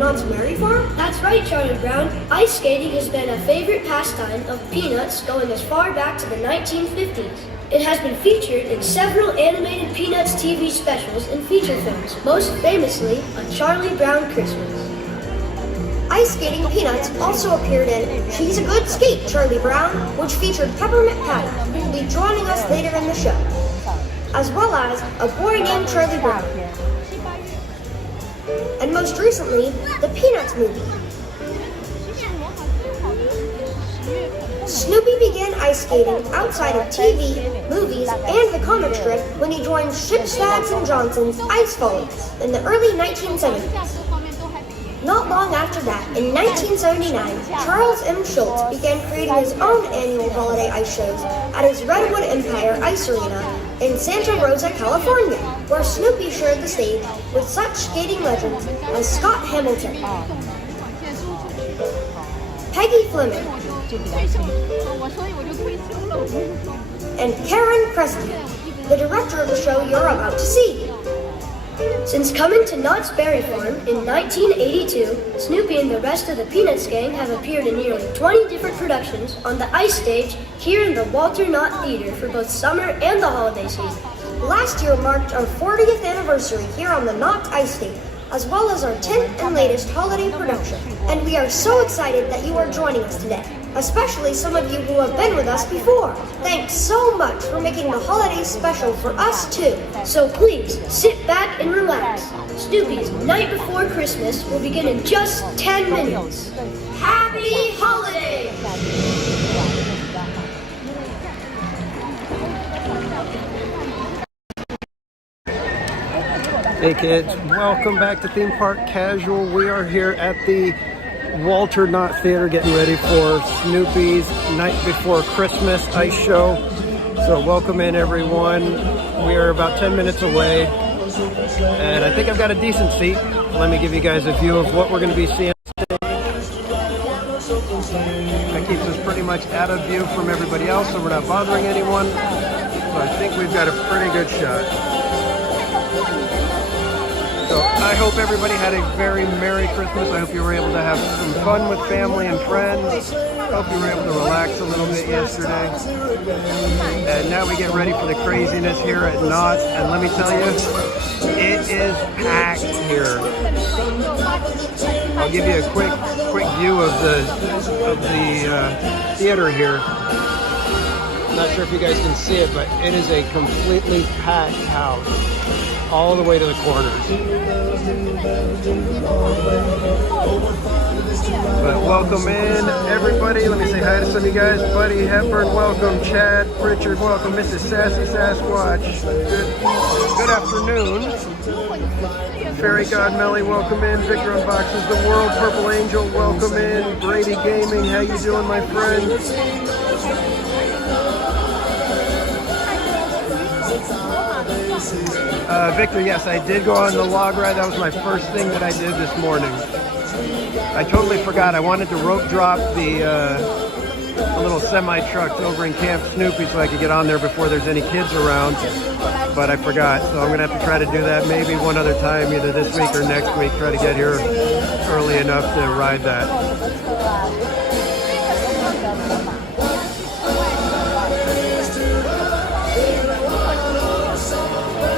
Knott's Merry Farm? That's right, Charlie Brown. Ice skating has been a favorite pastime of Peanuts going as far back to the 1950s. It has been featured in several animated Peanuts TV specials and feature films, most famously on Charlie Brown Christmas. Ice skating Peanuts also appeared in She's a Good Skate, Charlie Brown, which featured Peppermint Patty, who will be joining us later in the show, as well as A Boy Named Charlie Brown. And most recently, the Peanuts movie. Snoopy began ice skating outside of TV, movies, and the comic strip when he joined Shipstads and Johnson's Ice Follies in the early 1970s. Not long after that, in 1979, Charles M. Schultz began creating his own annual holiday ice shows at his Redwood Empire Ice Arena in Santa Rosa, California, where Snoopy shared the stage with such skating legends as Scott Hamilton, Peggy Fleming, and Karen Kresge, the director of the show you're about to see. Since coming to Knott's Berry Farm in 1982, Snoopy and the rest of the Peanuts gang have appeared in nearly 20 different productions on the ice stage here in the Walter Knott Theater for both summer and the holiday season. Last year marked our 40th anniversary here on the Knott Ice Stage, as well as our 10th and latest holiday production. And we are so excited that you are joining us today, especially some of you who have been with us before. Thanks so much for making the holidays special for us too. So please, sit back and relax. Snoopy's Night Before Christmas will begin in just 10 minutes. Happy Holidays! Hey kids, welcome back to Theme Park Casual. We are here at the Walter Knott Theater getting ready for Snoopy's Night Before Christmas ice show. So welcome in everyone. We are about 10 minutes away and I think I've got a decent seat. Let me give you guys a view of what we're going to be seeing. That keeps us pretty much out of view from everybody else so we're not bothering anyone. So I think we've got a pretty good shot. So I hope everybody had a very Merry Christmas. I hope you were able to have some fun with family and friends. I hope you were able to relax a little bit yesterday. And now we get ready for the craziness here at Knott. And let me tell you, it is packed here. I'll give you a quick view of the theater here. I'm not sure if you guys can see it, but it is a completely packed house. All the way to the corners. But welcome in, everybody. Let me say hi to some of you guys. Buddy Hepburn, welcome. Chad, Richard, welcome. Mrs. Sassy Sasquatch, good afternoon. Fairy God Melly, welcome in. Victor Unboxes the World. Purple Angel, welcome in. Brady Gaming, how you doing, my friend? Victor, yes, I did go on the log ride. That was my first thing that I did this morning. I totally forgot. I wanted to rope drop the little semi-truck over in Camp Snoopy so I could get on there before there's any kids around, but I forgot. So I'm going to have to try to do that maybe one other time, either this week or next week, try to get here early enough to ride that.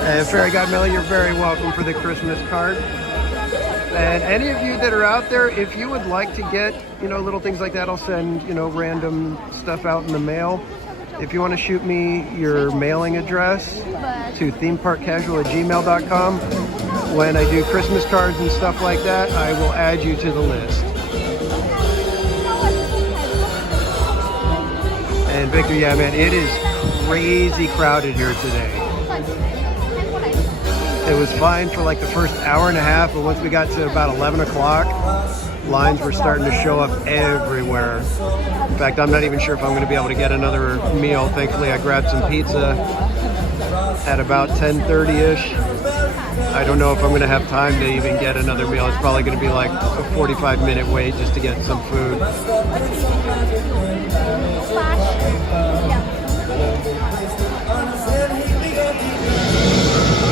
And Fairy God Melly, you're very welcome for the Christmas card. And any of you that are out there, if you would like to get, little things like that, I'll send, random stuff out in the mail. If you want to shoot me your mailing address to themeparkcasual@gmail.com, when I do Christmas cards and stuff like that, I will add you to the list. And Victor, yeah, man, it is crazy crowded here today. It was fine for like the first hour and a half, but once we got to about 11 o'clock, lines were starting to show up everywhere. In fact, I'm not even sure if I'm going to be able to get another meal. Thankfully, I grabbed some pizza at about 10:30-ish. I don't know if I'm going to have time to even get another meal. It's probably going to be like a 45-minute wait just to get some food.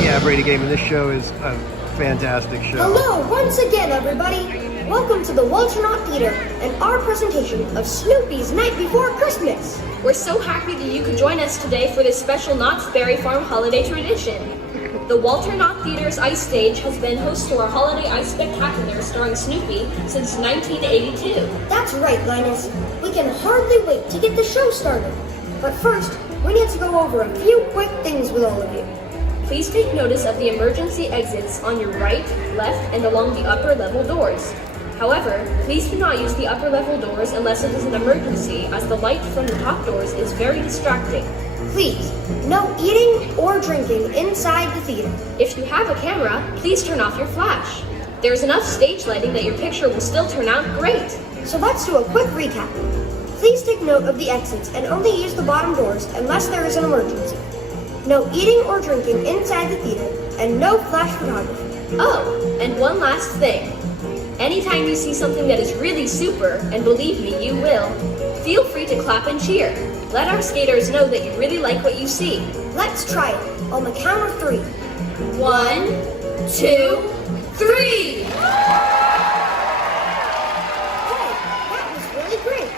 Yeah, Brady Gaming, this show is a fantastic show. Hello, once again, everybody. Welcome to the Walter Knott Theater and our presentation of Snoopy's Night Before Christmas. We're so happy that you could join us today for this special Knott's Berry Farm holiday tradition. The Walter Knott Theater's ice stage has been host to our Holiday Ice Spectacular starring Snoopy since 1982. That's right, Linus. We can hardly wait to get the show started. But first, we need to go over a few quick things with all of you. Please take notice of the emergency exits on your right, left, and along the upper level doors. However, please do not use the upper level doors unless it is an emergency, as the light from the top doors is very distracting. Please, no eating or drinking inside the theater. If you have a camera, please turn off your flash. There's enough stage lighting that your picture will still turn out great. So let's do a quick recap. Please take note of the exits and only use the bottom doors unless there is an emergency. No eating or drinking inside the theater, and no flash photography. Oh, and one last thing. Anytime you see something that is really super, and believe me, you will, feel free to clap and cheer. Let our skaters know that you really like what you see. Let's try it on the count of 3. 1, 2, 3! Hey, that was really great.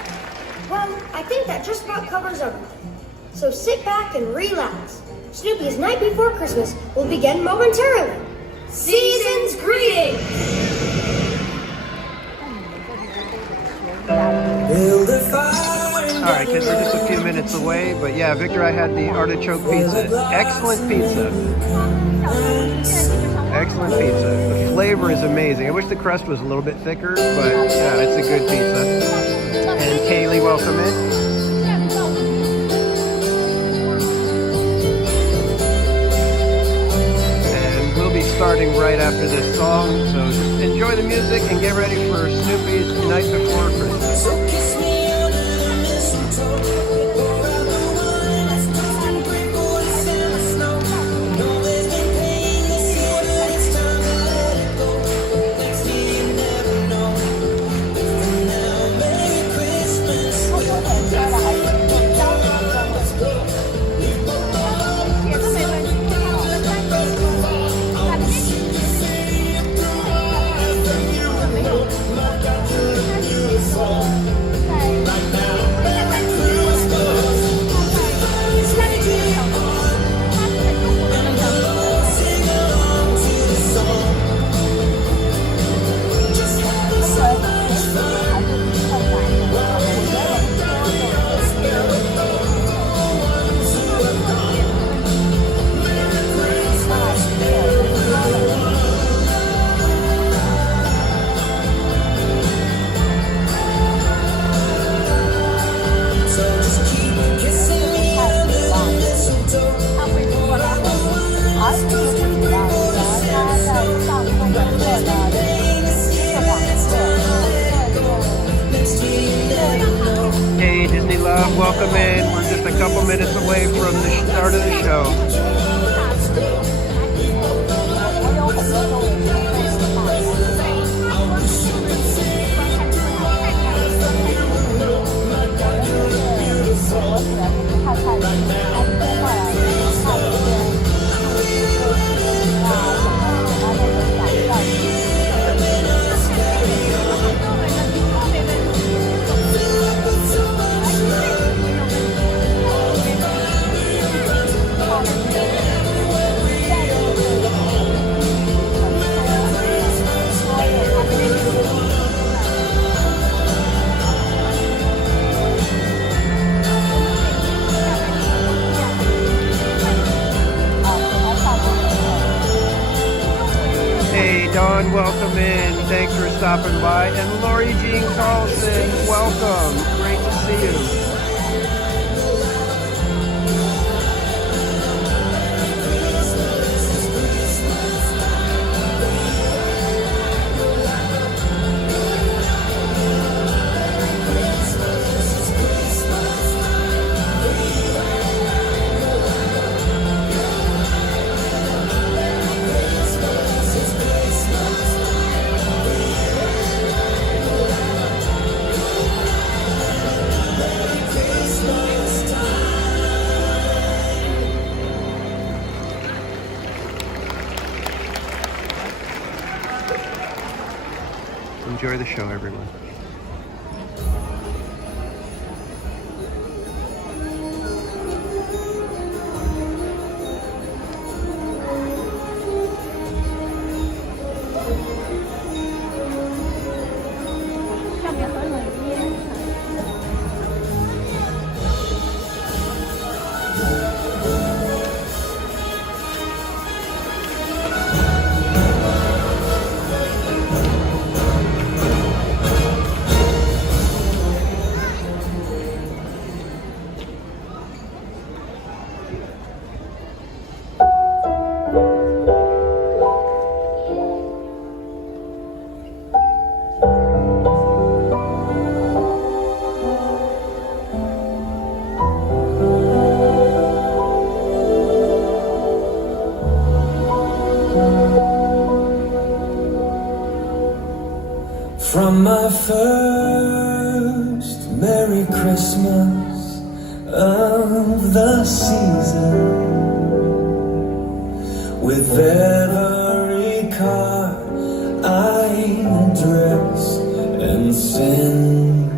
Well, I think that just about covers everything. So sit back and relax. Snoopy's Night Before Christmas will begin momentarily. Season's greetings! Alright, kids, we're just a few minutes away, but yeah, Victor, I had the artichoke pizza. Excellent pizza. Excellent pizza. The flavor is amazing. I wish the crust was a little bit thicker, but yeah, it's a good pizza. And Kaylee, welcome in. Starting right after this song, so just enjoy the music and get ready for Snoopy's Night Before Christmas. Hey Disney Love, welcome in. We're just a couple minutes away from the start of the show. Dawn, welcome in. Thanks for stopping by. And Lori Jean Carlson, welcome. Great to see you. Enjoy the show, everyone. From my first Merry Christmas of the season, with every card I address and send,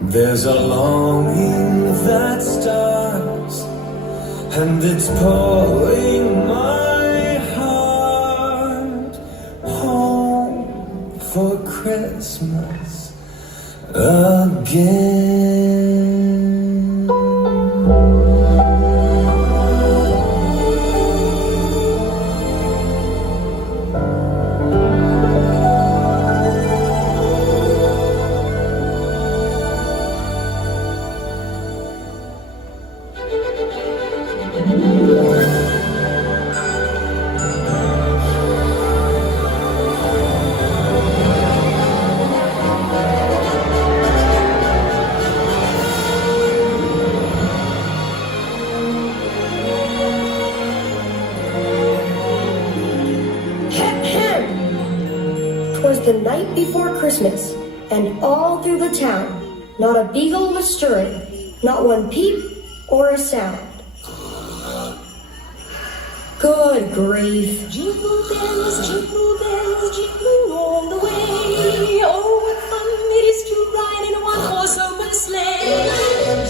there's a longing that starts, and it's pulling my heart home for Christmas again. Twas the night before Christmas, and all through the town, not a beagle was stirring, not one peep or a sound. Good grief. Jingle bells, jingle all the way. Oh, what fun it is to ride in a one-horse open sleigh.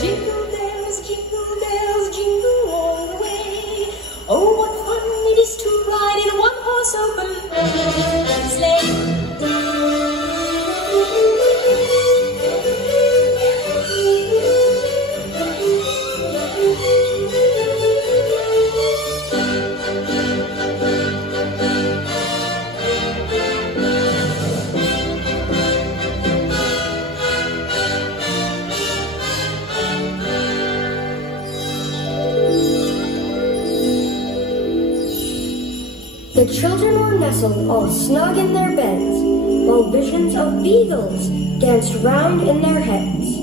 Jingle bells, jingle all the way. Oh, what fun it is to ride in a one-horse open sleigh. The children were nestled all snug in their beds, while visions of beagles danced round in their heads.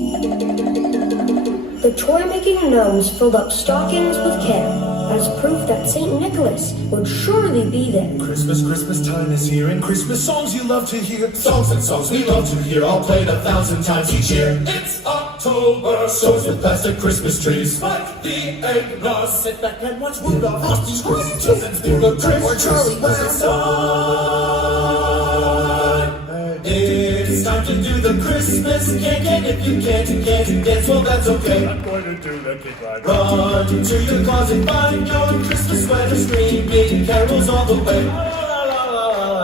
The toy-making gnomes filled up stockings with care, as proof that St. Nicholas would surely be there. Christmas, Christmas time is here, and Christmas songs you love to hear. Songs and songs we love to hear, all played 1,000 times each year. It's October, so with plastic Christmas trees. Spike the eggnog, sit back and watch Rudolph, Frosty, Scrooge, and steal the trees. Or Charlie Brown's time. It's time to do the Christmas cake, and if you can't dance, well that's okay. I'm going to do the cake right. Run to your closet, find your Christmas sweater, screaming carols all the way.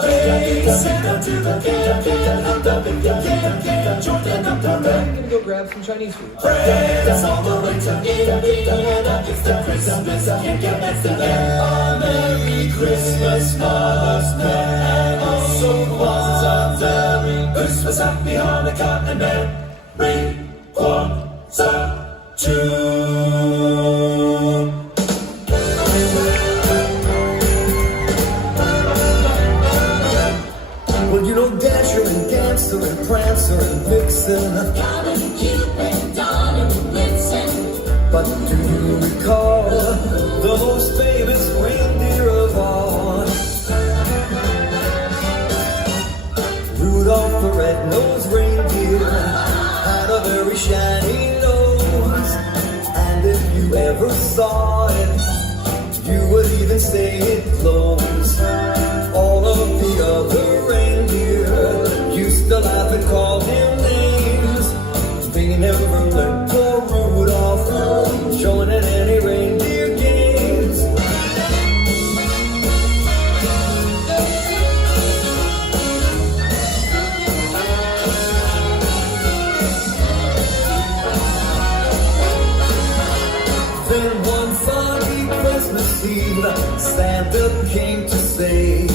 Hey, Santa to the cake, hooked up if you can't, join in up the band. I'm gonna go grab some Chinese food. Friends all the way to Indiana, it's the Christmas cake, that's the end. A Merry Christmas, Mother's Day, and also Kwanzaa, Christmas, Happy Hanukkah, and Merry Kwanzaa too. Well, you know Dasher and Dancer and Prancer and Vixen, Comet, Cupid, Donner, and Blitzen. but do you recall the most famous reindeer of all? Rudolph the red-nosed reindeer had a very shiny nose, and if you ever saw it, you would even say it close. All of the other reindeer used say,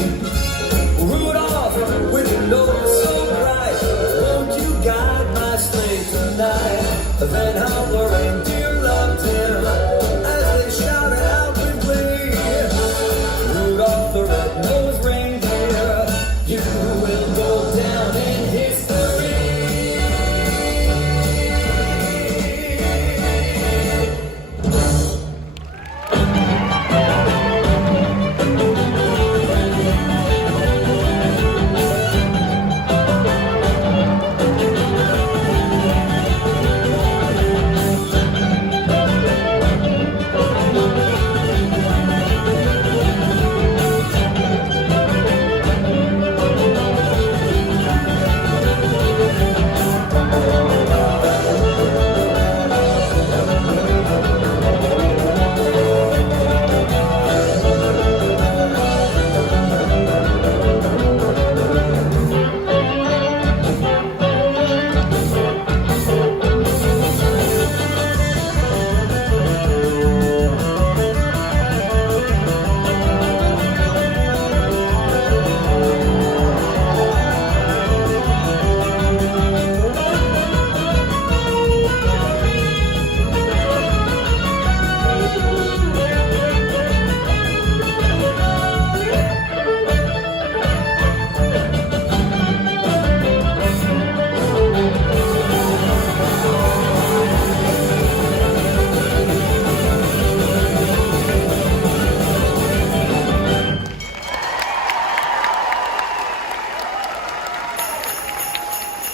Rudolph, with your nose so bright, won't you guide my sleigh tonight? Then how the reindeer loved him as they shouted out with glee. Rudolph the red-nosed reindeer, you will go down in history.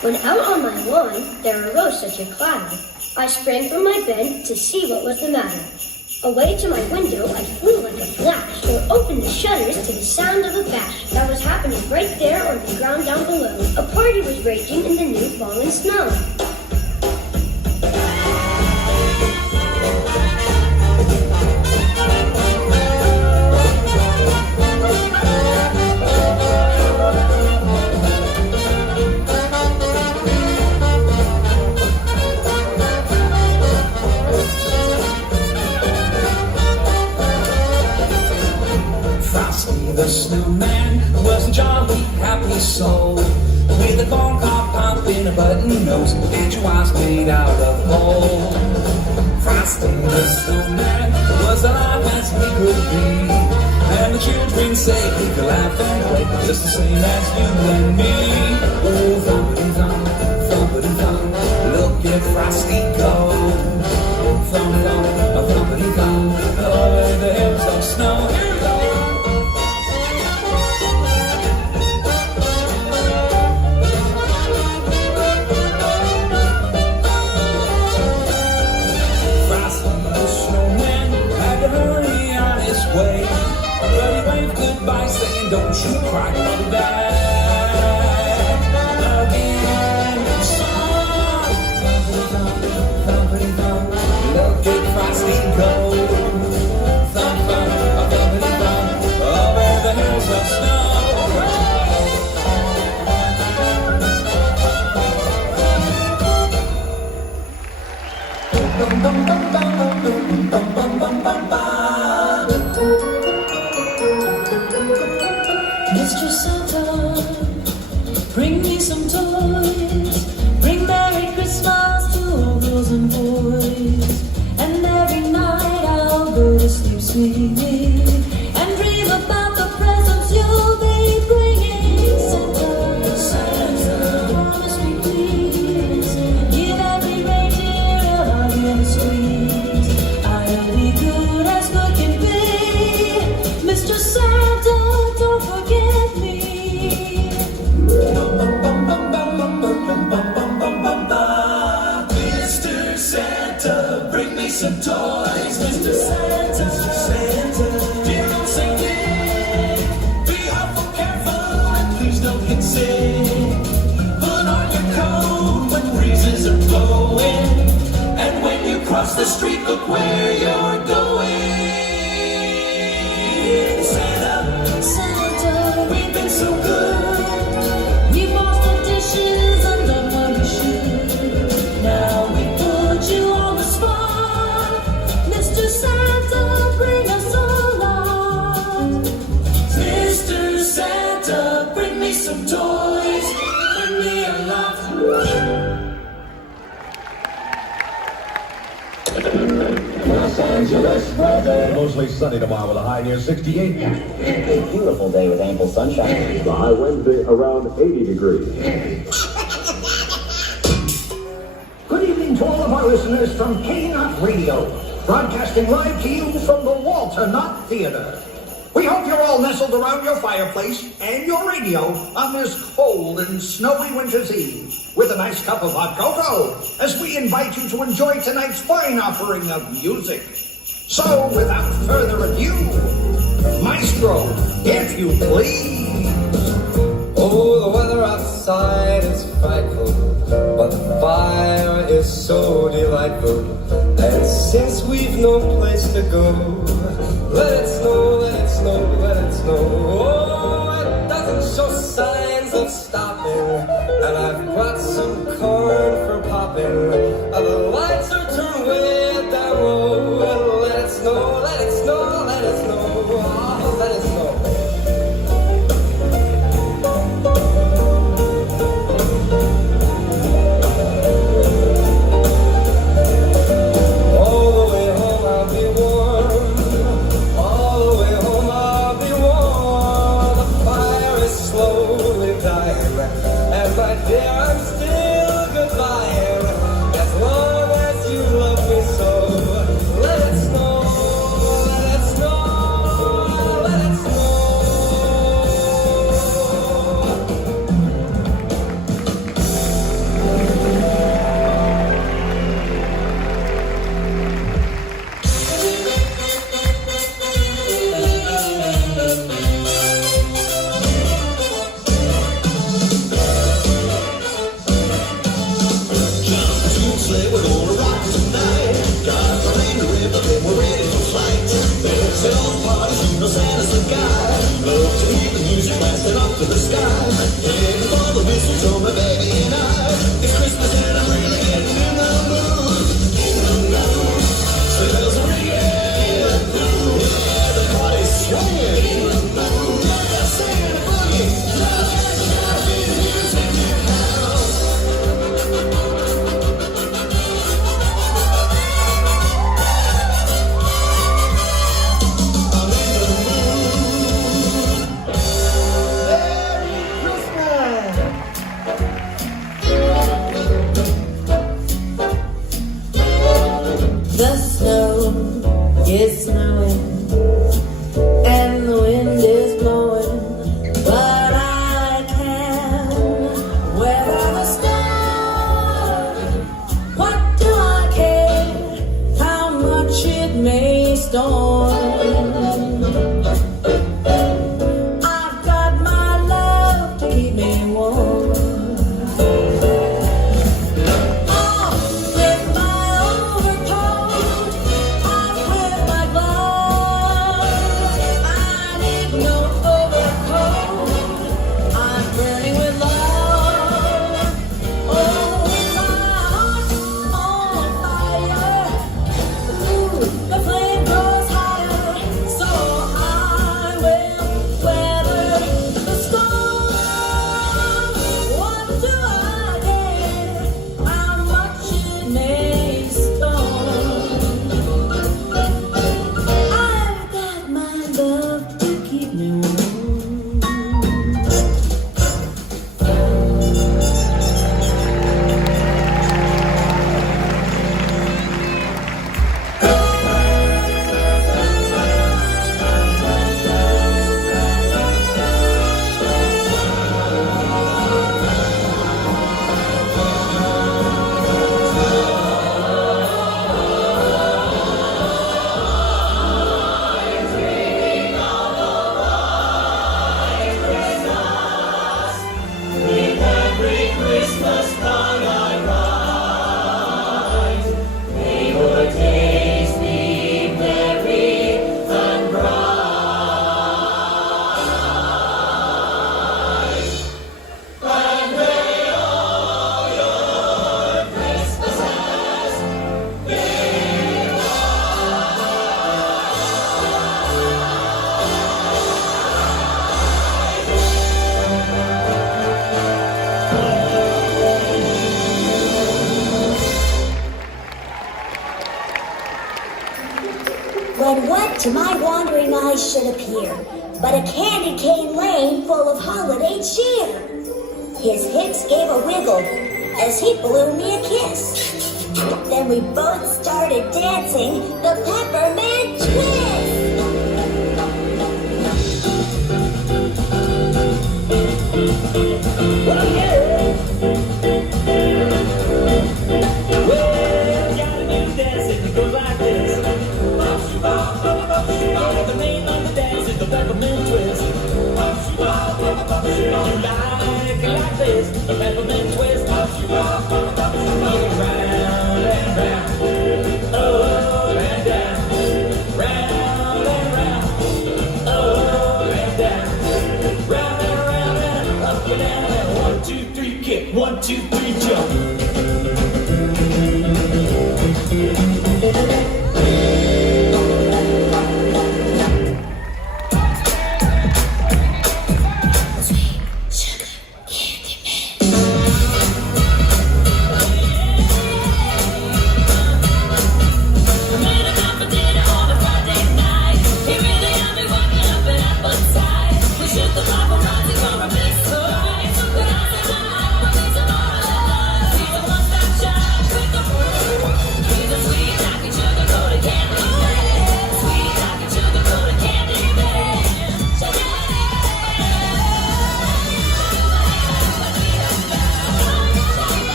When out on my lawn there arose such a clatter, I sprang from my bed to see what was the matter. Away to my window I flew like a flash, or opened the shutters to the sound of a bash that was happening right there on the ground down below. A party was raging in the new fallen snow. The snowman was a jolly, happy soul, with a corncob pop in a button nose and two eyes made out of coal. Frosty the snowman was alive as he could be, and the children say he could laugh and play just the same as you and me. Oh, thumpity-thump, thumpity-thump, look at Frosty go. Oh, thump-thump, thumpity-thump, over the hills of snow. Here we go. Goodbye, saying don't you cry, I'll be back again. Song, thumpity-thump, look at Frosty go. Thump, thump, thumpity-thump, over the hills of snow. Bum, bum, bum, bum, bum, bum, bum, bum, bum, bum. Mr. Santa, bring me some toys. Bring Merry Christmas to all girls and boys. And every night I'll go to sleep singing and dream about the presents you'll be bringing. Santa, Santa, promise me please, give every reindeer a hug and a squeeze. I'll be good as good can be. Mr. Santa, don't forget me. Mr. Santa, bring me some toys. Mr. Santa, Mr. Santa, dear old Saint Nick, be awful careful and please don't get sick. Put on your coat when breezes are blowing, and when you cross the street, look where you're going. Santa, Santa, we've been so good. We washed the dishes and done what we should. Now we put you on the spot. Mr. Santa, bring us a lot. Mr. Mostly sunny tomorrow with a high near 68. A beautiful day with ample sunshine. The high Wednesday around 80 degrees. Good evening to all of our listeners from Knott Radio, broadcasting live to you from the Walter Knott Theater. We hope you're all nestled around your fireplace and your radio on this cold and snowy winter's eve with a nice cup of hot cocoa as we invite you to enjoy tonight's fine offering of music. So, without further ado, Maestro, if you please. Oh, the weather outside is frightful, but the fire is so delightful. And since we've no place to go, let it snow, let it snow, let it snow. Oh, it doesn't show signs of stopping, and I've brought some corn for popping. The lights are turned way down low, and let it snow, let it snow, let it snow. Oh, let it snow. To my wandering eyes should appear but a candy cane lane full of holiday cheer. His hips gave a wiggle as he blew me a kiss. Then we both started dancing the peppermint twist. Well, gotta do dancing, it goes like this. The name of the dance is the peppermint twist. You like it like this, the peppermint twist. Round and round, up and down, round and round, up and down, round and round and up and down. And 1, 2, 3, kick. 1, 2, 3, jump.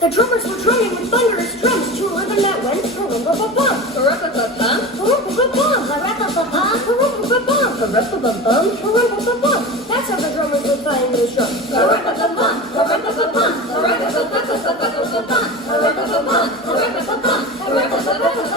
The drummers were drumming with thunderous drums to a rhythm that went pa-rum-pa-pa-pum, pa-rum-pa-pa-pum, pa-rum-pa-pa-pum, pa-rum-pa-pa-pum, pa-rum-pa-pa-pum, pa-rum-pa-pum, pa-rum-pa-pa-pum. That's how the drummers were playing those drums. Pa-rum-pa-pa-pum, pa-rum-pa-pa-pum, pa-rum-pa-pa-pa-pa-pa-pa-pum, pa-rum-pa-pa-pum, pa-rum-pa-pa-pum, pa-rum-pa-pa-pum,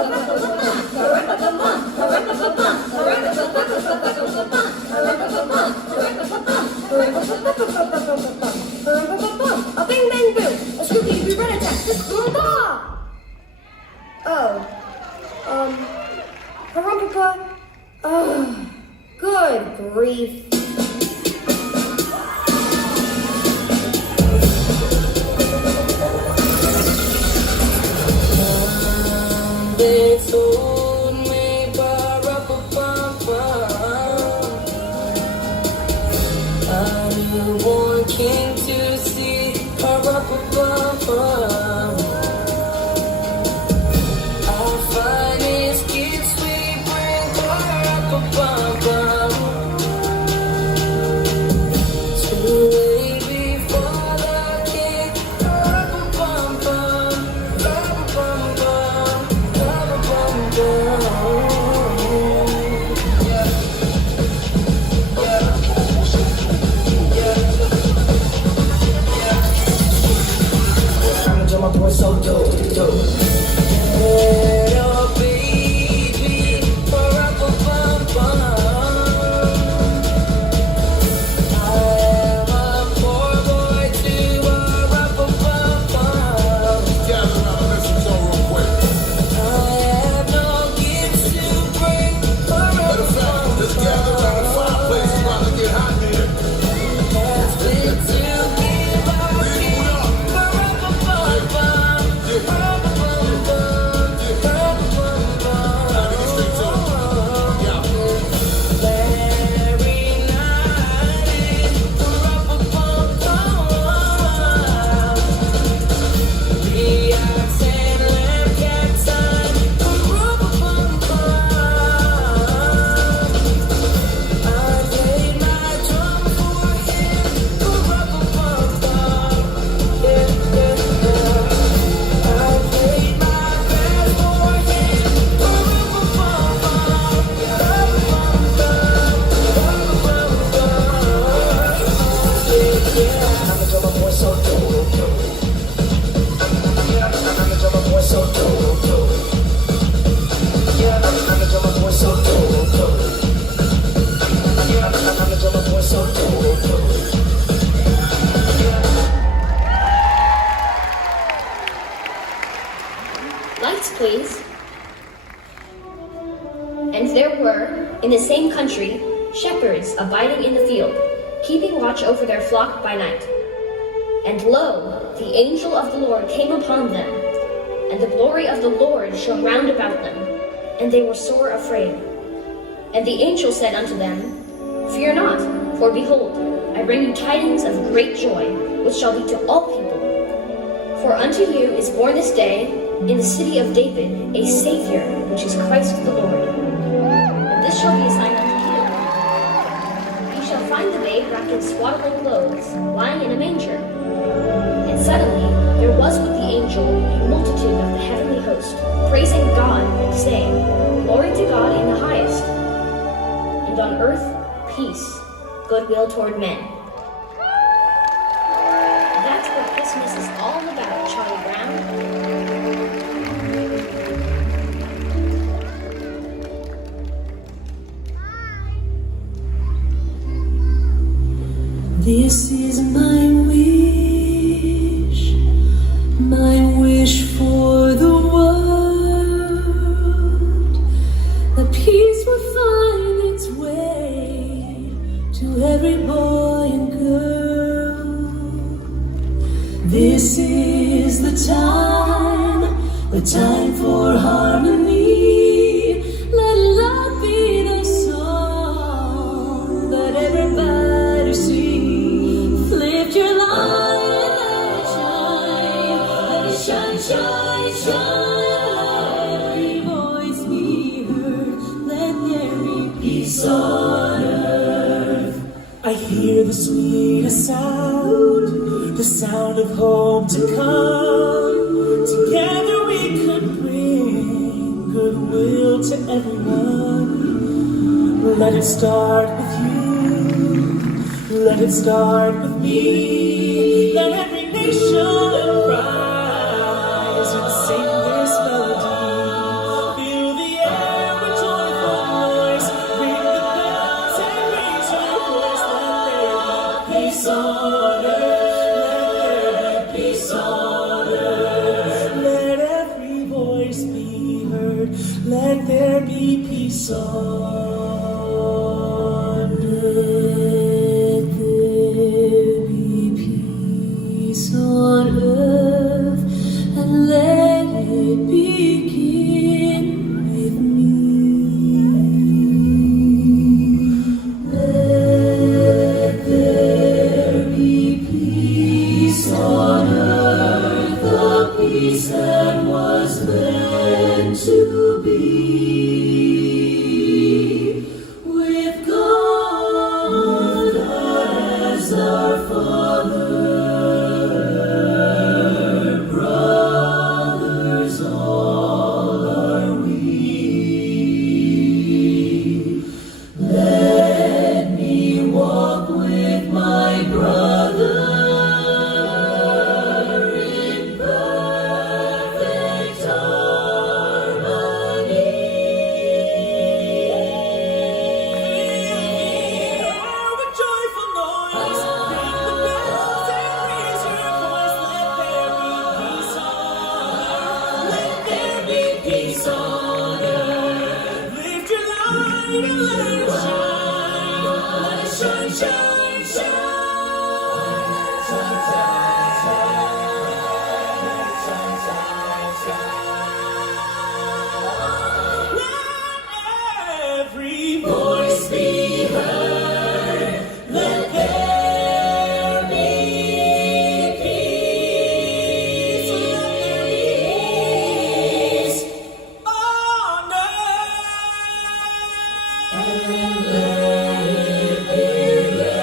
pa-rum-pa-pa-pum, a bing bang boom, a Snoopy rat-a-tat. Good grief. They told me a newborn king to see. Our finest gifts we bring to lay before the king. My boy so dope. Little baby, I am a poor boy too. Gather around and listen to it real quick. I have no gifts to bring. Matter of fact, just gather around the fireplace. It's about to get hot in here. That's been to give our king. Lights, please. And there were, in the same country, shepherds abiding in the field, keeping watch over their flock by night. And lo, the angel of the Lord came upon them, and the glory of the Lord shone round about them, and they were sore afraid. And the angel said unto them, Fear not, for behold, I bring you tidings of great joy, which shall be to all people. For unto you is born this day, in the city of David, a Savior, which is Christ the Lord. And this shall be a sign unto you. You shall find the babe wrapped in swaddling clothes, lying in a manger. And suddenly there was with the angel a multitude of the heavenly host, praising God and saying, Glory to God in the highest, and on earth peace, goodwill toward men. That's what Christmas is all about, Charlie Brown. This is my wish for the world. That peace will find its way to every boy and girl. This is the time for harmony. Let love be the song that everybody sings. Lift your light and let it shine, shine, shine. Every voice be heard, let there be peace on earth. I hear the sweetest sound, the sound of home to come. Together we could bring goodwill to everyone. Let it start with you, let it start with me. Let every nation rise and sing this melody. Fill the air with joyful noise, ring the bells and raise your voice. Let there be peace on earth, let there be peace on earth. Let every voice be heard, let there be peace on earth. shine, shine. Every voice be heard, let there be peace, let there be peace on earth. And let it be, let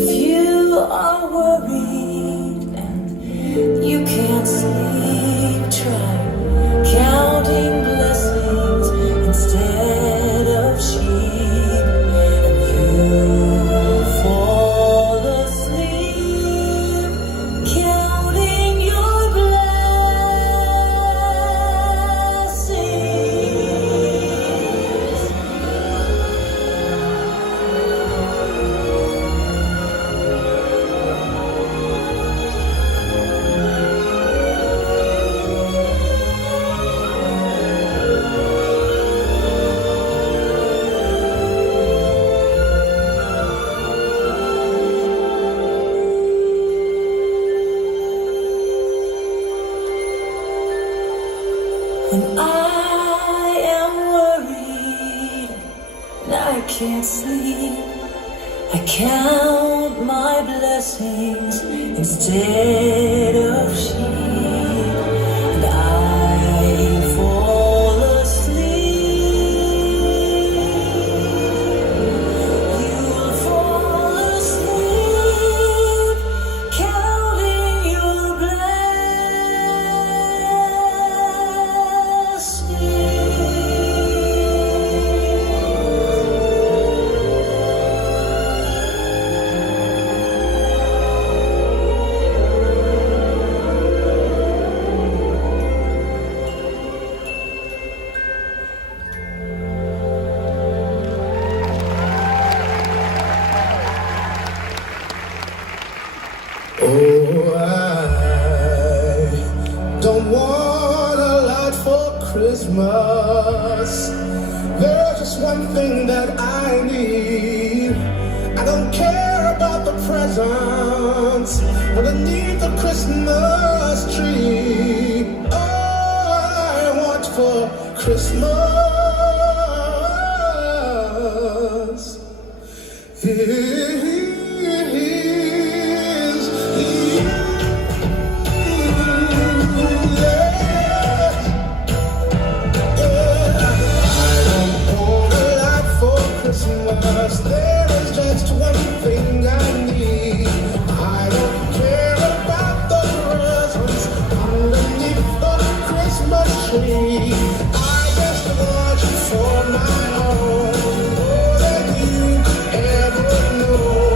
if you are worried and you can't sleep, try counting blessings instead of sheep, and you'll fall asleep counting your blessings. When I am worried and I can't sleep, I count my blessings instead of sheep, and I fall asleep. You'll fall asleep counting your Oh, I don't want a lot for Christmas. There's just one thing that I need. I don't care about the presents underneath the Christmas tree. All I want for Christmas is there is just one thing I need. I don't care about the presents underneath the Christmas tree. I just want you for my own, more than you could ever know.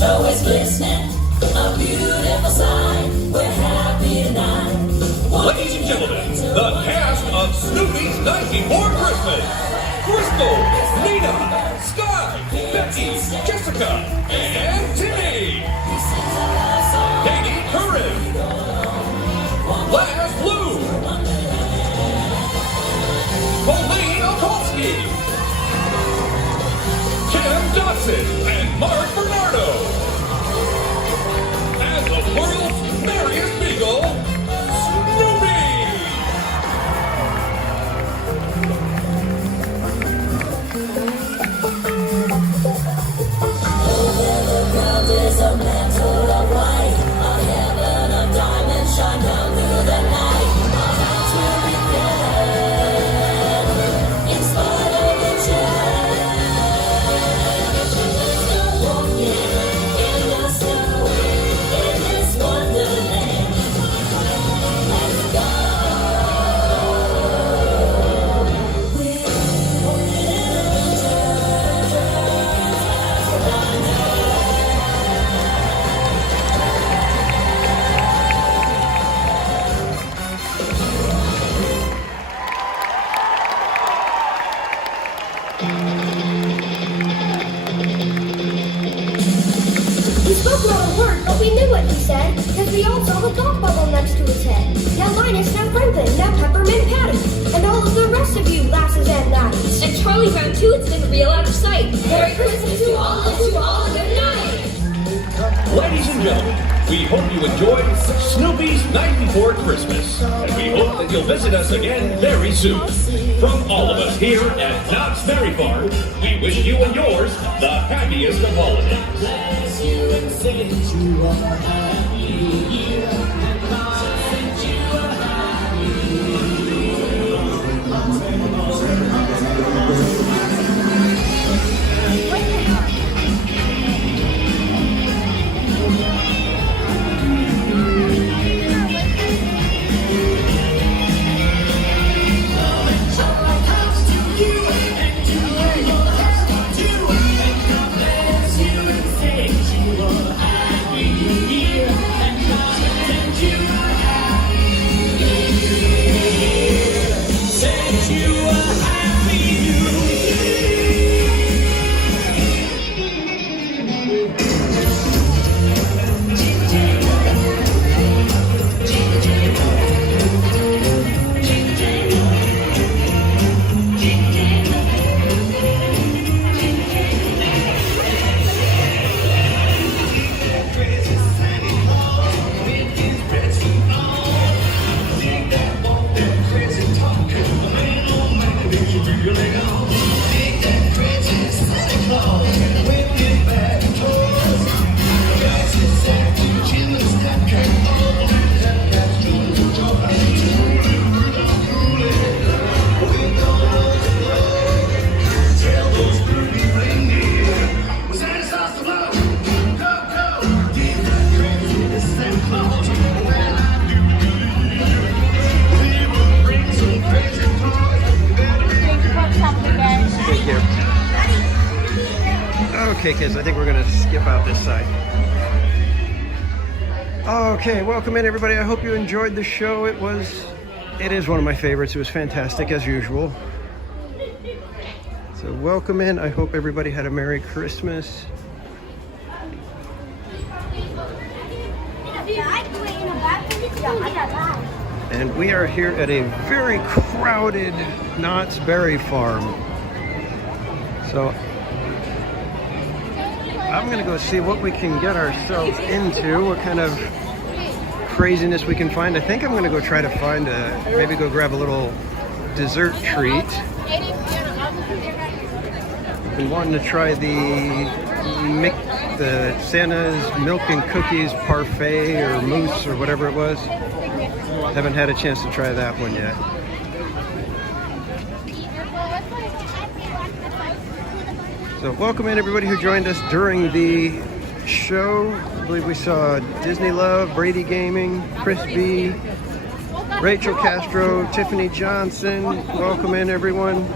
Snow is glistening, a beautiful sight. We're happy tonight. Ladies and gentlemen, the cast of Snoopy's Night Before Christmas. Crystal, Nina, Sky, Becky, Jessica, and Timmy. Katie Curran, Laz Blue, Colleen Okolsky, Kim Dodson, and Mark Bernardo. As the world's merriest beagle, Snoopy. There's a mantle of white, a heaven of diamonds shine down through the night. Our hearts will be glad in spite of the change. Walking in the snow in this wonderland. Let's go. He spoke not a word, but we knew what he said, because we all saw the thought bubble next to his head. Now Linus, now Franklin, now Peppermint Patty, and all of the rest of you lasses and laddies. And Charlie found Toots in real out of sight. Merry Christmas to all, and to all a good night. Ladies and gentlemen, we hope you enjoyed Snoopy's Night Before Christmas, and we hope that you'll visit us again very soon. From all of us here at Knott's Berry Farm, we wish you and yours the happiest of holidays. Bless you and send you a happy year, and God send you a Okay, kids, I think we're gonna skip out this side. Okay, welcome in, everybody. I hope you enjoyed the show. It is one of my favorites. It was fantastic as usual. So welcome in. I hope everybody had a Merry Christmas. And we are here at a very crowded Knott's Berry Farm. So I'm gonna go see what we can get ourselves into, what kind of craziness we can find. I think I'm gonna go try to find maybe go grab a little dessert treat. I've been wanting to try the Santa's Milk and Cookies Parfait or Mousse or whatever it was. Haven't had a chance to try that one yet. So welcome in everybody who joined us during the show. I believe we saw Disney Love, Brady Gaming, Chris B, Rachel Castro, Tiffany Johnson. Welcome in everyone.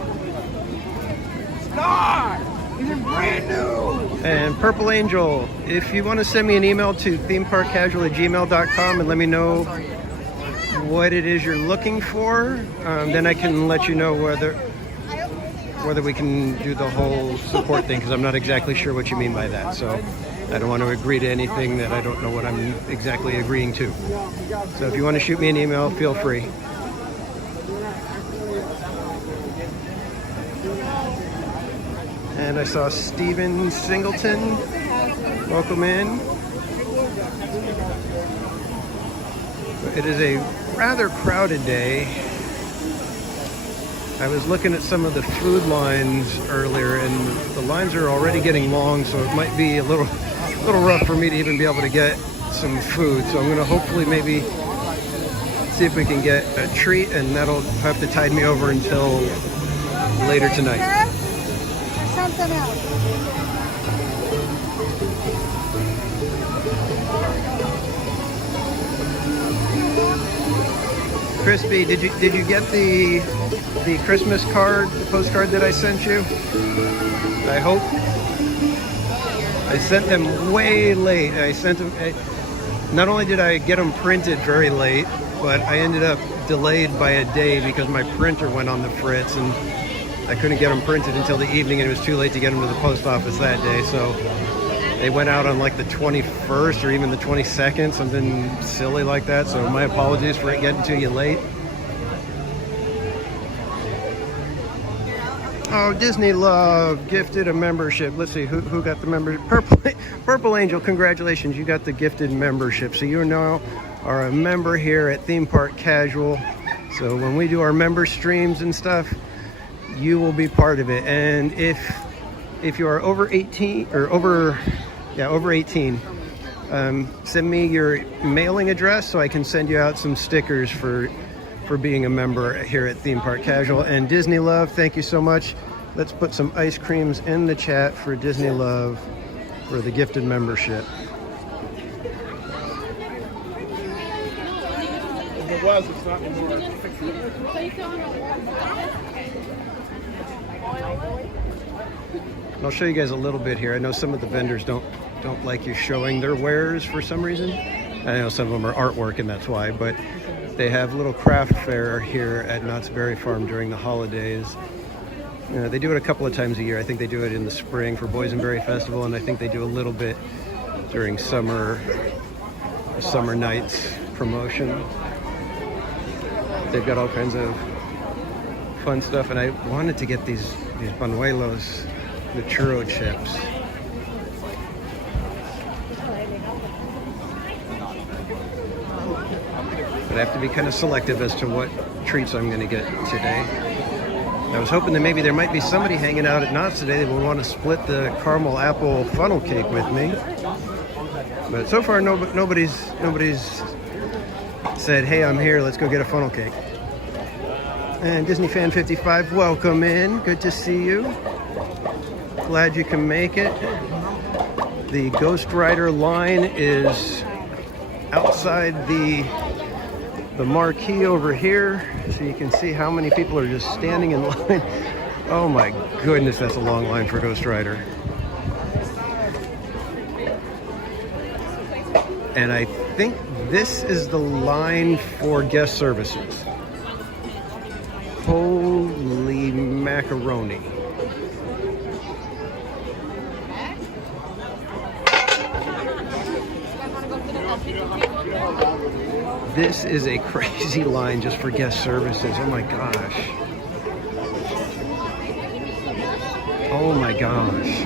And Purple Angel, if you want to send me an email to themeparkcasual@gmail.com and let me know what it is you're looking for, then I can let you know whether we can do the whole support thing, because I'm not exactly sure what you mean by that. So I don't want to agree to anything that I don't know what I'm exactly agreeing to. So if you want to shoot me an email, feel free. And I saw Steven Singleton. Welcome in. It is a rather crowded day. I was looking at some of the food lines earlier, and the lines are already getting long, so it might be a little rough for me to even be able to get some food. So I'm going to hopefully maybe see if we can get a treat, and that'll have to tide me over until later tonight. Something else. Crispy, did you get the Christmas card, the postcard that I sent you? I hope. I sent them way late. I sent them. Not only did I get them printed very late, but I ended up delayed by a day because my printer went on the fritz, and I couldn't get them printed until the evening, and it was too late to get them to the post office that day. So they went out on like the 21st or even the 22nd, something silly like that. So my apologies for it getting to you late. Oh, Disney Love gifted a membership. Let's see, who got the membership? Purple Angel, congratulations, you got the gifted membership. So you now are a member here at Theme Park Casual. So when we do our member streams and stuff, you will be part of it. And if you are over 18 or over 18, send me your mailing address so I can send you out some stickers for being a member here at Theme Park Casual. And Disney Love, thank you so much. Let's put some ice creams in the chat for Disney Love for the gifted membership. If it was, it's not anymore. I'll show you guys a little bit here. I know some of the vendors don't like you showing their wares for some reason. I know some of them are artwork, and that's why, but they have little craft fair here at Knott's Berry Farm during the holidays. They do it a couple of times a year. I think they do it in the spring for Boysenberry Festival, and I think they do a little bit during summer nights promotion. They've got all kinds of fun stuff, and I wanted to get these Banuelos, the churro chips. But I have to be kind of selective as to what treats I'm going to get today. I was hoping that maybe there might be somebody hanging out at Knott's today that would want to split the caramel apple funnel cake with me. But so far, nobody's said, "Hey, I'm here. Let's go get a funnel cake." And Disney Fan 55, welcome in. Good to see you. Glad you can make it. The Ghost Rider line is outside the marquee over here, so you can see how many people are just standing in line. Oh my goodness, that's a long line for Ghost Rider. And I think this is the line for guest services. Holy macaroni. This is a crazy line just for guest services. Oh my gosh. Oh my gosh.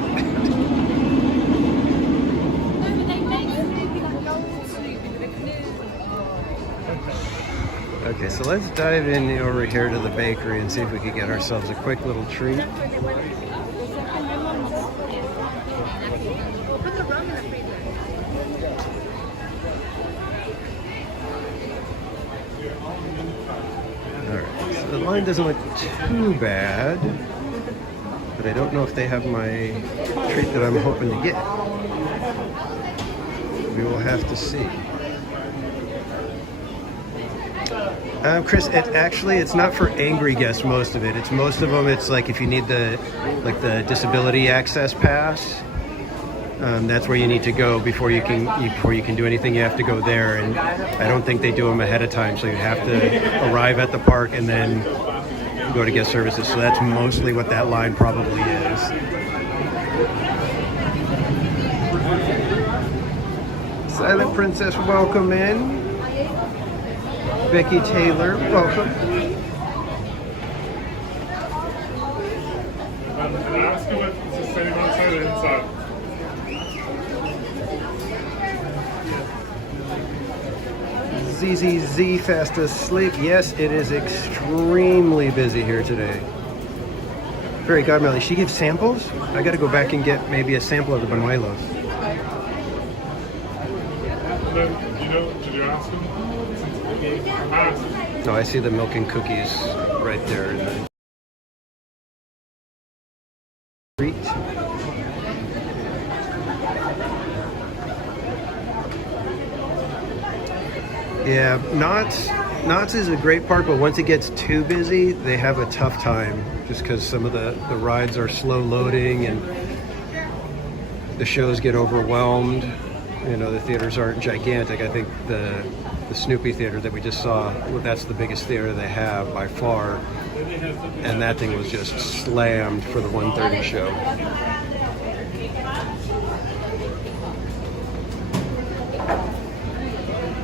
Okay, so let's dive in over here to the bakery and see if we can get ourselves a quick little treat. Alright, so the line doesn't look too bad, but I don't know if they have my treat that I'm hoping to get. We will have to see. Chris, it's not for angry guests. Most of it. It's most of them. It's like if you need the disability access pass. That's where you need to go before you can do anything. You have to go there, and I don't think they do them ahead of time. So you have to arrive at the park and then go to guest services. So that's mostly what that line probably is. Silent Princess, welcome in. Becky Taylor, welcome. And ask you what's saying outside or inside. ZZZ fast asleep. Yes, it is extremely busy here today. Fairy Godmother, she gives samples? I gotta go back and get maybe a sample of the buñuelos. Did you ask him? No, I see the milk and cookies right there. In the treat. Yeah, Knott's is a great park, but once it gets too busy, they have a tough time just because some of the rides are slow loading and the shows get overwhelmed. You know, the theaters aren't gigantic. I think the Snoopy theater that we just saw, well, that's the biggest theater they have by far, and that thing was just slammed for the 1:30 show.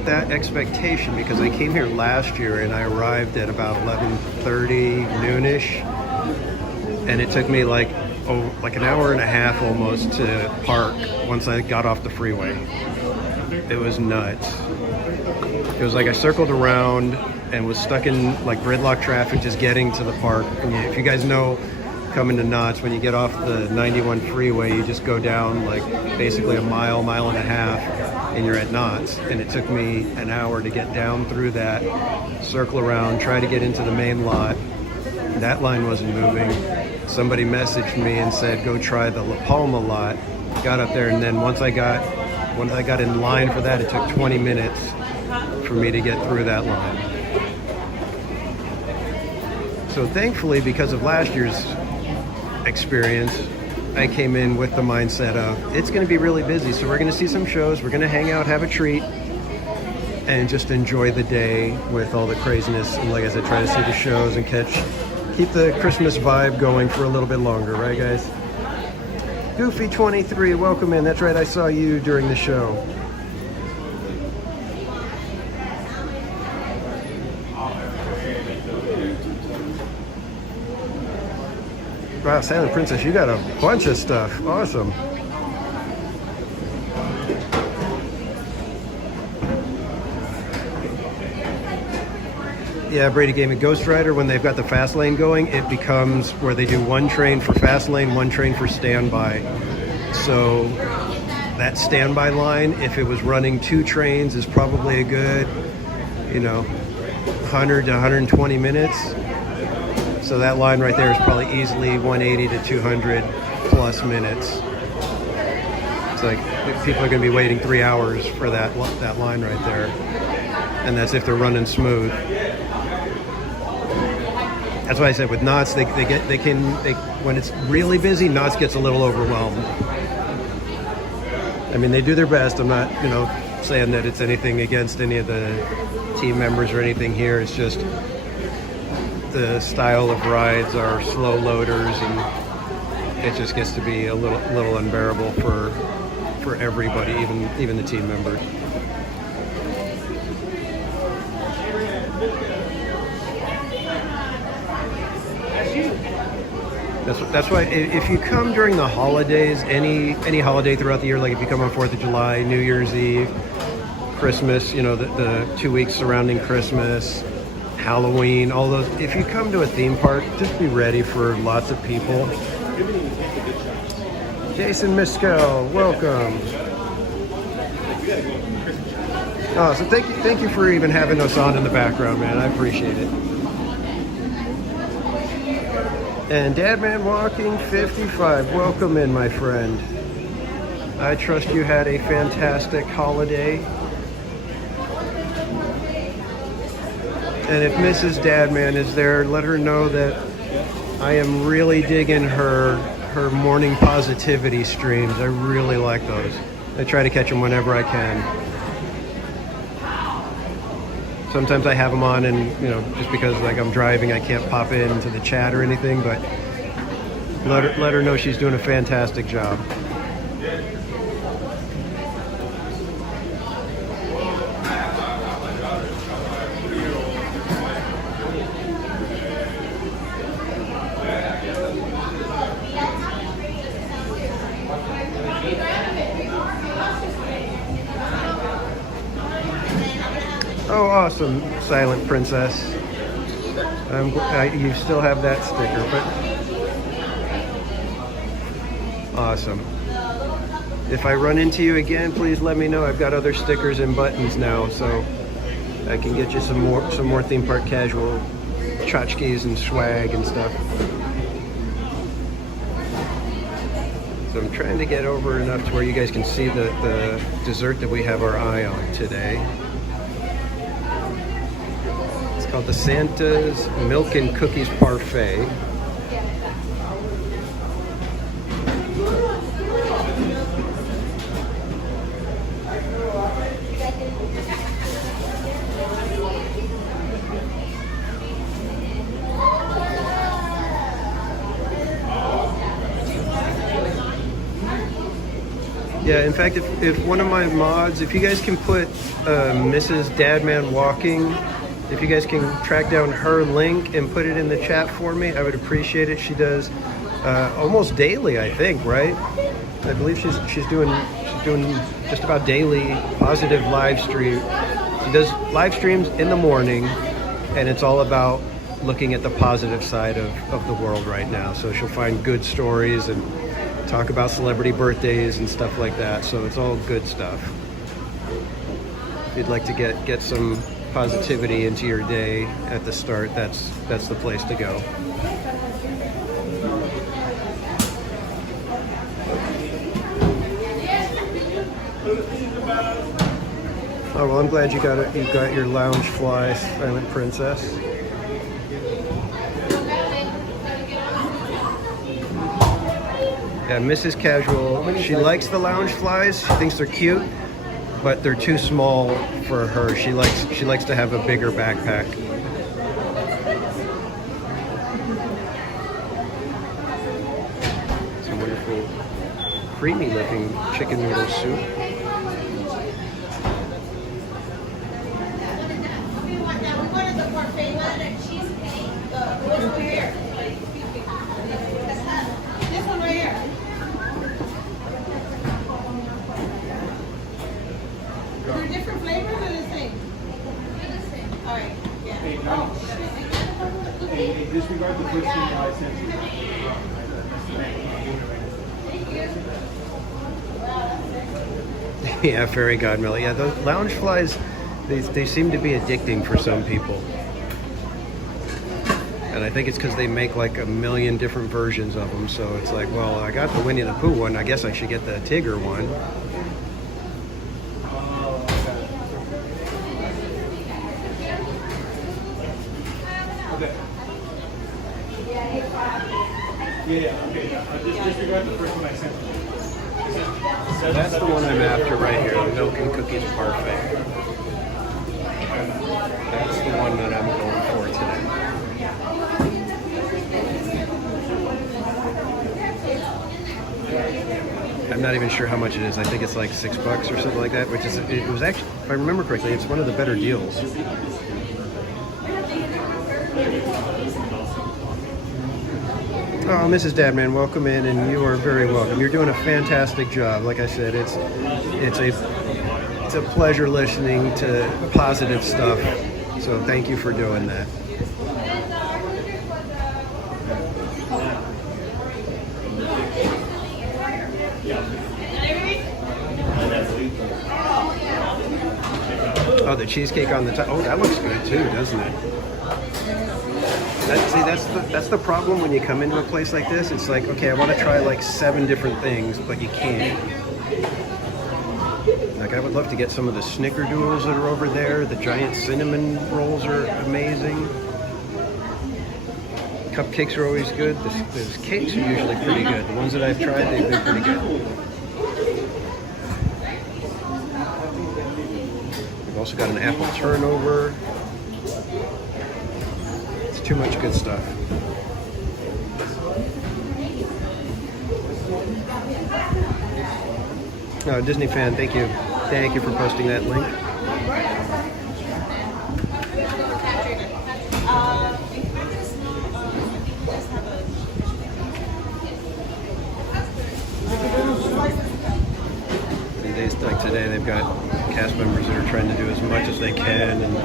That expectation, because I came here last year and I arrived at about 11:30, noonish, and it took me like an hour and a half almost to park once I got off the freeway. It was nuts. It was like I circled around and was stuck in like gridlock traffic just getting to the park. And if you guys know, coming to Knott's, when you get off the 91 freeway, you just go down like basically a mile and a half, and you're at Knott's. And it took me an hour to get down through that, circle around, try to get into the main lot. That line wasn't moving. Somebody messaged me and said, go try the La Palma lot. Got up there, and then once I got in line for that, it took 20 minutes for me to get through that line. So thankfully, because of last year's experience, I came in with the mindset of it's going to be really busy, so we're going to see some shows, we're going to hang out, have a treat, and just enjoy the day with all the craziness. And like I said, try to see the shows and keep the Christmas vibe going for a little bit longer, right guys? Goofy23, welcome in. That's right, I saw you during the show. Wow, Silent Princess, you got a bunch of stuff. Awesome. Yeah, Brady gave me Ghost Rider. When they've got the fast lane going, it becomes where they do one train for fast lane, one train for standby. So that standby line, if it was running 2 trains, is probably a good, 100 to 120 minutes. So that line right there is probably easily 180 to 200 plus minutes. It's like people are going to be waiting 3 hours for that line right there, and that's if they're running smooth. That's why I said with Knott's, when it's really busy, Knott's gets a little overwhelmed. I mean, they do their best. I'm not, saying that it's anything against any of the team members or anything here. It's just the style of rides are slow loaders, and it just gets to be a little unbearable for everybody, even the team members. That's why if you come during the holidays, any holiday throughout the year, like if you come on 4th of July, New Year's Eve, Christmas, the 2 weeks surrounding Christmas, Halloween, all those, if you come to a theme park, just be ready for lots of people. Jason Miskel, welcome. Oh, so thank you for even having us on in the background, man. I appreciate it. And Dadman Walking 55, welcome in, my friend. I trust you had a fantastic holiday. And if Mrs. Dadman is there, let her know that I am really digging her morning positivity streams. I really like those. I try to catch them whenever I can. Sometimes I have them on and, you know, just because like I'm driving, I can't pop into the chat or anything, but let her know she's doing a fantastic job. Oh, awesome, Silent Princess. You still have that sticker, but awesome. If I run into you again, please let me know. I've got other stickers and buttons now, so I can get you some more theme park casual tchotchkes and swag and stuff. So I'm trying to get over enough to where you guys can see the dessert that we have our eye on today. Called the Santa's Milk and Cookies Parfait. Yeah, in fact, if one of my mods, if you guys can put Mrs. Dadman Walking, if you guys can track down her link and put it in the chat for me, I would appreciate it. She does almost daily, I think, right? I believe she's doing just about daily positive live stream. She does live streams in the morning, and it's all about looking at the positive side of the world right now. So she'll find good stories and talk about celebrity birthdays and stuff like that. So it's all good stuff. If you'd like to get some positivity into your day at the start, that's the place to go. Oh well, I'm glad you got it. You got your lounge fly, Silent Princess. Yeah, Mrs. Casual, she likes the lounge flies. She thinks they're cute, but they're too small for her. She likes to have a bigger backpack. Some wonderful, creamy-looking chicken noodle soup. Disregard the first thing I sent you. Yeah, fairy godmother. Yeah, those lounge flies, they seem to be addicting for some people. And I think it's because they make like a million different versions of them. So it's like, well, I got the Winnie the Pooh one. I guess I should get the Tigger one. Just disregard the first one I sent you. So that's the one I'm after right here, the Milk and Cookies Parfait. That's the one that I'm going for today. I'm not even sure how much it is. I think it's like $6 or something like that, which is, it was actually, if I remember correctly, it's one of the better deals. Oh, Mrs. Dadman, welcome in, and you are very welcome. You're doing a fantastic job. Like I said, it's a pleasure listening to positive stuff. So thank you for doing that. Oh, the cheesecake on the top. Oh, that looks good too, doesn't it? That's the problem when you come into a place like this. It's like, okay, I want to try like 7 different things, but you can't. Like I would love to get some of the snickerdoodles that are over there. The giant cinnamon rolls are amazing. Cupcakes are always good. Those cakes are usually pretty good. The ones that I've tried, they've been pretty good. We've also got an apple turnover. It's too much good stuff. Oh, Disney fan, thank you. Thank you for posting that link. Days like today, they've got cast members that are trying to do as much as they can, and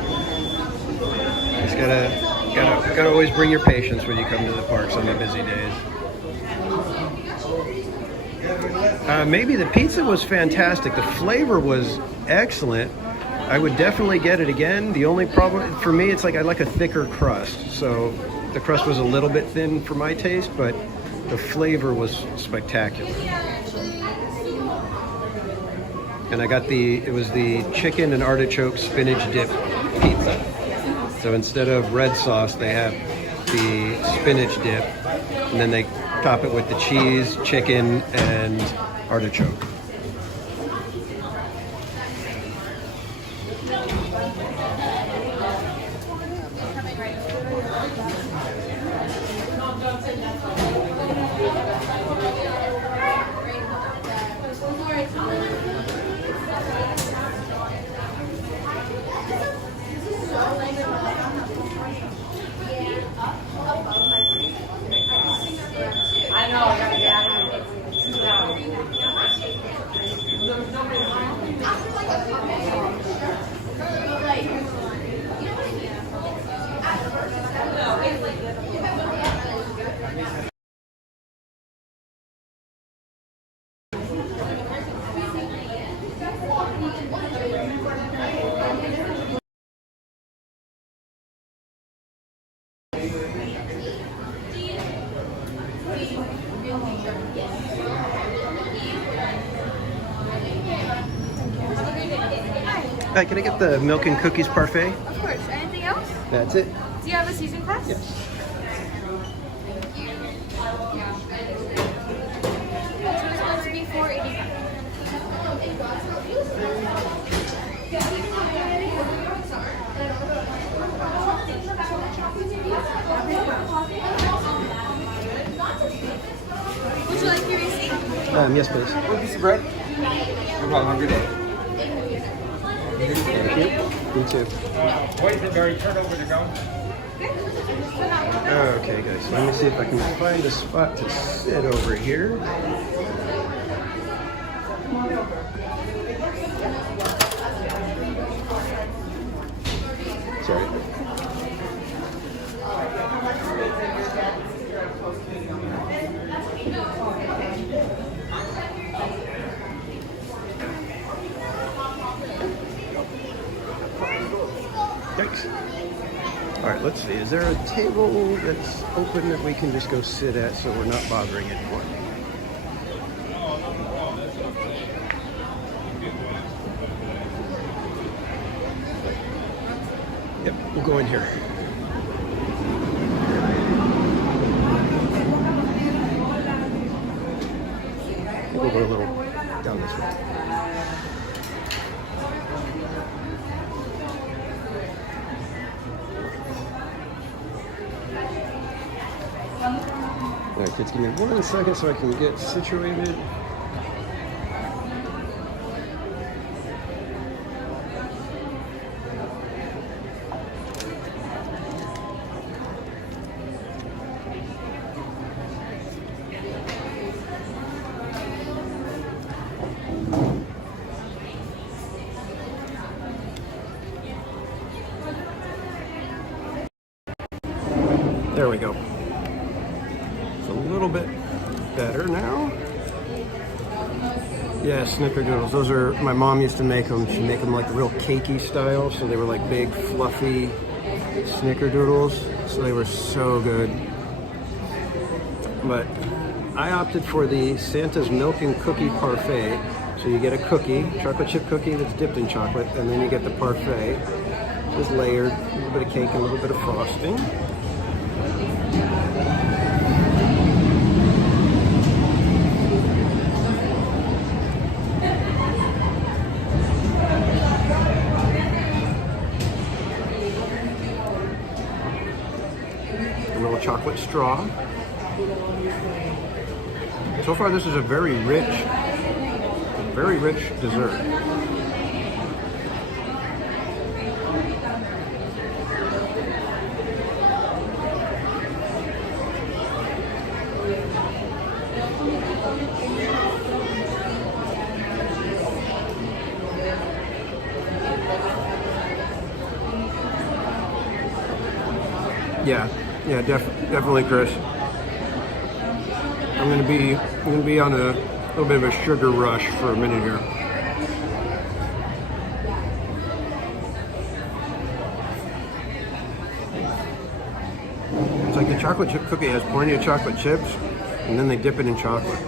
just gotta always bring your patience when you come to the parks on the busy days. Maybe the pizza was fantastic. The flavor was excellent. I would definitely get it again. The only problem for me, it's like I like a thicker crust. So the crust was a little bit thin for my taste, but the flavor was spectacular. And I got it was the chicken and artichoke spinach dip pizza. So instead of red sauce, they have the spinach dip, and then they top it with the cheese, chicken, and artichoke. Hi, can I get the milk and cookies parfait? Of course. Anything else? That's it. Do you have a season pass? Yes. So it's going to be $4.85. Would you like your receipt? Yes, please. One piece of bread. No problem. Have a good day. Thank you. You too. Wait for Mary. Turn over to go. Okay, guys. So let me see if I can find a spot to sit over here. Sorry. Thanks. All right, let's see. Is there a table that's open that we can just go sit at so we're not bothering anyone? Yep, we'll go in here. We'll go a little down this way. All right, kids, give me 1 second so I can get situated. There we go. It's a little bit better now. Yeah, snickerdoodles. Those are, my mom used to make them. She'd make them like the real cakey style. So they were like big, fluffy snickerdoodles. So they were so good. But I opted for the Santa's Milk and Cookie Parfait. So you get a cookie, chocolate chip cookie that's dipped in chocolate, and then you get the parfait. It's layered, a little bit of cake and a little bit of frosting. A little chocolate straw. So far, this is a very rich dessert. Yeah, definitely, Chris. I'm gonna be on a little bit of a sugar rush for a minute here. It's like the chocolate chip cookie has plenty of chocolate chips, and then they dip it in chocolate.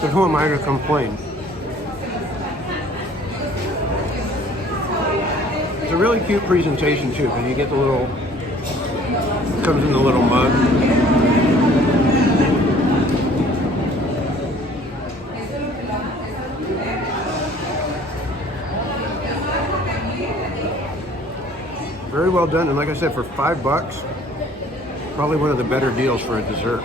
So who am I to complain? It's a really cute presentation too, and you get the little, it comes in the little mug. Very well done, and like I said, for $5, probably one of the better deals for a dessert.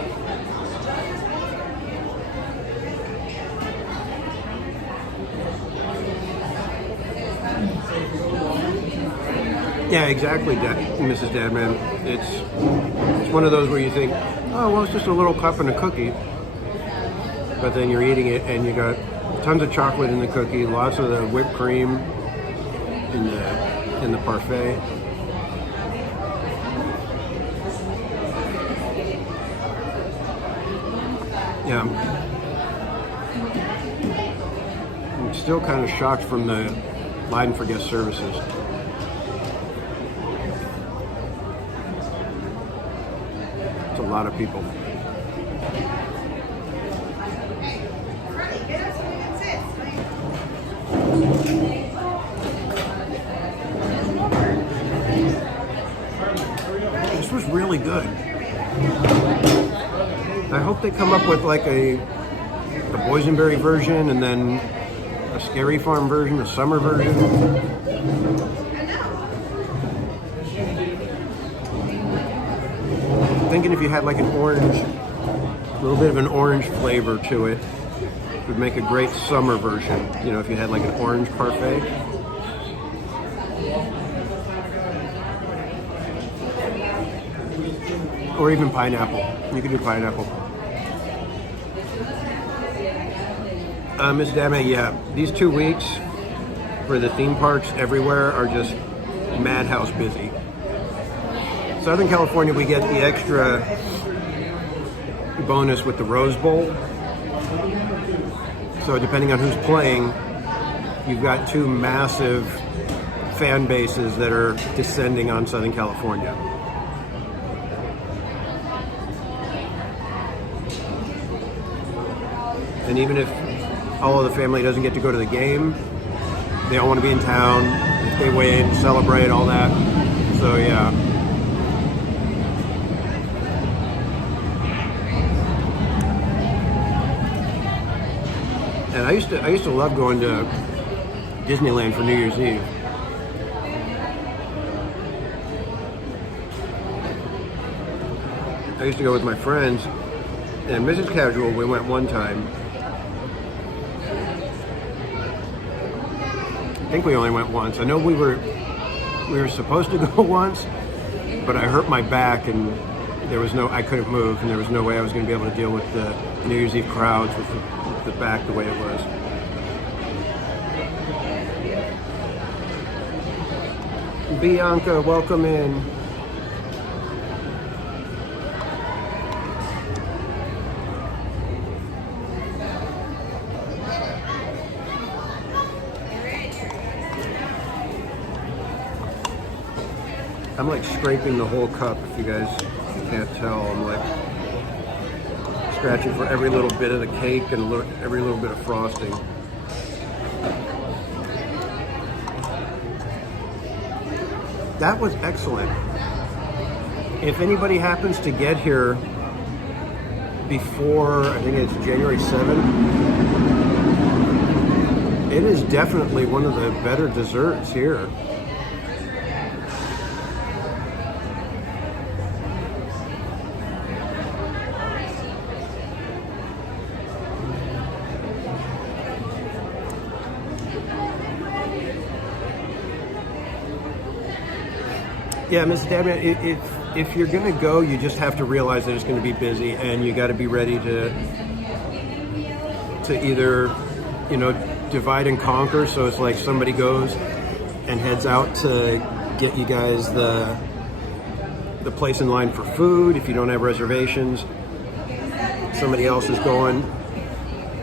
Yeah, exactly, Mrs. Dadman. It's one of those where you think, oh, well, it's just a little cup and a cookie. But then you're eating it and you got tons of chocolate in the cookie, lots of the whipped cream in the parfait. Yeah. I'm still kind of shocked from the line for guest services. It's a lot of people. This was really good. I hope they come up with like a boysenberry version and then a Scary Farm version, a summer version. I'm thinking if you had like an orange, a little bit of an orange flavor to it, it would make a great summer version. You know, if you had like an orange parfait. Or even pineapple. You could do pineapple. Ms. Dame, yeah, these 2 weeks for the theme parks everywhere are just madhouse busy. Southern California, we get the extra bonus with the Rose Bowl. So depending on who's playing, you've got two massive fan bases that are descending on Southern California. And even if all of the family doesn't get to go to the game, they all want to be in town, if they win, celebrate, all that. So yeah. And I used to love going to Disneyland for New Year's Eve. I used to go with my friends, and Mrs. Casual, we went one time. I think we only went once. I know we were supposed to go once, but I hurt my back and I couldn't move, and there was no way I was going to be able to deal with the New Year's Eve crowds with the back the way it was. Bianca, welcome in. I'm like scraping the whole cup, if you guys can't tell. I'm like scratching for every little bit of the cake and every little bit of frosting. That was excellent. If anybody happens to get here before, I think it's January 7th, it is definitely one of the better desserts here. Yeah, Mrs. Dabney, if you're going to go, you just have to realize that it's going to be busy, and you got to be ready to either, you know, divide and conquer. So it's like somebody goes and heads out to get you guys the place in line for food if you don't have reservations. Somebody else is going,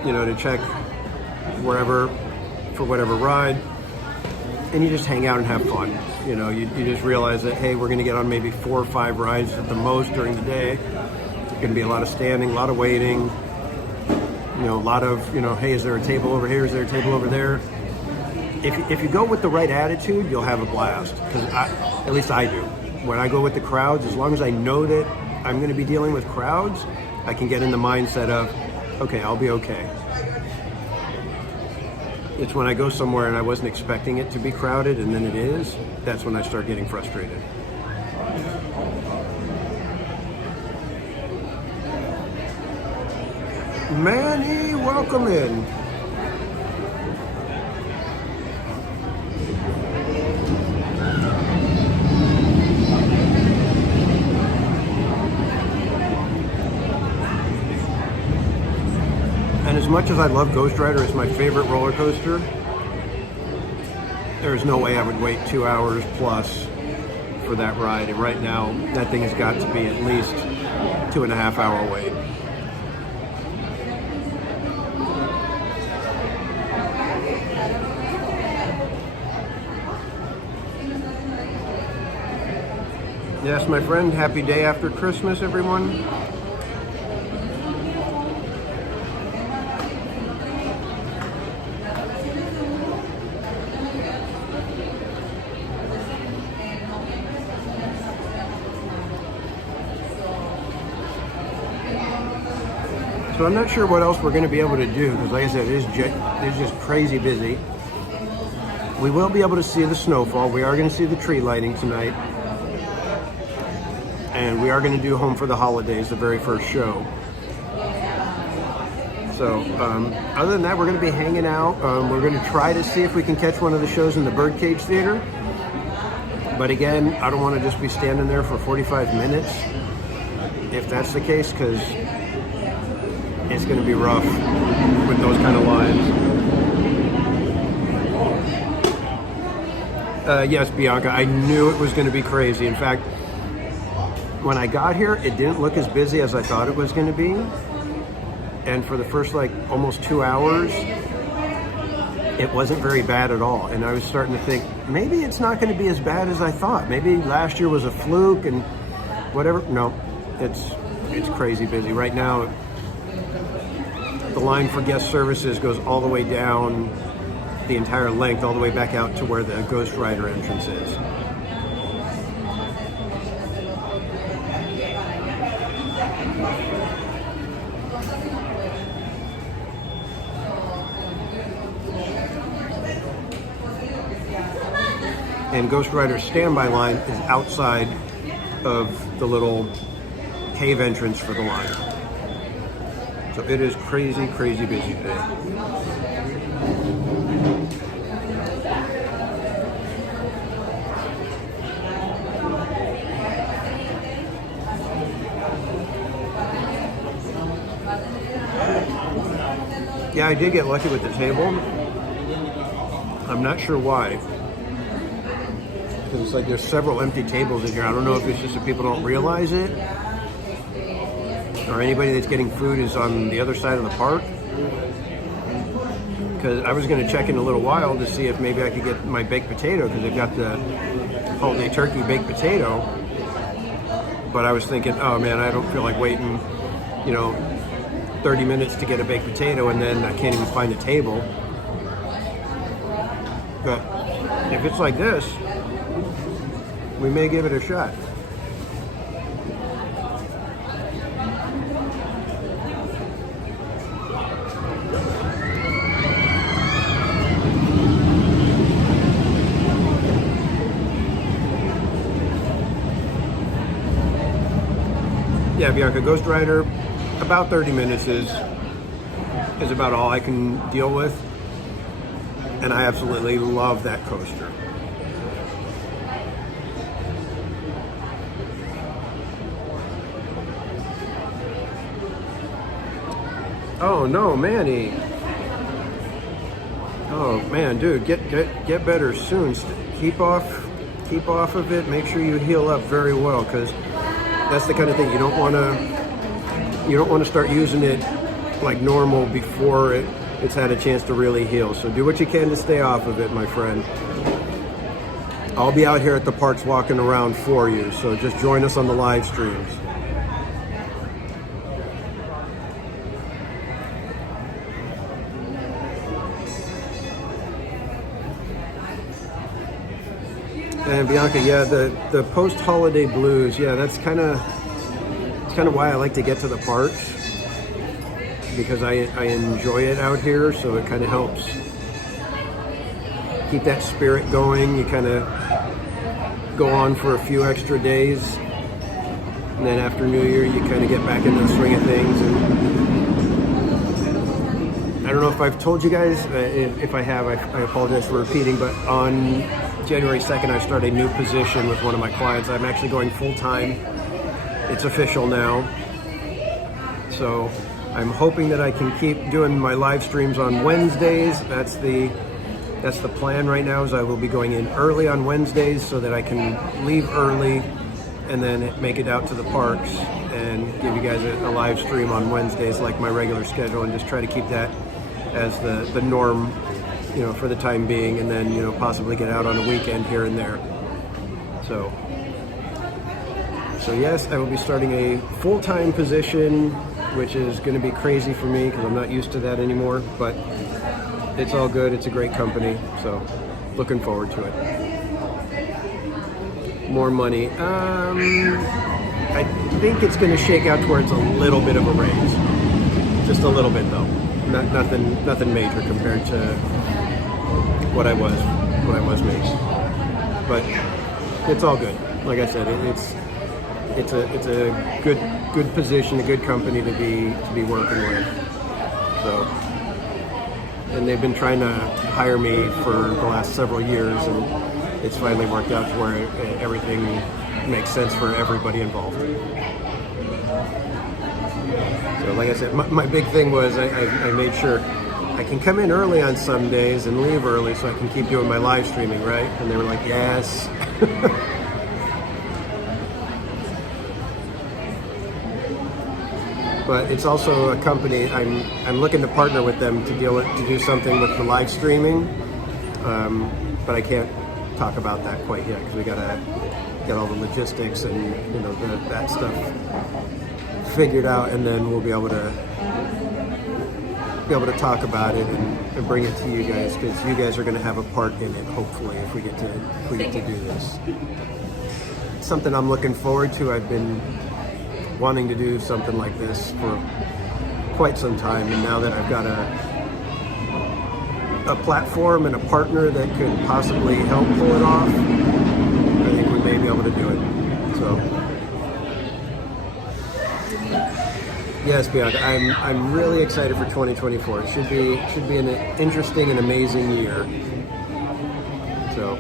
you know, to check wherever for whatever ride, and you just hang out and have fun. You know, you just realize that, hey, we're going to get on maybe 4 or 5 rides at the most during the day. It's going to be a lot of standing, a lot of waiting, you know, a lot of, you know, hey, is there a table over here? Is there a table over there? If you go with the right attitude, you'll have a blast. Because at least I do. When I go with the crowds, as long as I know that I'm going to be dealing with crowds, I can get in the mindset of, okay, I'll be okay. It's when I go somewhere and I wasn't expecting it to be crowded and then it is, that's when I start getting frustrated. Manny, welcome in. And as much as I love Ghost Rider, it's my favorite roller coaster, there's no way I would wait 2 hours plus for that ride. And right now, that thing has got to be at least 2.5 hour wait. Yes, my friend, happy day after Christmas, everyone. So I'm not sure what else we're going to be able to do, because like I said, it's just crazy busy. We will be able to see the snowfall. We are going to see the tree lighting tonight. And we are going to do Home for the Holidays, the very first show. So other than that, we're going to be hanging out. We're going to try to see if we can catch one of the shows in the Birdcage Theater. But again, I don't want to just be standing there for 45 minutes, if that's the case, because it's going to be rough with those kind of lines. Yes, Bianca, I knew it was going to be crazy. In fact, when I got here, it didn't look as busy as I thought it was going to be. And for the first, like, almost 2 hours, it wasn't very bad at all. And I was starting to think, maybe it's not going to be as bad as I thought. Maybe last year was a fluke and whatever. No, it's crazy busy. Right now, the line for guest services goes all the way down the entire length, all the way back out to where the Ghost Rider entrance is. And Ghost Rider's standby line is outside of the little cave entrance for the line. So it is crazy, crazy busy today. Yeah, I did get lucky with the table. I'm not sure why. Because it's like there's several empty tables in here. I don't know if it's just that people don't realize it, or anybody that's getting food is on the other side of the park. Because I was going to check in a little while to see if maybe I could get my baked potato, because they've got the holiday turkey baked potato, but I was thinking, oh man, I don't feel like waiting, 30 minutes to get a baked potato, and then I can't even find a table. But if it's like this, we may give it a shot. Yeah, Bianca, Ghost Rider, about 30 minutes is about all I can deal with. And I absolutely love that coaster. Oh no, Manny. Oh man, dude, get better soon. Keep off of it. Make sure you heal up very well, because that's the kind of thing you don't want to start using it like normal before it's had a chance to really heal. So do what you can to stay off of it, my friend. I'll be out here at the parks walking around for you, so just join us on the live streams. And Bianca, yeah, the post-holiday blues, yeah, that's kind of why I like to get to the parks, because I enjoy it out here, so it kind of helps keep that spirit going. You kind of go on for a few extra days, and then after New Year, you kind of get back into the swing of things. And I don't know if I've told you guys, if I have, I apologize for repeating, but on January 2nd, I start a new position with one of my clients. I'm actually going full-time. It's official now. So I'm hoping that I can keep doing my live streams on Wednesdays. That's the plan right now, is I will be going in early on Wednesdays so that I can leave early and then make it out to the parks and give you guys a live stream on Wednesdays like my regular schedule, and just try to keep that as the norm, for the time being, and then, possibly get out on a weekend here and there. So yes, I will be starting a full-time position, which is going to be crazy for me because I'm not used to that anymore, but it's all good. It's a great company, so looking forward to it. More money. I think it's going to shake out towards a little bit of a raise. Just a little bit, though. Nothing major compared to what I was making. But it's all good. Like I said, it's a good position, a good company to be working with. So, and they've been trying to hire me for the last several years, and it's finally worked out to where everything makes sense for everybody involved. So, like I said, my big thing was I made sure I can come in early on some days and leave early so I can keep doing my live streaming, right? And they were like, yes. But it's also a company, I'm looking to partner with them to do something with the live streaming, but I can't talk about that quite yet because we gotta get all the logistics and that stuff figured out, and then we'll be able to talk about it and bring it to you guys, because you guys are going to have a part in it, hopefully, if we get to do this. It's something I'm looking forward to. I've been wanting to do something like this for quite some time, and now that I've got a platform and a partner that could possibly help pull it off, I think we may be able to do it. So yes, Bianca, I'm really excited for 2024. It should be an interesting and amazing year. So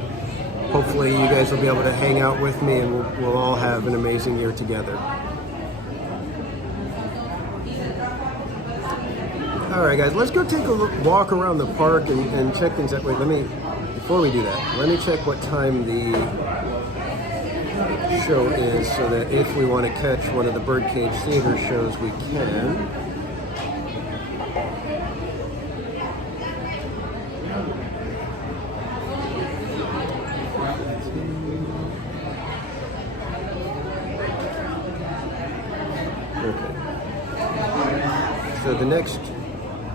hopefully you guys will be able to hang out with me, and we'll all have an amazing year together. All right, guys, let's go take a walk around the park and check things out. Wait, before we do that, let me check what time the show is, so that if we want to catch one of the Birdcage Theater shows, we can.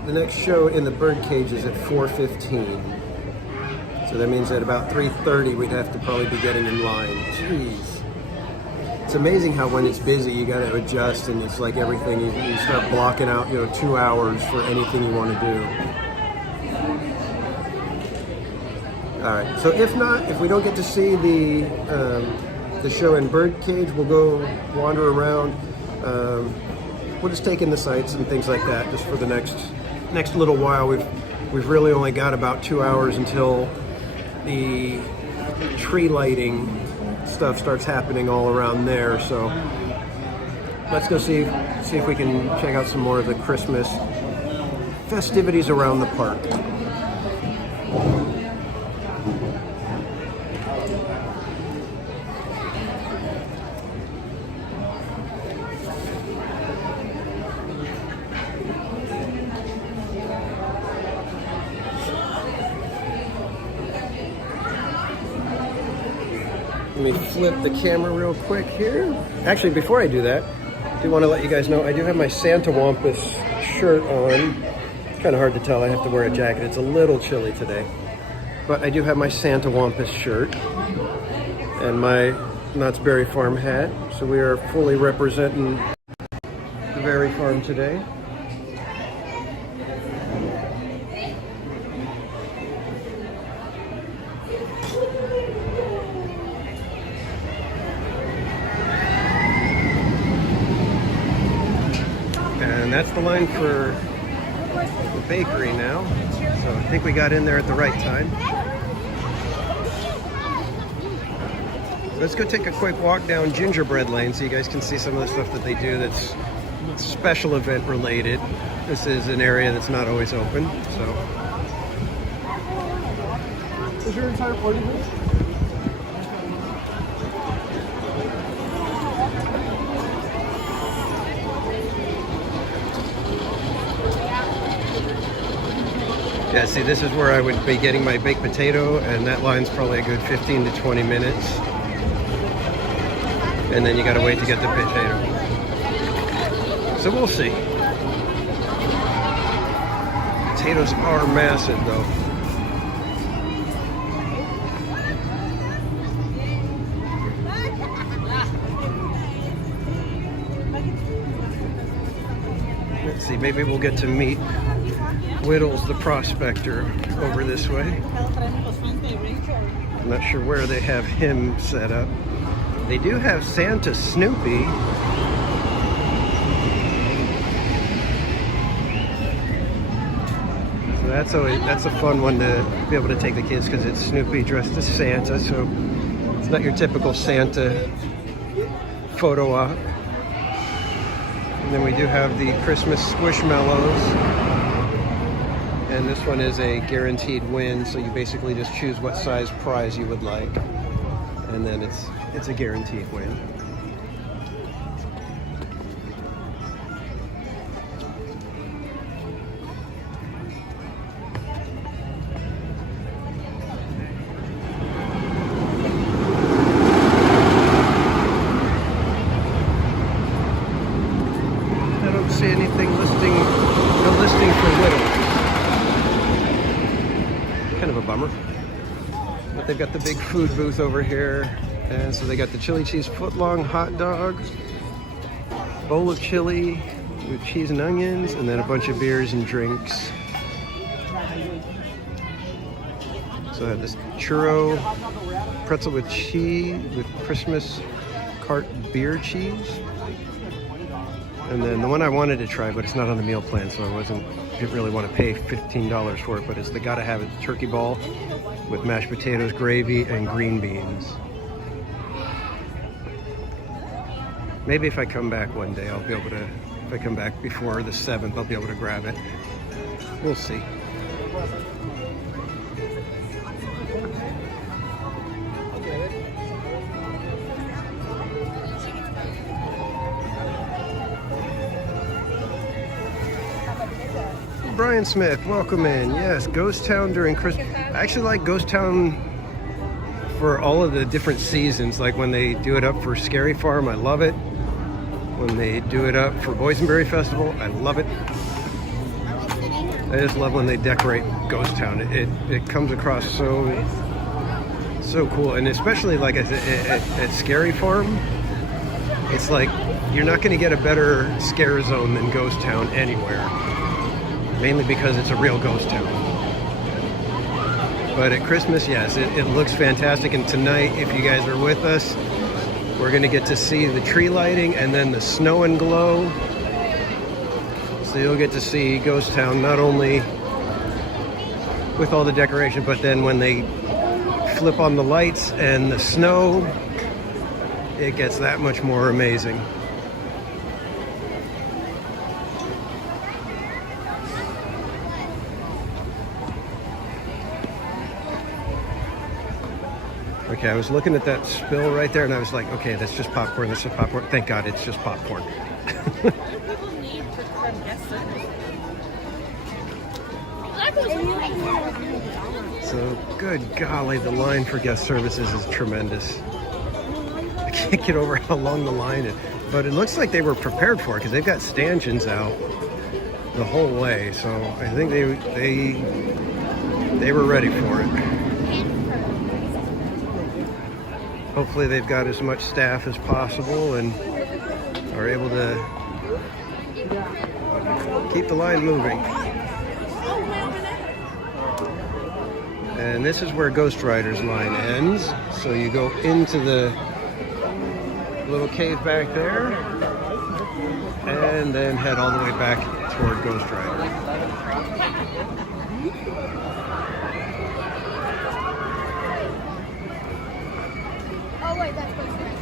The next show in the birdcage is at 4:15. So that means at about 3:30 we'd have to probably be getting in line. Jeez. It's amazing how when it's busy you gotta adjust, and it's like everything, you start blocking out, 2 hours for anything you want to do. Alright, so if we don't get to see the show in birdcage, we'll go wander around. We'll just take in the sights and things like that just for the next little while. We've really only got about 2 hours until the tree lighting stuff starts happening all around there. So let's go see if we can check out some more of the Christmas festivities around the park. Let me flip the camera real quick here. Actually, before I do that, I do want to let you guys know I do have my Santa Wampus shirt on. It's kind of hard to tell. I have to wear a jacket. It's a little chilly today. But I do have my Santa Wampus shirt and my Knott's Berry Farm hat. So we are fully representing the Berry Farm today. And that's the line for the bakery now. So I think we got in there at the right time. Let's go take a quick walk down Gingerbread Lane so you guys can see some of the stuff that they do that's special event related. This is an area that's not always open, so. Is your entire party here? Yeah, see, this is where I would be getting my baked potato, and that line's probably a good 15 to 20 minutes. And then you gotta wait to get the potato. So we'll see. Potatoes are massive, though. Let's see, maybe we'll get to meet Whittles the Prospector over this way. I'm not sure where they have him set up. They do have Santa Snoopy. So that's a fun one to be able to take the kids because it's Snoopy dressed as Santa, so it's not your typical Santa photo op. And then we do have the Christmas Squishmallows. And this one is a guaranteed win, so you basically just choose what size prize you would like, and then it's a guaranteed win. I don't see anything no listing for Whittles. Kind of a bummer, but they've got the big food booth over here, and so they got the chili cheese footlong hot dog, bowl of chili with cheese and onions, and then a bunch of beers and drinks. So I have this churro pretzel with cheese with Christmas cart beer cheese, and then the one I wanted to try, but it's not on the meal plan, so I didn't really want to pay $15 for it, but it's the gotta have it turkey ball with mashed potatoes, gravy, and green beans. Maybe if I come back one day, I'll be able to, if I come back before the 7th, I'll be able to grab it. We'll see. Brian Smith, welcome in. Yes, Ghost Town during Christmas. I actually like Ghost Town for all of the different seasons. Like when they do it up for Scary Farm, I love it. When they do it up for Boysenberry Festival, I love it. I just love when they decorate Ghost Town. It comes across so cool, and especially like at Scary Farm, it's like you're not going to get a better scare zone than Ghost Town anywhere, mainly because it's a real ghost town. But at Christmas, yes, it looks fantastic, and tonight, if you guys are with us, we're going to get to see the tree lighting and then the snow and glow. So you'll get to see Ghost Town not only with all the decoration, but then when they flip on the lights and the snow, it gets that much more amazing. Okay, I was looking at that spill right there and I was like, okay, that's just popcorn, that's just popcorn. Thank God it's just popcorn. So, good golly, the line for guest services is tremendous. I can't get over how long the line is, but it looks like they were prepared for it because they've got stanchions out the whole way. So I think they were ready for it. Hopefully they've got as much staff as possible and are able to keep the line moving. And this is where Ghost Rider's line ends. So you go into the little cave back there and then head all the way back toward Ghost Rider. Oh wait, that's Ghost Rider.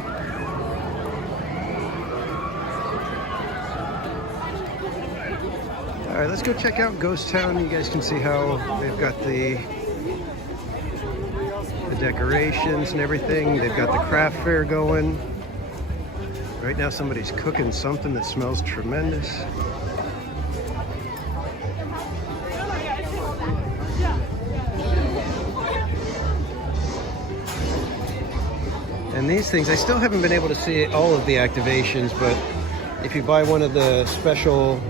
All right, let's go check out Ghost Town. You guys can see how they've got the decorations and everything. They've got the craft fair going. Right now somebody's cooking something that smells tremendous. And these things, I still haven't been able to see all of the activations, but if you buy one of the special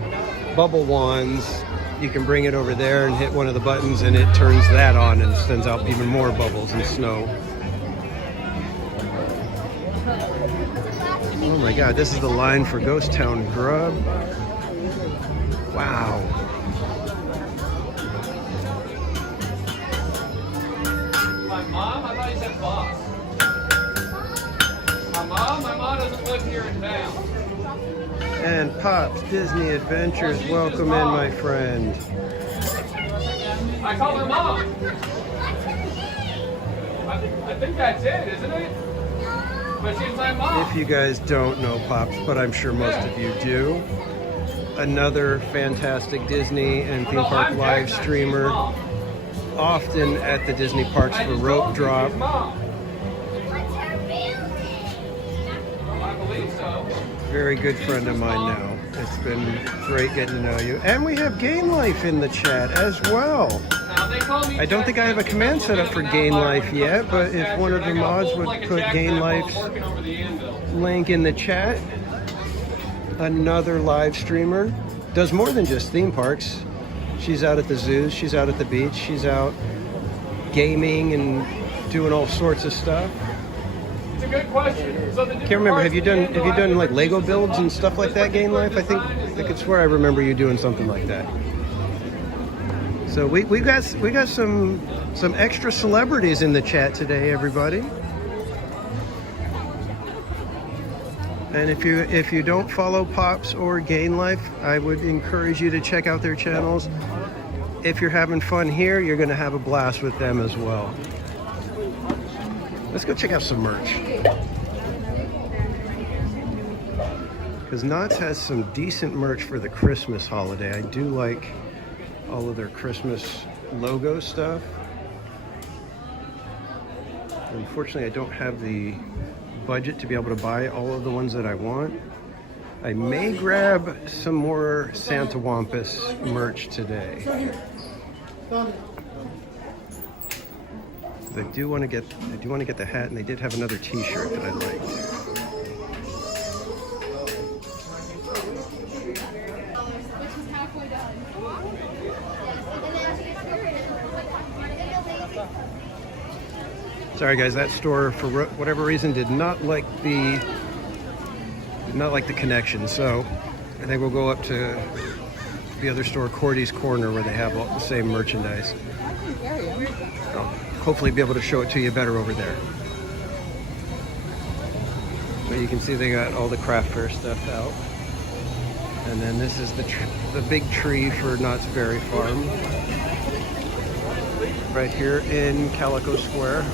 bubble wands, you can bring it over there and hit one of the buttons and it turns that on and sends out even more bubbles and snow. Oh my God, this is the line for Ghost Town grub. Wow. My mom? I thought you said boss. My mom doesn't live here in town. And Pop's Disney Adventures, welcome in, my friend. I call her mom. I think that's it, isn't it? But she's my mom. If you guys don't know Pops, but I'm sure most of you do, another fantastic Disney and theme park live streamer, often at the Disney parks for rope drop. I believe so. Very good friend of mine now. It's been great getting to know you. And we have Game Life in the chat as well. I don't think I have a command set up for Gain Life yet, but if one of the mods would put Gain Life's link in the chat. Another live streamer. Does more than just theme parks. She's out at the zoos, she's out at the beach, she's out gaming and doing all sorts of stuff. It's a good question. So Can't remember, have you done like Lego builds and stuff like that, Gain Life? I think it's where I remember you doing something like that. So we got some extra celebrities in the chat today, everybody. And if you don't follow Pops or Gain Life, I would encourage you to check out their channels. If you're having fun here, you're going to have a blast with them as well. Let's go check out some merch. Because Knott's has some decent merch for the Christmas holiday. I do like all of their Christmas logo stuff. Unfortunately, I don't have the budget to be able to buy all of the ones that I want. I may grab some more Santa Wampus merch today. I do want to get the hat, and they did have another T-shirt that I liked. Sorry guys, that store for whatever reason did not like the connection. So I think we'll go up to the other store, Cordy's Corner, where they have all the same merchandise. I'll hopefully be able to show it to you better over there. But you can see they got all the craft fair stuff out. And then this is the big tree for Knott's Berry Farm. Right here in Calico Square.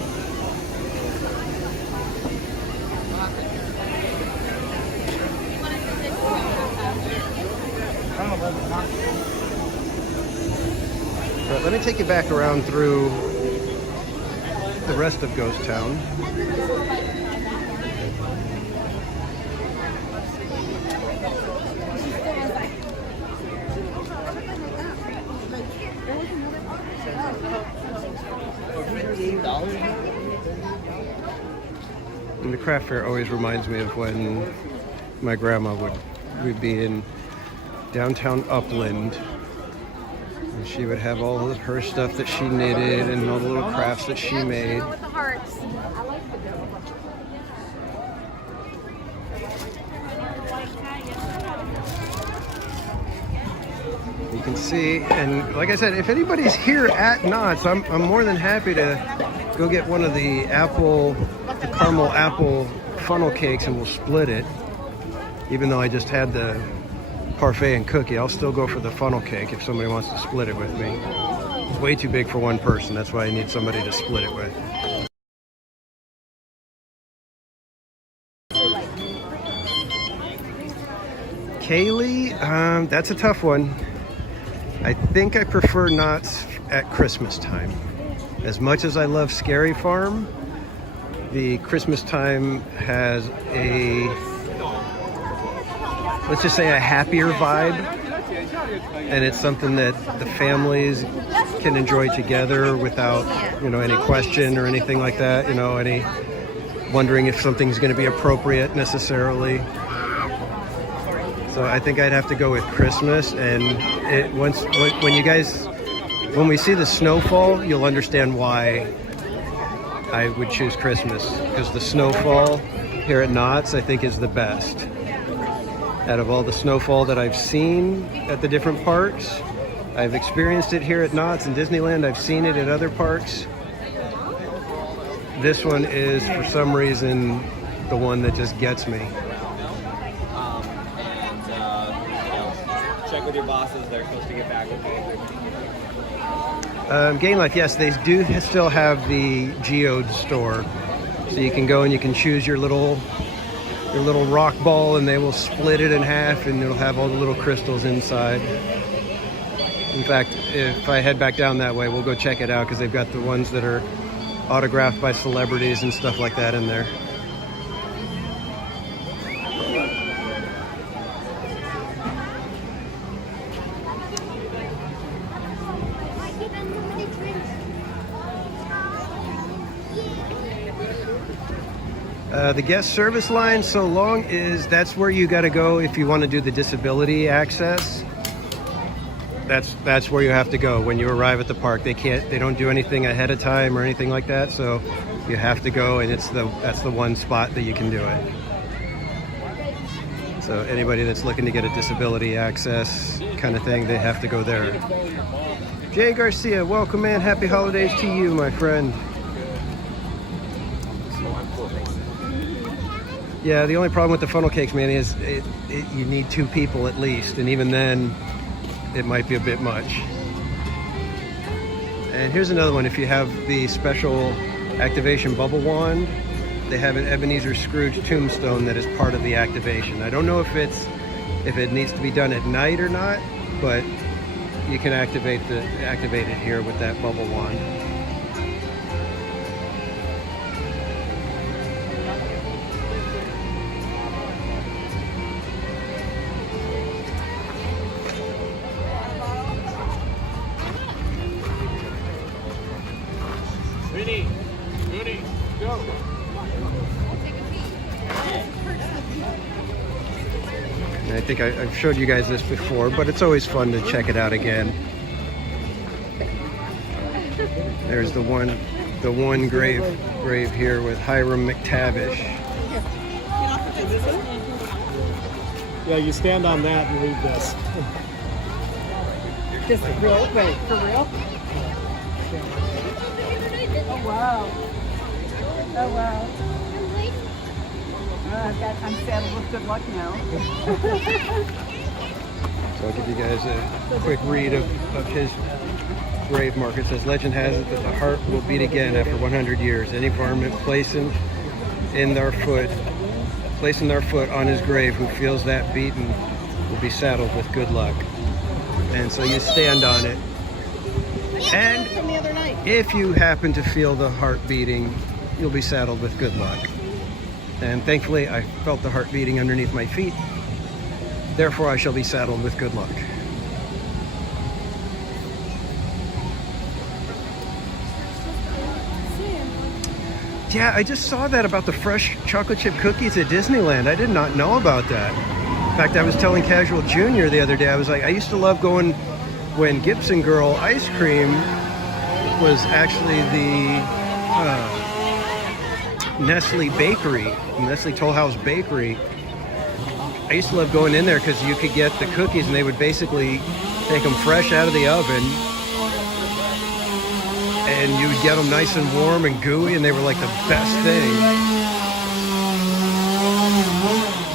But let me take you back around through the rest of Ghost Town. And the craft fair always reminds me of when my grandma would be in downtown Upland. And she would have all of her stuff that she knitted and all the little crafts that she made. You can see, and like I said, if anybody's here at Knott's, I'm more than happy to go get one of the caramel apple funnel cakes and we'll split it. Even though I just had the parfait and cookie, I'll still go for the funnel cake if somebody wants to split it with me. It's way too big for one person, that's why I need somebody to split it with. Kaylee, that's a tough one. I think I prefer Knott's at Christmas time. As much as I love Scary Farm, the Christmas time has a, let's just say, a happier vibe. And it's something that the families can enjoy together without, any question or anything like that, any wondering if something's going to be appropriate necessarily. So I think I'd have to go with Christmas, and when we see the snowfall, you'll understand why I would choose Christmas, because the snowfall here at Knott's I think is the best. Out of all the snowfall that I've seen at the different parks, I've experienced it here at Knott's and Disneyland, I've seen it at other parks. This one is, for some reason, the one that just gets me. Check with your bosses, they're supposed to get back with you. Game Life, yes, they do still have the geode store. So you can go and you can choose your little rock ball and they will split it in half and it'll have all the little crystals inside. In fact, if I head back down that way, we'll go check it out because they've got the ones that are autographed by celebrities and stuff like that in there. The guest service line, so long is that's where you got to go if you want to do the disability access. That's where you have to go when you arrive at the park. They don't do anything ahead of time or anything like that, so you have to go, and that's the one spot that you can do it. So anybody that's looking to get a disability access kind of thing, they have to go there. Jay Garcia, welcome in. Happy holidays to you, my friend. Yeah, the only problem with the funnel cakes, man, is you need 2 people at least, and even then, it might be a bit much. And here's another one. If you have the special activation bubble wand, they have an Ebenezer Scrooge tombstone that is part of the activation. I don't know if it needs to be done at night or not, but you can activate it here with that bubble wand. Mooney, go. And I think I've showed you guys this before, but it's always fun to check it out again. There's the one the one grave here with Hiram McTavish. Yeah, you stand on that and read this. Just real? Wait, for real? Oh, wow. Oh, wow. I'm saddled with good luck now. So I'll give you guys a quick read of his grave marker. It says, legend has it that the heart will beat again after 100 years. Any varmint placing their foot on his grave who feels that beating will be saddled with good luck. And so you stand on it. And if you happen to feel the heart beating, you'll be saddled with good luck. And thankfully, I felt the heart beating underneath my feet. Therefore, I shall be saddled with good luck. Yeah, I just saw that about the fresh chocolate chip cookies at Disneyland. I did not know about that. In fact, I was telling Casual Junior the other day, I was like, I used to love going when Gibson Girl ice cream was actually the Nestle Bakery, Nestle Toll House Bakery. I used to love going in there because you could get the cookies and they would basically take them fresh out of the oven and you would get them nice and warm and gooey and they were like the best thing.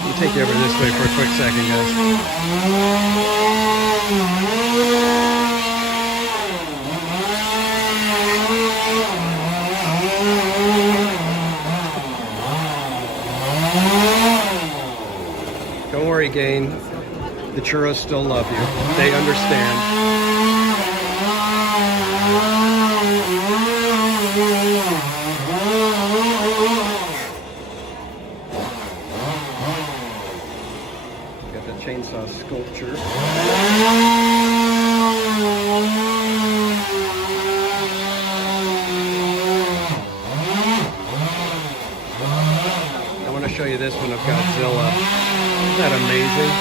We'll take you over this way for a quick second, guys. Don't worry, Gain. The churros still love you. They understand. Got the chainsaw sculpture. I want to show you this one of Godzilla. Isn't that amazing?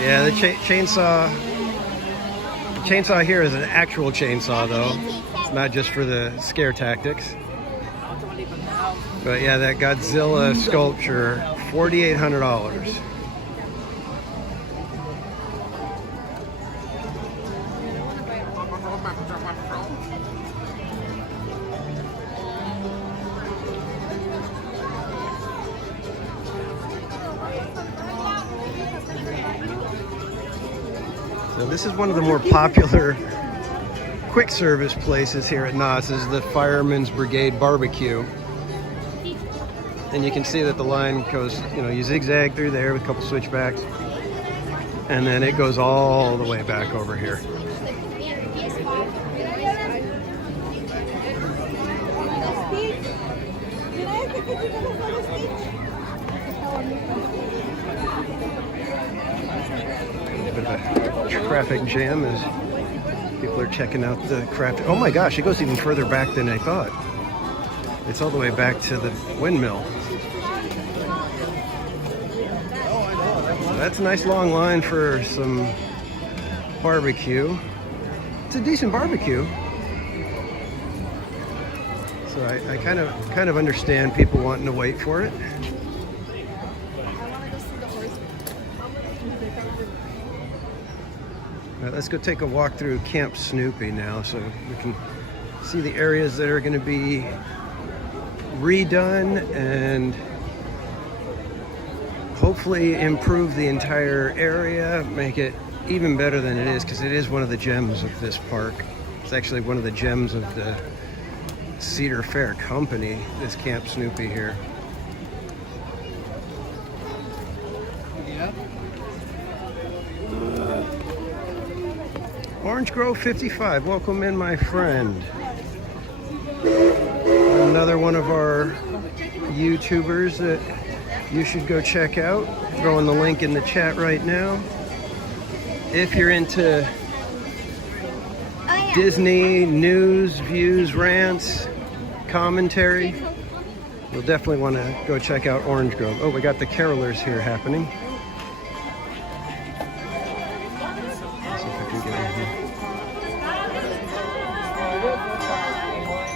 Yeah, the chainsaw here is an actual chainsaw though. It's not just for the scare tactics. But yeah, that Godzilla sculpture, $4,800. So this is one of the more popular quick service places here at Knott's. This is the Fireman's Brigade Barbecue. And you can see that the line goes, you zigzag through there with a couple switchbacks. And then it goes all the way back over here. Traffic jam as people are checking out the craft. Oh my gosh, it goes even further back than I thought. It's all the way back to the windmill. So that's a nice long line for some barbecue. It's a decent barbecue. So I kind of understand people wanting to wait for it. Let's go take a walk through Camp Snoopy now so we can see the areas that are going to be redone and hopefully improve the entire area, make it even better than it is, because it is one of the gems of this park. It's actually one of the gems of the Cedar Fair Company, this Camp Snoopy here. Yeah. Orange Grove 55, welcome in, my friend. Another one of our YouTubers that you should go check out. Throwing the link in the chat right now. If you're into Disney news, views, rants, commentary, you'll definitely want to go check out Orange Grove. Oh, we got the carolers here happening.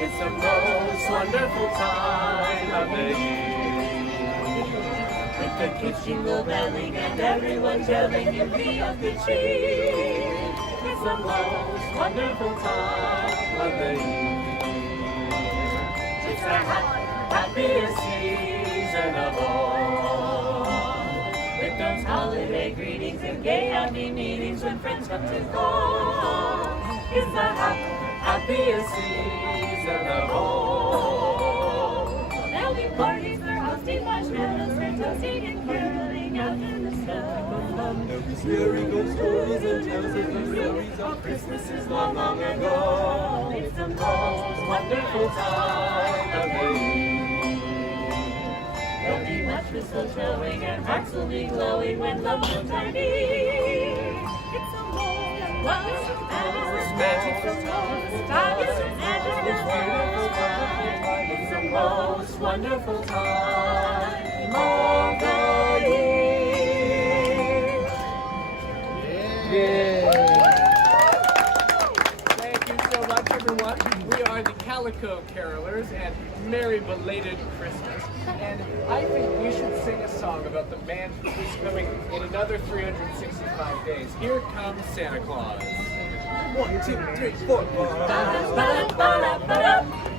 It's the most wonderful time of the year. With the kids jingle belling and everyone telling you be of good cheer. It's the most wonderful time of the year. It's the happiest season of all. With those holiday greetings and gay happy meetings when friends come to call. It's the happiest season of all. There'll be parties, they're hosting marshmallows, they're toasting and caroling out in the snow. Scary ghost stories and tales of the memories of Christmases long, long ago. It's the most wonderful time of the year. There'll be much crystal showing and hearts will be glowing when loved ones are near. It's the most wonderful magic from it's the most wonderful time of the year. Yeah. Thank you so much, everyone. We are the Calico Carolers, and merry belated Christmas. And I think we should sing a song about the man who's coming in another 365 days. Here comes Santa Claus. 1, 2, 3, 4.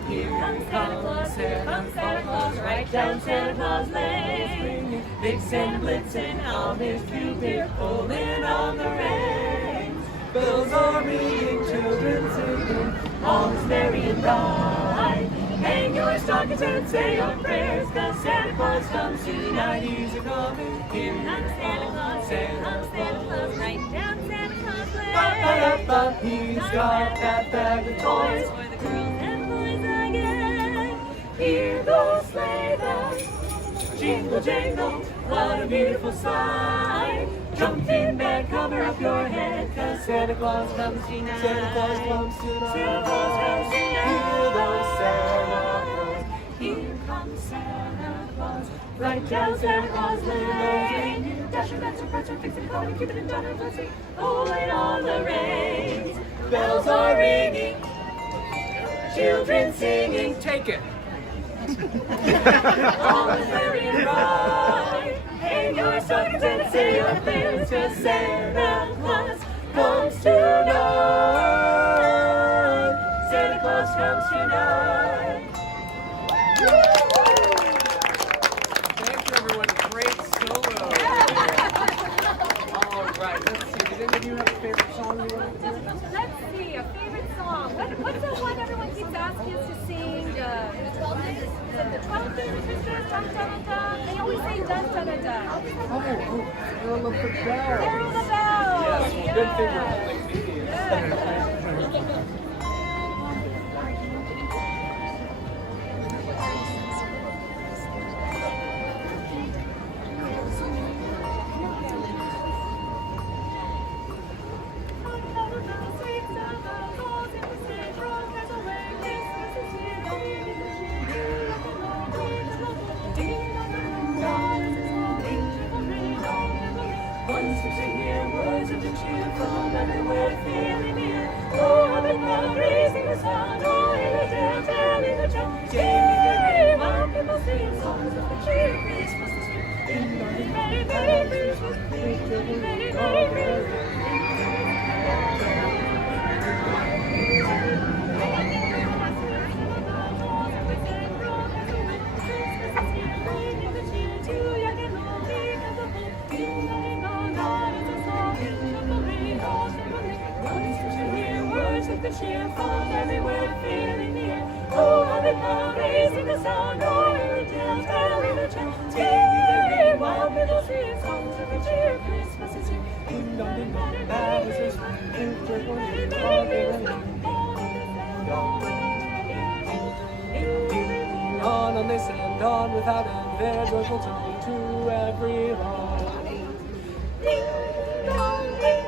Here comes Santa Claus, here comes Santa Claus, right down Santa Claus Lane. Vixen blitzing on his two-beer, pulling on the reins. Bells are ringing, children singing, all is merry and bright. Hang your stockings and say your prayers, 'cause Santa Claus comes tonight. He's a-coming. Here comes Santa Claus, here comes Santa Claus, right down Santa Claus Lane. He's got that bag of toys for the girls and boys again. Here goes sleigh bells, jingle jangle, what a beautiful sight. Jump in bed, cover up your head, 'cause Santa Claus comes tonight. Santa Claus comes tonight. Santa Claus comes tonight. Here goes Santa Claus. Here comes Santa Claus, right down Santa Claus Lane. Dasher, Dancer, Prancer, Vixen, Comet, Cupid, and Donner, Blessing, pulling on the reins. Bells are ringing, children singing. Take it. All is merry and bright. Hang your stockings and say your prayers, 'cause Santa Claus comes tonight. Santa Claus comes tonight. Thank you, everyone. Great solo. All right, let's see. Does any of you have a favorite song you want to do? Let's see, a favorite song. What's the one everyone keeps asking us to sing? The 12 Days of Christmas, dun dun dun. They always say dun dun dun dun. Carol of the Bells. Carol of the Bells. Yes, good figure. Once to hear words of the cheer from everywhere feeling near. Oh, up and down, raising the sound, oh, in the town, telling the child. Yay, while people sing songs of the cheer. Christmas is here. Merry, Merry Christmas. Merry, Merry Christmas. The cheer from everywhere feeling near. Oh, how they come raising the sound, oh, in the town, telling the child. Yay, while people sing songs of the cheer. Christmas is here. Ding dong, ding dong. That is a super wonderful on this and on without end, their joyful tone to every home. Ding dong, ding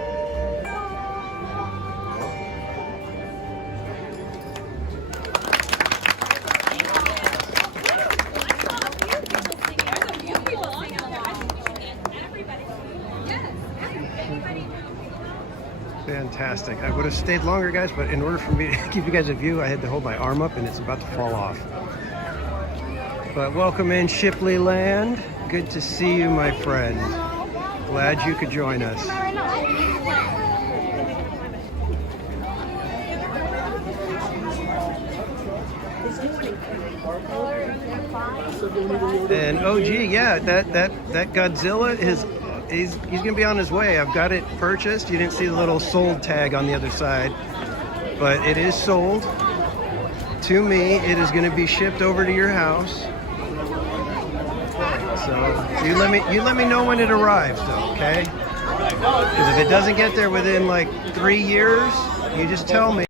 Fantastic. I would have stayed longer, guys, but in order for me to give you guys a view, I had to hold my arm up and it's about to fall off. But welcome in Shipley Land. Good to see you, my friend. Glad you could join us. And OG, yeah, that Godzilla is he's gonna be on his way. I've got it purchased. You didn't see the little sold tag on the other side, but it is sold to me. It is gonna be shipped over to your house. So you let me know when it arrives, though, okay? Because if it doesn't get there within like 3 years, you just tell me.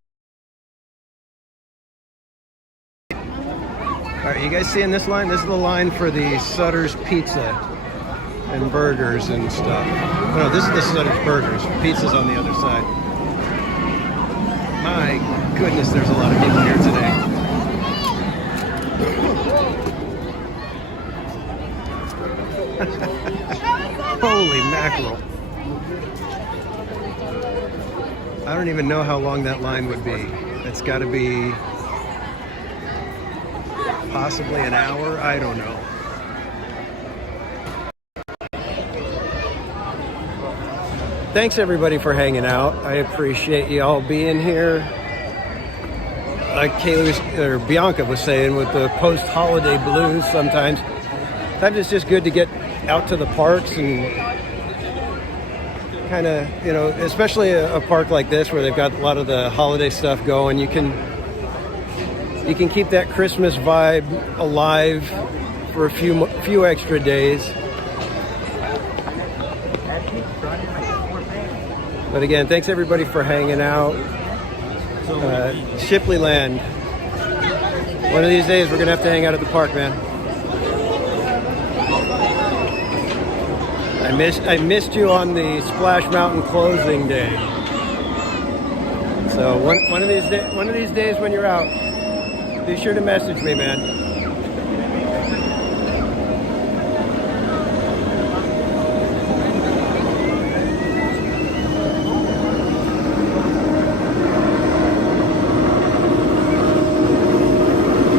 All right, you guys seeing this line? This is the line for the Sutter's Pizza and burgers and stuff. No, this is the Sutter's Burgers. Pizza's on the other side. My goodness, there's a lot of people here today. Holy mackerel. I don't even know how long that line would be. It's got to be possibly an hour. I don't know. Thanks everybody for hanging out. I appreciate you all being here. Like Bianca was saying, with the post-holiday blues sometimes it's just good to get out to the parks and kind of, you know, especially a park like this where they've got a lot of the holiday stuff going. You can keep that Christmas vibe alive for a few extra days. But again, thanks everybody for hanging out. Shipley Land. One of these days we're gonna have to hang out at the park, man. I missed you on the Splash Mountain closing day. So one of these days when you're out, be sure to message me, man.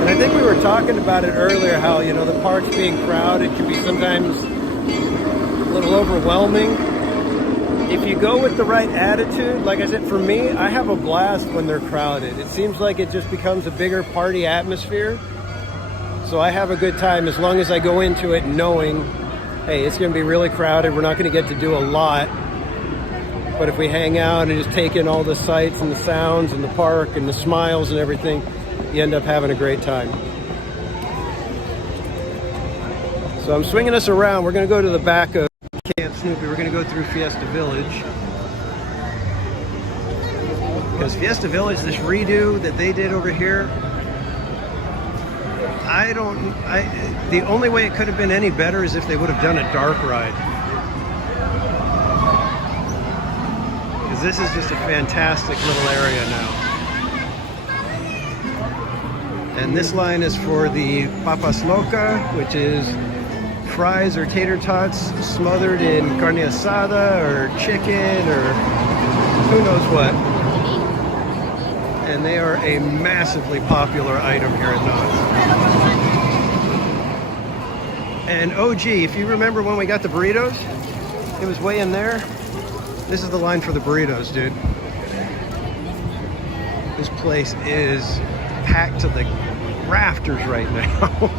And I think we were talking about it earlier, how, you know, the parks being crowded can be sometimes a little overwhelming. If you go with the right attitude, like I said, for me, I have a blast when they're crowded. It seems like it just becomes a bigger party atmosphere. So I have a good time as long as I go into it knowing, hey, it's going to be really crowded. We're not going to get to do a lot. But if we hang out and just take in all the sights and the sounds and the park and the smiles and everything, you end up having a great time. So I'm swinging us around. We're going to go to the back of Camp Snoopy. We're going to go through Fiesta Village. Because Fiesta Village, this redo that they did over here, the only way it could have been any better is if they would have done a dark ride. Because this is just a fantastic little area now. And this line is for the papas loca, which is fries or tater tots smothered in carne asada or chicken or who knows what. And they are a massively popular item here at Knott's. And OG, if you remember when we got the burritos, it was way in there. This is the line for the burritos, dude. This place is packed to the rafters right now.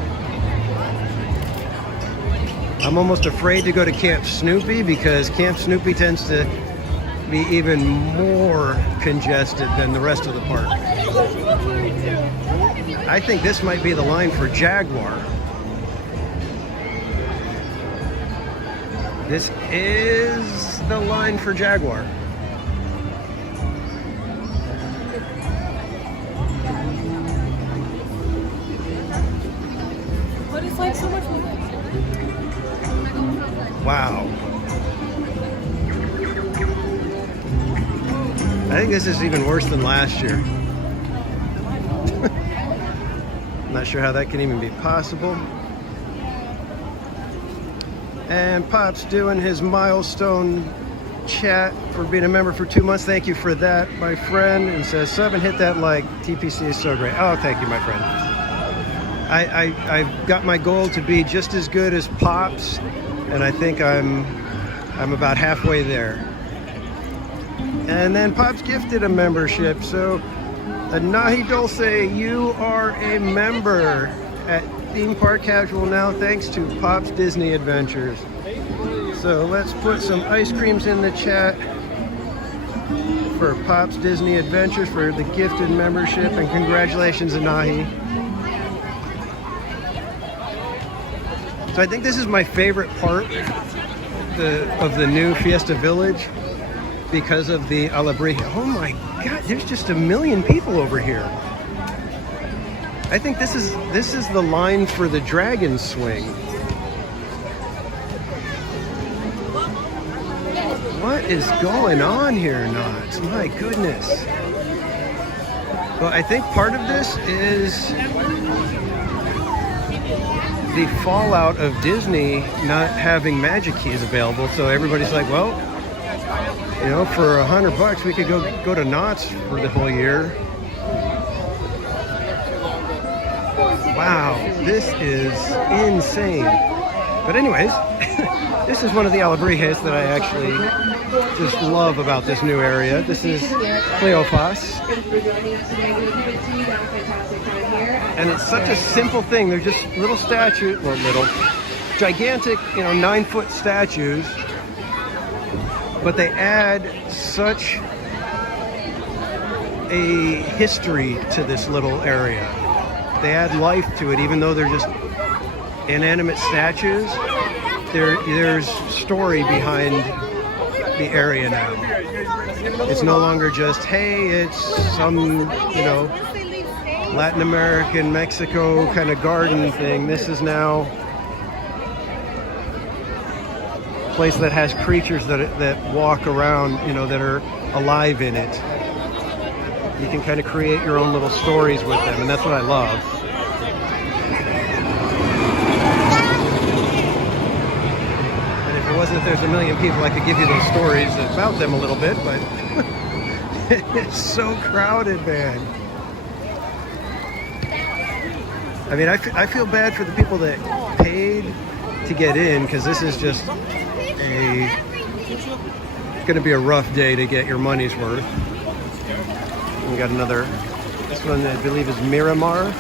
I'm almost afraid to go to Camp Snoopy because Camp Snoopy tends to be even more congested than the rest of the park. I think this might be the line for Jaguar. This is the line for Jaguar. But it's like so much more. Wow. I think this is even worse than last year. Not sure how that can even be possible. And Pop's doing his milestone chat for being a member for 2 months. Thank you for that, my friend. And says, sub and hit that like. TPC is so great. Oh, thank you, my friend. I've got my goal to be just as good as Pop's, and I think I'm about halfway there. And then Pop's gifted a membership. So, Nahi Dulce, you are a member at Theme Park Casual now, thanks to Pop's Disney Adventures. So let's put some ice creams in the chat for Pop's Disney Adventures for the gifted membership, and congratulations, Nahi. So I think this is my favorite part of the new Fiesta Village because of the Alebrije. Oh my God, there's just a million people over here. I think this is the line for the dragon swing. What is going on here, Knott? My goodness. Well, I think part of this is the fallout of Disney not having magic keys available. So everybody's like, well, you know, for $100 we could go to Knott's for the whole year. Wow, this is insane. But anyways, this is one of the Alebrijes that I actually just love about this new area. This is Cleophas. And it's such a simple thing. They're just little statues, well, little, gigantic, 9-foot statues. But they add such a history to this little area. They add life to it, even though they're just inanimate statues. There's story behind the area now. It's no longer just, hey, it's some, Latin American, Mexico kind of garden thing. This is now a place that has creatures that walk around, that are alive in it. You can kind of create your own little stories with them, and that's what I love. And if it wasn't that there's a million people, I could give you those stories about them a little bit, but it's so crowded, man. I mean, I feel bad for the people that paid to get in, because this is just going to be a rough day to get your money's worth. We got another, this one I believe is Miramar.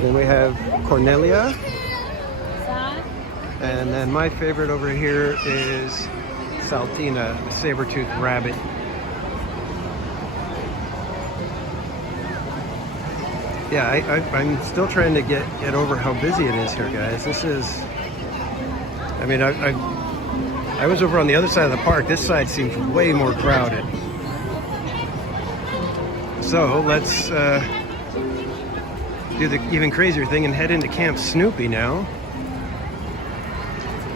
Then we have Cornelia. And then my favorite over here is Saltina, the saber-toothed rabbit. Yeah, I'm still trying to get over how busy it is here, guys. This is, I mean, I was over on the other side of the park. This side seems way more crowded. So let's do the even crazier thing and head into Camp Snoopy now.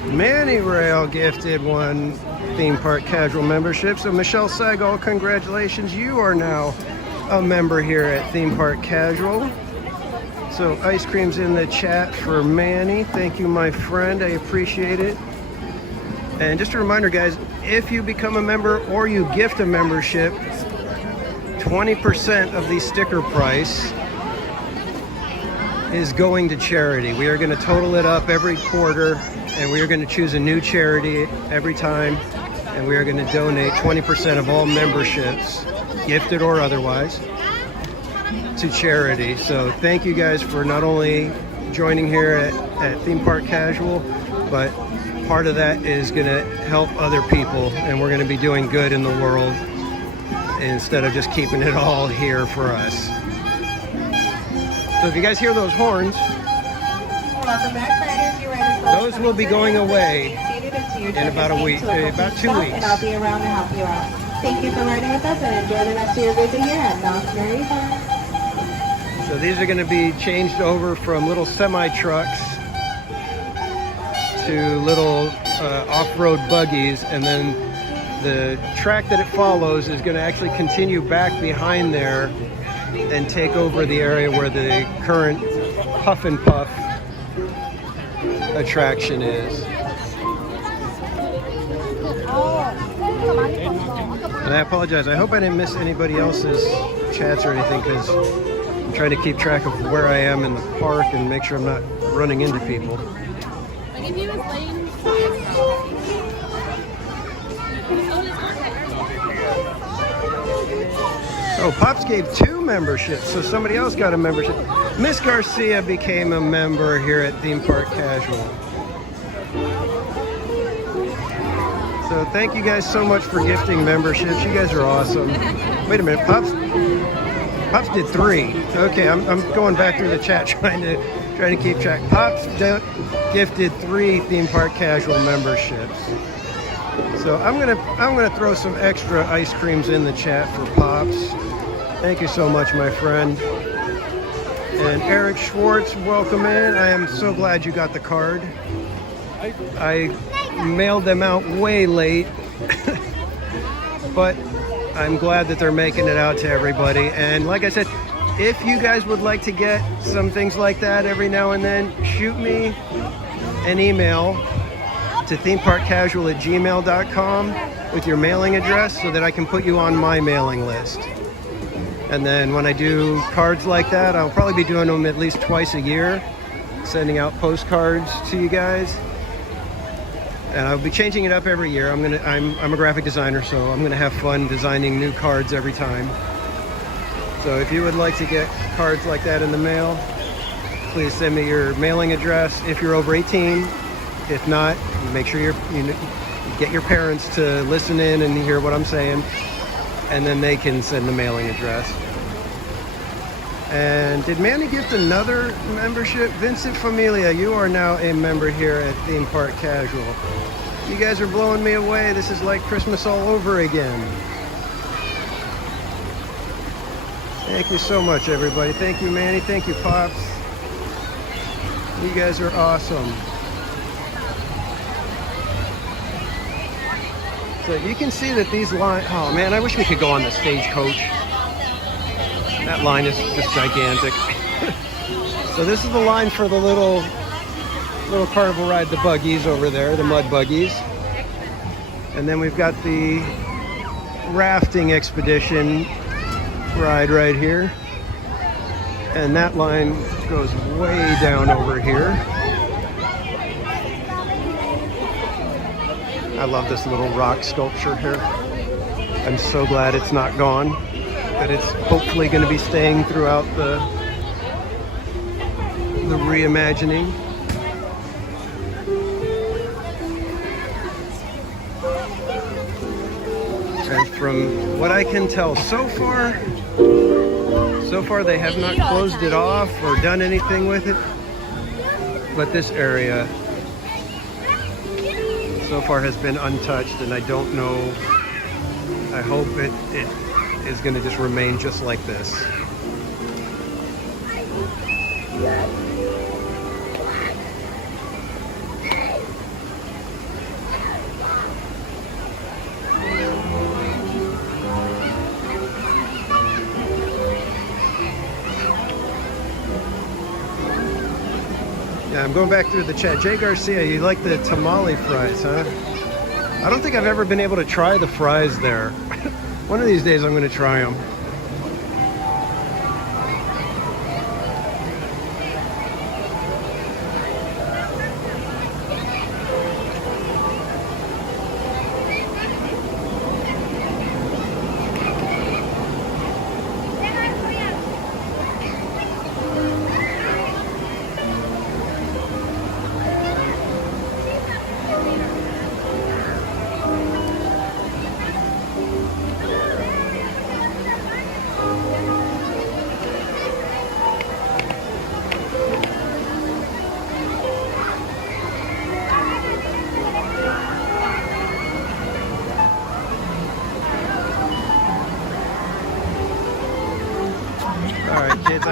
Manny Rail gifted one theme park casual membership. So Michelle Segal, congratulations. You are now a member here at Theme Park Casual. So ice cream's in the chat for Manny. Thank you, my friend. I appreciate it. And just a reminder, guys, if you become a member or you gift a membership, 20% of the sticker price is going to charity. We are going to total it up every quarter, and we are going to choose a new charity every time, and we are going to donate 20% of all memberships, gifted or otherwise, to charity. So thank you guys for not only joining here at Theme Park Casual, but part of that is going to help other people, and we're going to be doing good in the world instead of just keeping it all here for us. So if you guys hear those horns, those will be going away in about a week, about 2 weeks. And I'll be around to help you out. Thank you for riding with us and enjoy the rest of your visit here at Knott's Merry Farm. So these are going to be changed over from little semi-trucks to little off-road buggies, and then the track that it follows is going to actually continue back behind there and take over the area where the current Puff and Puff attraction is. And I apologize, I hope I didn't miss anybody else's chats or anything, because I'm trying to keep track of where I am in the park and make sure I'm not running into people. Oh, Pops gave 2 memberships, so somebody else got a membership. Miss Garcia became a member here at Theme Park Casual. So thank you guys so much for gifting memberships. You guys are awesome. Wait a minute, Pops did 3. Okay, I'm going back through the chat trying to keep track. Pops gifted 3 Theme Park Casual memberships. So I'm gonna throw some extra ice creams in the chat for Pops. Thank you so much, my friend. And Eric Schwartz, welcome in. I am so glad you got the card. I mailed them out way late, but I'm glad that they're making it out to everybody. And like I said, if you guys would like to get some things like that every now and then, shoot me an email to themeparkcasual@gmail.com with your mailing address so that I can put you on my mailing list. And then when I do cards like that, I'll probably be doing them at least twice a year, sending out postcards to you guys. And I'll be changing it up every year. I'm a graphic designer, so I'm gonna have fun designing new cards every time. So if you would like to get cards like that in the mail, please send me your mailing address if you're over 18. If not, make sure you get your parents to listen in and hear what I'm saying, and then they can send the mailing address. And did Manny gift another membership? Vincent Familia, you are now a member here at Theme Park Casual. You guys are blowing me away. This is like Christmas all over again. Thank you so much, everybody. Thank you, Manny. Thank you, Pops. You guys are awesome. So you can see that these lines, oh man, I wish we could go on the stagecoach. That line is just gigantic. So this is the line for the little carnival ride, the buggies over there, the mud buggies. And then we've got the rafting expedition ride right here. And that line goes way down over here. I love this little rock sculpture here. I'm so glad it's not gone, that it's hopefully going to be staying throughout the reimagining. And from what I can tell so far they have not closed it off or done anything with it. But this area so far has been untouched, and I don't know, I hope it is going to just remain just like this. Yeah, I'm going back through the chat. Jay Garcia, you like the tamale fries, huh? I don't think I've ever been able to try the fries there. One of these days I'm going to try them.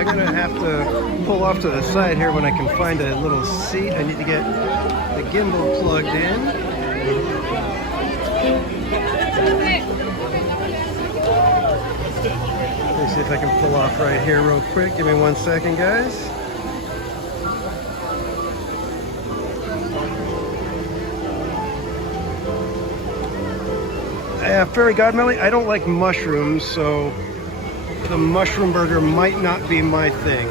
I'm gonna have to pull off to the side here when I can find a little seat. I need to get the gimbal plugged in. Let me see if I can pull off right here real quick. Give me 1 second, guys. Fairy Godmelly, I don't like mushrooms, so the mushroom burger might not be my thing.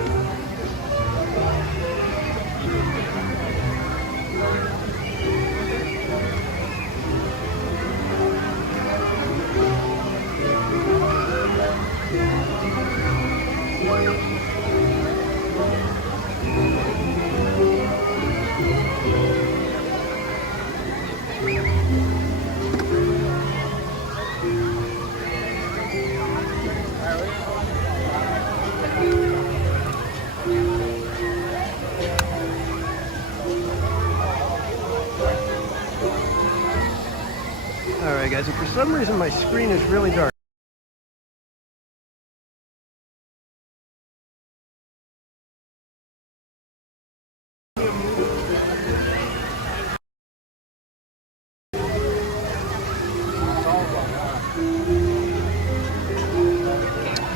Alright guys, and for some reason my screen is really dark.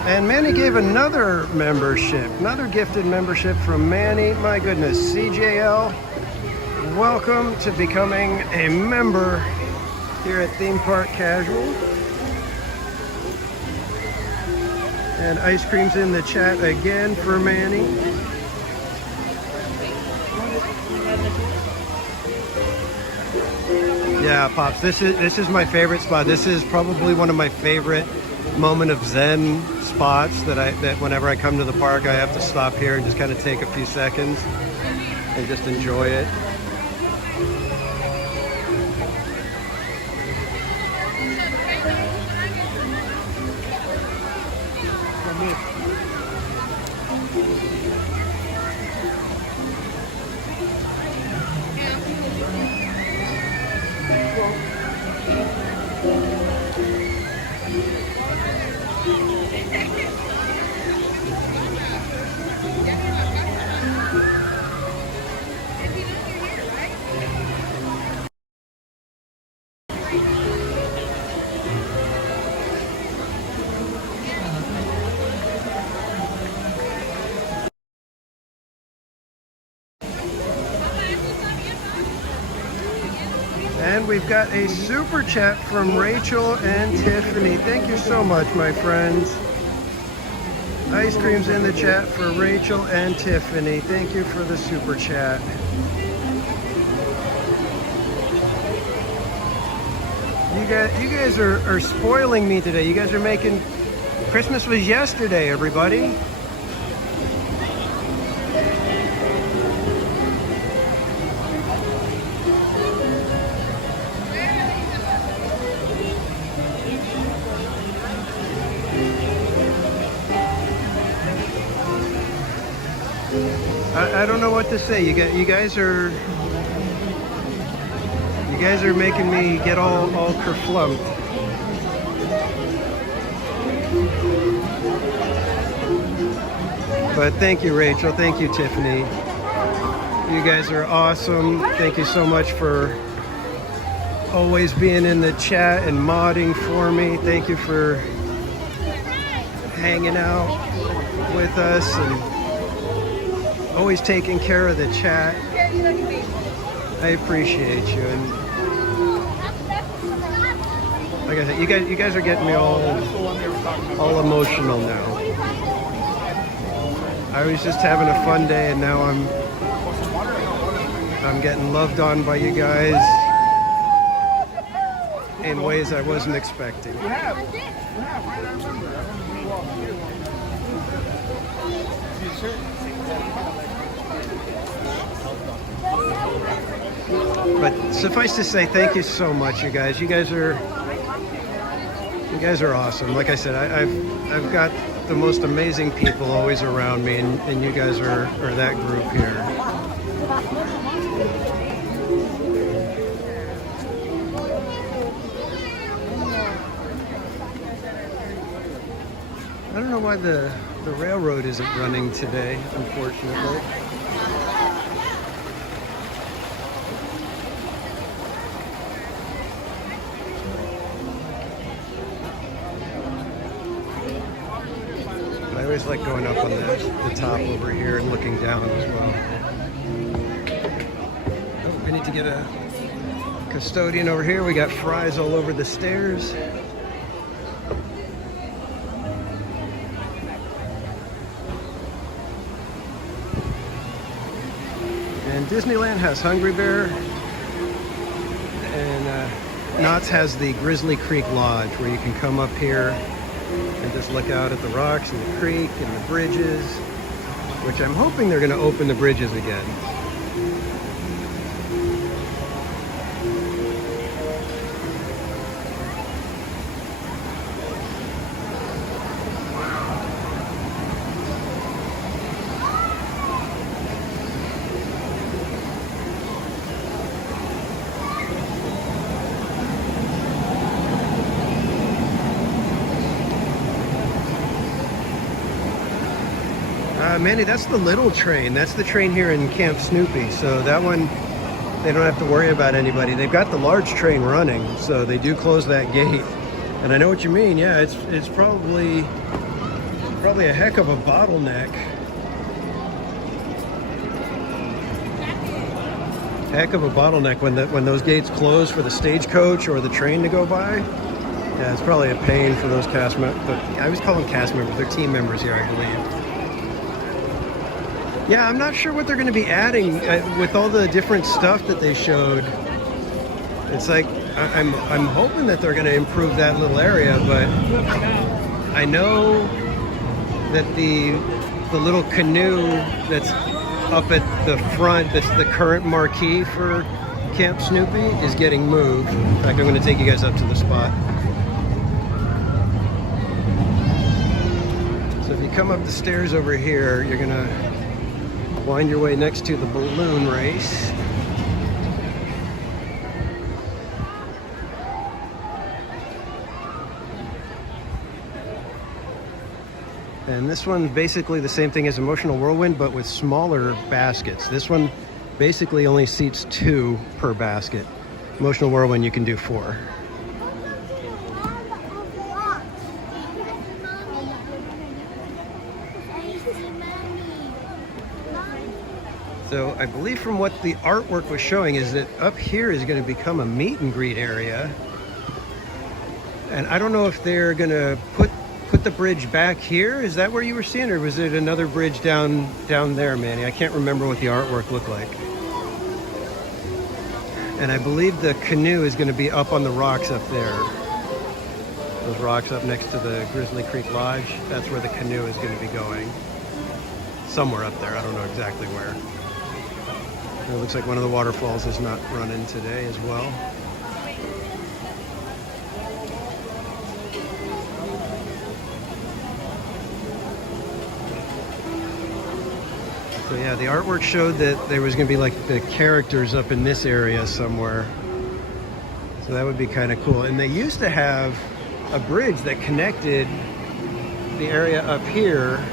And Manny gave another membership, another gifted membership from Manny. My goodness, CJL, welcome to becoming a member here at Theme Park Casual. And ice cream's in the chat again for Manny. Yeah, Pops, this is my favorite spot. This is probably one of my favorite moment of Zen spots that whenever I come to the park, I have to stop here and just kind of take a few seconds and just enjoy it. And we've got a super chat from Rachel and Tiffany. Thank you so much, my friends. Ice cream's in the chat for Rachel and Tiffany. Thank you for the super chat. You guys are spoiling me today. You guys are making... Christmas was yesterday, everybody. I don't know what to say. You guys are making me get all kerflumped. But thank you, Rachel. Thank you, Tiffany. You guys are awesome. Thank you so much for always being in the chat and modding for me. Thank you for hanging out with us and always taking care of the chat. I appreciate you. And like I said, you guys are getting me all emotional now. I was just having a fun day, and now I'm getting loved on by you guys in ways I wasn't expecting. But suffice to say, thank you so much, you guys. You guys are awesome. Like I said, I've got the most amazing people always around me, and you guys are that group here. I don't know why the The railroad isn't running today, unfortunately. But I always like going up on the top over here and looking down as well. Oh, we need to get a custodian over here. We got fries all over the stairs. And Disneyland has Hungry Bear, and Knott's has the Grizzly Creek Lodge, where you can come up here and just look out at the rocks and the creek and the bridges, which I'm hoping they're going to open the bridges again. Mandy, that's the little train. That's the train here in Camp Snoopy. So that one, they don't have to worry about anybody. They've got the large train running, so they do close that gate. And I know what you mean. Yeah, it's probably a heck of a bottleneck. Heck of a bottleneck when those gates close for the stagecoach or the train to go by. Yeah, it's probably a pain for those cast members. I always call them cast members. They're team members here, I believe. Yeah, I'm not sure what they're going to be adding with all the different stuff that they showed. It's like I'm hoping that they're going to improve that little area, but I know that the little canoe that's up at the front, that's the current marquee for Camp Snoopy, is getting moved. In fact, I'm going to take you guys up to the spot. So if you come up the stairs over here, you're going to wind your way next to the balloon race. And this one's basically the same thing as Emotional Whirlwind, but with smaller baskets. This one basically only seats 2 per basket. Emotional Whirlwind, you can do 4. So I believe from what the artwork was showing is that up here is going to become a meet and greet area. And I don't know if they're going to put the bridge back here. Is that where you were seeing, or was it another bridge down there, Manny? I can't remember what the artwork looked like. And I believe the canoe is going to be up on the rocks up there. Those rocks up next to the Grizzly Creek Lodge, that's where the canoe is going to be going. Somewhere up there, I don't know exactly where. It looks like one of the waterfalls is not running today as well. So yeah, the artwork showed that there was going to be like the characters up in this area somewhere. So that would be kind of cool. And they used to have a bridge that connected the area up here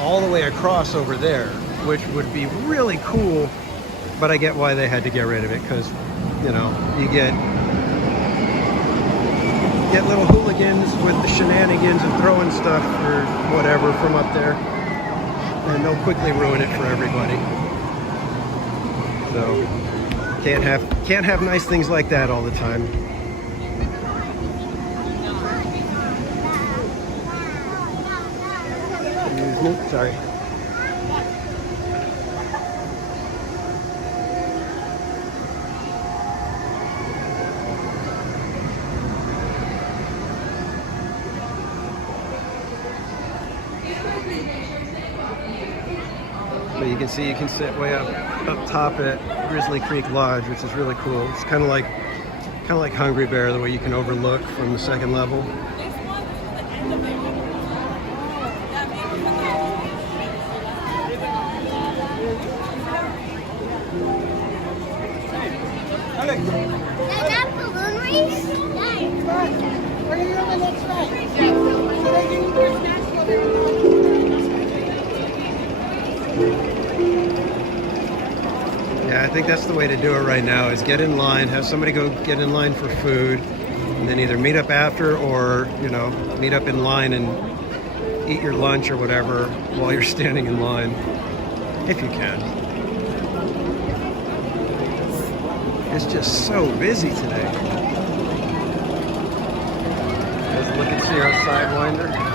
all the way across over there, which would be really cool, but I get why they had to get rid of it, because, you know, you get little hooligans with the shenanigans and throwing stuff or whatever from up there, and they'll quickly ruin it for everybody. So can't have nice things like that all the time. Excuse me, sorry. So you can see, you can sit way up top at Grizzly Creek Lodge, which is really cool. It's kind of like Hungry Bear, the way you can overlook from the second level. That balloon race? Nice. We're here on the next night. So they give you their snacks while they're Yeah, I think that's the way to do it right now, is get in line, have somebody go get in line for food, and then either meet up after or, you know, meet up in line and eat your lunch or whatever while you're standing in line, if you can. It's just so busy today. Let's look and see our Sidewinder.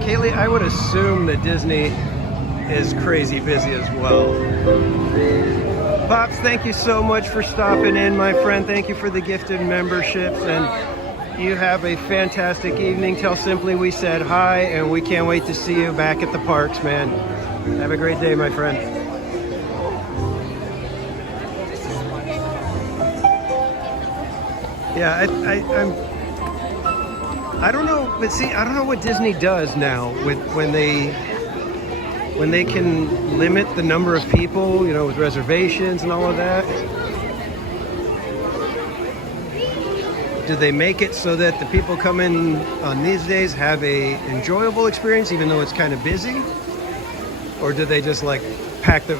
Kaylee, I would assume that Disney is crazy busy as well. Pops, thank you so much for stopping in, my friend. Thank you for the gifted memberships, and you have a fantastic evening. Tell Simply we said hi, and we can't wait to see you back at the parks, man. Have a great day, my friend. Yeah, I don't know, but see, I don't know what Disney does now with when they can limit the number of people, you know, with reservations and all of that. Do they make it so that the people come in on these days have a enjoyable experience, even though it's kind of busy? Or do they just like pack the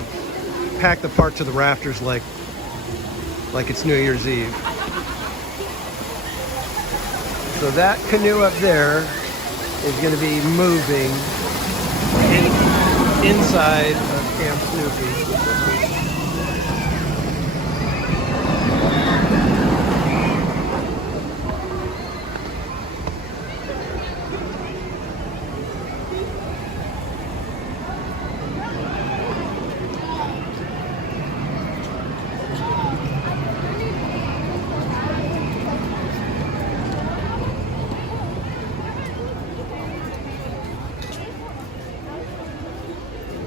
park to the rafters like it's New Year's Eve? So that canoe up there is going to be moving inside of Camp Snoopy.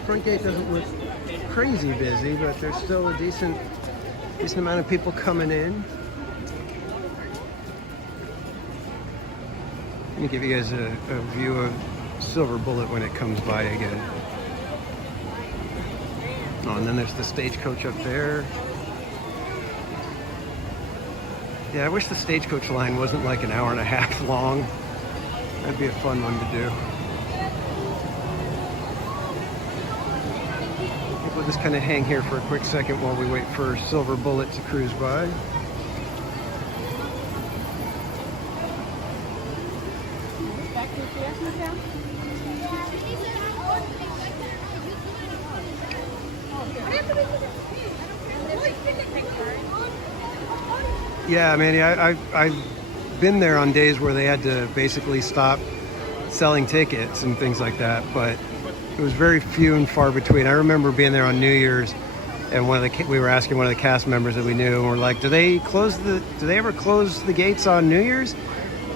Front gate doesn't look crazy busy, but there's still a decent amount of people coming in. Let me give you guys a view of Silver Bullet when it comes by again. Oh, and then there's the stagecoach up there. Yeah, I wish the stagecoach line wasn't like an hour and a half long. That'd be a fun one to do. We'll just kind of hang here for a quick second while we wait for Silver Bullet to cruise by. Yeah, man, I've been there on days where they had to basically stop selling tickets and things like that, but it was very few and far between. I remember being there on New Year's, and we were asking one of the cast members that we knew, and we're like, do they ever close the gates on New Year's?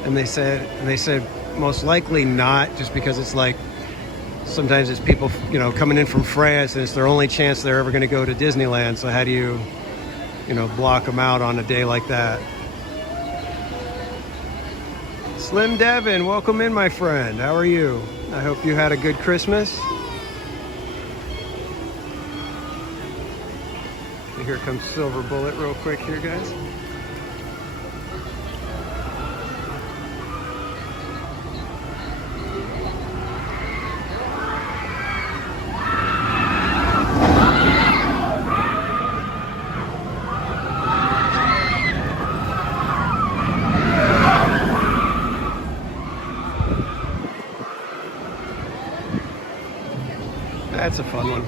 And they said most likely not, just because it's like sometimes it's people, you know, coming in from France, and it's their only chance they're ever going to go to Disneyland. So how do you know, block them out on a day like that? Slim Devin, welcome in, my friend. How are you? I hope you had a good Christmas. Here comes Silver Bullet real quick here, guys. That's a fun one.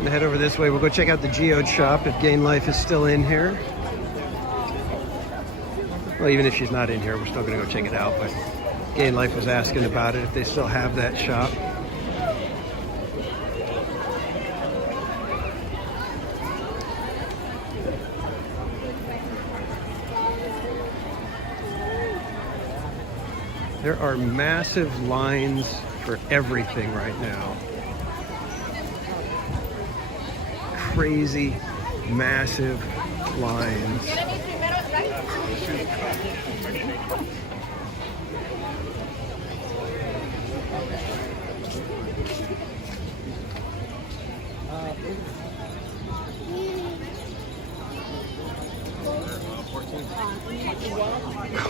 And head over this way. We'll go check out the Geode shop if Gain Life is still in here. Well, even if she's not in here, we're still going to go check it out. But Gain Life was asking about it, if they still have that shop. There are massive lines for everything right now. Crazy, massive lines.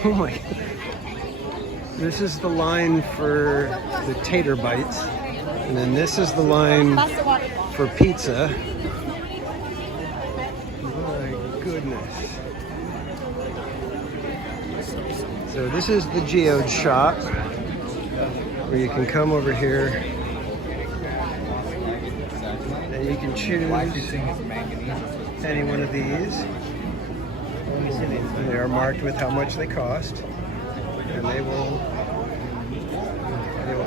Oh my. This is the line for the tater bites. And then this is the line for pizza. My goodness. So this is the geode shop where you can come over here and you can choose any one of these. And they are marked with how much they cost. And they will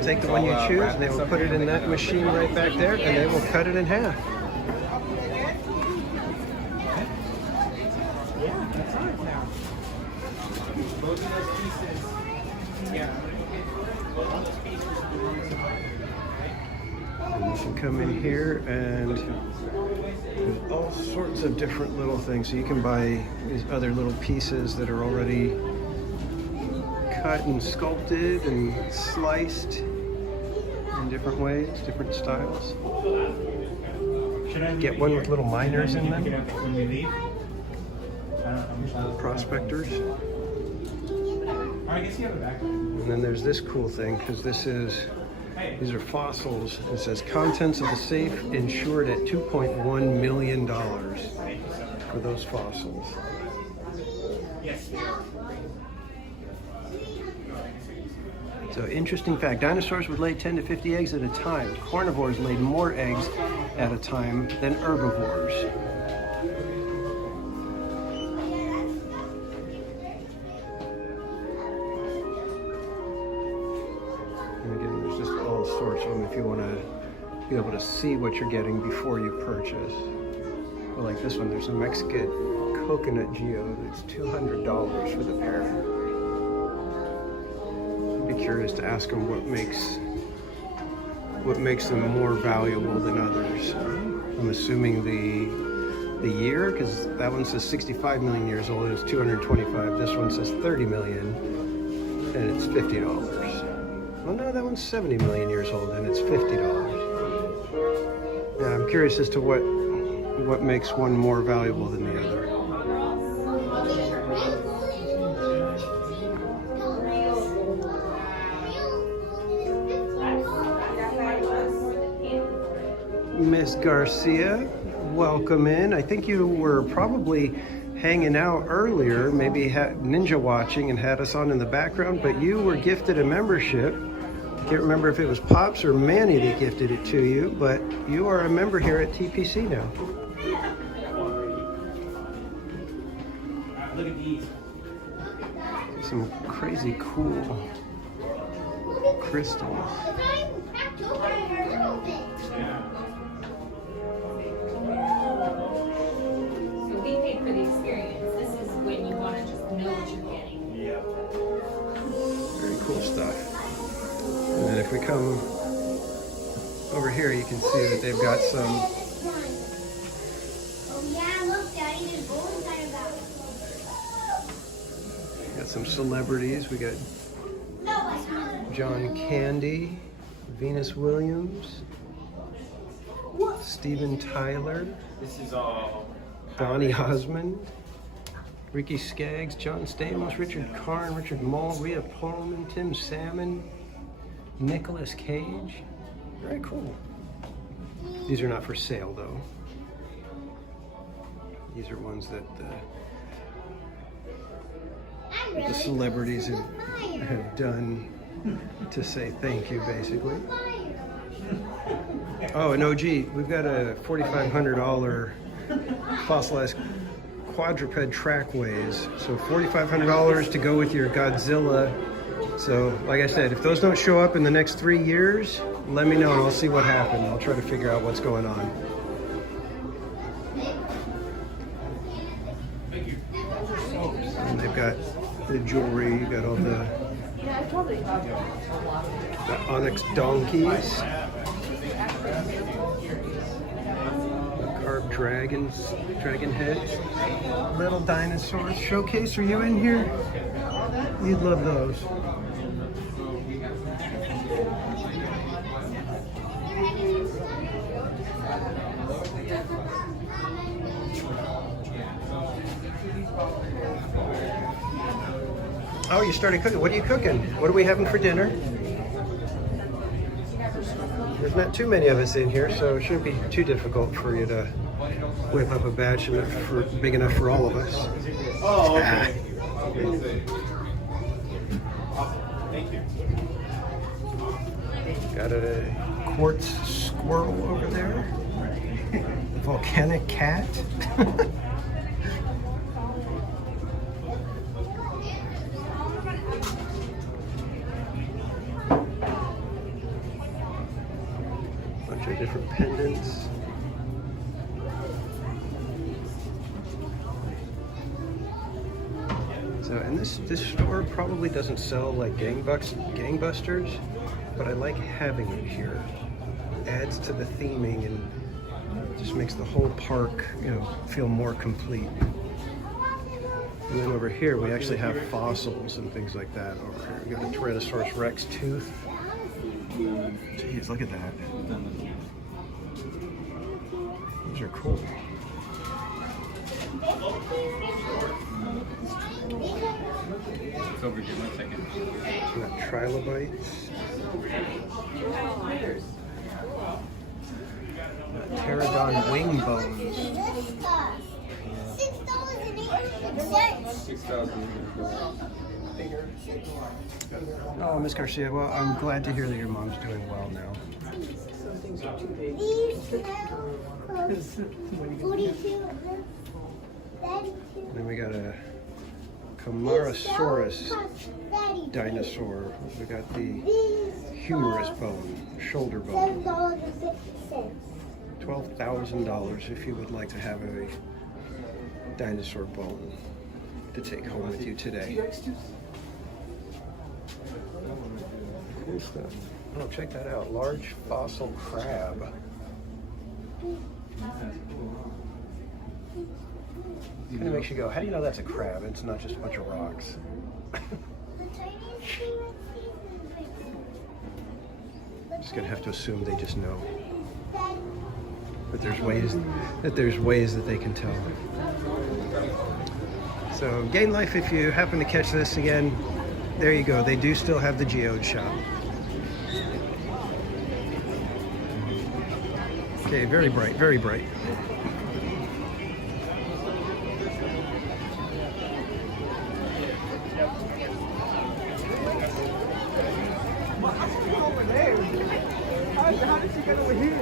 take the one you choose, and they will put it in that machine right back there, and they will cut it in half. And you can come in here and there's all sorts of different little things. So you can buy these other little pieces that are already cut and sculpted and sliced in different ways, different styles. Get one with little miners in them. Little prospectors. And then there's this cool thing, because these are fossils. It says contents of the safe insured at $2.1 million for those fossils. So interesting fact, dinosaurs would lay 10 to 50 eggs at a time. Carnivores laid more eggs at a time than herbivores. And again, there's just all sorts of them if you want to be able to see what you're getting before you purchase. Well, like this one, there's a Mexican coconut geode. It's $200 for the pair. I'd be curious to ask them what makes them more valuable than others. I'm assuming the year, because that one says 65 million years old, it's 225. This one says 30 million, and it's $50. Well, no, that one's 70 million years old, and it's $50. Yeah, I'm curious as to what makes one more valuable than the other. Miss Garcia, welcome in. I think you were probably hanging out earlier, maybe ninja watching and had us on in the background, but you were gifted a membership. I can't remember if it was Pops or Manny that gifted it to you, but you are a member here at TPC now. Look at these. Some crazy cool crystals. So we paid for the experience. This is when you want to just know what you're getting. Yep. Very cool stuff. And then if we come over here, you can see that they've got some. Got some celebrities. We got John Candy, Venus Williams, Steven Tyler, This is all. Donny Osmond, Ricky Skaggs, John Stamos, Richard Karn, Richard Moll, Rhea Pullman, Tim Salmon, Nicolas Cage. Very cool. These are not for sale though. These are ones that the celebrities have done to say thank you, basically. Oh, and OG, we've got a $4,500 fossilized quadruped trackways. So $4,500 to go with your Godzilla. So, like I said, if those don't show up in the next 3 years, let me know and I'll see what happened. I'll try to figure out what's going on. And they've got the jewelry, you got all the onyx donkeys, the carved dragons, dragon heads, little dinosaurs. Showcase, are you in here? You'd love those. Oh, you started cooking. What are you cooking? What are we having for dinner? There's not too many of us in here, so it shouldn't be too difficult for you to whip up a batch big enough for all of us. Oh, okay. Thank you. Got a quartz squirrel over there. A volcanic cat. Bunch of different pendants. So, and this store probably doesn't sell like gangbusters, but I like having it here. Adds to the theming and just makes the whole park, you know, feel more complete. And then over here we actually have fossils and things like that over here. We got a Tyrannosaurus Rex tooth. Jeez, look at that. Those are cool. It's over here, 1 second. We got trilobites. Pterodon wing bones. Oh, Miss Garcia, well, I'm glad to hear that your mom's doing well now. Then we got a Camarasaurus dinosaur. We got the humerus bone, shoulder bone. $12,000 if you would like to have a dinosaur bone to take home with you today. Cool stuff. Oh, check that out. Large fossil crab. Kind of makes you go, how do you know that's a crab? It's not just a bunch of rocks. Just gonna have to assume they just know. But there's ways that they can tell. So Gain Life, if you happen to catch this again, there you go. They do still have the geode shop. Okay, very bright, very bright. How did she get over here?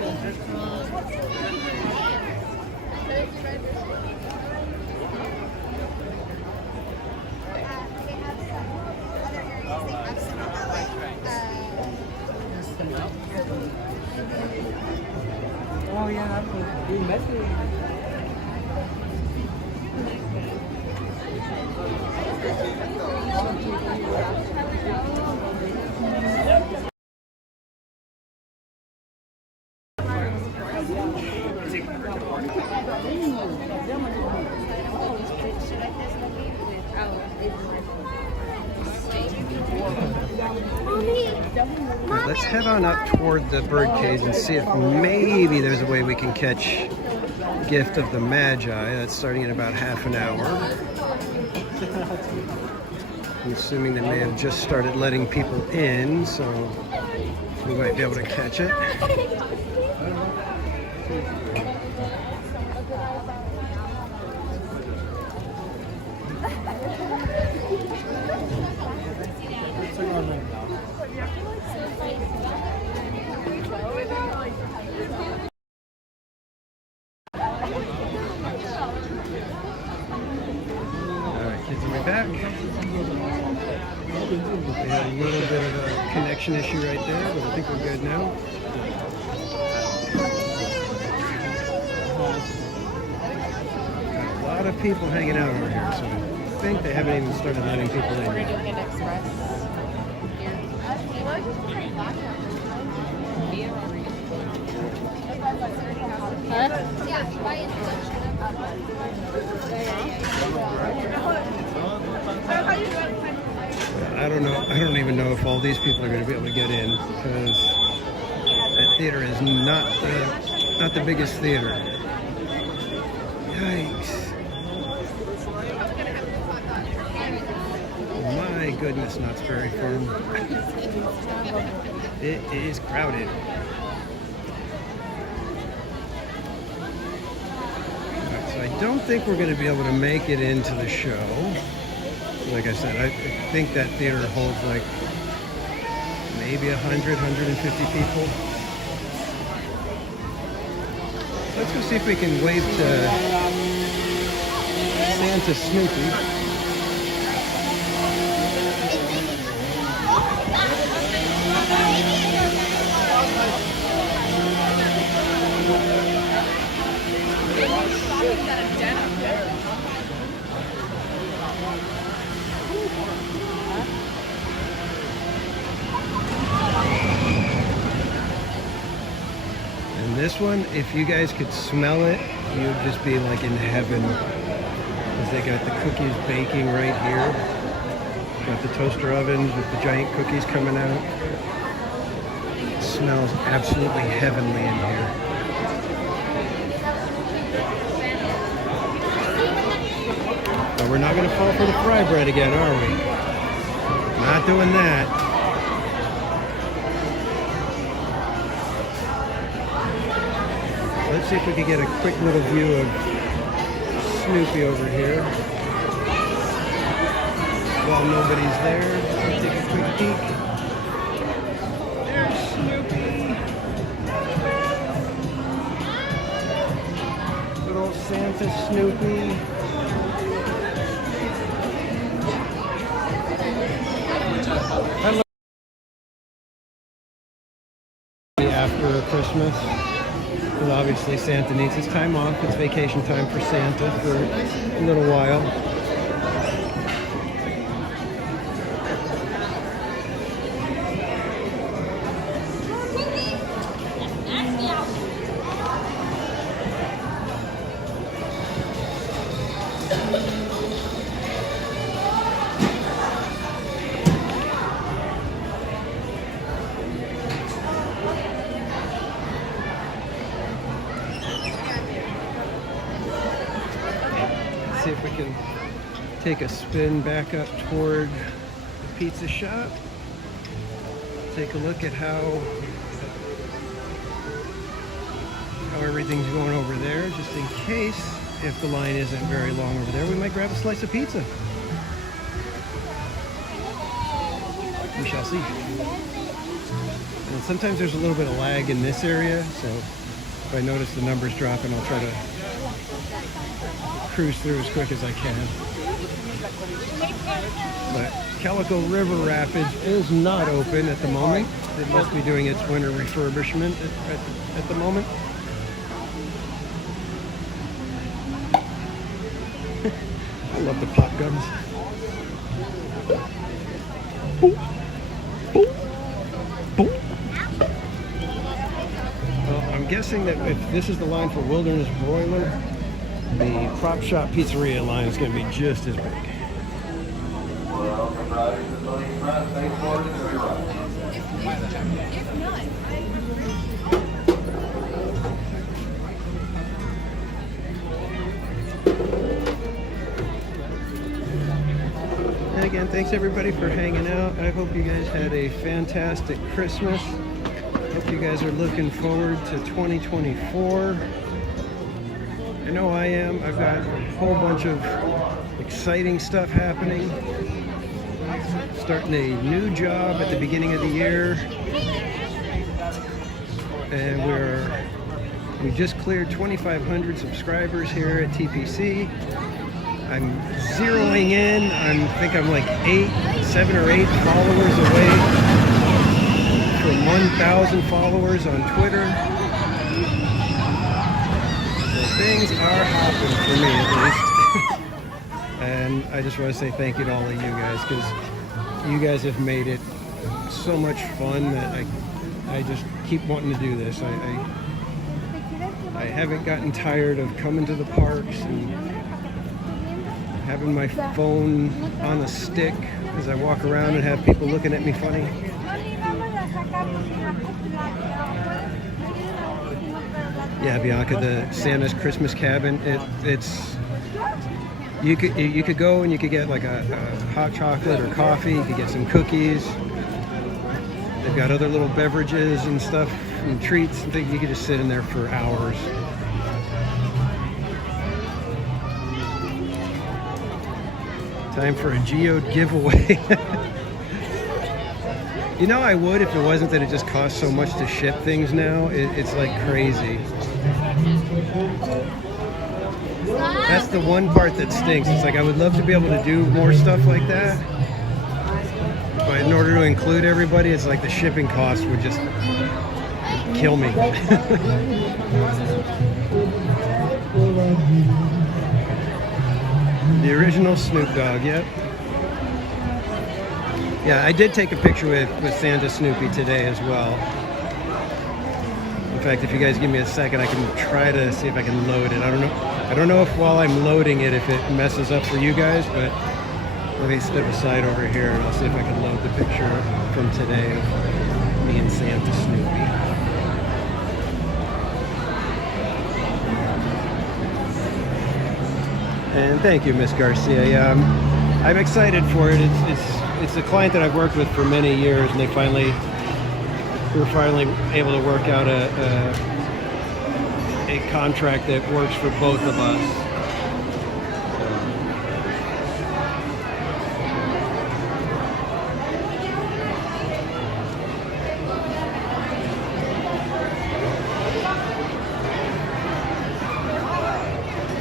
Oh yeah, that would be messy. Let's head on up toward the birdcage and see if maybe there's a way we can catch Gift of the Magi. That's starting in about half an hour. I'm assuming they may have just started letting people in, so we might be able to catch it. Back. We had a little bit of a connection issue right there, but I think we're good now. Got a lot of people hanging out over here, so I think they haven't even started letting people in yet. I don't know. I don't even know if all these people are going to be able to get in because that theater is not the biggest theater. Yikes! My goodness, Knott's Berry Farm. It is crowded. Right, so I don't think we're going to be able to make it into the show. Like I said, I think that theater holds like maybe 100, 150 people. Let's go see if we can wave to Santa Snoopy. And this one, if you guys could smell it, you'd just be like in heaven. Because they got the cookies baking right here. Got the toaster ovens with the giant cookies coming out. It smells absolutely heavenly in here. But we're not going to fall for the fry bread again, are we? Not doing that. Let's see if we can get a quick little view of Snoopy over here. While nobody's there, let's take a quick peek. There's Snoopy. Little Santa Snoopy. Hello. After Christmas. Because obviously Santa needs his time off. It's vacation time for Santa for a little while. See if we can take a spin back up toward the pizza shop. Take a look at how everything's going over there, just in case if the line isn't very long over there, we might grab a slice of pizza. We shall see. And sometimes there's a little bit of lag in this area, so if I notice the numbers dropping, I'll try to cruise through as quick as I can. But Calico River Rapids is not open at the moment. It must be doing its winter refurbishment at the moment. I love the pop guns. Well, I'm guessing that if this is the line for Wilderness Broiler, the Prop Shop Pizzeria line is going to be just as big. And again, thanks everybody for hanging out. I hope you guys had a fantastic Christmas. Hope you guys are looking forward to 2024. I know I am. I've got a whole bunch of exciting stuff happening. Starting a new job at the beginning of the year. And we just cleared 2,500 subscribers here at TPC. I'm zeroing in. I think I'm like 7 or 8 followers away from 1,000 followers on Twitter. Things are happening for me, at least. And I just want to say thank you to all of you guys, because you guys have made it so much fun that I just keep wanting to do this. I haven't gotten tired of coming to the parks and having my phone on a stick as I walk around and have people looking at me funny. Yeah, Bianca, the Santa's Christmas cabin, it's You could go and you could get like a hot chocolate or coffee. You could get some cookies. They've got other little beverages and stuff and treats and things. You could just sit in there for hours. Time for a geode giveaway. You know, I would if it wasn't that it just costs so much to ship things now. It's like crazy. That's the one part that stinks. It's like I would love to be able to do more stuff like that. But in order to include everybody, it's like the shipping cost would just kill me. The original Snoop Dogg, yep. Yeah, I did take a picture with Santa Snoopy today as well. In fact, if you guys give me a second, I can try to see if I can load it. I don't know if while I'm loading it, if it messes up for you guys, but let me step aside over here and I'll see if I can load the picture from today of me and Santa Snoopy. And thank you, Miss Garcia. Yeah, I'm excited for it. It's a client that I've worked with for many years, and we were finally able to work out a contract that works for both of us.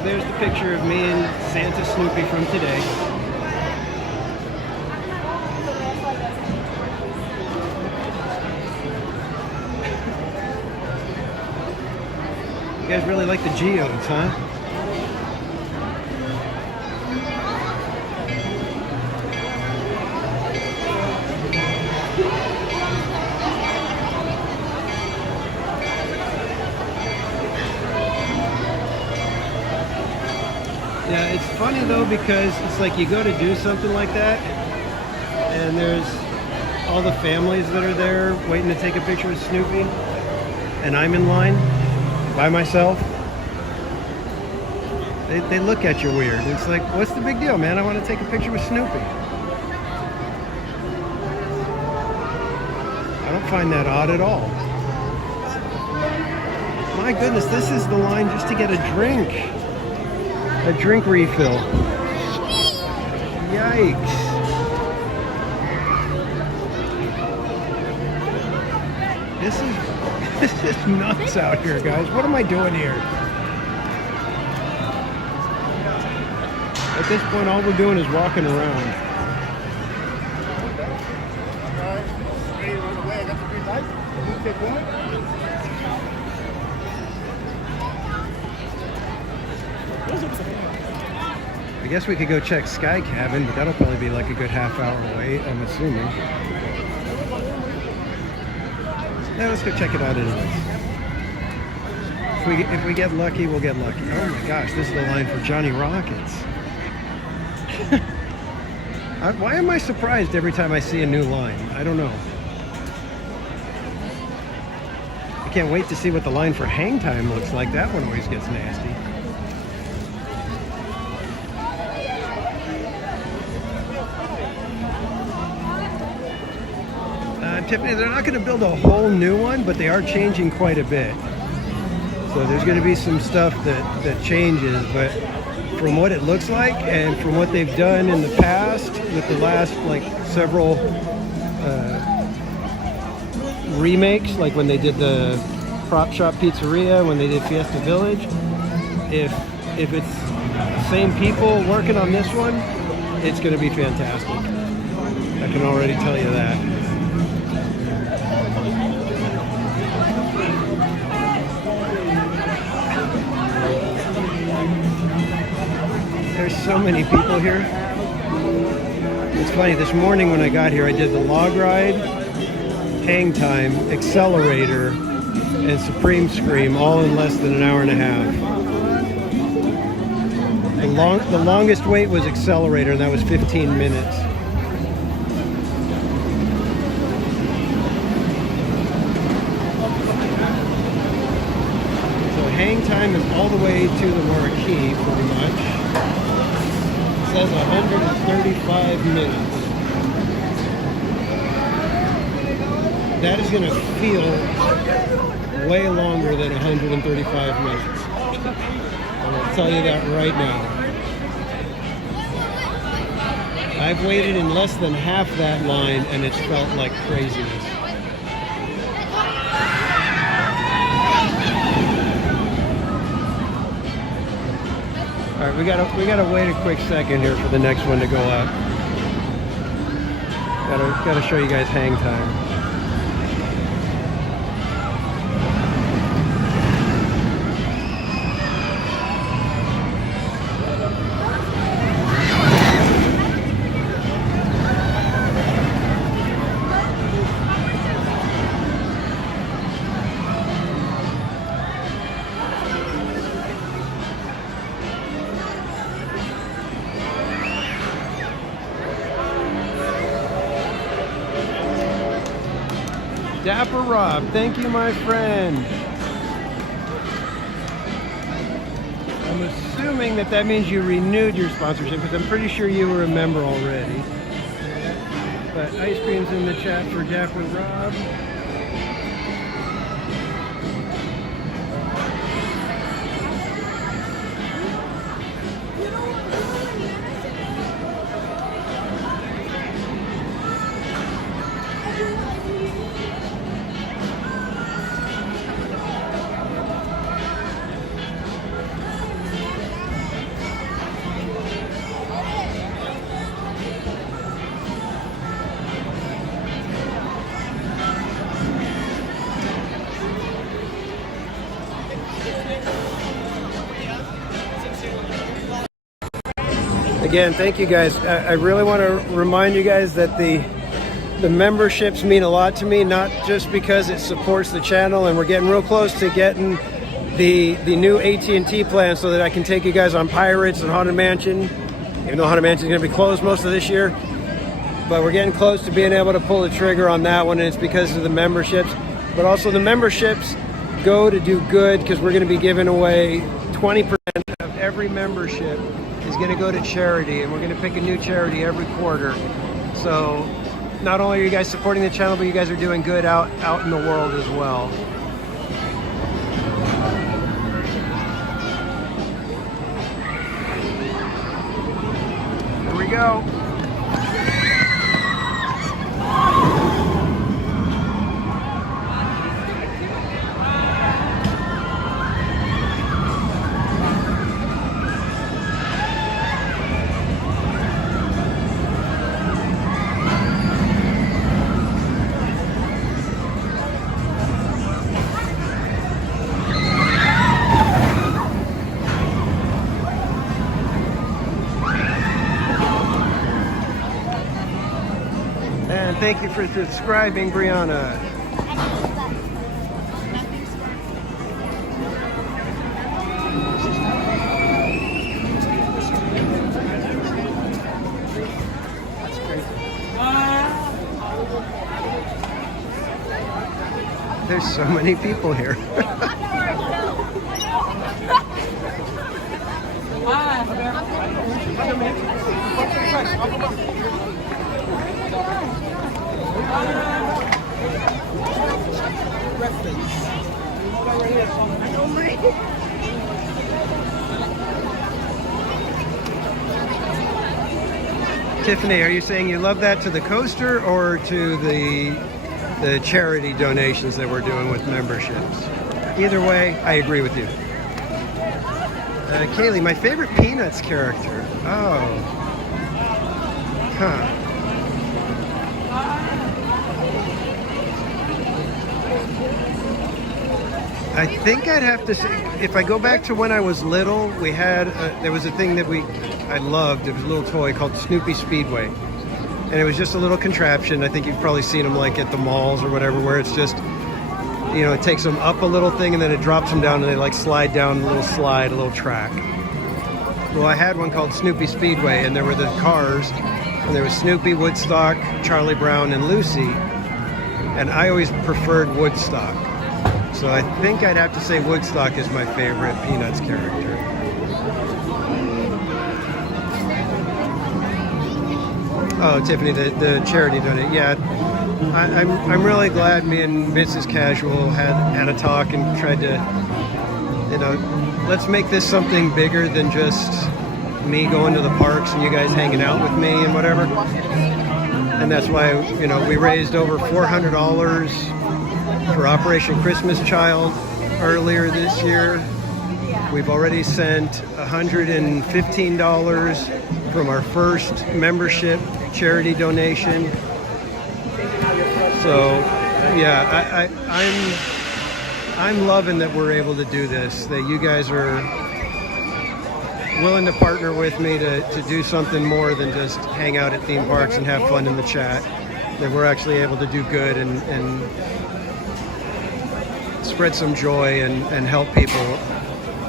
There's the picture of me and Santa Snoopy from today. You guys really like the geodes, huh? Yeah, it's funny though, because it's like you go to do something like that and there's all the families that are there waiting to take a picture with Snoopy, and I'm in line by myself. They look at you weird. It's like, what's the big deal, man? I want to take a picture with Snoopy. I don't find that odd at all. My goodness, this is the line just to get a drink refill. Yikes. This is nuts out here, guys. What am I doing here? At this point, all we're doing is walking around. I guess we could go check Sky Cabin, but that'll probably be like a good half-hour wait, I'm assuming. Yeah, let's go check it out anyways. If we get lucky, we'll get lucky. Oh my gosh, this is the line for Johnny Rockets. Why am I surprised every time I see a new line? I don't know. I can't wait to see what the line for Hang Time looks like. That one always gets nasty. Tiffany, they're not going to build a whole new one, but they are changing quite a bit. So there's going to be some stuff that changes, but from what it looks like and from what they've done in the past with the last like several remakes, like when they did the Prop Shop Pizzeria, when they did Fiesta Village, if it's the same people working on this one, it's going to be fantastic. I can already tell you that. There's so many people here. It's funny, this morning when I got here, I did the log ride, Hang Time, Accelerator, and Supreme Scream all in less than an hour and a half. The longest wait was Accelerator, and that was 15 minutes. So Hang Time is all the way to the Marquee, pretty much. says 135 minutes. That is going to feel way longer than 135 minutes. I'm going to tell you that right now. I've waited in less than half that line and it's felt like craziness. All right, we gotta wait a quick second here for the next one to go up. Gotta show you guys hang time. Dapper Rob, thank you, my friend. I'm assuming that means you renewed your sponsorship, because I'm pretty sure you were a member already. But ice cream's in the chat for Dapper Rob. Again, thank you guys. I really want to remind you guys that the memberships mean a lot to me, not just because it supports the channel, and we're getting real close to getting the new AT&T plan so that I can take you guys on Pirates and Haunted Mansion, even though Haunted Mansion is going to be closed most of this year. But we're getting close to being able to pull the trigger on that one, and it's because of the memberships. But also the memberships go to do good, because we're going to be giving away 20% of every membership is going to go to charity, and we're going to pick a new charity every quarter. So not only are you guys supporting the channel, but you guys are doing good out in the world as well. Here we go. Thank you for subscribing, Brianna. There's so many people here. Tiffany, are you saying you love that to the coaster or to the charity donations that we're doing with memberships? Either way, I agree with you. Kaylee, my favorite Peanuts character. Oh. Huh. I think I'd have to say, if I go back to when I was little, we had, there was a thing that I loved. It was a little toy called Snoopy Speedway. And it was just a little contraption. I think you've probably seen them like at the malls or whatever, where it's just, you know, it takes them up a little thing and then it drops them down and they like slide down a little slide, a little track. Well, I had one called Snoopy Speedway, and there were the cars, and there was Snoopy, Woodstock, Charlie Brown, and Lucy. And I always preferred Woodstock. So I think I'd have to say Woodstock is my favorite Peanuts character. Oh, Tiffany, the charity donate. Yeah, I'm really glad me and Mrs. Casual had a talk and tried to, you know, let's make this something bigger than just me going to the parks and you guys hanging out with me and whatever. And that's why, you know, we raised over $400 for Operation Christmas Child earlier this year. We've already sent $115 from our first membership charity donation. So, yeah, I'm loving that we're able to do this, that you guys are willing to partner with me to do something more than just hang out at theme parks and have fun in the chat, that we're actually able to do good and spread some joy and help people.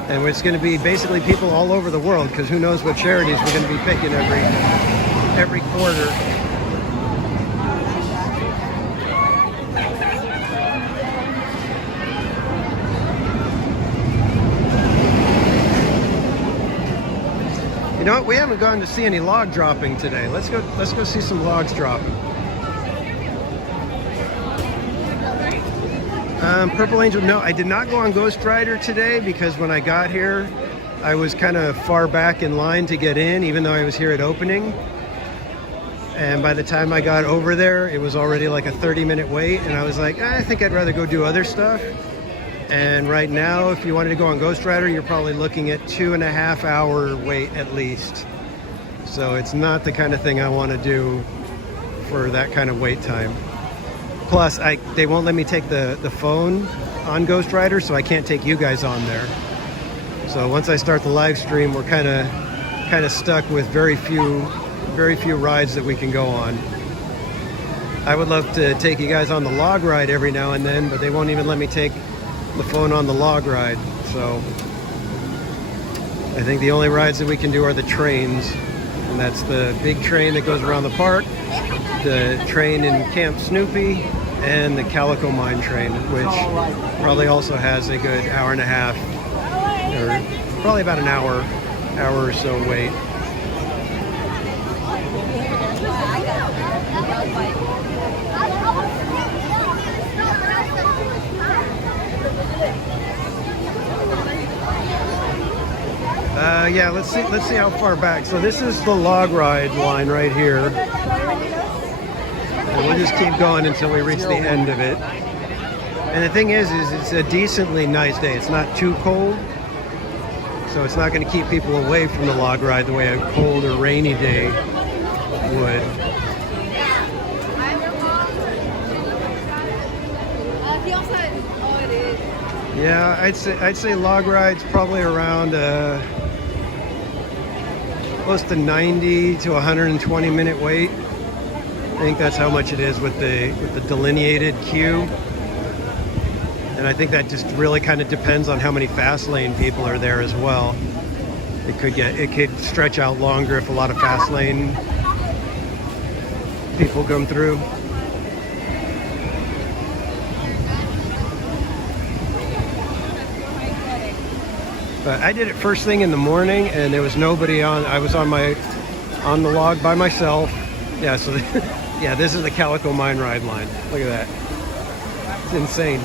And it's going to be basically people all over the world, because who knows what charities we're going to be picking every quarter. You know what? We haven't gone to see any log dropping today. Let's go see some logs dropping. Purple Angel, no, I did not go on Ghost Rider today because when I got here, I was kind of far back in line to get in, even though I was here at opening. And by the time I got over there, it was already like a 30-minute wait, and I was like, I think I'd rather go do other stuff. And right now, if you wanted to go on Ghost Rider, you're probably looking at 2.5 hour wait at least. So it's not the kind of thing I want to do for that kind of wait time. Plus, they won't let me take the phone on Ghost Rider, so I can't take you guys on there. So once I start the live stream, we're kind of stuck with very few rides that we can go on. I would love to take you guys on the log ride every now and then, but they won't even let me take the phone on the log ride. So I think the only rides that we can do are the trains, and that's the big train that goes around the park, the train in Camp Snoopy, and the Calico Mine train, which probably also has a good hour and a half, or probably about an hour or so wait. Yeah, let's see how far back. So this is the log ride line right here. And we'll just keep going until we reach the end of it. And the thing is it's a decently nice day. It's not too cold, so it's not going to keep people away from the log ride the way a cold or rainy day would. Yeah, I'd say log ride's probably around close to 90 to 120 minute wait. I think that's how much it is with the delineated queue. And I think that just really kind of depends on how many fast lane people are there as well. It could stretch out longer if a lot of fast lane people come through. But I did it first thing in the morning, and there was nobody on. I was on the log by myself. Yeah, so yeah, this is the Calico Mine ride line. Look at that. It's insane.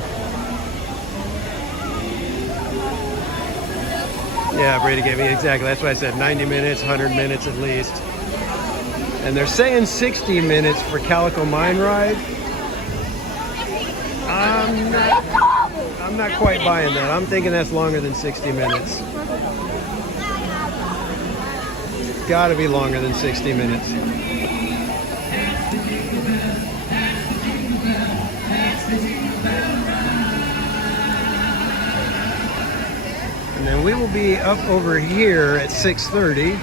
Yeah, Brady gave me exactly. That's what I said. 90 minutes, 100 minutes at least. And they're saying 60 minutes for Calico Mine ride. I'm not quite buying that. I'm thinking that's longer than 60 minutes. It's gotta be longer than 60 minutes. And then we will be up over here at 6:30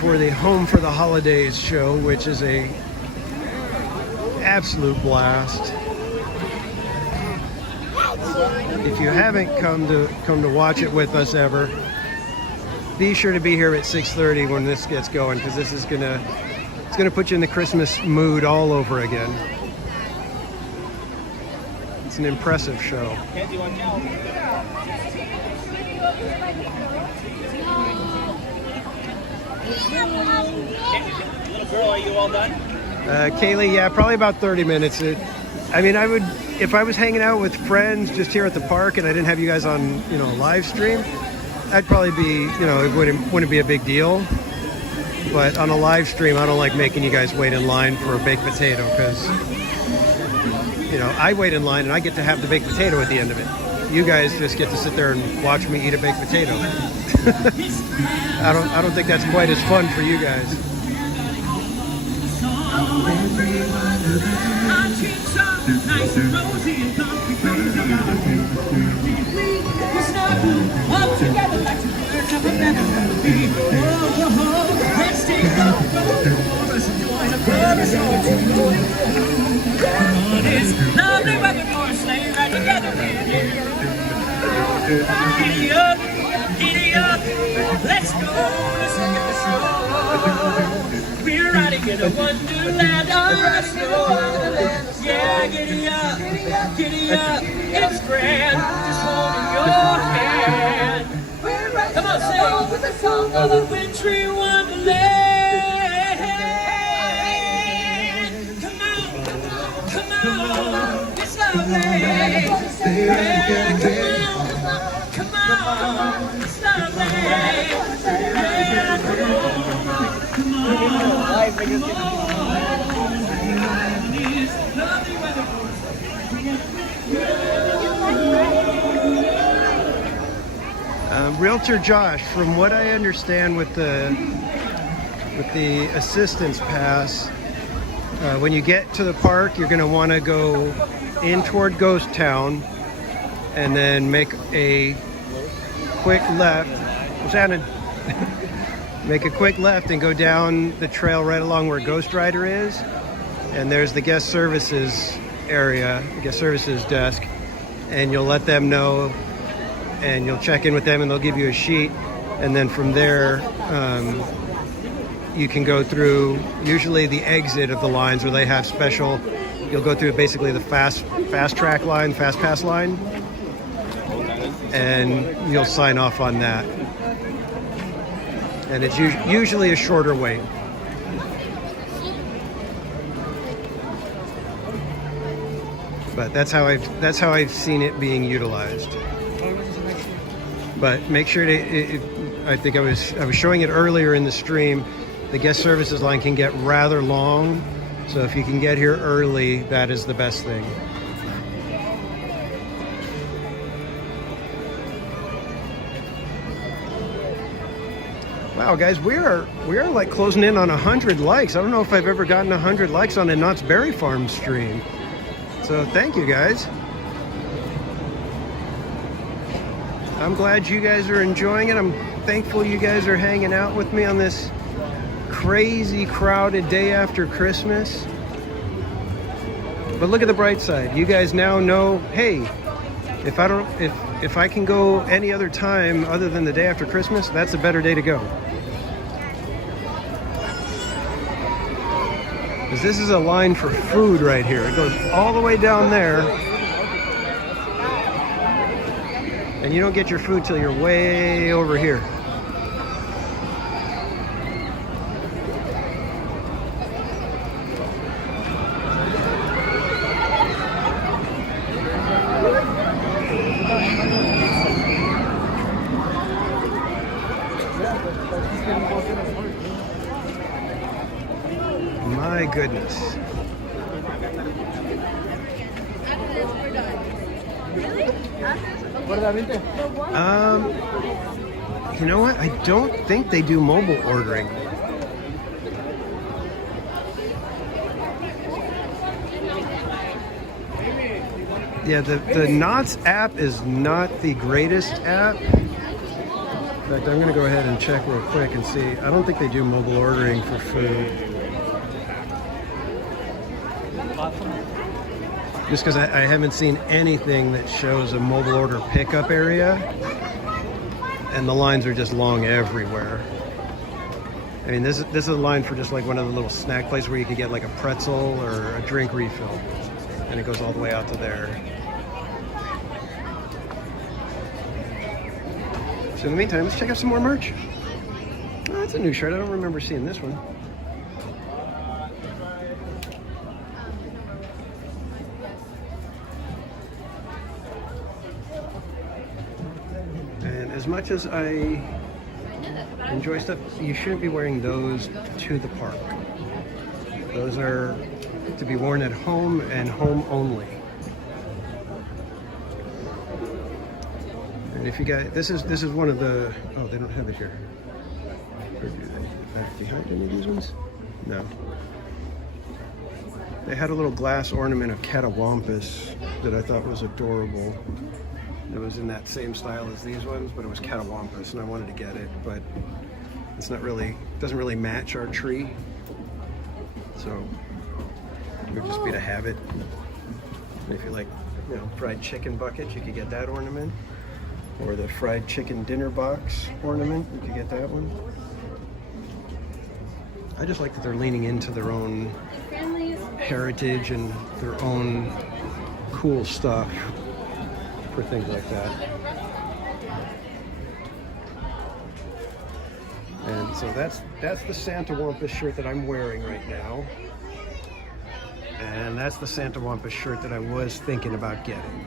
for the Home for the Holidays show, which is a absolute blast. If you haven't come to watch it with us ever, be sure to be here at 6:30 when this gets going, because this is gonna put you in the Christmas mood all over again. It's an impressive show. Girl, are you all done? Kaylee, yeah, probably about 30 minutes. I mean, I would, if I was hanging out with friends just here at the park and I didn't have you guys on, you know, live stream, I'd probably be, you know, it wouldn't be a big deal. But on a live stream, I don't like making you guys wait in line for a baked potato because, you know, I wait in line and I get to have the baked potato at the end of it. You guys just get to sit there and watch me eat a baked potato. I don't think that's quite as fun for you guys. Lovely weather for a sleigh ride together with you. Giddy up, let's go to the show. We're riding in a wonderland of snow. Yeah, giddy up, it's grand, just holding your hand. Come on, sing with the song of a wintry wonderland. Come on, it's lovely. Yeah, come on, it's lovely. Yeah, come Realtor Josh, from what I understand with the assistance pass, when you get to the park, you're going to want to go in toward Ghost Town and then make a quick left. Shannon, make a quick left and go down the trail right along where Ghost Rider is. And there's the guest services area, the guest services desk. And you'll let them know and you'll check in with them and they'll give you a sheet. And then from there, you can go through usually the exit of the lines where they have special. You'll go through basically the fast track line, fast pass line, and you'll sign off on that. And it's usually a shorter wait. But that's how I've seen it being utilized. But make sure to. I think I was showing it earlier in the stream. The guest services line can get rather long, so if you can get here early, that is the best thing. Wow, guys, we are like closing in on 100 likes. I don't know if I've ever gotten 100 likes on a Knott's Berry Farm stream. So thank you, guys. I'm glad you guys are enjoying it. I'm thankful you guys are hanging out with me on this crazy crowded day after Christmas. But look at the bright side. You guys now know, hey, if I can go any other time other than the day after Christmas, that's a better day to go. Because this is a line for food right here. It goes all the way down there. And you don't get your food till you're way over here. My goodness. You know what? I don't think they do mobile ordering. Yeah, the Knott's app is not the greatest app. In fact, I'm going to go ahead and check real quick and see. I don't think they do mobile ordering for food. Just because I haven't seen anything that shows a mobile order pickup area. And the lines are just long everywhere. I mean, this is a line for just like one of the little snack places where you can get like a pretzel or a drink refill. And it goes all the way out to there. So in the meantime, let's check out some more merch. Oh, that's a new shirt. I don't remember seeing this one. as much as I enjoy stuff, you shouldn't be wearing those to the park. Those are to be worn at home and home only. And if you guys, this is one of the, oh, they don't have it here. Or do they? Back behind any of these ones? No. They had a little glass ornament of catawampus that I thought was adorable. It was in that same style as these ones, but it was catawampus, and I wanted to get it, but it's not really, doesn't really match our tree. So it would just be to have it. And if you like, you know, fried chicken bucket, you could get that ornament. Or the fried chicken dinner box ornament, you could get that one. I just like that they're leaning into their own heritage and their own cool stuff for things like that. And so that's the Santa Wampus shirt that I'm wearing right now. And that's the Santa Wampus shirt that I was thinking about getting.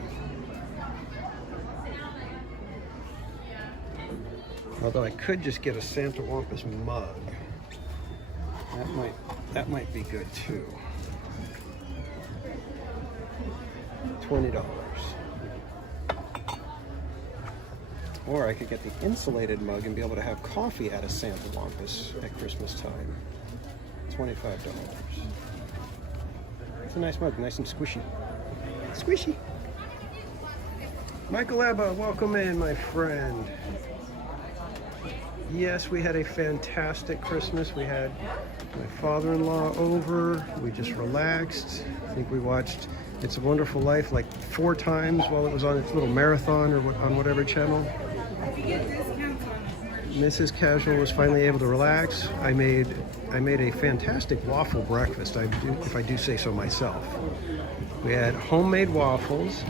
Although I could just get a Santa Wampus mug. That might be good too. $20. Or I could get the insulated mug and be able to have coffee at a Santa Wampus at Christmas time. $25. It's a nice mug, nice and squishy. Squishy. Michael Abba, welcome in, my friend. Yes, we had a fantastic Christmas. We had my father-in-law over. We just relaxed. I think we watched It's a Wonderful Life like 4 times while it was on its little marathon or on whatever channel. Mrs. Casual was finally able to relax. I made a fantastic waffle breakfast, if I do say so myself. We had homemade waffles.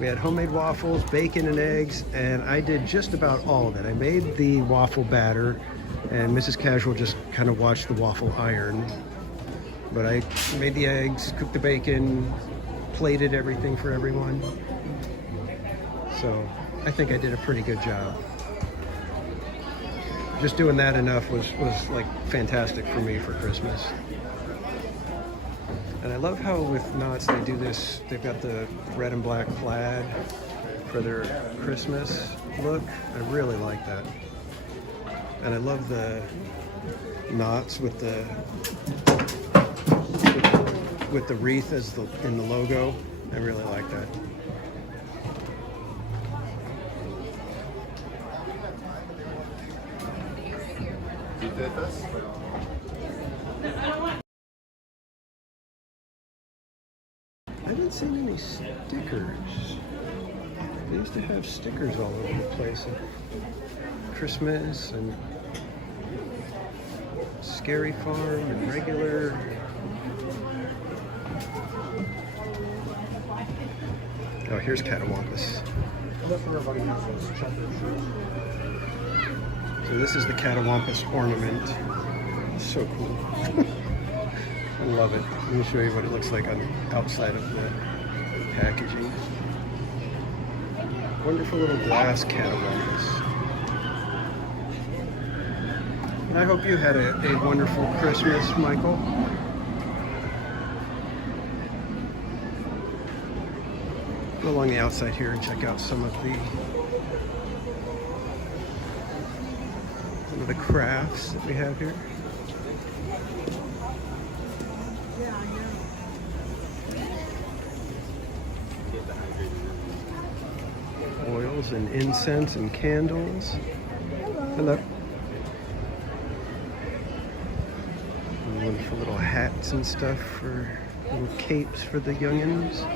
We had homemade waffles, bacon and eggs, and I did just about all of it. I made the waffle batter, and Mrs. Casual just kind of watched the waffle iron. But I made the eggs, cooked the bacon, plated everything for everyone. So I think I did a pretty good job. Just doing that enough was like fantastic for me for Christmas. And I love how with Knotts they do this, they've got the red and black plaid for their Christmas look. I really like that. And I love the knots with the wreath as in the logo. I really like that. You did this? I didn't see any stickers. They used to have stickers all over the place at Christmas and Scary Farm and regular. Oh, here's Catawampus. So this is the Catawampus ornament. So cool. I love it. Let me show you what it looks like on the outside of the packaging. Wonderful little glass Catawampus. I hope you had a wonderful Christmas, Michael. Go along the outside here and check out some of the crafts that we have here. Oils and incense and candles. Hello. Wonderful little hats and stuff for little capes for the youngins.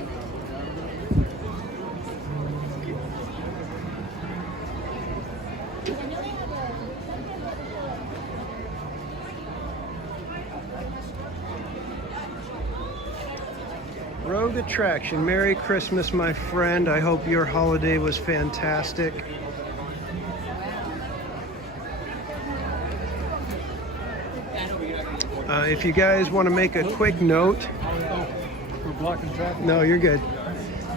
Rogue Attraction. Merry Christmas, my friend. I hope your holiday was fantastic. If you guys want to make a quick note. We're blocking traffic. No, you're good.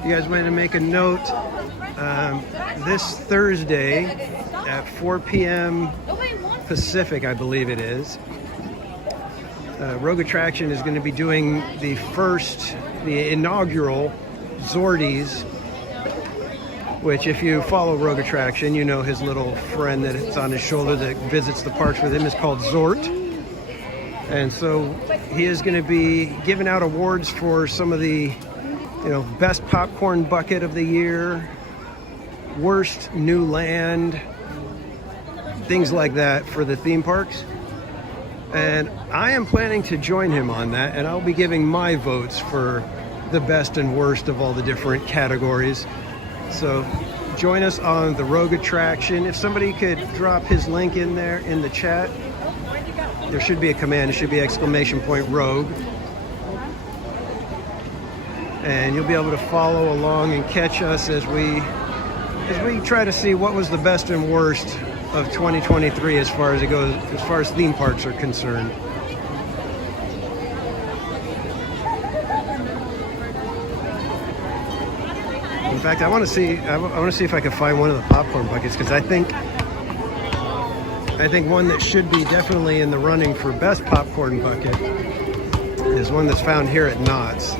You guys want to make a note, this Thursday at 4 p.m. Pacific, I believe it is, Rogue Attraction is going to be doing the inaugural Zordies, which if you follow Rogue Attraction, you know his little friend that's on his shoulder that visits the parks with him is called Zort. And so he is going to be giving out awards for some of the, best popcorn bucket of the year, worst new land, things like that for the theme parks. And I am planning to join him on that, and I'll be giving my votes for the best and worst of all the different categories. So join us on the Rogue Attraction. If somebody could drop his link in there in the chat, there should be a command. It should be !Rogue. And you'll be able to follow along and catch us as we try to see what was the best and worst of 2023 as far as theme parks are concerned. In fact, I want to see if I can find one of the popcorn buckets, because I think one that should be definitely in the running for best popcorn bucket is one that's found here at Knott's.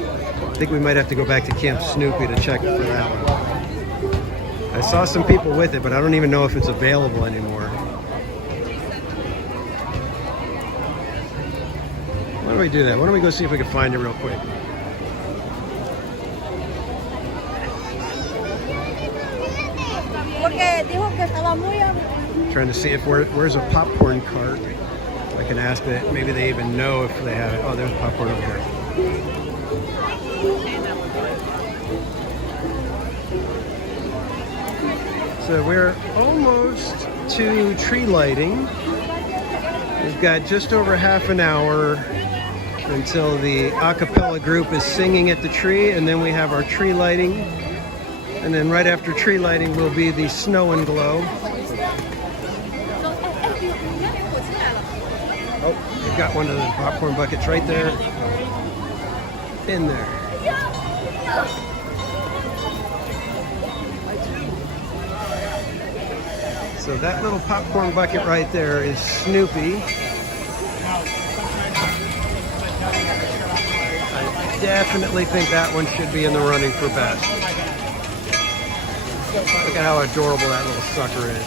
I think we might have to go back to Camp Snoopy to check for that one. I saw some people with it, but I don't even know if it's available anymore. Why don't we do that? Why don't we go see if we can find it real quick? Trying to see if where's a popcorn cart. I can ask that. Maybe they even know if they have it. Oh, there's popcorn over there. So we're almost to tree lighting. We've got just over half an hour until the a cappella group is singing at the tree, and then we have our tree lighting. And then right after tree lighting will be the snow and glow. Oh, we've got one of the popcorn buckets right there. In there. So that little popcorn bucket right there is Snoopy. I definitely think that one should be in the running for best. Look at how adorable that little sucker is.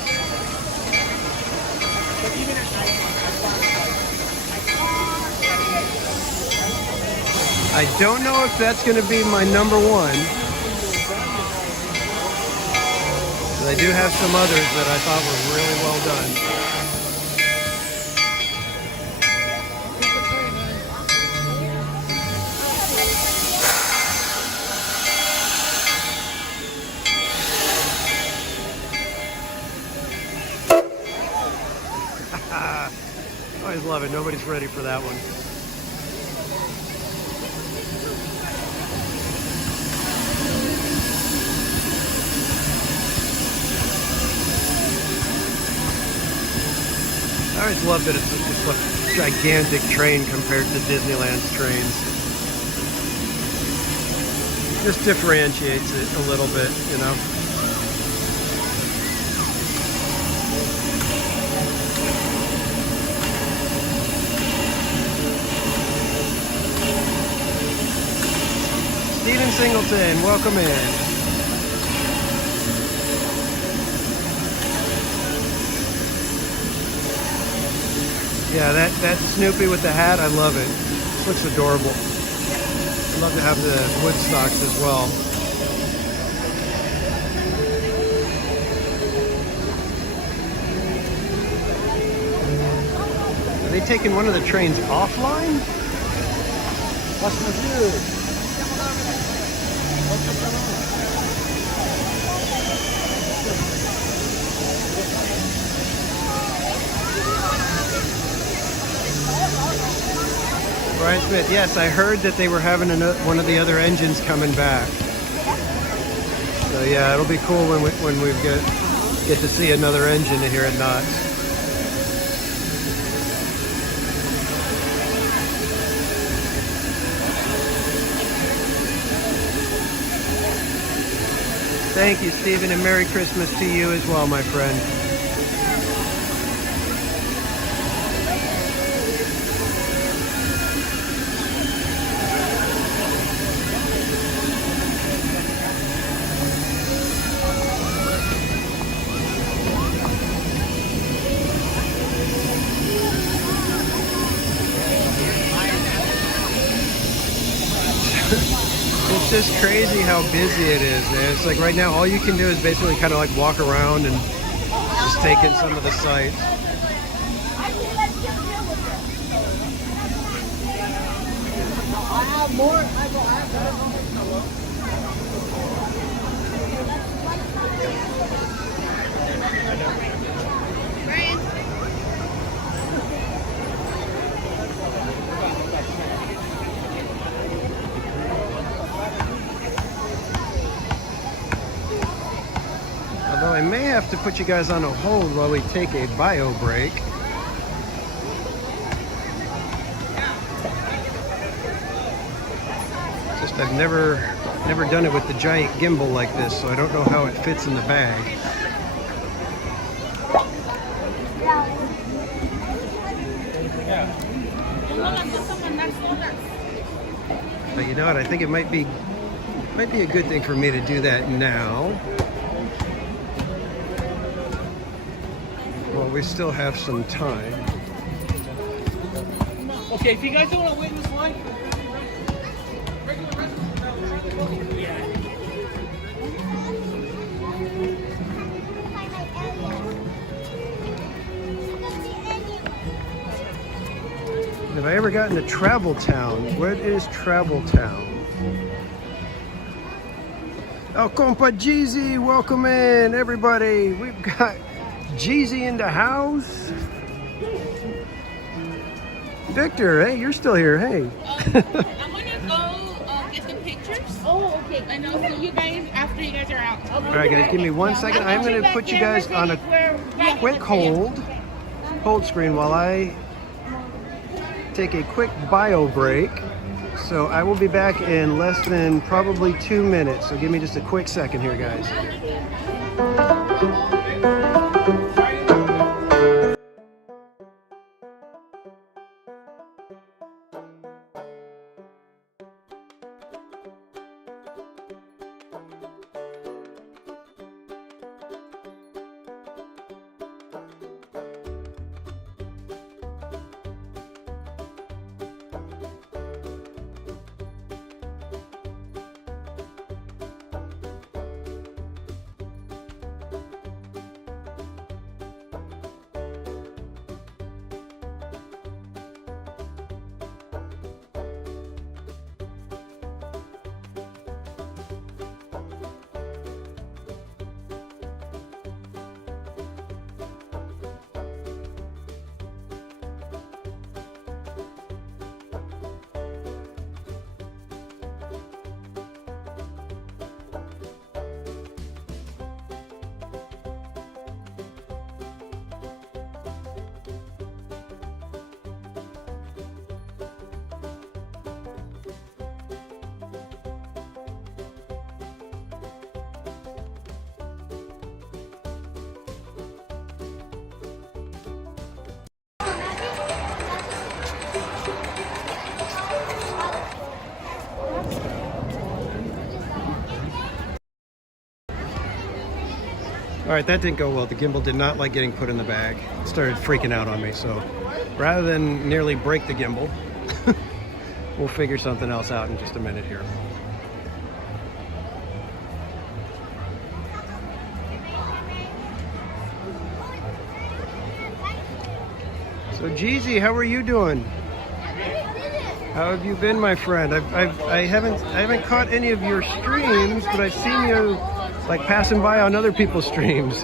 I don't know if that's going to be my number one. But I do have some others that I thought were really well done. I always love it. Nobody's ready for that one. I always love that it's just a gigantic train compared to Disneyland's trains. Just differentiates it a little bit, you know. Stephen Singleton, welcome in. Yeah, that Snoopy with the hat, I love it. It looks adorable. I'd love to have the Woodstocks as well. Are they taking one of the trains offline? What's the view? Brian Smith, yes, I heard that they were having one of the other engines coming back. So yeah, it'll be cool when we get to see another engine here at Knott's. Thank you, Stephen, and Merry Christmas to you as well, my friend. It's just crazy how busy it is, man. It's like right now all you can do is basically kind of like walk around and just take in some of the sights. Although I may have to put you guys on a hold while we take a bio break. Just I've never done it with the giant gimbal like this, so I don't know how it fits in the bag. But you know what? I think it might be a good thing for me to do that now. Well, we still have some time. Okay, if you guys don't want to wait in this line, Have I ever gotten to Travel Town? What is Travel Town? Oh, compa Jeezy, welcome in, everybody. We've got Jeezy in the house. Victor, hey, you're still here. Hey. I'm gonna go get the pictures. Oh, okay. And I'll see you guys after you guys are out. All right, guys, give me 1 second. I'm going to put you guys on a quick hold screen while I take a quick bio break. So I will be back in less than probably 2 minutes. So give me just a quick second here, guys. All right, that didn't go well. The gimbal did not like getting put in the bag. It started freaking out on me. So rather than nearly break the gimbal, we'll figure something else out in just a minute here. So Jeezy, how are you doing? How have you been, my friend? I haven't caught any of your streams, but I've seen you like passing by on other people's streams.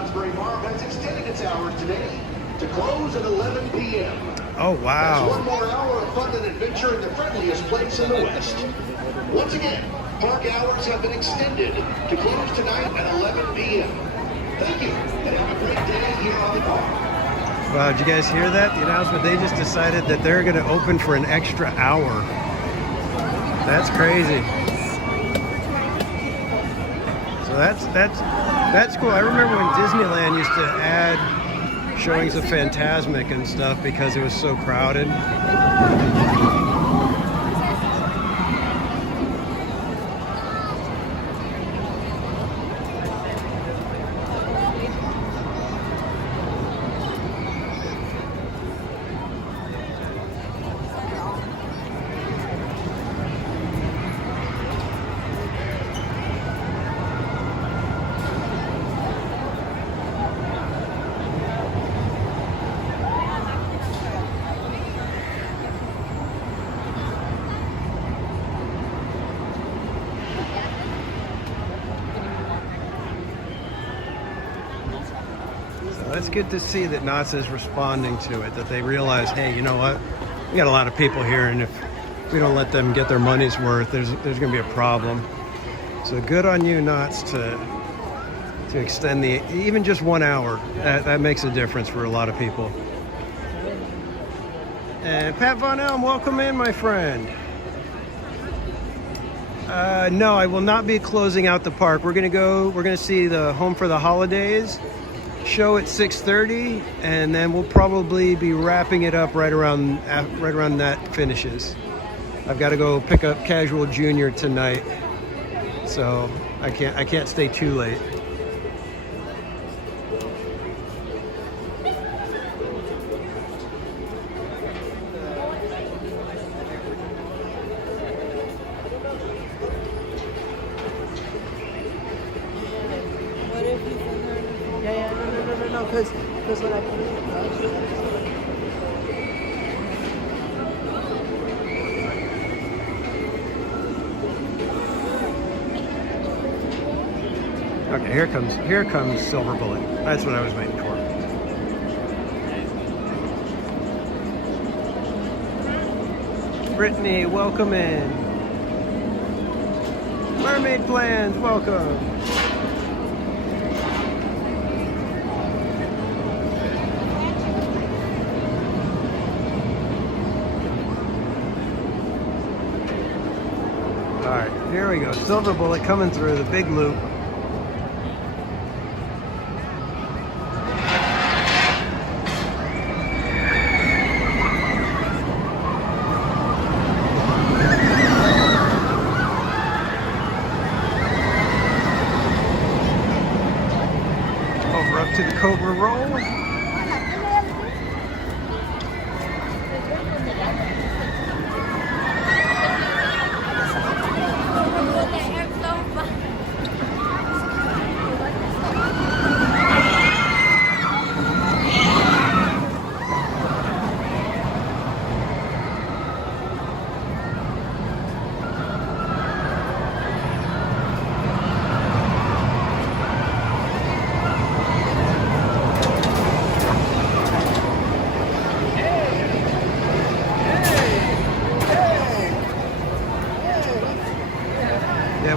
Knott's Berry Farm has extended its hours today to close at 11 p.m. Oh, wow. That's one more hour of fun and adventure in the friendliest place in the West. Once again, park hours have been extended to close tonight at 11 p.m. Thank you, and have a great day here on the park. Wow, did you guys hear that? The announcement, they just decided that they're going to open for an extra hour. That's crazy. So that's cool. I remember when Disneyland used to add showings of Phantasmic and stuff because it was so crowded. It's good to see that Knott's is responding to it, that they realize, hey, you know what? We got a lot of people here, and if we don't let them get their money's worth, there's going to be a problem. So good on you, Knott's, to extend the even just 1 hour. That makes a difference for a lot of people. And Pat Von Elm, welcome in, my friend. No, I will not be closing out the park. We're going to see the Home for the Holidays show at 6:30, and then we'll probably be wrapping it up right around that finishes. I've got to go pick up Casual Junior tonight, so I can't stay too late. Because when I put it Okay, here comes Silver Bullet. That's what I was waiting for. Brittany, welcome in. Mermaid Plans, welcome. All right, here we go. Silver Bullet coming through the big loop. Over up to the Cobra Roll.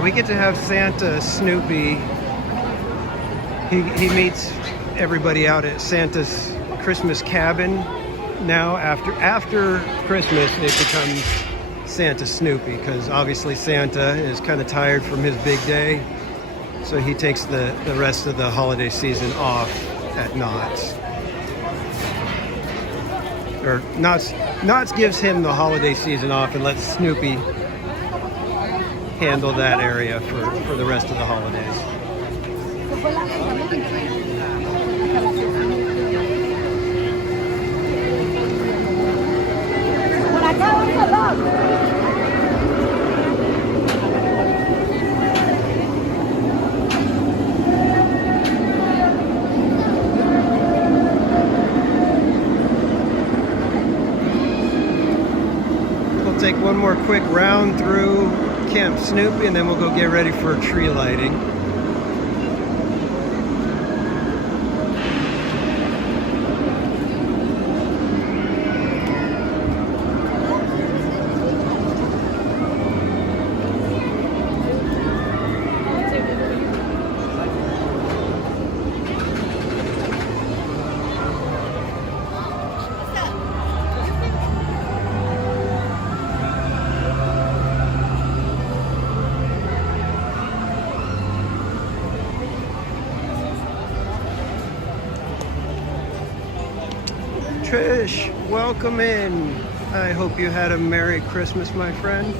We get to have Santa Snoopy. He meets everybody out at Santa's Christmas cabin. Now after Christmas it becomes Santa Snoopy, because obviously Santa is kind of tired from his big day, so he takes the rest of the holiday season off at Knott's. Or Knott's gives him the holiday season off and lets Snoopy handle that area for the rest of the holidays. We'll take one more quick round through Camp Snoopy, and then we'll go get ready for tree lighting. Trish, welcome in. I hope you had a Merry Christmas, my friend.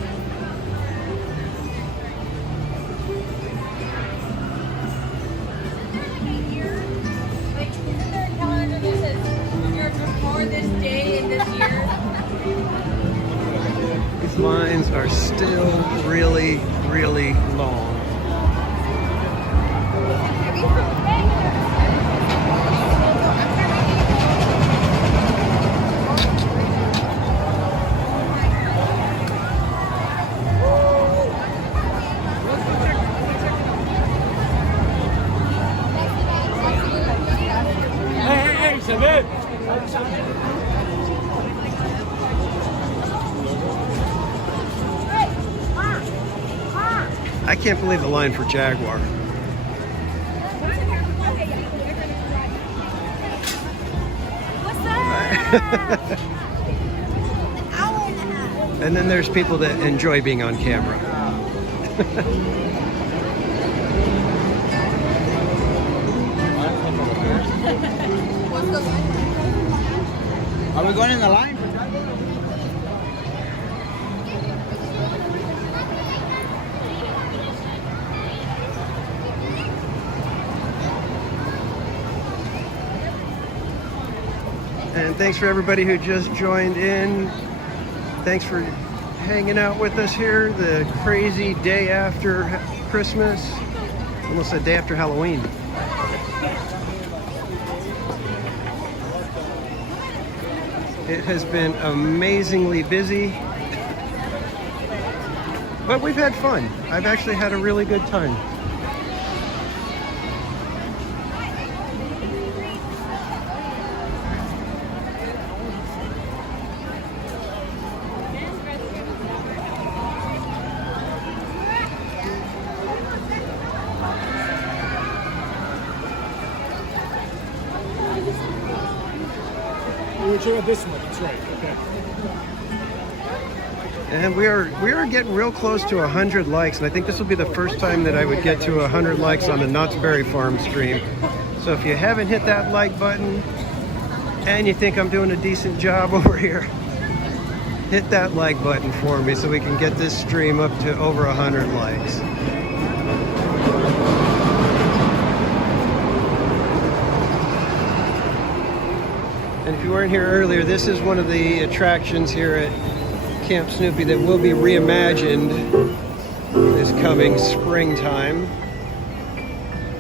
These lines are still really, really long. I can't believe the line for Jaguar. And then there's people that enjoy being on camera. Are we going in the line? And thanks for everybody who just joined in. Thanks for hanging out with us here the crazy day after Christmas. Almost a day after Halloween. It has been amazingly busy, but we've had fun. I've actually had a really good time. This one, that's right. Okay. And we are getting real close to 100 likes, and I think this will be the first time that I would get to 100 likes on the Knott's Berry Farm stream. So if you haven't hit that like button and you think I'm doing a decent job over here, hit that like button for me so we can get this stream up to over 100 likes. And if you weren't here earlier, this is one of the attractions here at Camp Snoopy that will be reimagined this coming springtime.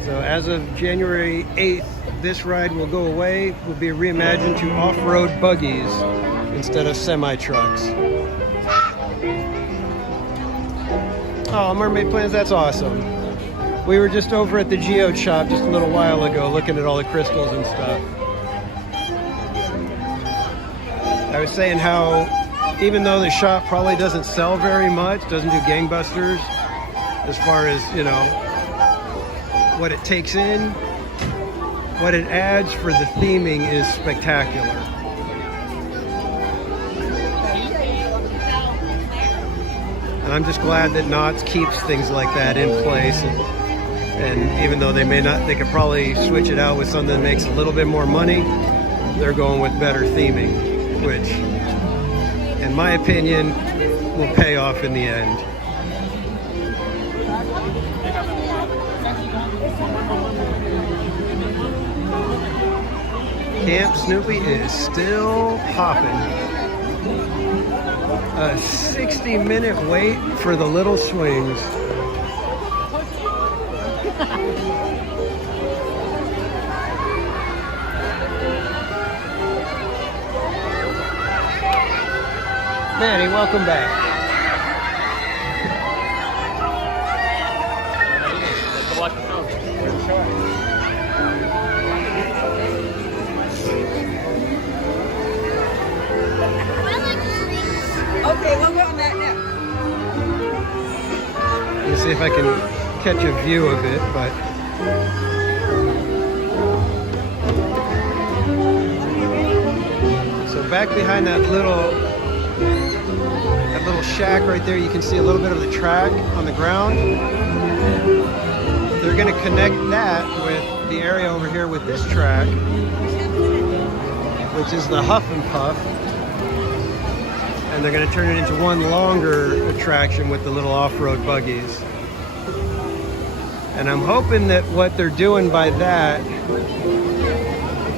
So as of January 8th, this ride will go away. It will be reimagined to off-road buggies instead of semi-trucks. Oh, Mermaid Plans, that's awesome. We were just over at the Geode shop just a little while ago looking at all the crystals and stuff. I was saying how even though the shop probably doesn't sell very much, doesn't do gangbusters as far as, you know, what it takes in, what it adds for the theming is spectacular. And I'm just glad that Knott's keeps things like that in place. And even though they may not, they could probably switch it out with something that makes a little bit more money, they're going with better theming, which, in my opinion, will pay off in the end. Camp Snoopy is still hopping. A 60-minute wait for the little swings. Manny, welcome back. Okay, we'll go on that now. Let me see if I can catch a view of it, but so back behind that little shack right there, you can see a little bit of the track on the ground. They're going to connect that with the area over here with this track. which is the Huff and Puff. And they're going to turn it into one longer attraction with the little off-road buggies. And I'm hoping that what they're doing by that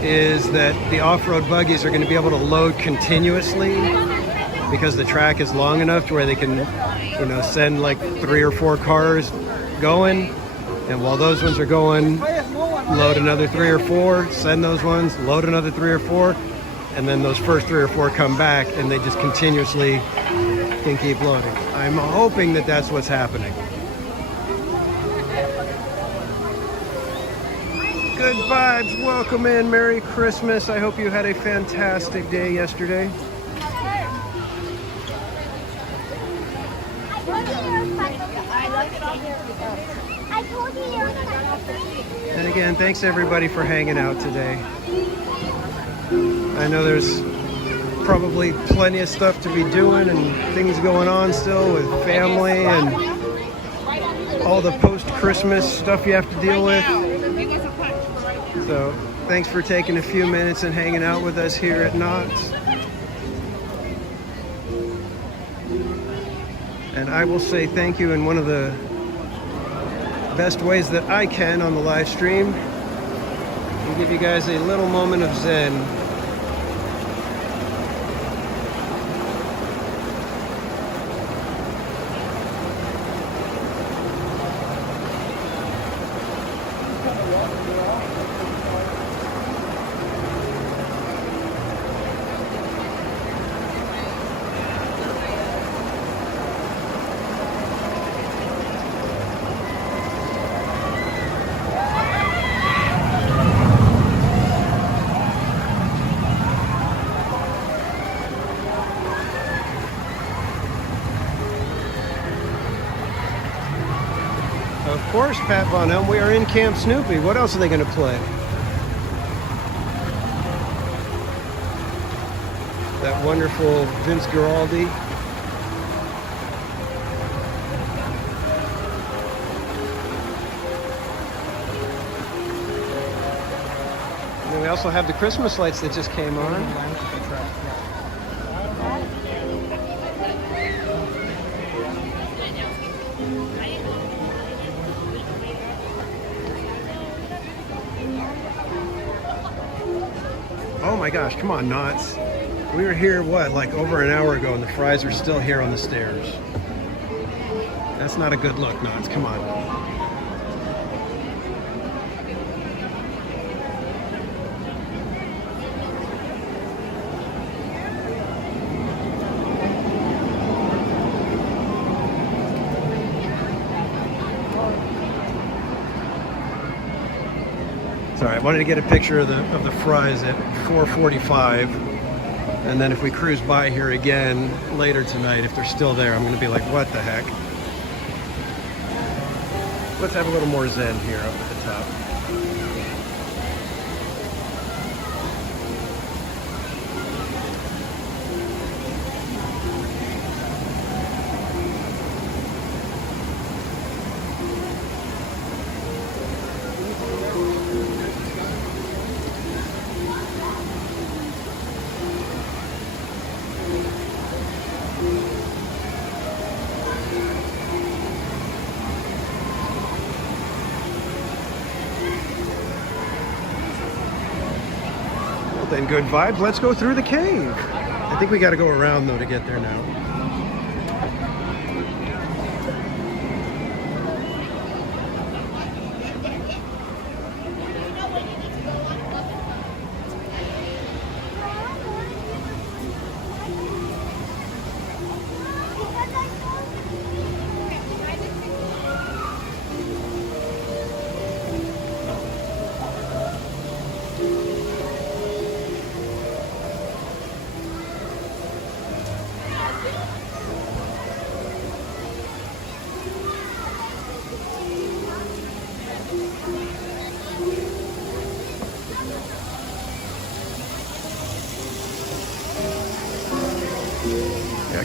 is that the off-road buggies are going to be able to load continuously because the track is long enough to where they can, you know, send like 3 or 4 cars going. And while those ones are going, load another 3 or 4, send those ones, load another 3 or 4. And then those first 3 or 4 come back and they just continuously can keep loading. I'm hoping that that's what's happening. Good vibes, welcome in, Merry Christmas. I hope you had a fantastic day yesterday. And again, thanks everybody for hanging out today. I know there's probably plenty of stuff to be doing and things going on still with family and all the post-Christmas stuff you have to deal with. So thanks for taking a few minutes and hanging out with us here at Knott's. And I will say thank you in one of the best ways that I can on the live stream and give you guys a little moment of zen. Of course, Pat Von Helm, we are in Camp Snoopy. What else are they going to play? That wonderful Vince Guaraldi. And then we also have the Christmas lights that just came on. Oh my gosh, come on, Knott's. We were here, what, like over an hour ago, and the fries are still here on the stairs. That's not a good look, Knott's, come on. Sorry, I wanted to get a picture of the fries at 4:45, and then if we cruise by here again later tonight, if they're still there, I'm going to be like, what the heck? Let's have a little more zen here up at the top. Then good vibes, let's go through the cave. I think we got to go around though to get there now.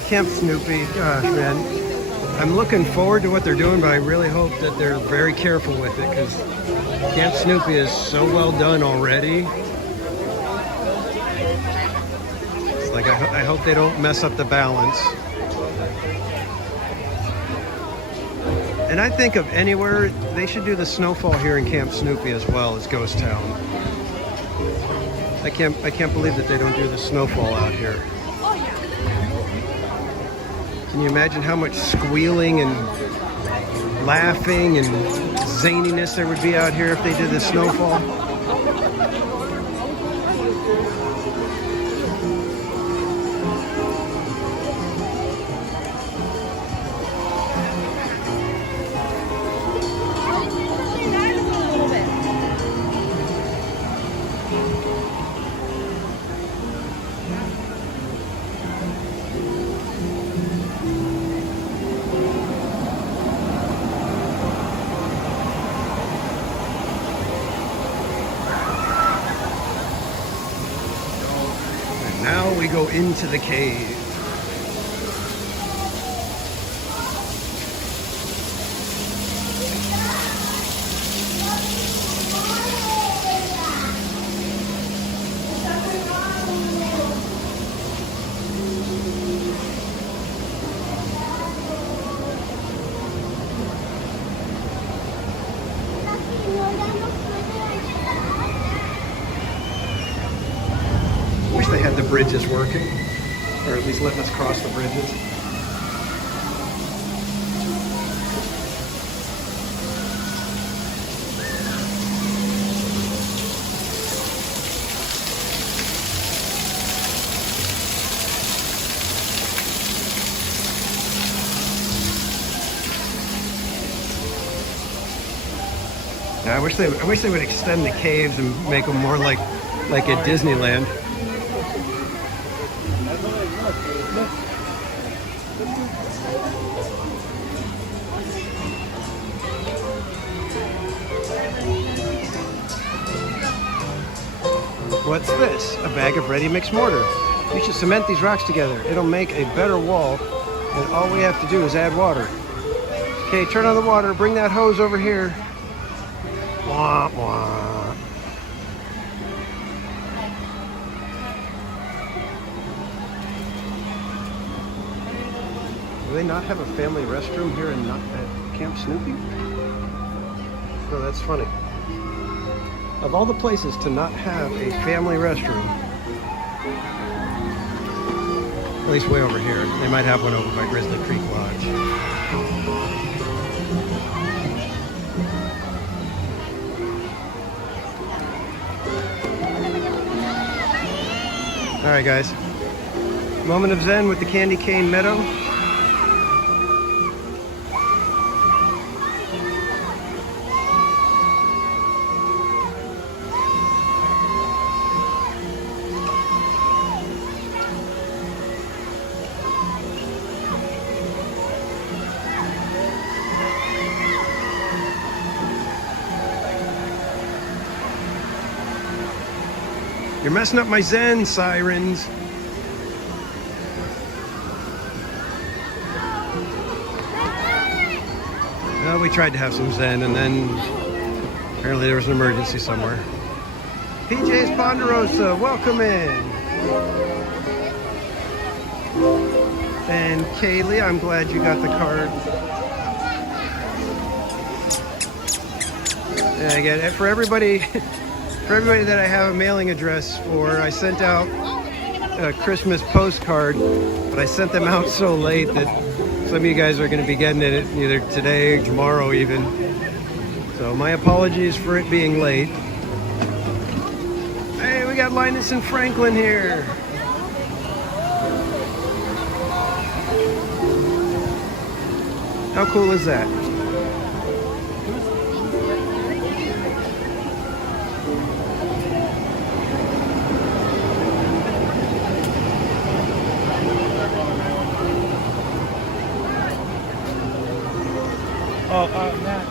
Camp Snoopy, gosh man, I'm looking forward to what they're doing, but I really hope that they're very careful with it because Camp Snoopy is so well done already. Like, I hope they don't mess up the balance. And I think of anywhere, they should do the snowfall here in Camp Snoopy as well as Ghost Town. I can't believe that they don't do the snowfall out here. Can you imagine how much squealing and laughing and zaniness there would be out here if they did the snowfall? Now we go into the cave. Wish they had the bridges working, or at least letting us cross the bridges. Yeah, I wish they would extend the caves and make them more like at Disneyland. What's this? A bag of ready mixed mortar. You should cement these rocks together. It'll make a better wall, and all we have to do is add water. Okay, turn on the water. Bring that hose over here. Wah, wah. Do they not have a family restroom here at Camp Snoopy? No, that's funny. Of all the places to not have a family restroom, at least way over here, they might have one over by Grizzly Creek Lodge. All right, guys. Moment of Zen with the Candy Cane Meadow. You're messing up my Zen, sirens. Well, we tried to have some Zen, and then apparently there was an emergency somewhere. PJ's Ponderosa, welcome in. And Kaylee, I'm glad you got the card. Yeah, I get it. For everybody that I have a mailing address for, I sent out a Christmas postcard, but I sent them out so late that some of you guys are going to be getting it either today or tomorrow even. So my apologies for it being late. Hey, we got Linus and Franklin here. How cool is that? Matt.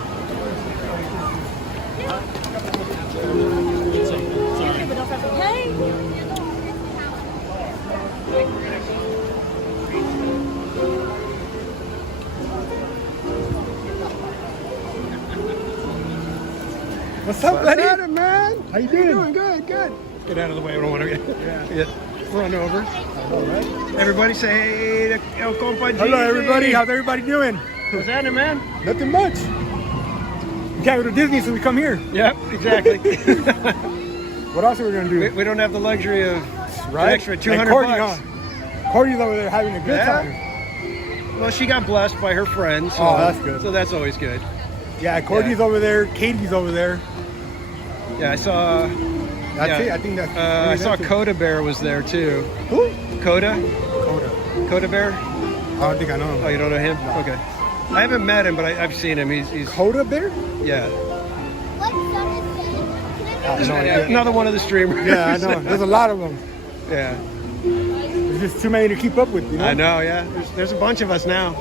What's up, buddy? What's up, man? How you doing? Good, good. Get out of the way. I don't want to get. run over. Everybody say hey to El Compa G. Hello, everybody. How's everybody doing? What's happening, man? Nothing much. We can't go to Disney, so we come here. Yep, exactly. What else are we gonna do? We don't have the luxury of an extra $200. Like Cordy, huh? Cordy's over there having a good time. Well, she got blessed by her friends. So, Oh, that's good. So that's always good. Yeah, Cordy's over there. Katie's over there. Yeah, I saw. That's it. I think that's. I saw Coda Bear was there too. Who? Coda. Coda Bear. I don't think I know him. Oh, you don't know him? Okay. I haven't met him, but I've seen him. He's Coda Bear? Yeah. No idea. Another one of the streamers. Yeah, I know. There's a lot of them. Yeah. There's just too many to keep up with, you know? I know, yeah. There's a bunch of us now.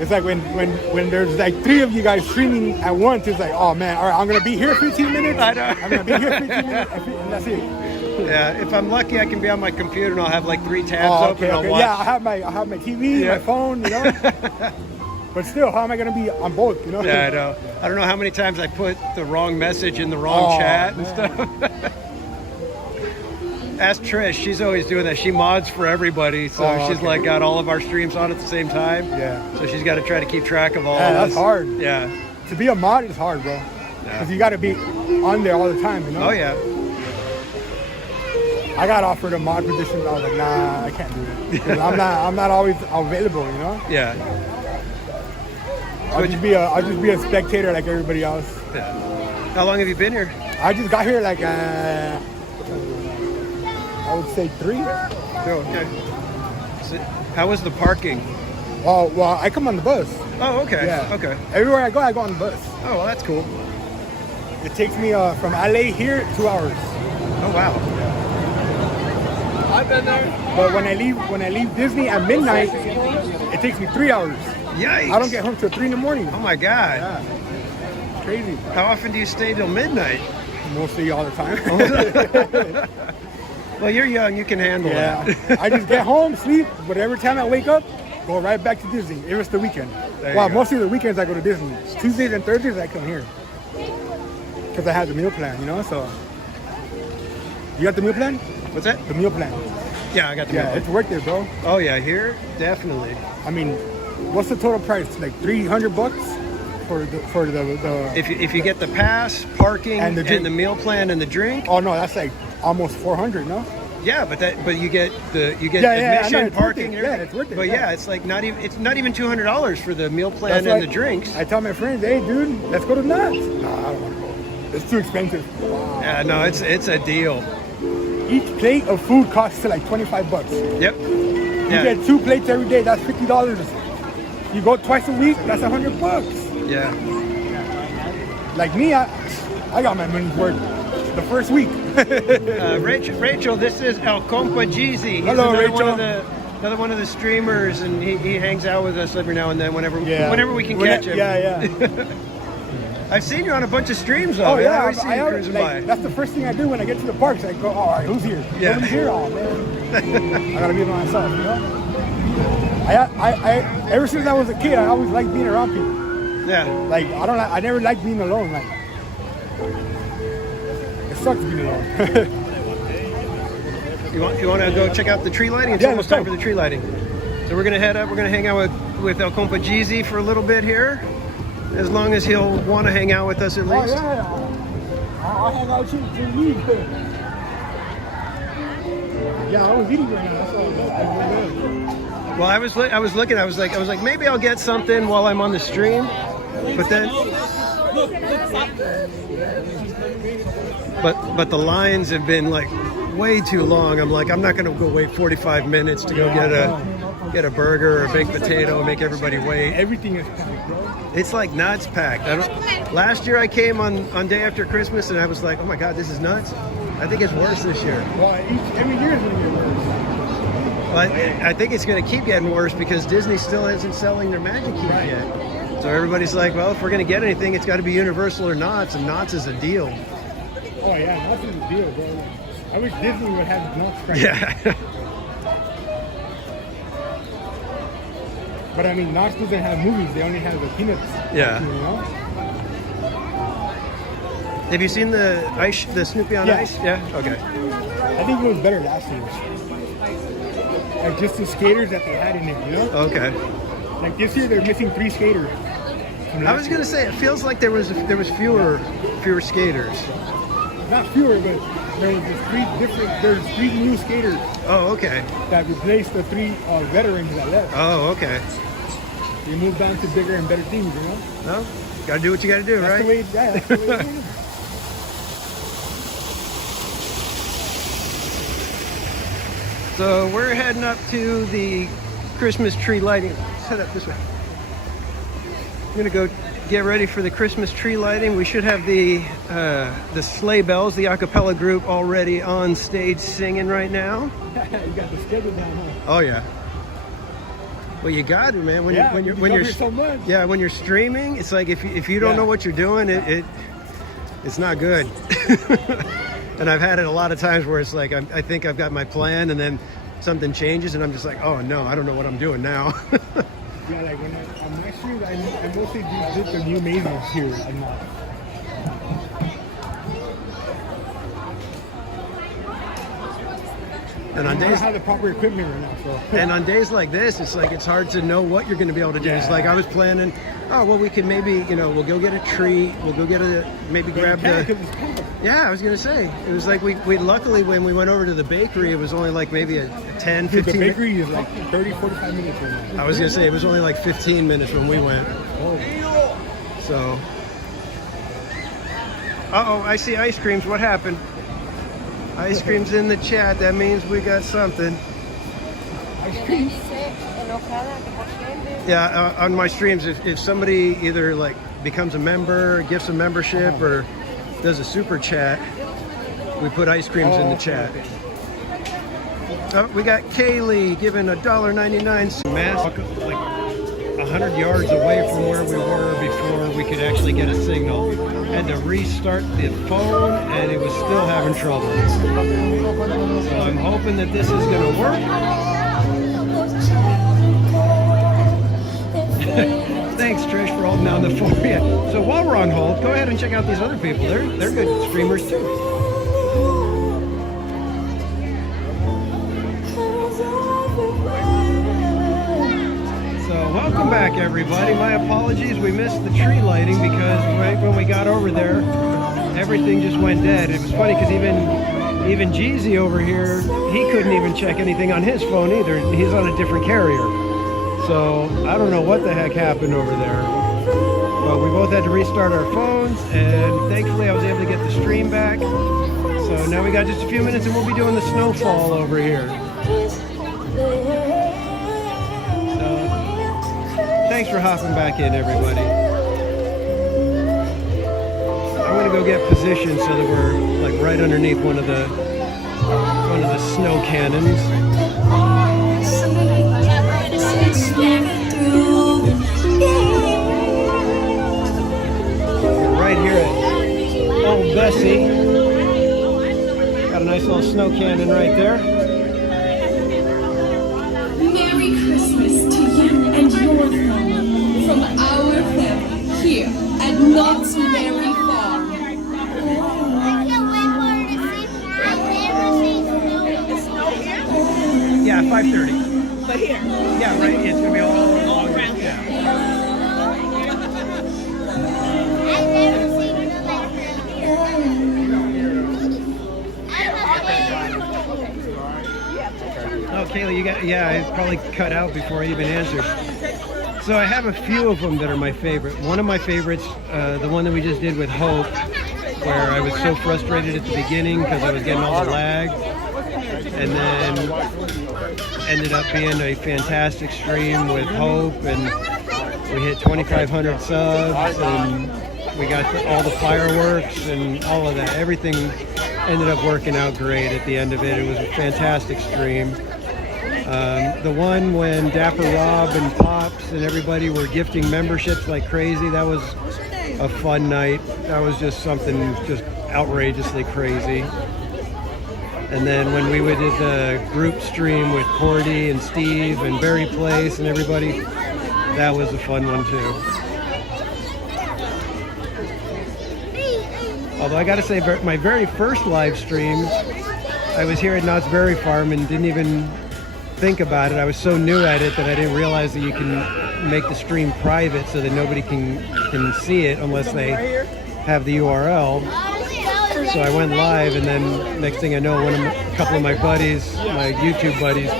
It's like when there's like 3 of you guys streaming at once, it's like, oh man, all right, I'm going to be here 15 minutes. I know. I'm going to be here 15 minutes, and that's it. Yeah, if I'm lucky, I can be on my computer and I'll have like 3 tabs open. Okay. I'll watch. Yeah, I'll have my TV, my phone, you know? But still, how am I going to be on both, you know? Yeah, I know. I don't know how many times I put the wrong message in the wrong chat and stuff. Ask Trish, she's always doing that. She mods for everybody, so she's like got all of our streams on at the same time. Yeah. So she's got to try to keep track of all of That's us. hard. Yeah. To be a mod is hard, bro. Because you got to be on there all the time, you know? Oh, yeah. I got offered a mod position, but I was like, nah, I can't do it. 'Cause I'm not always available, you know? Yeah. I'll just be a spectator like everybody else. Yeah. How long have you been here? I just got here like I would say 3. Oh, okay. So, how was the parking? Oh, well, I come on the bus. Oh, okay. Yeah. Okay. Everywhere I go on the bus. Oh, well, that's cool. It takes me from LA here 2 hours. Oh, wow. I've been there. But when I leave Disney at midnight, it takes me 3 hours. Yikes. I don't get home till 3 in the morning. Oh, my God. Yeah. It's crazy. How often do you stay till midnight? Mostly all the time. Well, you're young. You can handle that. I just get home, sleep, but every time I wake up, go right back to Disney. If it's the weekend. There you Well, go. mostly the weekends I go to Disney. Tuesdays and Thursdays I come here. Because I have the meal plan, you know, so. You got the meal plan? What's that? The meal plan. Yeah, I got the Yeah, meal. it's worth it, bro. Oh, yeah, here? Definitely. I mean, what's the total price? Like $300 for the If you get the pass, parking, And the drink. meal plan and the drink. Oh no, that's like almost 400, no? Yeah, but you get I know, admission, it's parking, worth it. and Yeah, everything. it's worth it, But yeah. yeah, it's like not even $200 for the meal plan That's and why the drinks. I tell my friends, hey dude, let's go to Knott. No, I don't want to go. It's too expensive. Yeah, no, it's a deal. Each plate of food costs like $25. Yep. You Yeah. get 2 plates every day, that's $50. You go twice a week, that's $100. Yeah. Like me, I got my money's worth the first week. Rachel, this is El Compa Jeezy. He's Hello, another Rachel. Another one of the streamers, and he hangs out with us every now and then whenever we can catch him. Yeah. I've seen you on a bunch of streams though. Oh man. yeah, I always see you always, cruising like, by. that's the first thing I do when I get to the parks. I go, all right, who's here? Yeah. Nobody's here. Oh man, I gotta be by myself. You know. I ever since I was a kid, I always liked being around people. Yeah. Like I never liked being alone. Like it sucks being alone. You want to go check out the tree lighting? It's almost time for the tree lighting. So we're gonna head up. We're gonna hang out with El Compa Jeezy for a little bit here, as long as he'll want to hang out with us at least. Oh yeah, I'll hang out with you till you leave. Yeah, I was eating right now. That's why I'm Well, I was looking. I was like, maybe I'll get something while I'm on the stream, but then. But the lines have been like way too long. I'm like, I'm not gonna go wait 45 minutes to go get a burger or a baked potato and make everybody wait. Everything is packed, bro. It's like nuts packed. Last year I came on day after Christmas and I was like, oh my God, this is nuts. I think it's worse this year. Well, every year is gonna get worse. But I think it's going to keep getting worse because Disney still isn't selling their Magic Keys yet. So everybody's like, well, if we're going to get anything, it's got to be Universal or Knott's, and Knott's is a deal. Oh yeah, Knott's is a deal, bro. I wish Disney would have Knott's right Yeah. But I mean, Knott's doesn't have movies; they only have the Peanuts. Yeah. You know? Have you seen the Snoopy on Yeah. Ice? Yeah. Okay. I think it was better last year. like just the skaters that they had in it, you know? Okay. Like this year, they're missing 3 skaters. I was gonna say it feels like there was fewer skaters. Not fewer, but there's 3 new skaters. Oh, okay. That replaced the 3 veterans that left. Oh, okay. They moved on to bigger and better things, you know? Well, gotta do what you gotta do, That's right? The way, yeah, that's the way it is. So we're heading up to the Christmas tree lighting. Let's head up this way. I'm gonna go get ready for the Christmas tree lighting. We should have the sleigh bells, the a cappella group, already on stage singing right now. You got the schedule down, huh? Oh yeah. Well, you got it, man. When you're so much. Yeah, when you're streaming, it's like if you don't know what you're doing, it's not good. And I've had it a lot of times where it's like I think I've got my plan, and then something changes, and I'm just like, oh no, I don't know what I'm doing now. Yeah, like when on my streams, I mostly do the new mazes here and now. And on I don't days have the proper equipment right now, so. And on days like this, it's like it's hard to know what you're going to be able to do. It's like I was planning, oh well, we can maybe we'll go get a treat, we'll go get grab the. Yeah, I was going to say it was like we luckily when we went over to the bakery, it was only like maybe a 10, 15. The bakery is like 30, 45 minutes right now. I was going to say it was only like 15 minutes when we went. Oh. So. Uh-oh, I see ice creams. What happened? Ice cream's in the chat. That means we got something. Ice cream? Yeah, on my streams, if somebody either like becomes a member, gifts a membership, or does a super chat, we put ice creams in the chat. Oh, we got Kaylee giving $1.99 mask, like 100 yards away from where we were before we could actually get a signal. Had to restart the phone, and it was still having trouble. So I'm hoping that this is going to work. Thanks, Trish, for holding down the phone. Yeah. So while we're on hold, go ahead and check out these other people. They're good streamers too. So welcome back, everybody. My apologies, we missed the tree lighting because right when we got over there, everything just went dead. It was funny because even Jeezy over here, he couldn't even check anything on his phone either. He's on a different carrier. So I don't know what the heck happened over there. But we both had to restart our phones, and thankfully I was able to get the stream back. So now we got just a few minutes and we'll be doing the snowfall over here. Thanks for hopping back in, everybody. I'm gonna go get positioned so that we're like right underneath one of the snow cannons. Right here at Old Bessie. Got a nice little snow cannon right there. Merry Christmas to you and your family from our family here at Not So Very Far. Yeah, 5:30. But here? Yeah, right. It's gonna be all around. Oh, Kayla, I probably cut out before I even answered. So I have a few of them that are my favorite. One of my favorites, the one that we just did with Hope, where I was so frustrated at the beginning because I was getting all the lag, and then ended up being a fantastic stream with Hope, and we hit 2,500 subs, and we got all the fireworks and all of that. Everything ended up working out great at the end of it. It was a fantastic stream. The one when Dapper Rob and Pops and everybody were gifting memberships like crazy, that was a fun night. That was just something just outrageously crazy. And then when we did the group stream with Cordy and Steve and Barry Place and everybody, that was a fun one too. Although I gotta say, my very first live stream, I was here at Knott's Berry Farm and didn't even think about it. I was so new at it that I didn't realize that you can make the stream private so that nobody can see it unless they have the URL. So I went live, and then next thing I know, a couple of my buddies, my YouTube buddies,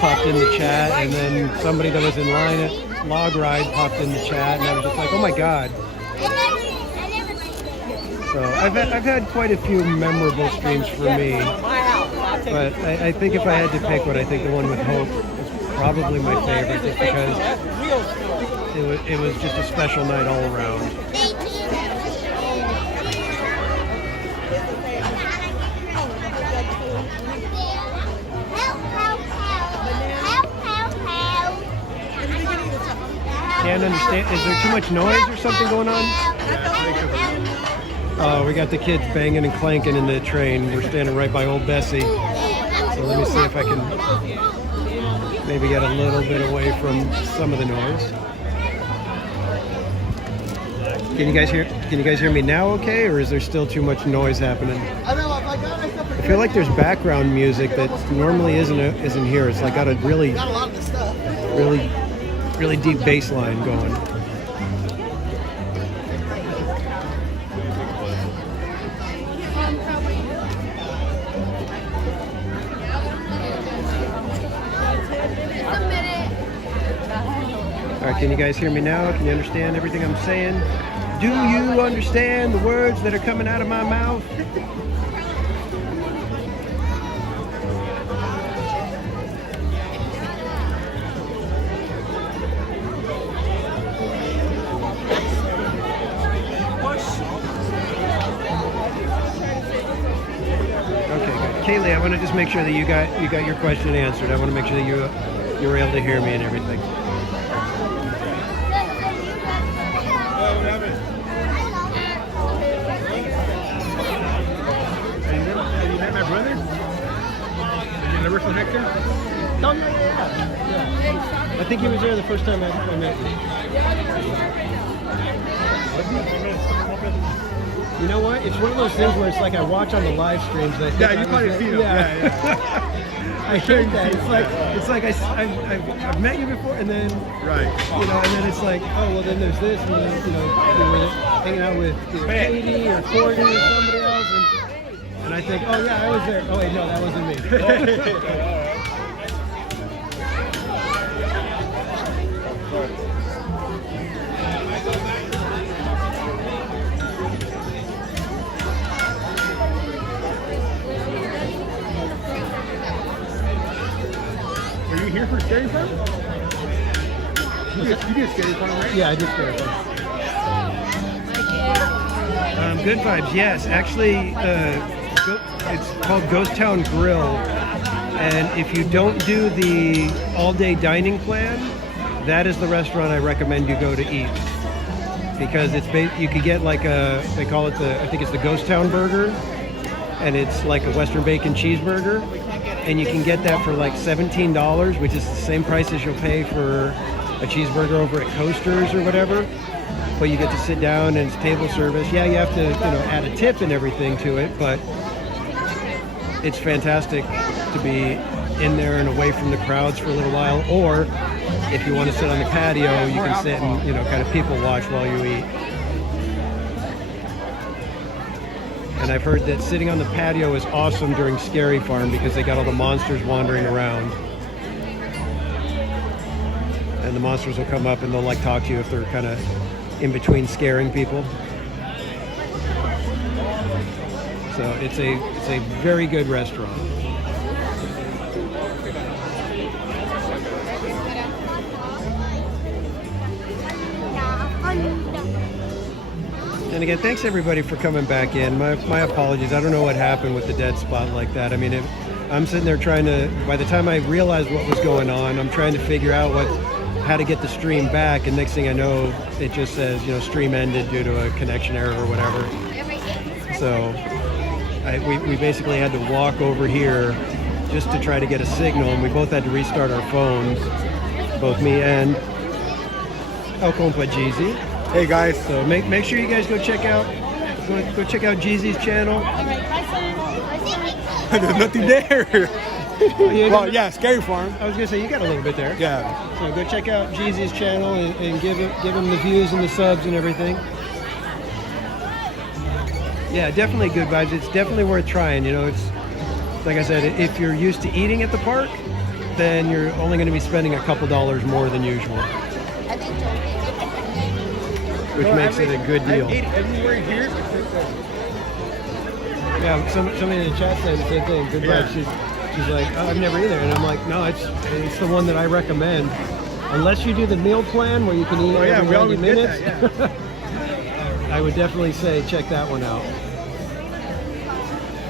popped in the chat, and then somebody that was in line at Log Ride popped in the chat, and I was just like, oh my god. So I've had quite a few memorable streams for me, but I think if I had to pick one, I think the one with Hope is probably my favorite, just because it was just a special night all around. Can't understand. Is there too much noise or something going on? Oh, we got the kids banging and clanking in the train. We're standing right by old Bessie. So let me see if I can maybe get a little bit away from some of the noise. Can you guys hear me now okay, or is there still too much noise happening? I feel like there's background music that normally isn't here. It's like got a really deep bass line going. All right, can you guys hear me now? Can you understand everything I'm saying? Do you understand the words that are coming out of my mouth? Kaylee, I want to just make sure that you got your question answered. I want to make sure that you were able to hear me and everything. Have you met my brother? Have you never seen Hector? Oh, yeah. I think he was there the first time I met you. You know what? It's one of those things where it's like I watch on the live streams. Yeah, you probably seen him. Yeah. I heard that. It's like I've met you before, and then and then it's like, oh well, then there's this, and then you were hanging out with Katie or Courtney or somebody else, and I think, oh yeah, I was there. Oh wait, no, that wasn't me. Here for Scary Farm? You did Scary Farm, right? Yeah, I did Scary Farm. Good Vibes, yes. Actually, it's called Ghost Town Grill. And if you don't do the all-day dining plan, that is the restaurant I recommend you go to eat. Because you could get like they call it I think it's the Ghost Town Burger. And it's like a Western bacon cheeseburger. And you can get that for like $17, which is the same price as you'll pay for a cheeseburger over at Coasters or whatever. But you get to sit down and it's table service. Yeah, you have to add a tip and everything to it, but it's fantastic to be in there and away from the crowds for a little while. Or if you want to sit on the patio, you can sit and kind of people watch while you eat. And I've heard that sitting on the patio is awesome during Scary Farm because they got all the monsters wandering around. And the monsters will come up and they'll like talk to you if they're kind of in between scaring people. So it's a very good restaurant. And again, thanks everybody for coming back in. My apologies. I don't know what happened with the dead spot like that. I mean, I'm sitting there trying to, by the time I realized what was going on, I'm trying to figure out how to get the stream back. And next thing I know, it just says, stream ended due to a connection error or whatever. So we basically had to walk over here just to try to get a signal. And we both had to restart our phones, both me and El Compa Jeezy. Hey guys, so make sure you guys go check out Jeezy's channel. There's nothing there. Well, yeah, scary for him. I was gonna say you got a little bit there. Yeah. So go check out Jeezy's channel and give him the views and the subs and everything. Yeah, definitely good vibes. It's definitely worth trying. You know, it's like I said, if you're used to eating at the park, then you're only going to be spending a couple dollars more than usual, which makes it a good deal. I ate everywhere here. Yeah, somebody in the chat said the same thing. Good vibes. She's like, oh, I've never either, and I'm like, no, it's the one that I recommend. Unless you do the meal plan where you can eat every 90 minutes. That, I would definitely say check that one out.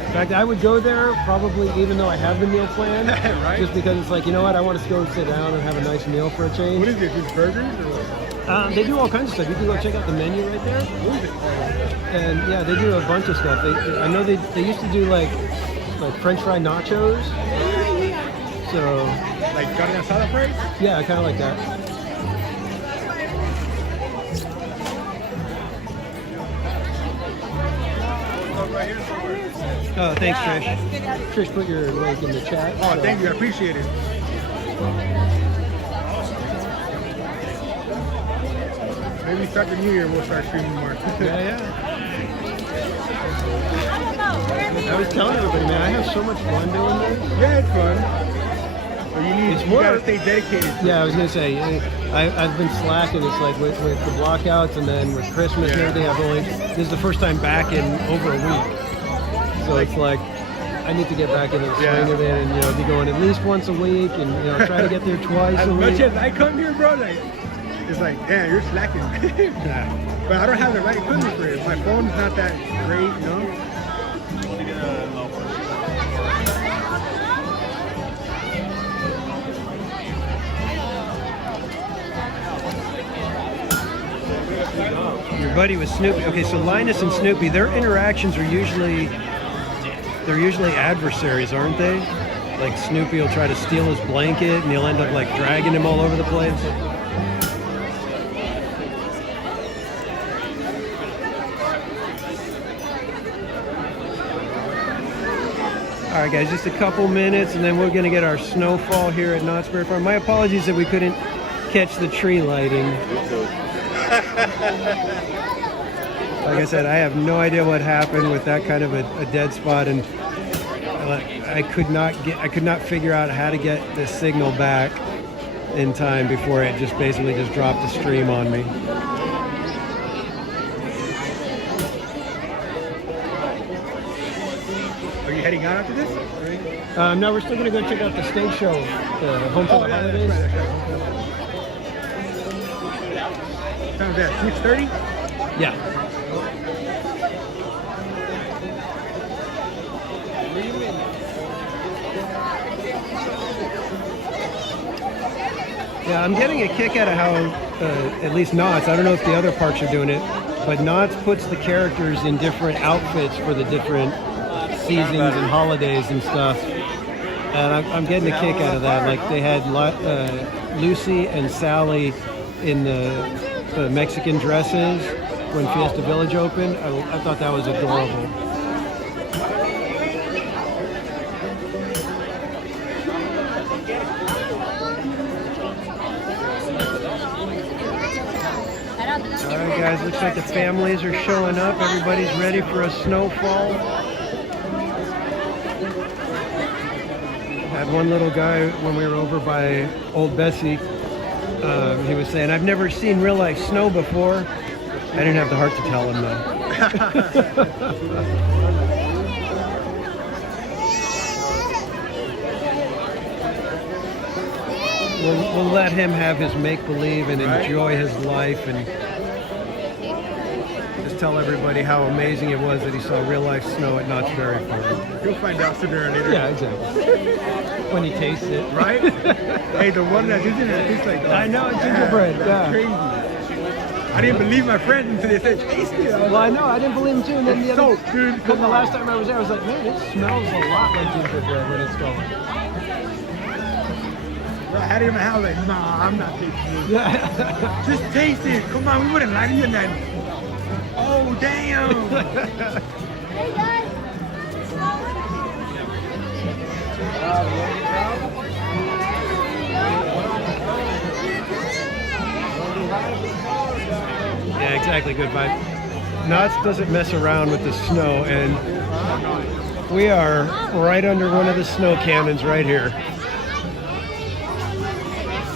In fact, I would go there probably even though I have the meal plan, right? Just because it's like, you know what, I want to go and sit down and have a nice meal for a change. What is it, just burgers or what? They do all kinds of stuff. You can go check out the menu right there. And yeah, they do a bunch of stuff. I know they used to do like French fry nachos. So like carne asada fries? Yeah, kind of like that. Oh, thanks, Trish. Trish put your link in the chat. Oh, thank you. I appreciate it. Maybe start the new year, we'll start streaming more. Yeah. I was telling everybody, man, I have so much fun doing this. Yeah, it's fun. But you gotta stay dedicated. Yeah, I was gonna say, I've been slacking. It's like with the blockouts and then with Christmas and everything. This is the first time back in over a week. So it's like I need to get back into the swing of it and be going at least once a week and try to get there twice a week. As much as I come here, bro, it's like, damn, you're slacking. But I don't have the right equipment for it. My phone's not that great, Your buddy was Snoopy. Okay, so Linus and Snoopy, their interactions are usually adversaries, aren't they? Like Snoopy will try to steal his blanket and he'll end up like dragging him all over the place. All right, guys, just a couple minutes and then we're gonna get our snowfall here at Knott's Berry Farm. My apologies that we couldn't catch the tree lighting. Like I said, I have no idea what happened with that kind of a dead spot, and I could not figure out how to get the signal back in time before it just basically just dropped the stream on me. Are you heading out after this? No, we're still gonna go check out the stage show, the Home for the Holidays. That's right. Time is that 6:30? Yeah. Yeah, I'm getting a kick out of how, at least Knott's, I don't know if the other parks are doing it, but Knott's puts the characters in different outfits for the different seasons and holidays and stuff. And I'm getting a kick out of that. Like they had Lucy and Sally in the Mexican dresses when Fiesta Village opened. I thought that was adorable. Alright guys, looks like the families are showing up. Everybody's ready for a snowfall. Had one little guy when we were over by Old Bessie. He was saying, I've never seen real life snow before. I didn't have the heart to tell him though. We'll let him have his make-believe and enjoy his life and just tell everybody how amazing it was that he saw real-life snow at Knott's Berry Farm. You'll find out sooner or later. Yeah, exactly. When he tastes it. Right? Hey, the one that isn't it tastes like... I know, gingerbread, yeah. Crazy. I didn't believe my friends until they said, taste it. Well, I know, I didn't believe him too. And then the last time I was there, I was like, man, it smells a lot like gingerbread when it's going. I had it in my house, like, nah, I'm not tasting it. Yeah. Just taste it. Come on, we wouldn't lie to you then. Oh, damn. Hey, guys. Yeah, exactly. Good vibe. Knott's doesn't mess around with the snow, and we are right under one of the snow cannons right here.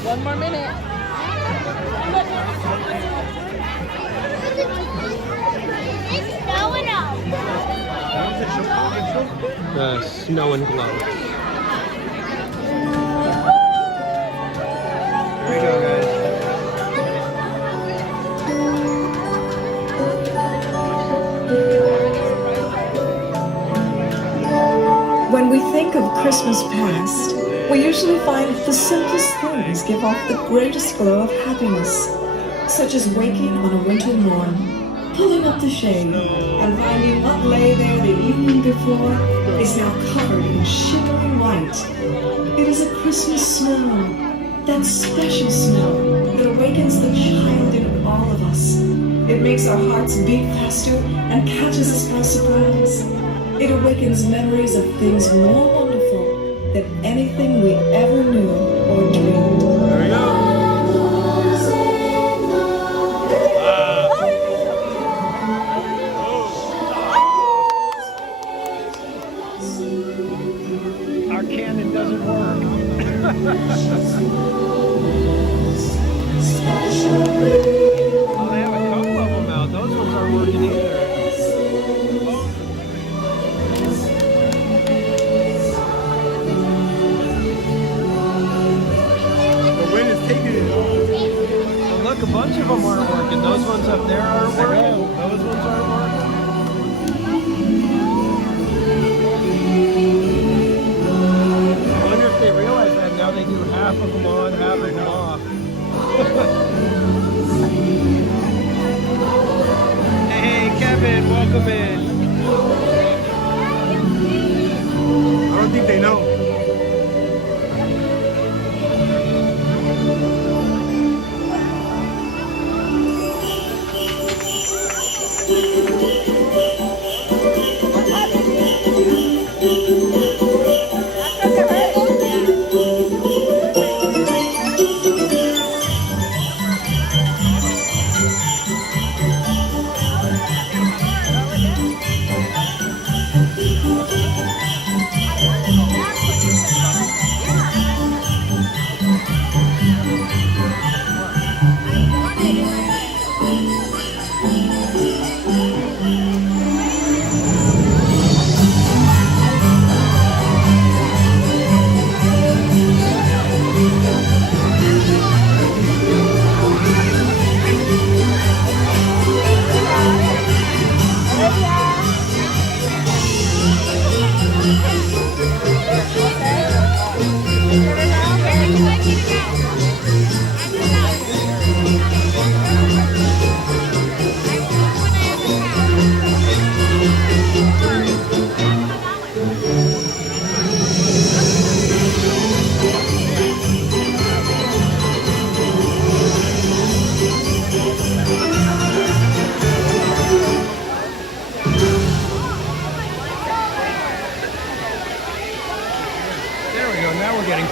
1 more minute. The snow and glow. There you go, guys. When we think of Christmas past, we usually find the simplest things give off the greatest glow of happiness, such as waking on a winter morn, pulling up the shade, and finding what lay there the evening before is now covered in shimmering white. It is a Christmas snow, that special snow that awakens the child in all of us. It makes our hearts beat faster and catches us by surprise. It awakens memories of things more wonderful than anything we ever knew or dreamed. There we go. Our cannon doesn't work. Oh, they have a couple of them out. Those ones aren't working either. Look, a bunch of them aren't working. Those ones up there aren't working. Those ones aren't working. I wonder if they realize that now they do half of them on, half of them off. Hey, Kevin, welcome in. I don't think they know.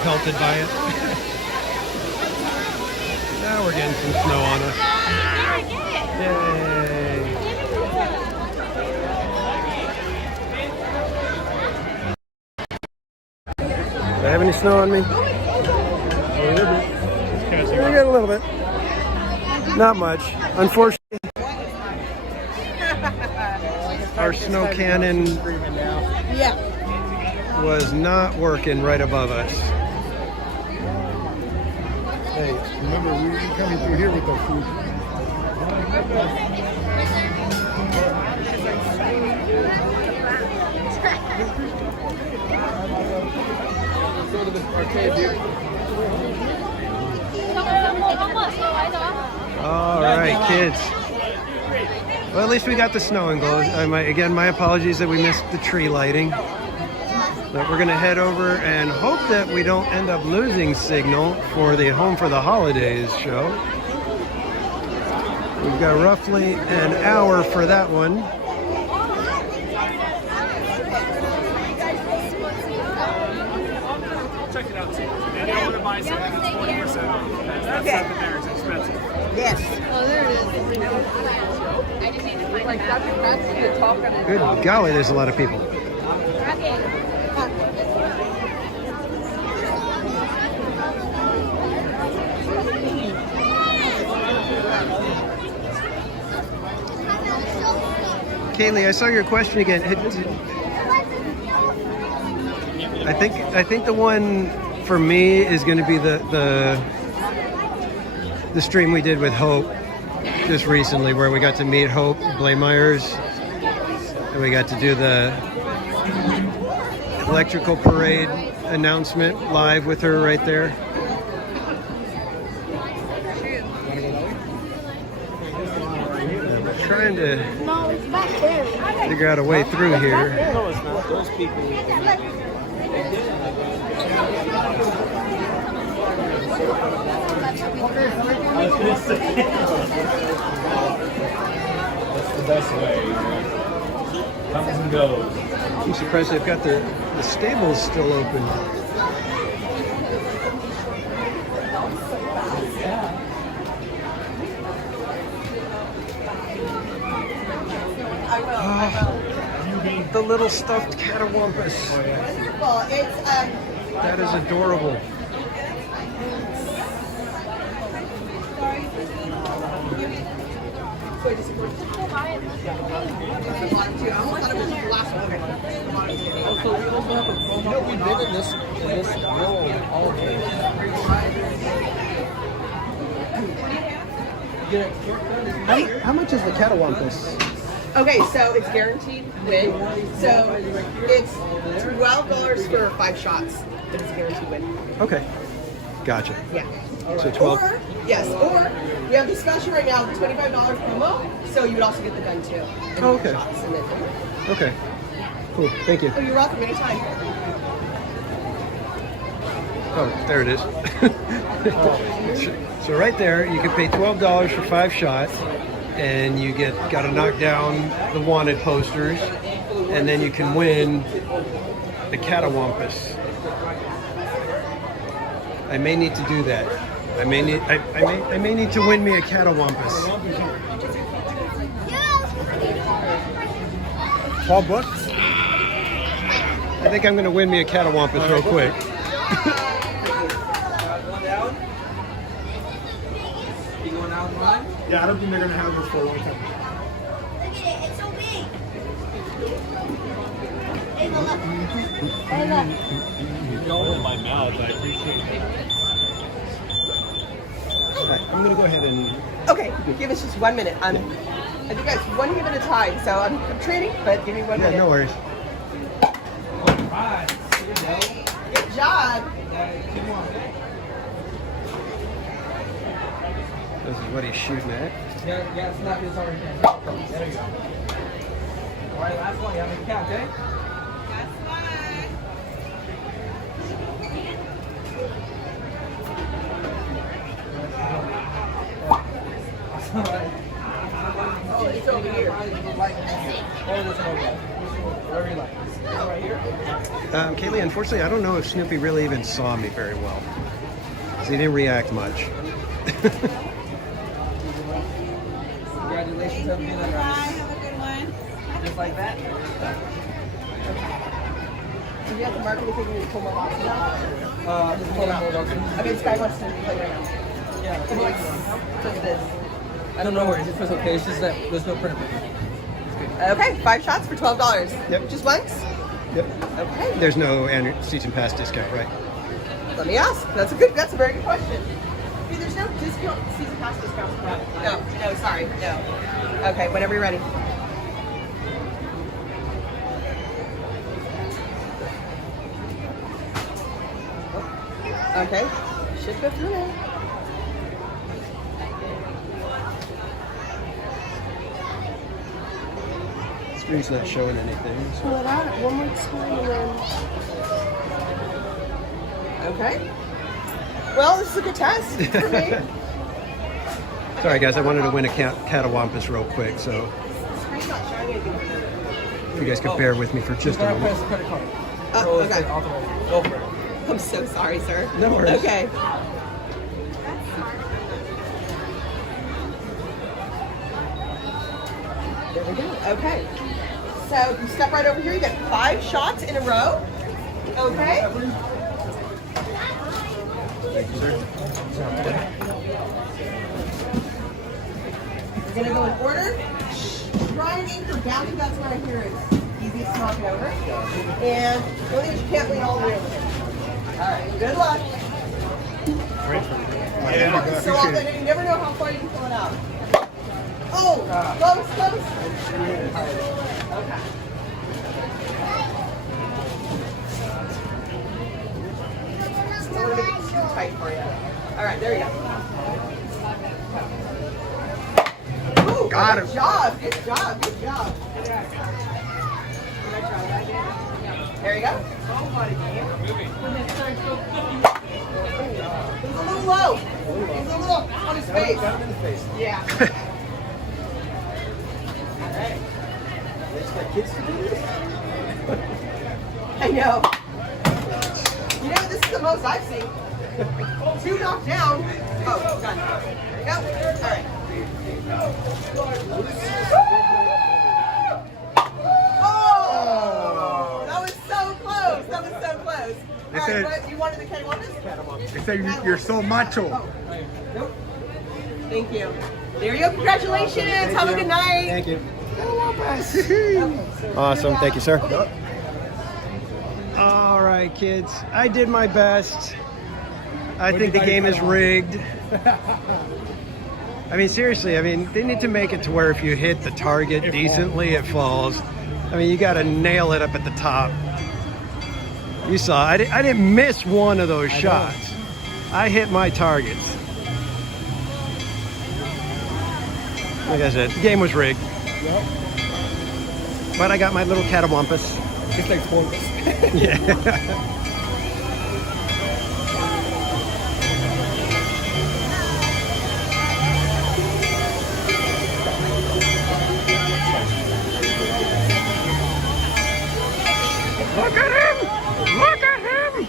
Pelted by it. Now we're getting some snow on us. Yay! Do I have any snow on me? I got a little bit. Not much. Unfortunately, our snow cannon was not working right above us. Hey, remember, we were coming through here with our food. Let's go to the arcade, dude. All right, kids. Well, at least we got the snow and glow. Again, my apologies that we missed the tree lighting. But we're going to head over and hope that we don't end up losing signal for the Home for the Holidays show. We've got roughly an hour for that one. stuff in there is expensive. Yes. Oh, there it is. I just need to find like that's the top and Good golly, there's a lot of people. Okay. Kaylee, I saw your question again. I think the one for me is going to be the stream we did with Hope just recently, where we got to meet Hope Blaemeyers, and we got to do the electrical parade announcement live with her right there. I'm trying to figure out a way through here. No, it's not. Those people. I was gonna say. That's the best way. Comes and goes. I'm surprised they've got the stables still open. Oh, the little stuffed catawampus. Wonderful. It's That is adorable. We've been in this world all day. How much is the catawampus? okay. So it's guaranteed win. So it's $12 for 5 shots, but it's guaranteed win. Okay, gotcha. Yeah. So 12. Or yes, or we have the special right now, the $25 promo. So you would also get the gun too. And Oh, okay. shots and then, Okay, cool. Thank you. oh, you're welcome anytime. Oh, there it is. So right there, you can pay $12 for 5 shots, and you got to knock down the wanted posters, and then you can win the catawampus. I may need to do that. I may need to win me a catawampus. 12 bucks? I think I'm going to win me a catawampus real quick. Yeah, I don't think they're gonna have this for a long time. Look at it, it's so big. Ava, look. Ava. Don't in my mouth. I appreciate it. Right, I'm going to go ahead and... Okay, give us just 1 minute. I think that's one game at a time, so I'm training, but give me 1 minute. Yeah, no worries. Good job. This is what he's shooting at. Yeah, it's not his already. There you go. All right, last one. You have to count, okay? Oh, it's over here. Or this one over there. Wherever you like. Right here. Kaylee, unfortunately, I don't know if Snoopy really even saw me very well. 'Cause he didn't react much. Congratulations on being on Bye, have a good one. just like that. Do you have to mark anything when you pull my box out? Just pull out. I mean, this guy wants to play right now. Yeah. So like, just this. I don't know where it is. It was okay. It's just that there's no print. Okay, 5 shots for $12. Yep. Just once? Yep. Okay. There's no season pass discount, right? Let me ask. That's a very good question. There's no discount, season pass discount for that. No, sorry, no. Okay, whenever you're ready. Okay, should go through now. Screen's not showing anything. Pull it out one more time and then. Okay. Well, this is a good test for me. Sorry, guys. I wanted to win a catawampus real quick, so Screen's not showing anything. if you guys could bear with me for just a moment. Credit card. Oh, okay. Go for it. I'm so sorry, sir. No worries. Okay. There we go. Okay. So you step right over here. You get 5 shots in a row. Okay. Thank you, sir. We're gonna go in order. Try and aim for bounty. That's where I hear it's easiest to knock it over. And the only thing is you can't lean all the way over there. All right. Good luck. Yeah, So often you never know how far you can pull it out. Oh, close. Okay. I don't want to make it too tight for you. All right, there we go. Ooh, Got him. Good job. There you go. He's a little low. He's a little on his face. Yeah. All right. Kids to do this? I know. You know, this is the most I've seen. 2 knocked down. Oh, done. There you go. All right. Oh! That was so close. All right, what, you wanted the cattywampus? They say you're so macho. Nope. Thank you. There you go. Congratulations. Have a good night. Thank you. Awesome. Thank you, sir. All right, kids. I did my best. I think the game is rigged. I mean, seriously, they need to make it to where if you hit the target decently, it falls. I mean, you got to nail it up at the top. You saw, I didn't miss one of those shots. I hit my targets. Like I said, the game was rigged. Yep. But I got my little catawampus. It's like sports. Yeah. Look at him! Look at him!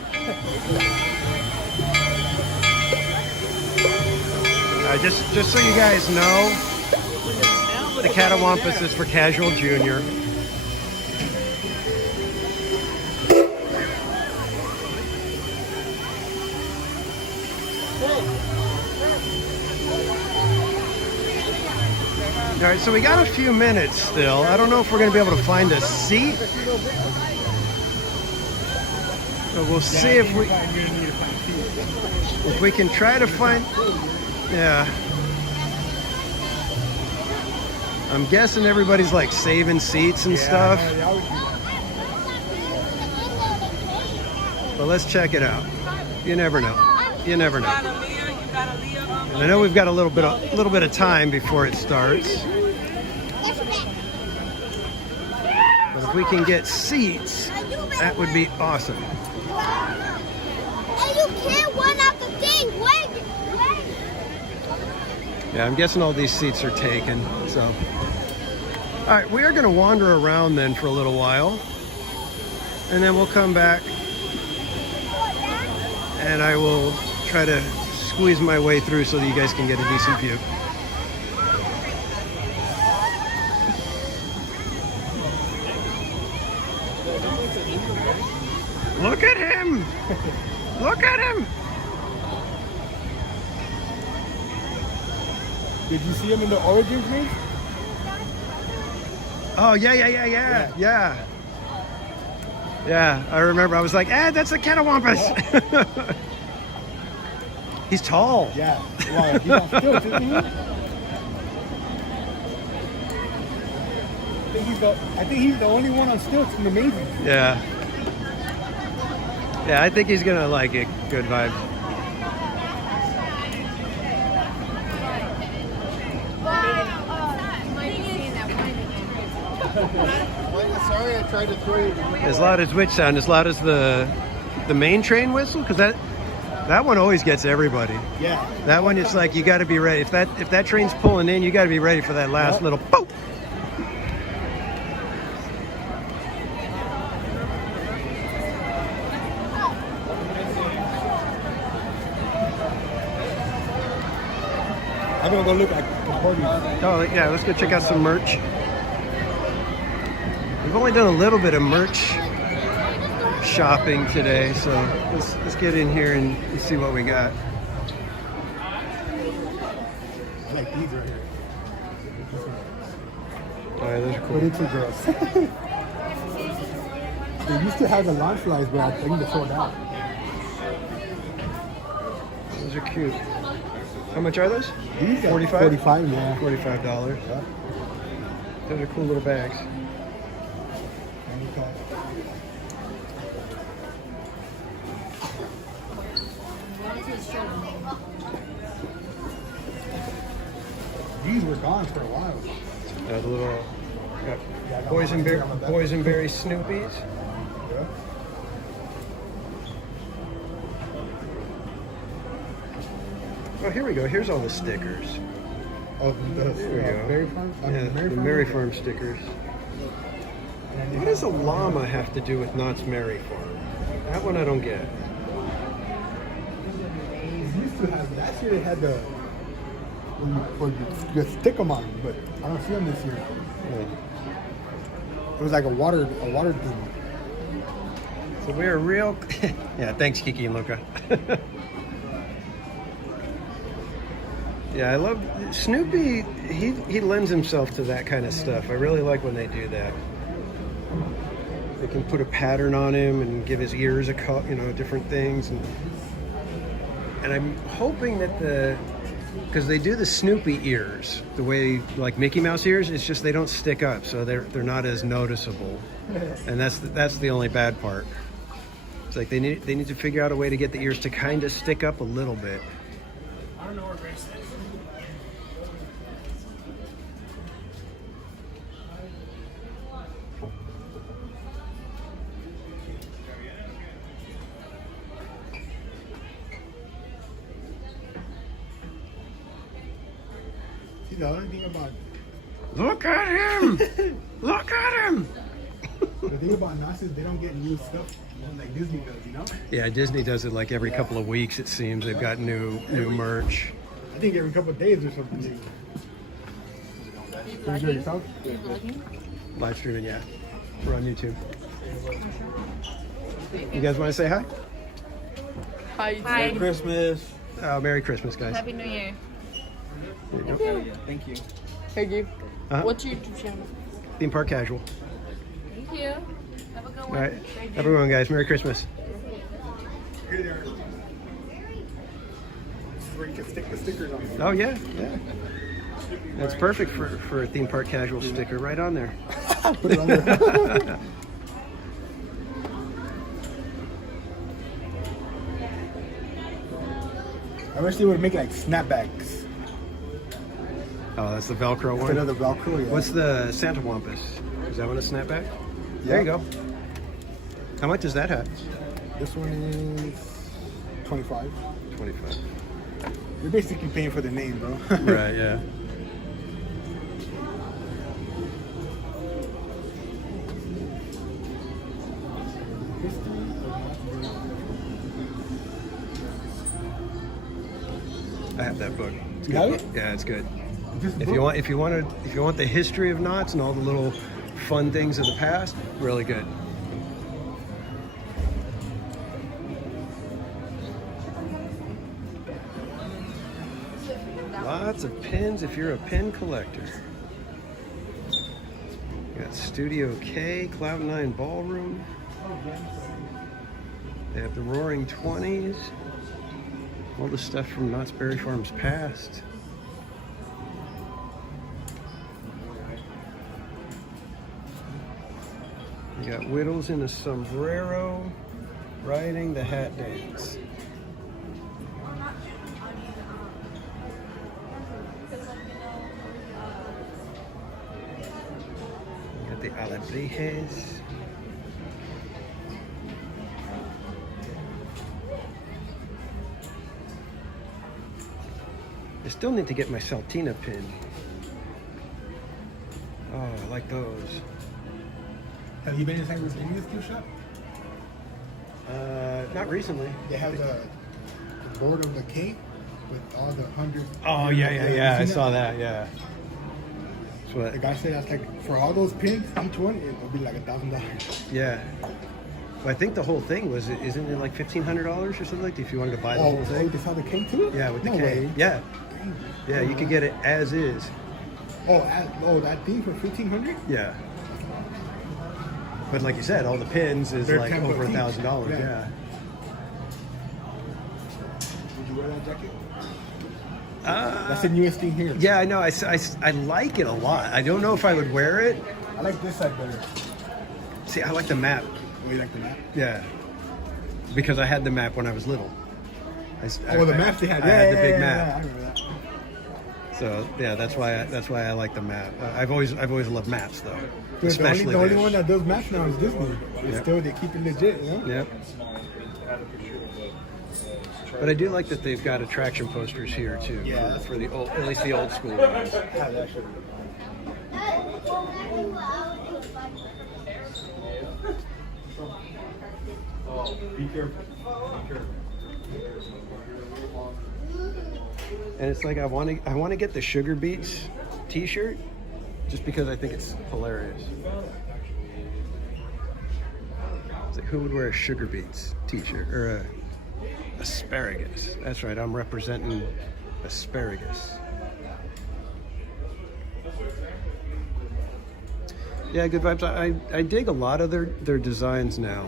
Just so you guys know, the catawampus is for casual junior. All right, so we got a few minutes still. I don't know if we're going to be able to find a seat. So we'll see if we can try to find. Yeah. I'm guessing everybody's like saving seats and stuff. But let's check it out. You never know. You never know. And I know we've got a little bit of time before it starts. But if we can get seats, that would be awesome. Hey, you can't run out the thing. Wait. Yeah, I'm guessing all these seats are taken. So, all right, we are going to wander around then for a little while, and then we'll come back, and I will try to squeeze my way through so that you guys can get a decent view. Look at him! Look at him! Did you see him in the Origins race? Oh, yeah. Yeah, I remember. I was like, that's the catawampus. He's tall. Yeah. Wow, he's on stilts, isn't he? I think he's the only one on stilts in the Navy. Yeah. Yeah, I think he's gonna like it. Good vibe. Sorry, I tried to throw you. As loud as which sound? As loud as the main train whistle? Because that one always gets everybody. Yeah. That one, it's like you got to be ready. If that train's pulling in, you got to be ready for that last little boop. I'm gonna go look at the party. Oh yeah, let's go check out some merch. We've only done a little bit of merch shopping today, so let's get in here and see what we got. I like these right here. Oh, yeah, those are cool. But it's a girls. They used to have the launch flies, but I think they sold out. Those are cute. How much are those? These are 45? 45, yeah. $45. Yeah. Those are cool little bags. Okay. These were gone for a while. The little boysenberry Snoopies. Yeah. Oh, here we go. Here's all the stickers. Oh, There we go. Berry Farm? Yeah, the Merry Farm stickers. What does a llama have to do with Knott's Merry Farm? That one I don't get. They used to have, last year they had the stick them on, but I don't see them this year. It was like a water thing. So we're real. Yeah, thanks, Kiki and Luca. Yeah, I love Snoopy. He lends himself to that kind of stuff. I really like when they do that. They can put a pattern on him and give his ears a cut, different things. And I'm hoping that because they do the Snoopy ears the way like Mickey Mouse ears, it's just they don't stick up, so they're not as noticeable. And that's the only bad part. It's like they need to figure out a way to get the ears to kind of stick up a little bit. I don't know where Grace is. See, the only thing about Look at him! Look at him! the thing about Knott's is they don't get new stuff like Disney does, Yeah, Disney does it like every couple of weeks. It seems they've got new merch. I think every couple of days or something new. Can you do it yourself? Live streaming, yeah. We're on YouTube. You guys want to say hi? Hi. Merry Christmas. Oh, Merry Christmas, guys. Happy New Year. There you go. Thank you. Hey, Gabe. Uh-huh. What's your YouTube channel? Theme Park Casual. Thank you. Have a good All one. right, everyone, guys, Merry Christmas. Here they are. This is where you can stick the stickers on. Oh yeah. That's perfect for a Theme Park Casual sticker right on there. Put it on there. I wish they would make like snapbacks. Oh, that's the Velcro one? Instead of the Velcro, yeah. What's the Santa Wampus? Is that one a snapback? There you go. How much is that hat? This one is 25. 25. You're basically paying for the name, bro. Right, yeah. I have that book. It's You good have book. it? Yeah, it's good. Just If you want the history of Knott's and all the little fun things of the past, really good. Lots of pins if you're a pin collector. You got Studio K, Cloud9 Ballroom. They have the Roaring 20s. All the stuff from Knott's Berry Farm's past. You got Whittles in a sombrero, riding the hat dance. You got the Alebrijes. I still need to get my Saltina pin. Oh, I like those. Have you been inside this gift shop? Not recently. They have the board of the cake with all the hundreds. Oh, yeah. I saw that, yeah. What? The guy said that's like for all those pins, each one it would be like $1,000. Yeah. Well, I think the whole thing was, isn't it like $1,500 or something like that if you wanted to buy the whole thing? Oh, that's how the came too? Yeah, with the No K. way. Yeah. Yeah, you could get it as is. That thing for $1,500? Yeah. But like you said, all the pins is They're like $10 over each. $1,000. Yeah. Yeah. Would you wear that jacket? Uh, That's the newest thing here. Yeah, I know. I like it a lot. I don't know if I would wear it. I like this side better. See, I like the map. Oh, you like the map? Yeah. Because I had the map when I was little. The maps they had. I had the big Yeah, map. I remember that. So yeah, that's why I like the map. I've always loved maps though. Dude, Especially the only one that does maps now is Disney. Yep. Still, they keep it legit, you know? Yep. But I do like that they've got attraction posters here too. Yeah. For the old, at least the old school ones. Be careful. Be careful. And it's like I want to get the Sugar Beats T-shirt, just because I think it's hilarious. It's like, who would wear a Sugar Beats T-shirt or a asparagus? That's right, I'm representing asparagus. Yeah, good vibes. I dig a lot of their designs now.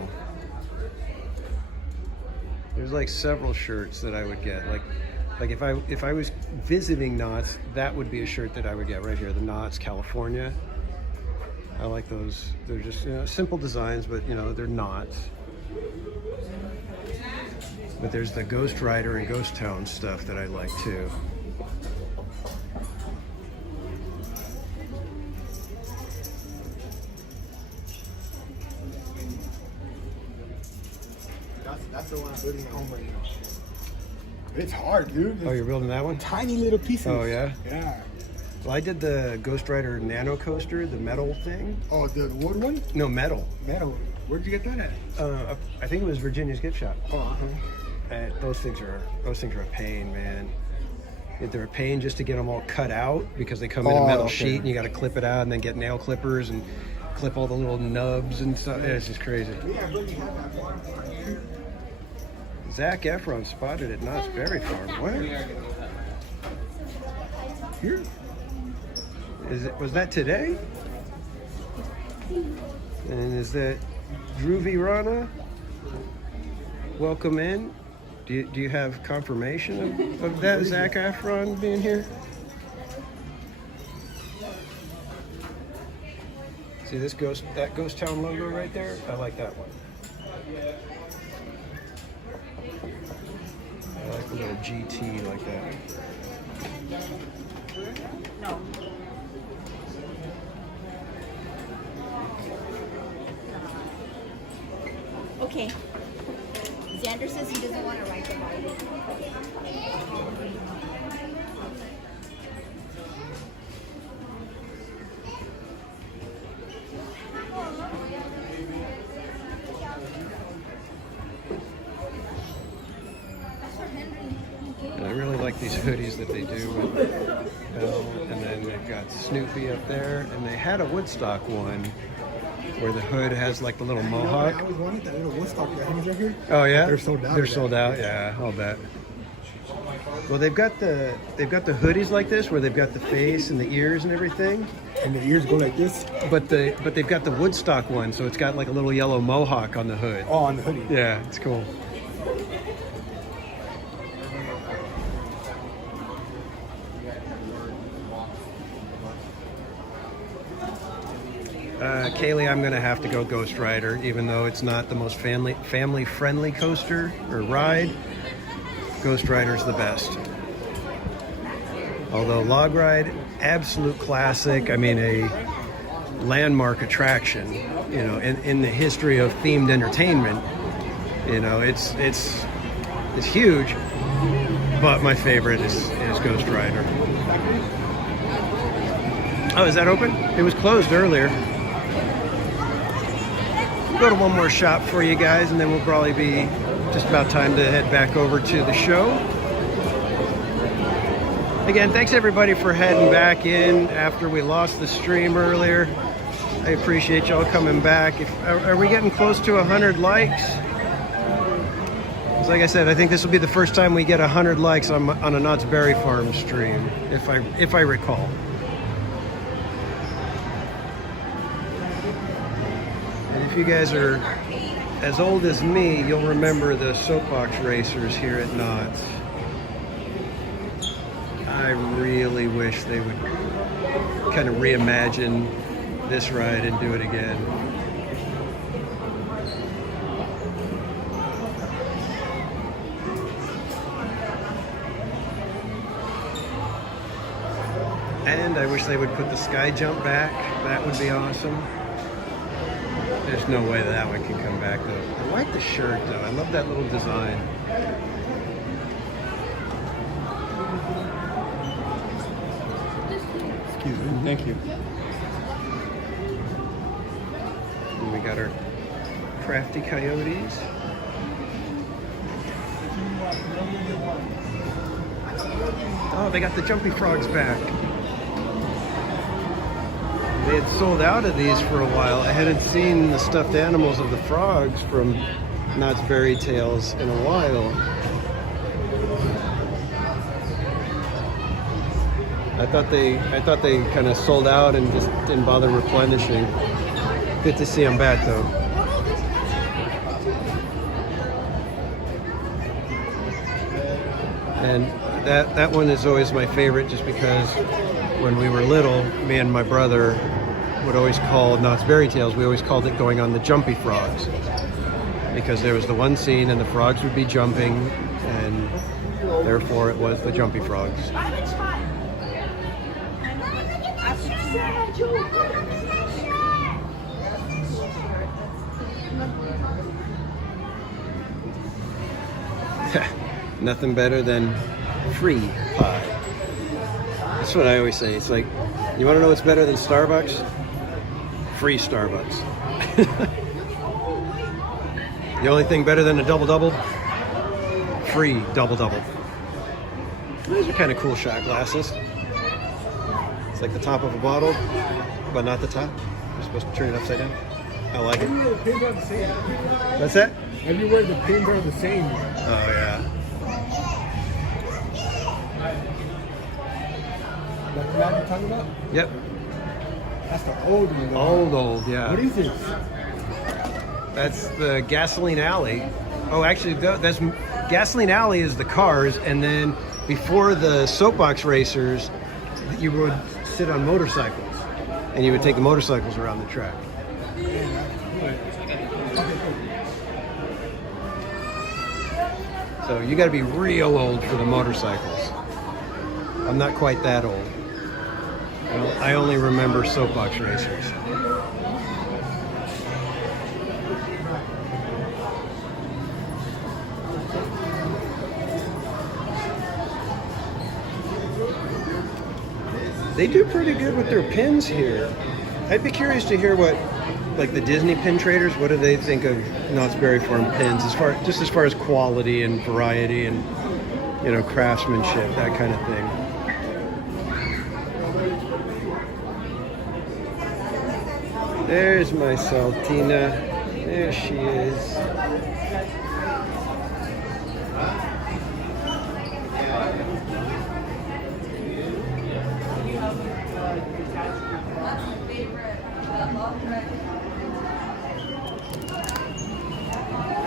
There's like several shirts that I would get. Like if I was visiting Knott's, that would be a shirt that I would get right here. The Knott's California. I like those. They're just simple designs, but they're Knott's. But there's the Ghost Rider and Ghost Town stuff that I like too. That's the one I'm building at home right now. It's hard, dude. Oh, you're building that one? Tiny little pieces. Oh, yeah? Yeah. Well, I did the Ghost Rider Nano Coaster, the metal thing. Oh, the wood one? No, metal. Metal. Where'd you get that at? I think it was Virginia's gift shop. Oh, uh-huh. And those things are a pain, man. They're a pain just to get them all cut out because they come in a metal sheet and you got to clip it out and then get nail clippers and clip all the little nubs and stuff. Yeah, it's just crazy. Yeah, I really have that one. Zac Efron spotted at Knott's Berry Farm. Where? Here? Was that today? And is that Dhruvi Rana? Welcome in. Do you have confirmation of that Zac Efron being here? See that Ghost Town logo right there? I like that one. I like the little GT like that. No. Okay. Xander says he doesn't want to write the Bible. And I really like these hoodies that they do with Belle, and then they've got Snoopy up there, and they had a Woodstock one where the hood has like the little mohawk. I always wanted that little Woodstock that right here. Oh yeah, They're sold out. They're sold out. Yeah, I'll bet. Well, they've got the hoodies like this where they've got the face and the ears and everything. And the ears go like this. But they've got the Woodstock one, so it's got like a little yellow mohawk on the hood. Oh, on the hoodie. Yeah, it's cool. Kaylee, I'm going to have to go Ghost Rider, even though it's not the most family-friendly coaster or ride. Ghost Rider's the best. Although Log Ride, absolute classic. I mean, a landmark attraction, in the history of themed entertainment. It's huge, but my favorite is Ghost Rider. Oh, is that open? It was closed earlier. Go to one more shop for you guys, and then we'll probably be just about time to head back over to the show. Again, thanks everybody for heading back in after we lost the stream earlier. I appreciate y'all coming back. Are we getting close to 100 likes? Like I said, I think this will be the first time we get 100 likes on a Knott's Berry Farm stream, if I recall. And if you guys are as old as me, you'll remember the soapbox racers here at Knott's. I really wish they would kind of reimagine this ride and do it again. And I wish they would put the sky jump back. That would be awesome. There's no way that one can come back though. I like the shirt though. I love that little design. Excuse me. Thank you. And we got our crafty coyotes. Oh, they got the jumpy frogs back. They had sold out of these for a while. I hadn't seen the stuffed animals of the frogs from Knott's Berry Tales in a while. I thought they kind of sold out and just didn't bother replenishing. Good to see them back though. And that one is always my favorite just because when we were little, me and my brother would always call Knott's Berry Tales, we always called it going on the jumpy frogs. Because there was the one scene and the frogs would be jumping and therefore it was the jumpy frogs. Nothing better than free pie. That's what I always say. It's like, you want to know what's better than Starbucks? Free Starbucks. The only thing better than a double-double? Free double-double. These are kind of cool shot glasses. It's like the top of a bottle, but not the top. You're supposed to turn it upside down. I like it. The pins are the same. What's that? Everywhere the pins are the same. Oh, yeah. That's the map you're talking about? Yep. That's the old one. Old, yeah. What is this? That's the Gasoline Alley. Oh, actually, that's Gasoline Alley is the cars, and then before the soapbox racers, you would sit on motorcycles, and you would take the motorcycles around the track. So you got to be real old for the motorcycles. I'm not quite that old. I only remember soapbox racers. They do pretty good with their pins here. I'd be curious to hear what, like the Disney pin traders, what do they think of Knott's Berry Farm pins as far as quality and variety and, you know, craftsmanship, that kind of thing. There's my Saltina. There she is.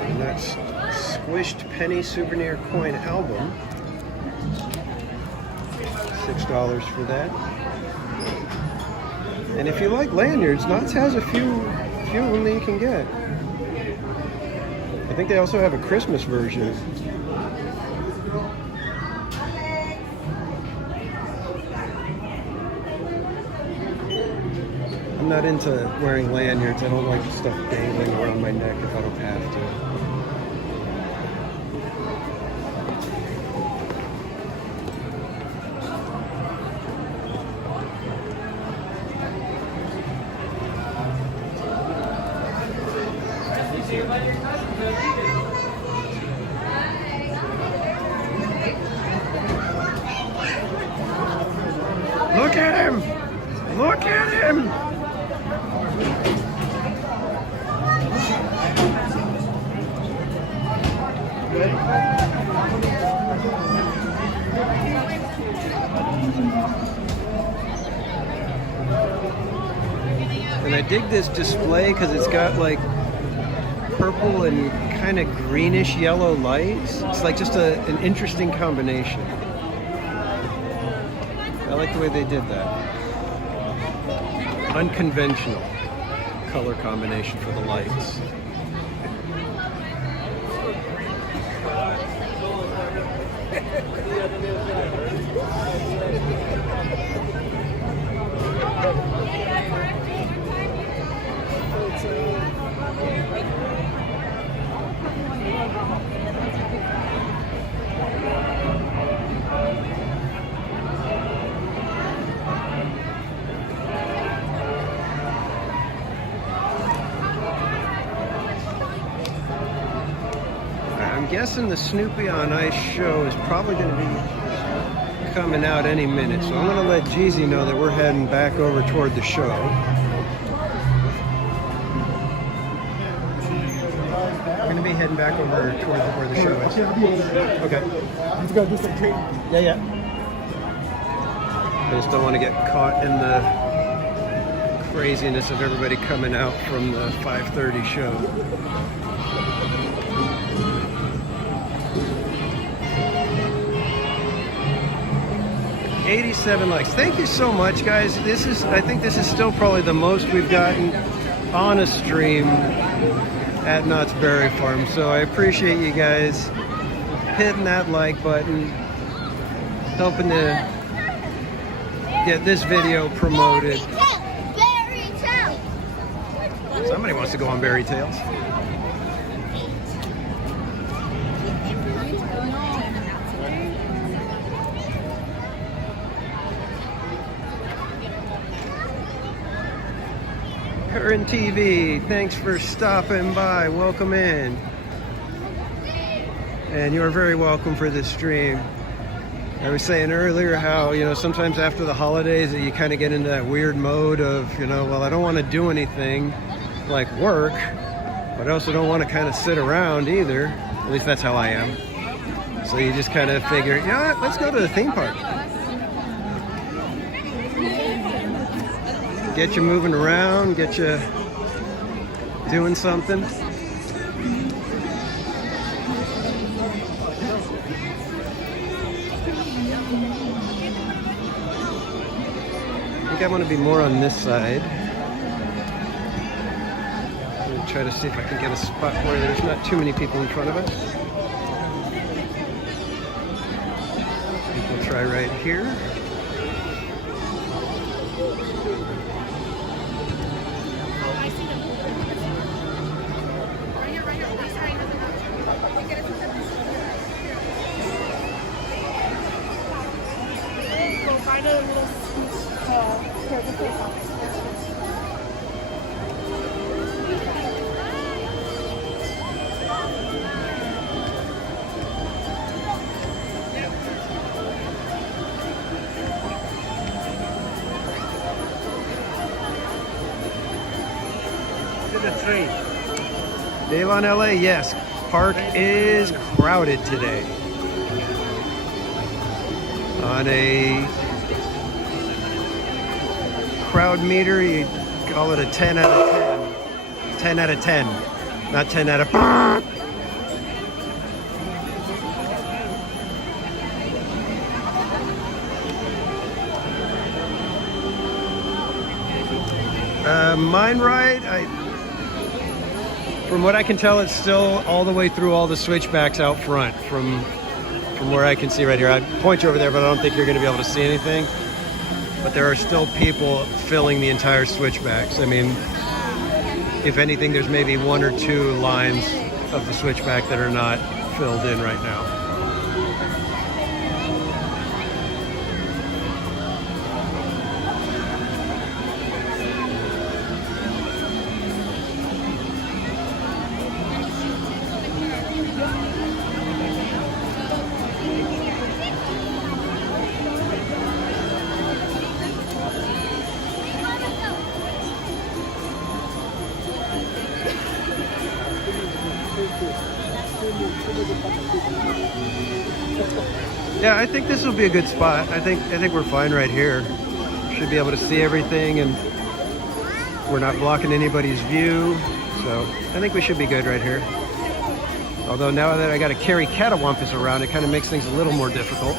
And that's Squished Penny Souvenir Coin Album. $6 for that. And if you like lanyards, Knott's has a few of them that you can get. I think they also have a Christmas version. I'm not into wearing lanyards. I don't like stuff dangling around my neck if I don't have to. Look at him! And I dig this display because it's got like purple and kind of greenish yellow lights. It's like just an interesting combination. I like the way they did that. Unconventional color combination for the lights. I'm guessing the Snoopy on Ice show is probably going to be coming out any minute, so I'm going to let Jeezy know that we're heading back over toward the show. We're going to be heading back over toward where the show is. Okay. Let's go do some tape. Yeah. I just don't want to get caught in the craziness of everybody coming out from the 5:30 show. 87 likes. Thank you so much, guys. I think this is still probably the most we've gotten on a stream at Knott's Berry Farm. So I appreciate you guys hitting that like button, helping to get this video promoted. Somebody wants to go on Berry Tales. Current TV, thanks for stopping by. Welcome in. And you are very welcome for this stream. I was saying earlier how, sometimes after the holidays you kind of get into that weird mode of, well, I don't want to do anything like work, but I also don't want to kind of sit around either. At least that's how I am. So you just kind of figure, you know what, let's go to the theme park. Get you moving around, get you doing something. I think I want to be more on this side. I'm going to try to see if I can get a spot where there's not too many people in front of us. I think we'll try right here. Dave on LA, yes. Park is crowded today. On a crowd meter, you call it a 10 out of 10. 10 out of 10, not 10 out of... Mine ride, from what I can tell, it's still all the way through all the switchbacks out front from where I can see right here. I'd point you over there, but I don't think you're going to be able to see anything. But there are still people filling the entire switchbacks. I mean, if anything, there's maybe one or two lines of the switchback that are not filled in right now. Yeah, I think this will be a good spot. I think we're fine right here. Should be able to see everything, and we're not blocking anybody's view. So I think we should be good right here. Although now that I got to carry catawampus around, it kind of makes things a little more difficult.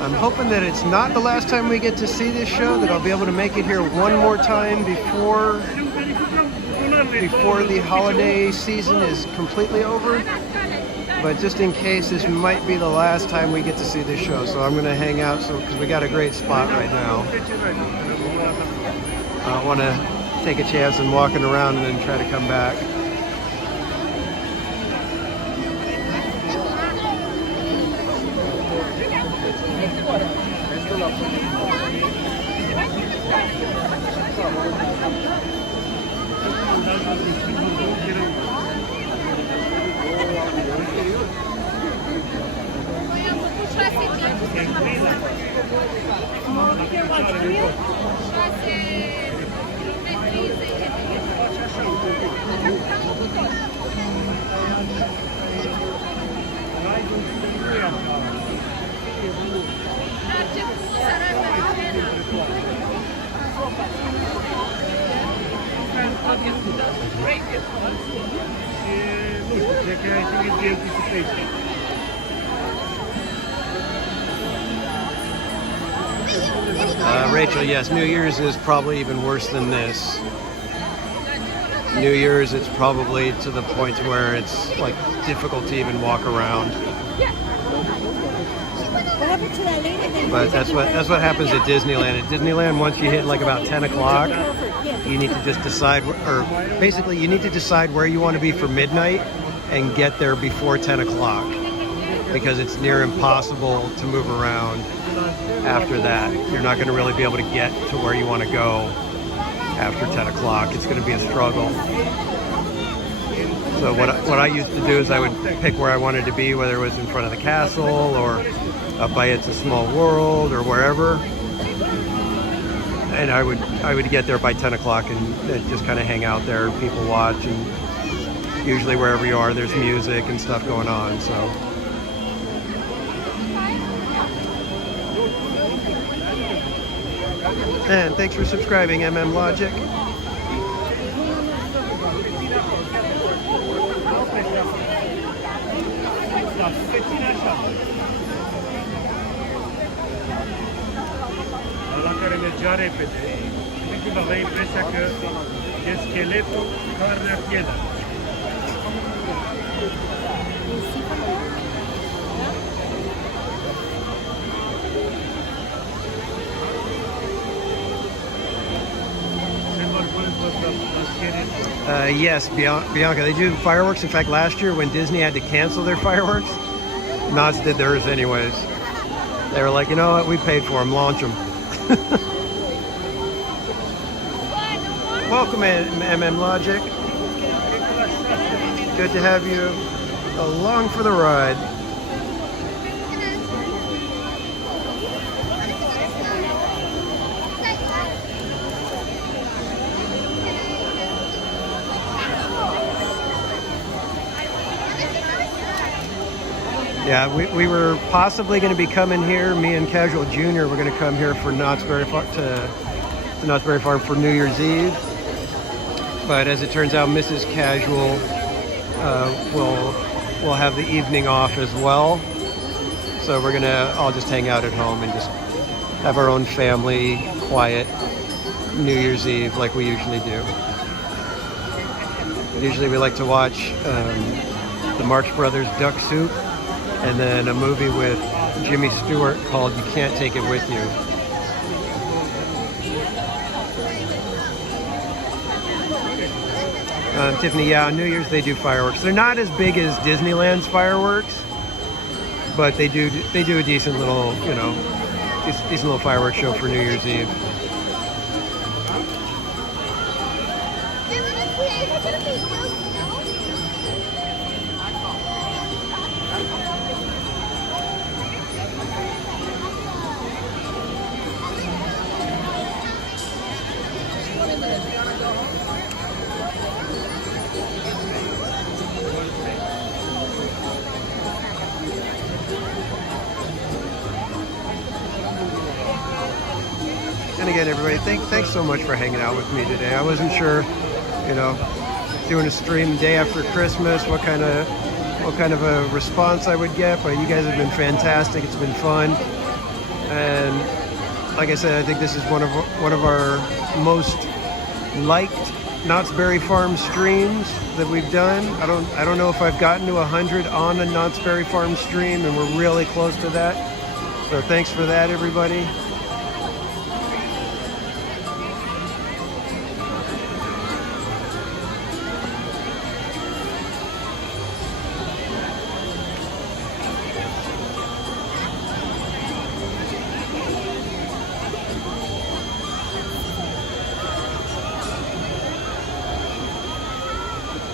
I'm hoping that it's not the last time we get to see this show, that I'll be able to make it here one more time before the holiday season is completely over. But just in case, this might be the last time we get to see this show, so I'm going to hang out because we got a great spot right now. I don't want to take a chance in walking around and then try to come back. Rachel, yes, New Year's is probably even worse than this. New Year's, it's probably to the point where it's like difficult to even walk around. But that's what happens at Disneyland. At Disneyland, once you hit like about 10 o'clock, you need to just decide, or basically you need to decide where you want to be for midnight and get there before 10 o'clock, because it's near impossible to move around after that. You're not going to really be able to get to where you want to go after 10 o'clock. It's going to be a struggle. So what I used to do is I would pick where I wanted to be, whether it was in front of the castle or up by It's a Small World or wherever. And I would get there by 10 o'clock and just kind of hang out there. People watch, and usually wherever you are, there's music and stuff going on. So. And thanks for subscribing, MM Logic. Alla care mergea repede, efectiv avea impresia că e scheletul care pielea. Yes, Bianca, they do fireworks. In fact, last year when Disney had to cancel their fireworks, Knott's did theirs anyways. They were like, you know what, we paid for them, launch them. Welcome, MM Logic. Good to have you along for the ride. Yeah, we were possibly going to be coming here. Me and Casual Jr. were going to come here for Knott's Berry Farm for New Year's Eve. But as it turns out, Mrs. Casual will have the evening off as well. So we're going to all just hang out at home and just have our own family, quiet New Year's Eve like we usually do. Usually we like to watch the Marx Brothers Duck Soup, and then a movie with Jimmy Stewart called You Can't Take It With You. Tiffany, yeah, on New Year's they do fireworks. They're not as big as Disneyland's fireworks, but they do a decent little, you know, decent little fireworks show for New Year's Eve. And again, everybody, thanks so much for hanging out with me today. I wasn't sure, you know, doing a stream day after Christmas, what kind of a response I would get, but you guys have been fantastic. It's been fun, and like I said, I think this is one of our most liked Knott's Berry Farm streams that we've done. I don't know if I've gotten to 100 on a Knott's Berry Farm stream, and we're really close to that. So thanks for that, everybody.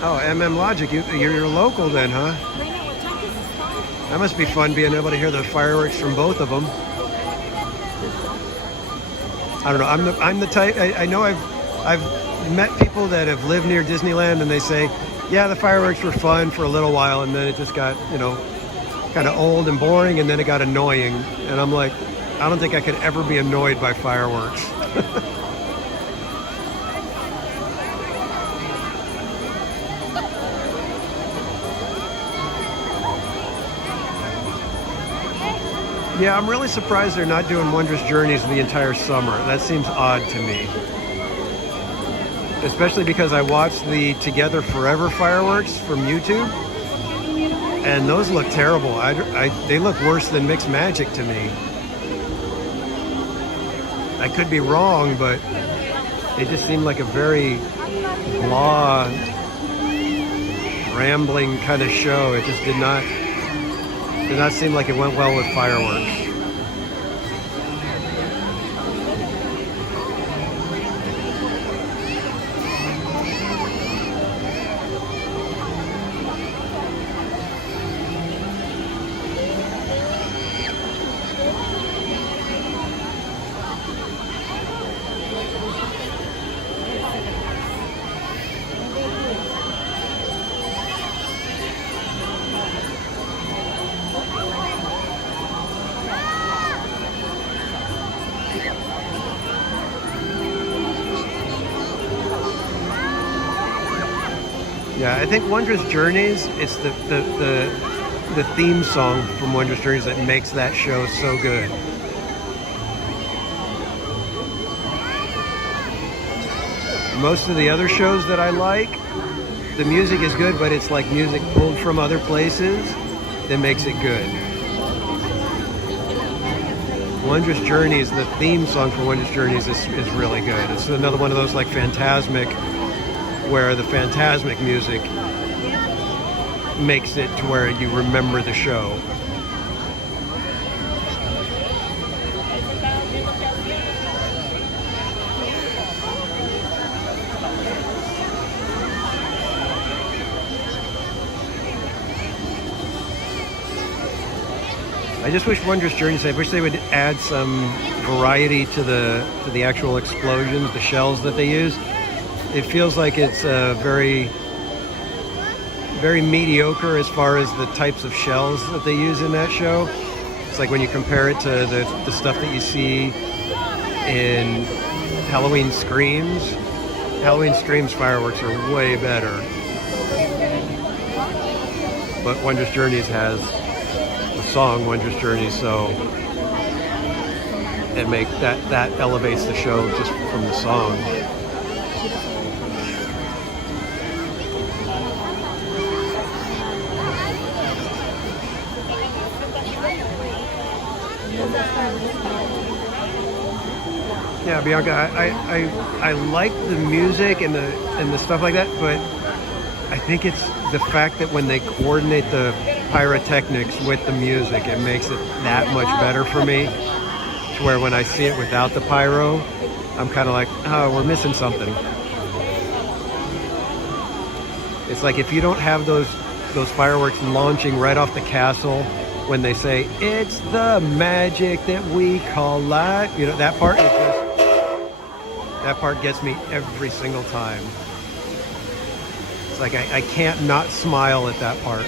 Oh, MM Logic, you're local then, huh? That must be fun being able to hear the fireworks from both of them. I don't know. I'm the type. I know I've met people that have lived near Disneyland, and they say, yeah, the fireworks were fun for a little while, and then it just got, you know, kind of old and boring, and then it got annoying. And I'm like, I don't think I could ever be annoyed by fireworks. Yeah, I'm really surprised they're not doing Wondrous Journeys the entire summer. That seems odd to me. Especially because I watched the Together Forever fireworks from YouTube, and those look terrible. They look worse than Mixed Magic to me. I could be wrong, but they just seem like a very blah, rambling kind of show. It just did not seem like it went well with fireworks. Yeah, I think Wondrous Journeys, it's the theme song from Wondrous Journeys that makes that show so good. Most of the other shows that I like, the music is good, but it's like music pulled from other places that makes it good. Wondrous Journeys, the theme song for Wondrous Journeys is really good. It's another one of those like Phantasmic, where the Phantasmic music makes it to where you remember the show. I just wish Wondrous Journeys, I wish they would add some variety to the actual explosions, the shells that they use. It feels like it's very, very mediocre as far as the types of shells that they use in that show. It's like when you compare it to the stuff that you see in Halloween Screams. Halloween Screams fireworks are way better. But Wondrous Journeys has the song Wondrous Journeys, so and make that elevates the show just from the song. Yeah, Bianca, I like the music and the stuff like that, but I think it's the fact that when they coordinate the pyrotechnics with the music, it makes it that much better for me. To where when I see it without the pyro, I'm kind of like, oh, we're missing something. It's like if you don't have those fireworks launching right off the castle when they say it's the magic that we call light, you know, that part is just. That part gets me every single time. It's like I can't not smile at that part.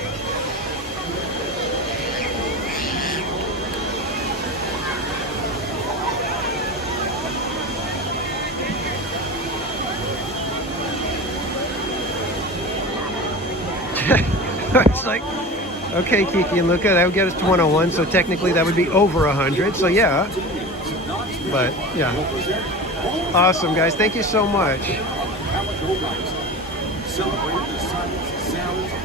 It's like, okay, Kiki, look at that would get us to 101, so technically that would be over 100, so yeah. But yeah. Awesome, guys. Thank you so much.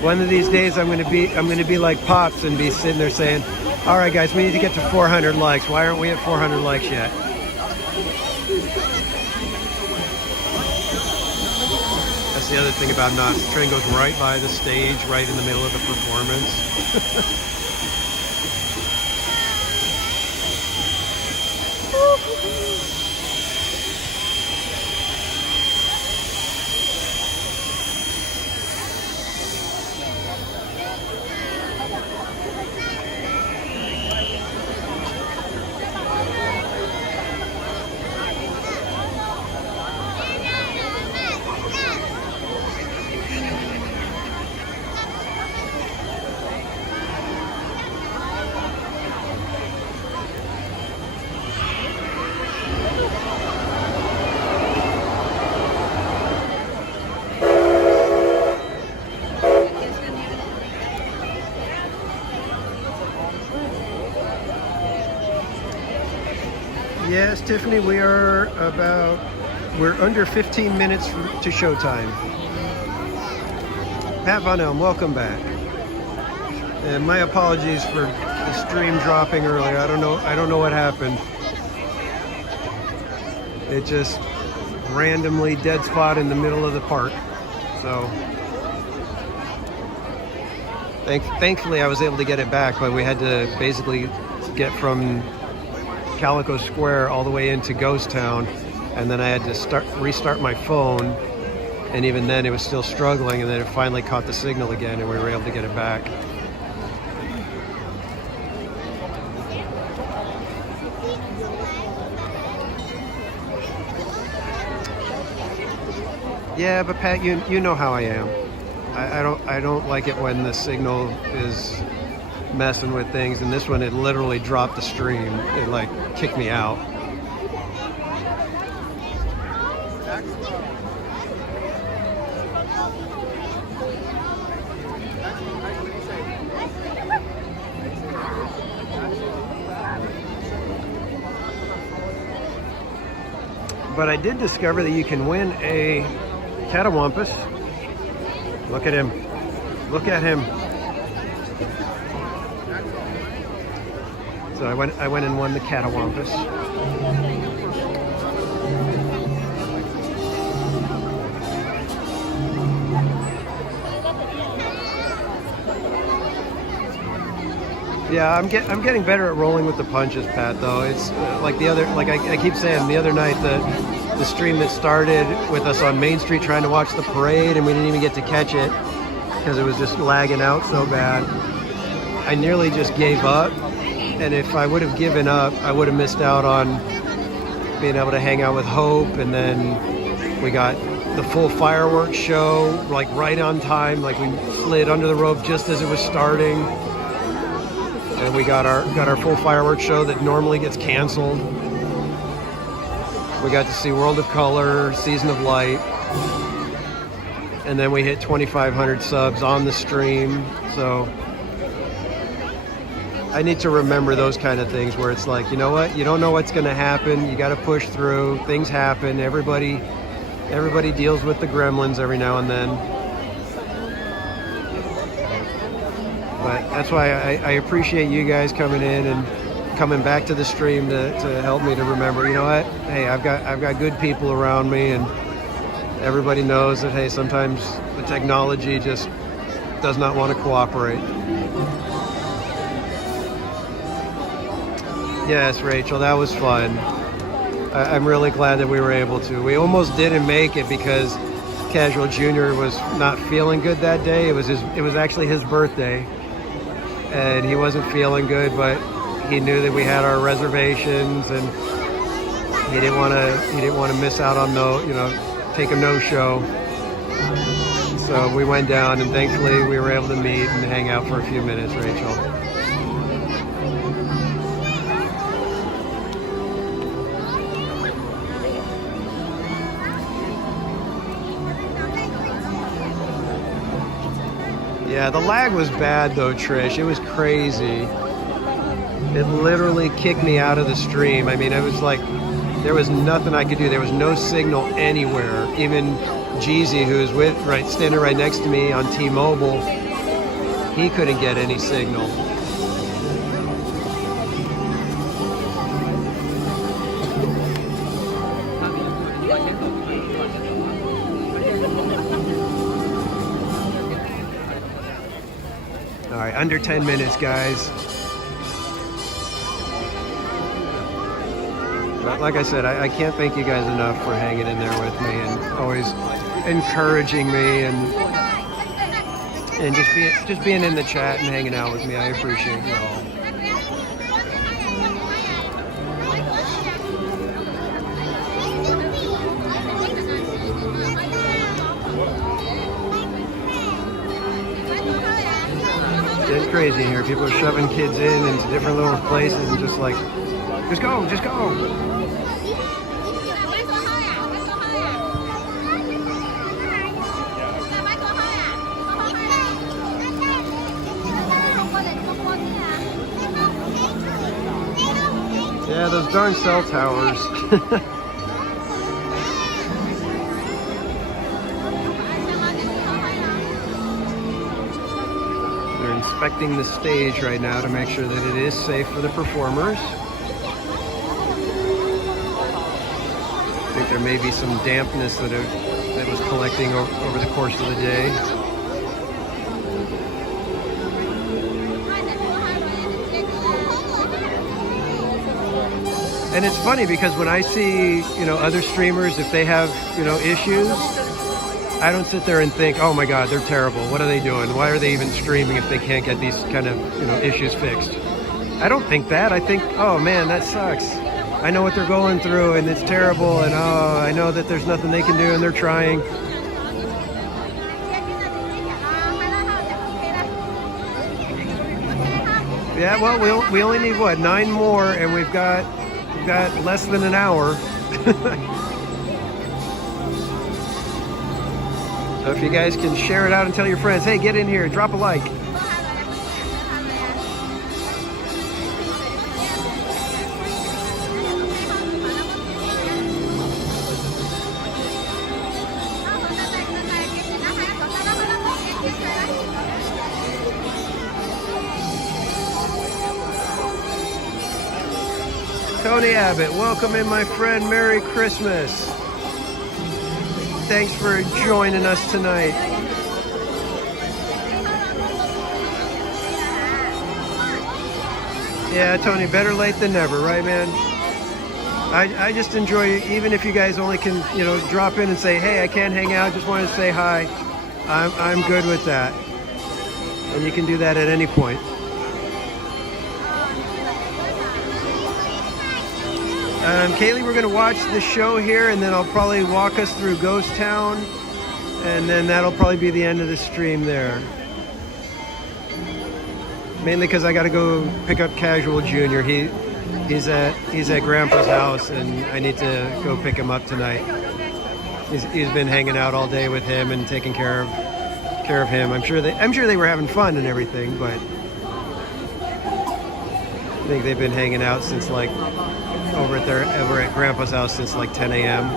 One of these days, I'm going to be like Pops and be sitting there saying, "All right, guys, we need to get to 400 likes. Why aren't we at 400 likes yet?" That's the other thing about Knott. The train goes right by the stage, right in the middle of the performance. Yes, Tiffany, we're under 15 minutes to showtime. Pat Von Elm, welcome back. And my apologies for the stream dropping earlier. I don't know what happened. It just randomly dead spot in the middle of the park. So thankfully I was able to get it back, but we had to basically get from Calico Square all the way into Ghost Town, and then I had to restart my phone, and even then it was still struggling, and then it finally caught the signal again and we were able to get it back. Yeah, but Pat, you know how I am. I don't like it when the signal is messing with things, and this one, it literally dropped the stream. It like kicked me out. But I did discover that you can win a catawampus. Look at him. Look at him. So I went and won the catawampus. Yeah, I'm getting better at rolling with the punches, Pat. Though it's like the other, like I keep saying, the other night the stream that started with us on Main Street trying to watch the parade, and we didn't even get to catch it because it was just lagging out so bad. I nearly just gave up. And if I would have given up, I would have missed out on being able to hang out with Hope. And then we got the full fireworks show, like right on time. Like we slid under the rope just as it was starting. And we got our full fireworks show that normally gets canceled. We got to see World of Color, Season of Light. And then we hit 2,500 subs on the stream. So I need to remember those kind of things where it's like, you know what, you don't know what's going to happen. You got to push through. Things happen. Everybody deals with the gremlins every now and then. But that's why I appreciate you guys coming in and coming back to the stream to help me to remember, you know what, hey, I've got good people around me, and everybody knows that, hey, sometimes the technology just does not want to cooperate. Yes, Rachel, that was fun. I'm really glad that we were able to. We almost didn't make it because Casual Jr. was not feeling good that day. It was actually his birthday, and he wasn't feeling good, but he knew that we had our reservations, and he didn't want to miss out on take a no-show. So we went down, and thankfully we were able to meet and hang out for a few minutes, Rachel. Yeah, the lag was bad though, Trish. It was crazy. It literally kicked me out of the stream. I mean, it was like there was nothing I could do. There was no signal anywhere. Even Jeezy, who's standing right next to me on T-Mobile, he couldn't get any signal. All right, under 10 minutes, guys. But like I said, I can't thank you guys enough for hanging in there with me and always encouraging me and just being in the chat and hanging out with me. I appreciate you all. It's crazy in here. People are shoving kids into different little places and just like, just go, just go. Yeah, those darn cell towers. They're inspecting the stage right now to make sure that it is safe for the performers. I think there may be some dampness that was collecting over the course of the day. And it's funny because when I see, other streamers, if they have, issues, I don't sit there and think, oh my God, they're terrible. What are they doing? Why are they even streaming if they can't get these kind of, issues fixed? I don't think that. I think, oh man, that sucks. I know what they're going through and it's terrible, and oh, I know that there's nothing they can do and they're trying. Yeah, well, we only need, 9 more, and we've got less than an hour. So if you guys can share it out and tell your friends, hey, get in here, drop a like. Tony Abbott, welcome in, my friend. Merry Christmas. Thanks for joining us tonight. Yeah, Tony, better late than never, right, man? I just enjoy, even if you guys only can, drop in and say, hey, I can't hang out, just wanted to say hi. I'm good with that. And you can do that at any point. Kaylee, we're going to watch the show here, and then I'll probably walk us through Ghost Town, and then that'll probably be the end of the stream there. Mainly because I got to go pick up Casual Jr. He's at Grandpa's house, and I need to go pick him up tonight. He's been hanging out all day with him and taking care of him. I'm sure they were having fun and everything, but think they've been hanging out since like over at Grandpa's house since like 10 a.m.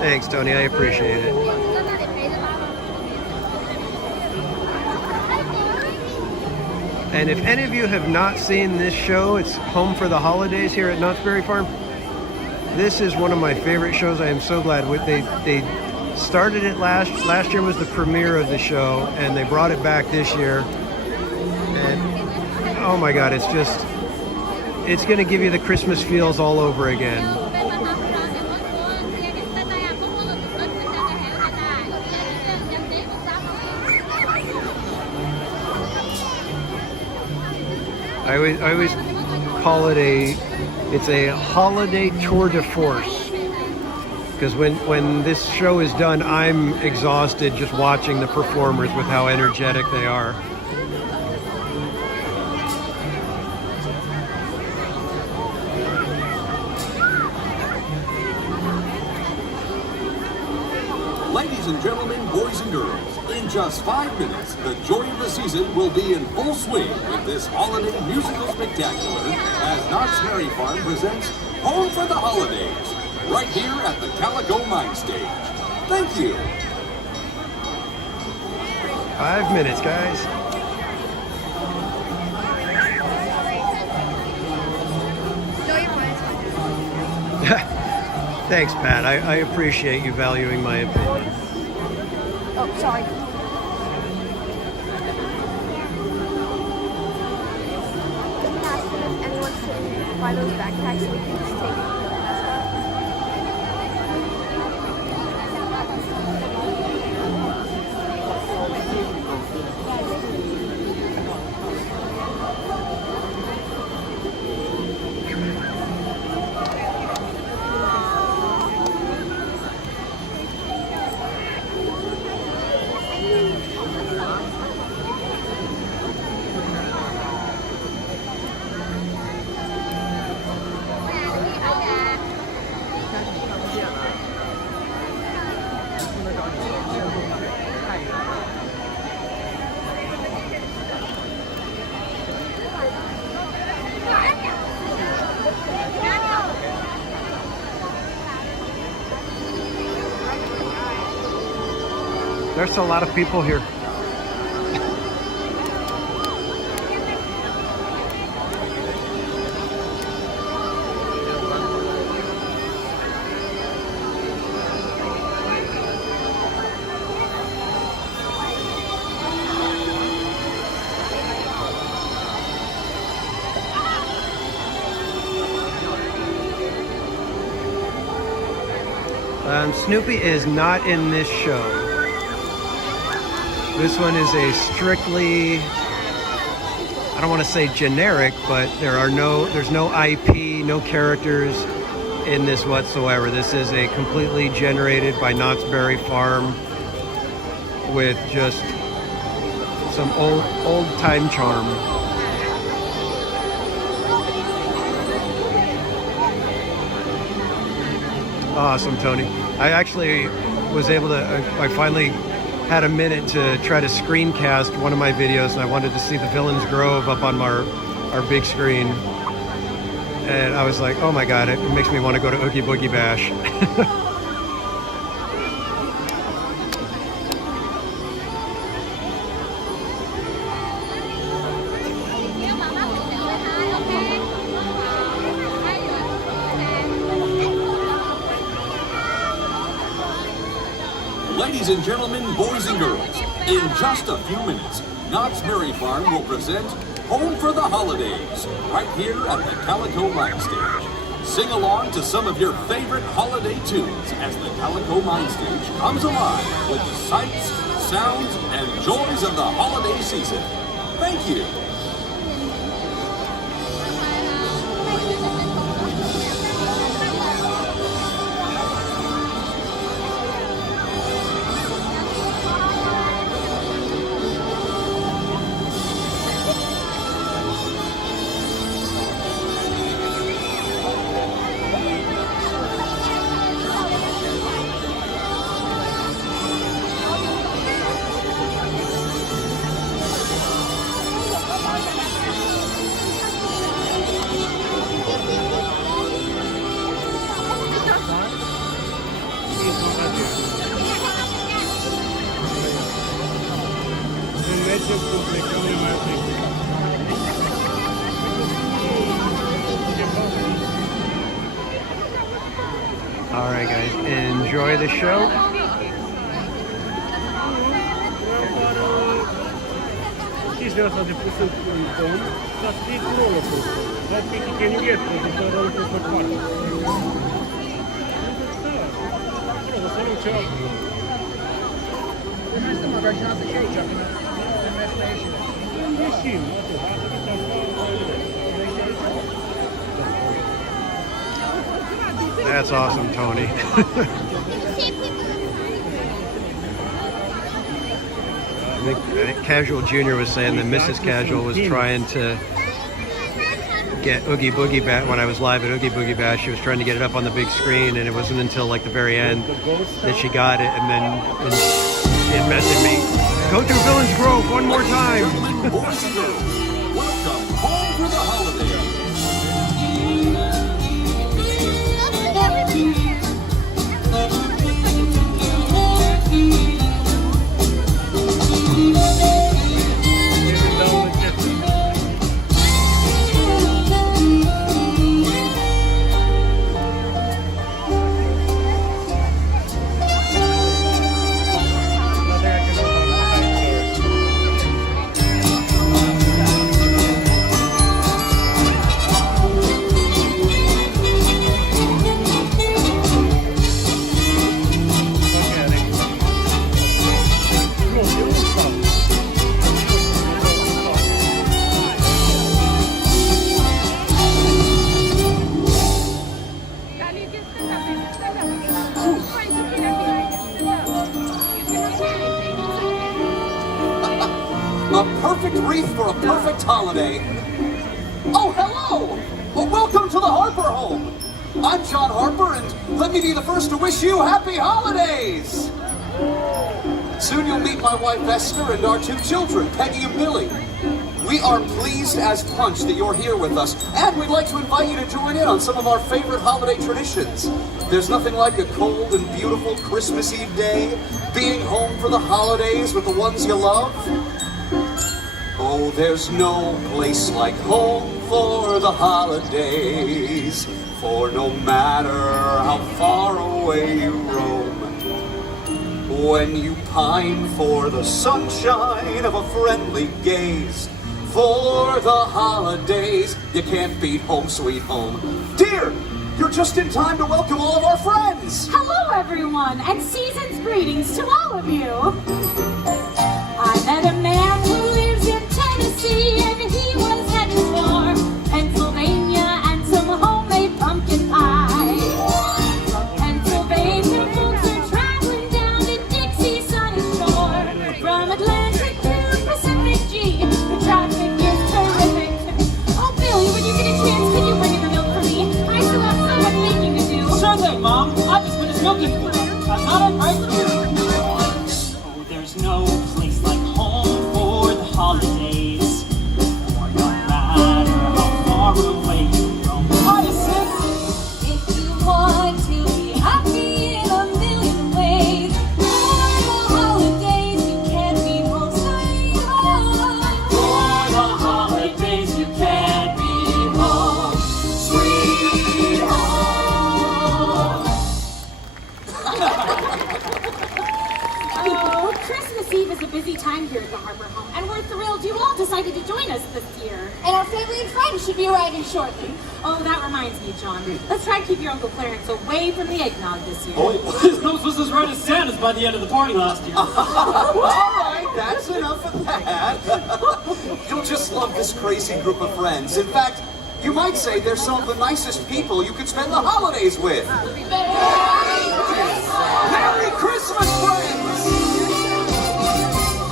Thanks, Tony. I appreciate it. And if any of you have not seen this show, it's Home for the Holidays here at Knott's Berry Farm. This is one of my favorite shows. I am so glad they started it last year was the premiere of the show, and they brought it back this year. And oh my God, it's going to give you the Christmas feels all over again. I always call it it's a holiday tour de force, because when this show is done, I'm exhausted just watching the performers with how energetic they are. Ladies and gentlemen, boys and girls, in just 5 minutes, the joy of the season will be in full swing with this holiday musical spectacular as Knott's Berry Farm presents Home for the Holidays, right here at the Calico Mine Stage. Thank you. 5 minutes, guys. Thanks, Pat. I appreciate you valuing my opinion. Oh, sorry. Anyone can buy those backpacks so we can just take it. There's a lot of people here. Snoopy is not in this show. This one is a strictly, I don't want to say generic, but there's no IP, no characters in this whatsoever. This is a completely generated by Knott's Berry Farm with just some old time charm. Awesome, Tony. I actually was able to, I finally had a minute to try to screencast one of my videos, and I wanted to see the Villains Grove up on our big screen. And I was like, oh my God, it makes me want to go to Oogie Boogie Bash. Ladies and gentlemen, boys and girls, in just a few minutes, Knott's Berry Farm will present Home for the Holidays, right here at the Calico Mine Stage. Sing along to some of your favorite holiday tunes as the Calico Mine Stage comes alive with the sights, sounds, and joys of the holiday season. Thank you. chips complete. Come in my thing. All right, guys, enjoy the show. Chestia asta de pus în pom, dar știi cum o pus. Dar picky can you get? Because it's not all put for part. Da, să nu ceva. Hai să mă rog, și aici, să mergi pe aici. Ieșim, That's awesome, Tony. I think Casual Jr. was saying that Mrs. Casual was trying to get Oogie Boogie Bash when I was live at Oogie Boogie Bash. She was trying to get it up on the big screen, and it wasn't until like the very end that she got it. And then she had messaged me, "Go through Villains Grove one more time." Boys and girls, welcome home for the holidays. A perfect wreath for a perfect holiday. Oh, hello! Well, welcome to the Harper home. I'm John Harper, and let me be the first to wish you happy holidays! Soon you'll meet my wife Esther and our 2 children, Peggy and Billy. We are pleased as punch that you're here with us, and we'd like to invite you to join in on some of our favorite holiday traditions. There's nothing like a cold and beautiful Christmas Eve day, being home for the holidays with the ones you love. Oh, there's no place like home for the holidays, for no matter how far away you roam, when you pine for the sunshine of a friendly gaze, for the holidays, you can't beat home sweet home. Dear, you're just in time to welcome all of our friends. Hello, everyone, and season's greetings to all of you. I met a man who lives in Tennessee, and he was headed for Pennsylvania and some homemade pumpkin pie. From Pennsylvania, folks are traveling down to Dixie Sunny Shore. From Atlantic to Pacific G, the traffic is terrific. Oh, Billy, when you get a chance, can you bring in the milk for me? I still have so much baking to do. Sure thing, Mom. I just finished milking for you. I thought I'd write for you. Oh, there's no place like home for the holidays, or no matter how far away you roam. If you want to be happy in a million ways, for the holidays you can't be home sweet home. For the holidays you can't be home, sweet home. Oh, Christmas Eve is a busy time here at the Harper home, and we're thrilled you all decided to join us this year. And our family and friends should be arriving shortly. Oh, that reminds me, John. Let's try to keep your Uncle Clarence away from the eggnog this year. His nose was as red as Santa's by the end of the party last year. All right, that's enough of that. You'll just love this crazy group of friends. In fact, you might say they're some of the nicest people you could spend the holidays with. Merry Christmas, friends!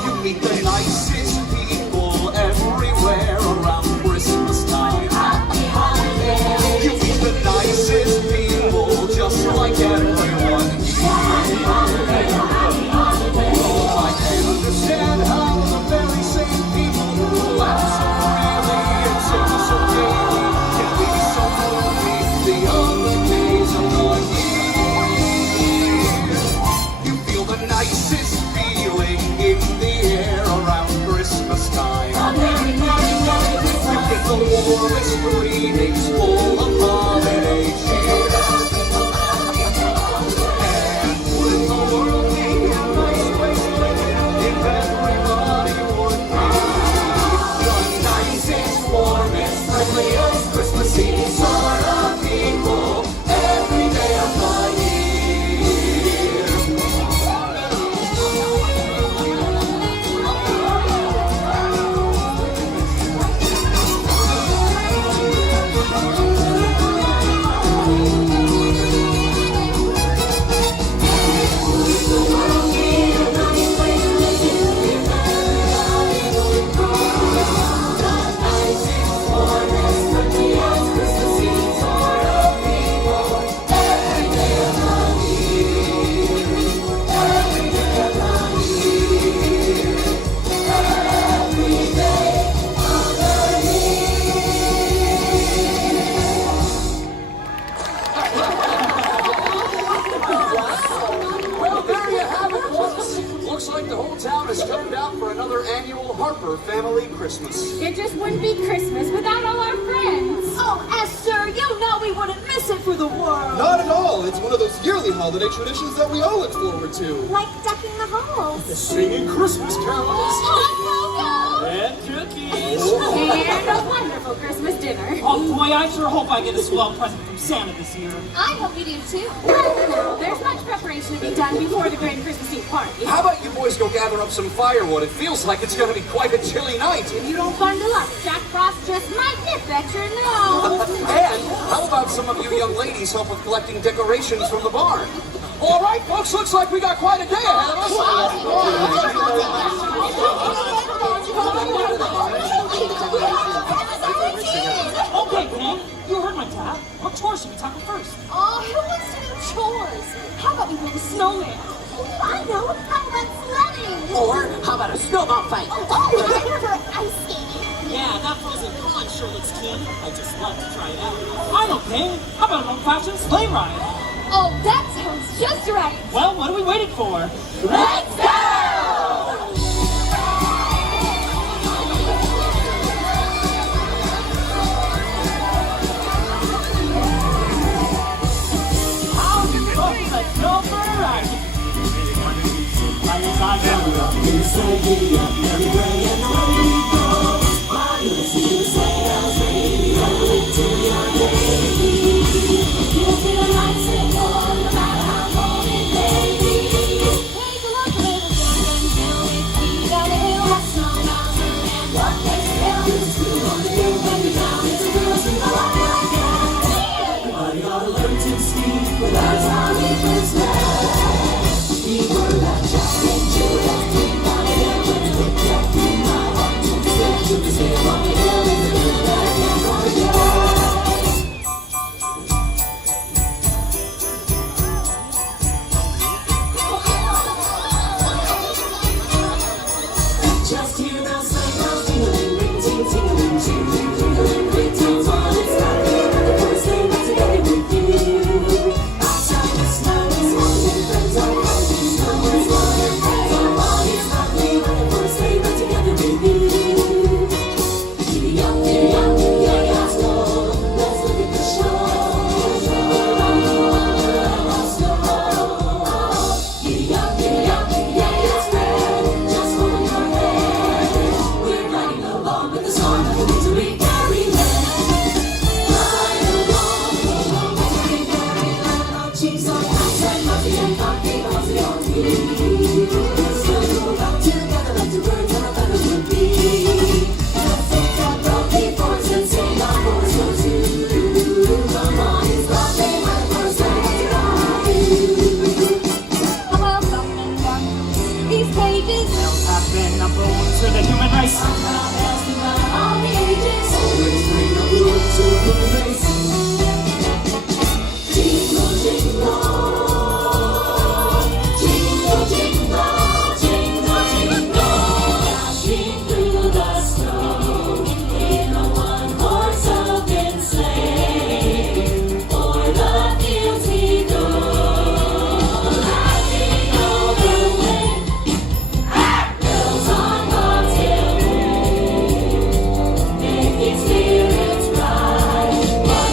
You meet the nicest people everywhere around Christmas time. Happy holidays. You meet the nicest people just like everyone here. Oh, I can't understand how the very same people who laugh so freely and sing so gaily can be so lonely the other days of the year. You feel like the whole town has turned out for another annual Harper family Christmas. It just wouldn't be Christmas without all our friends. Oh, Esther, you know we wouldn't miss it for the world. Not at all. It's one of those yearly holiday traditions that we all look forward to. Like ducking the halls. Singing Christmas carols. And cookies. And a wonderful Christmas dinner. Oh boy, I sure hope I get a swell present from Santa this year. I hope you do too. No, there's much preparation to be done before the great Christmas Eve party. How about you boys go gather up some firewood? It feels like it's going to be quite a chilly night. If you don't bundle up, Jack Frost just might nip at your nose. And how about some of you young ladies help with collecting decorations from the barn? All right, folks, looks like we got quite a day ahead of us. Okay, Pam, you heard my dad. What chores should we tackle first? Oh, who wants to do chores? How about we build a snowman? I know. How about sledding? Or how about a snowball fight? Oh, I prefer ice skating. Yeah, that frozen pond sure looks keen. I just love to try it out. I know, Pam. How about an old-fashioned sleigh ride? Oh, that sounds just right. Well, what are we waiting for? Let's go! Let's go for a ride. Just hear those sleigh bells jingling, ring, ting, tingling, jingling, jingling, ring, ting, while it's starting. The first thing that's together with you. Outside the snow is walking, friends are walking, snow is water, friends are walking. It's lovely when the first thing that's together with you. Giddy up, yeah, yeah, snow. Let's look at the show. Giddy up, yeah, it's red. Just hold your head. We're riding along with the song of the victory fairyland. Ride along, victory fairyland. Our chiefs are nice and fuzzy and cocky, fuzzy on me. Still go back together like two birds on a feather would be. Let's take our broken force and sing our chorus for two. Come on, it's lovely when the first thing is Up and down these pages. Bells have been number one for the human race. somehow passing by all the ages. Always bring a little to the race. Jingle, jingle. Jingle, jingle, jingle, jingle. Dashing through the snow in a one-horse open sleigh. O'er the fields we go, laughing all the way. Bells on bobtail ring, making spirits rise.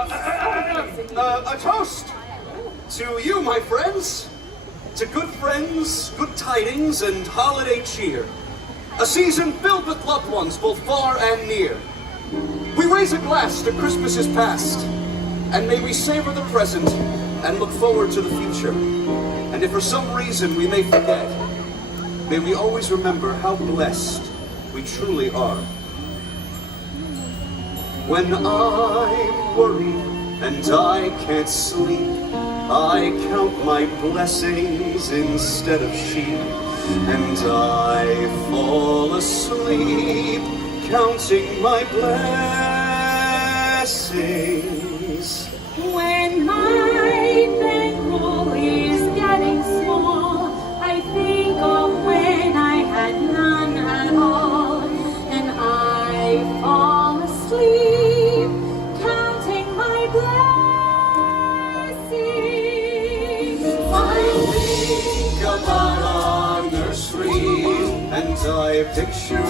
A toast to you, my friends, to good friends, good tidings, and holiday cheer. A season filled with loved ones, both far and near. We raise a glass to Christmases past, and may we savor the present and look forward to the future. And if for some reason we may forget, may we always remember how blessed we truly are. When I'm worried and I can't sleep, I count my blessings instead of sheep, and I fall asleep counting my blessings. When my bankroll is getting small, I think of when I had none at all, and I fall asleep counting my blessings. I think about our nursery, and I picture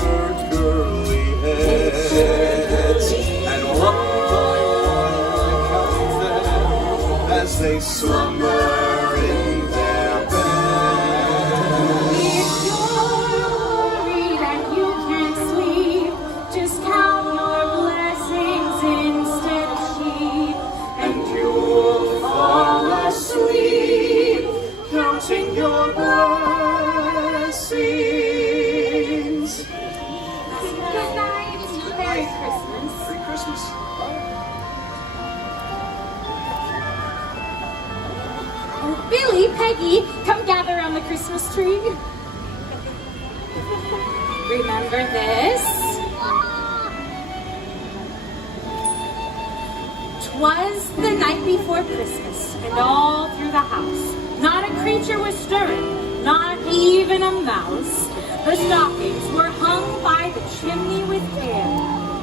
curly heads, and one by one I count them as they slumber in their beds. If you're worried and you can't sleep, just count your blessings instead of sheep, and you'll fall asleep counting your blessings. Good night. Merry Christmas. Merry Christmas. Oh, Billy, Peggy, come gather around the Christmas tree. Remember this? 'Twas the night before Christmas, and all through the house, not a creature was stirring, not even a mouse. The stockings were hung by the chimney with care,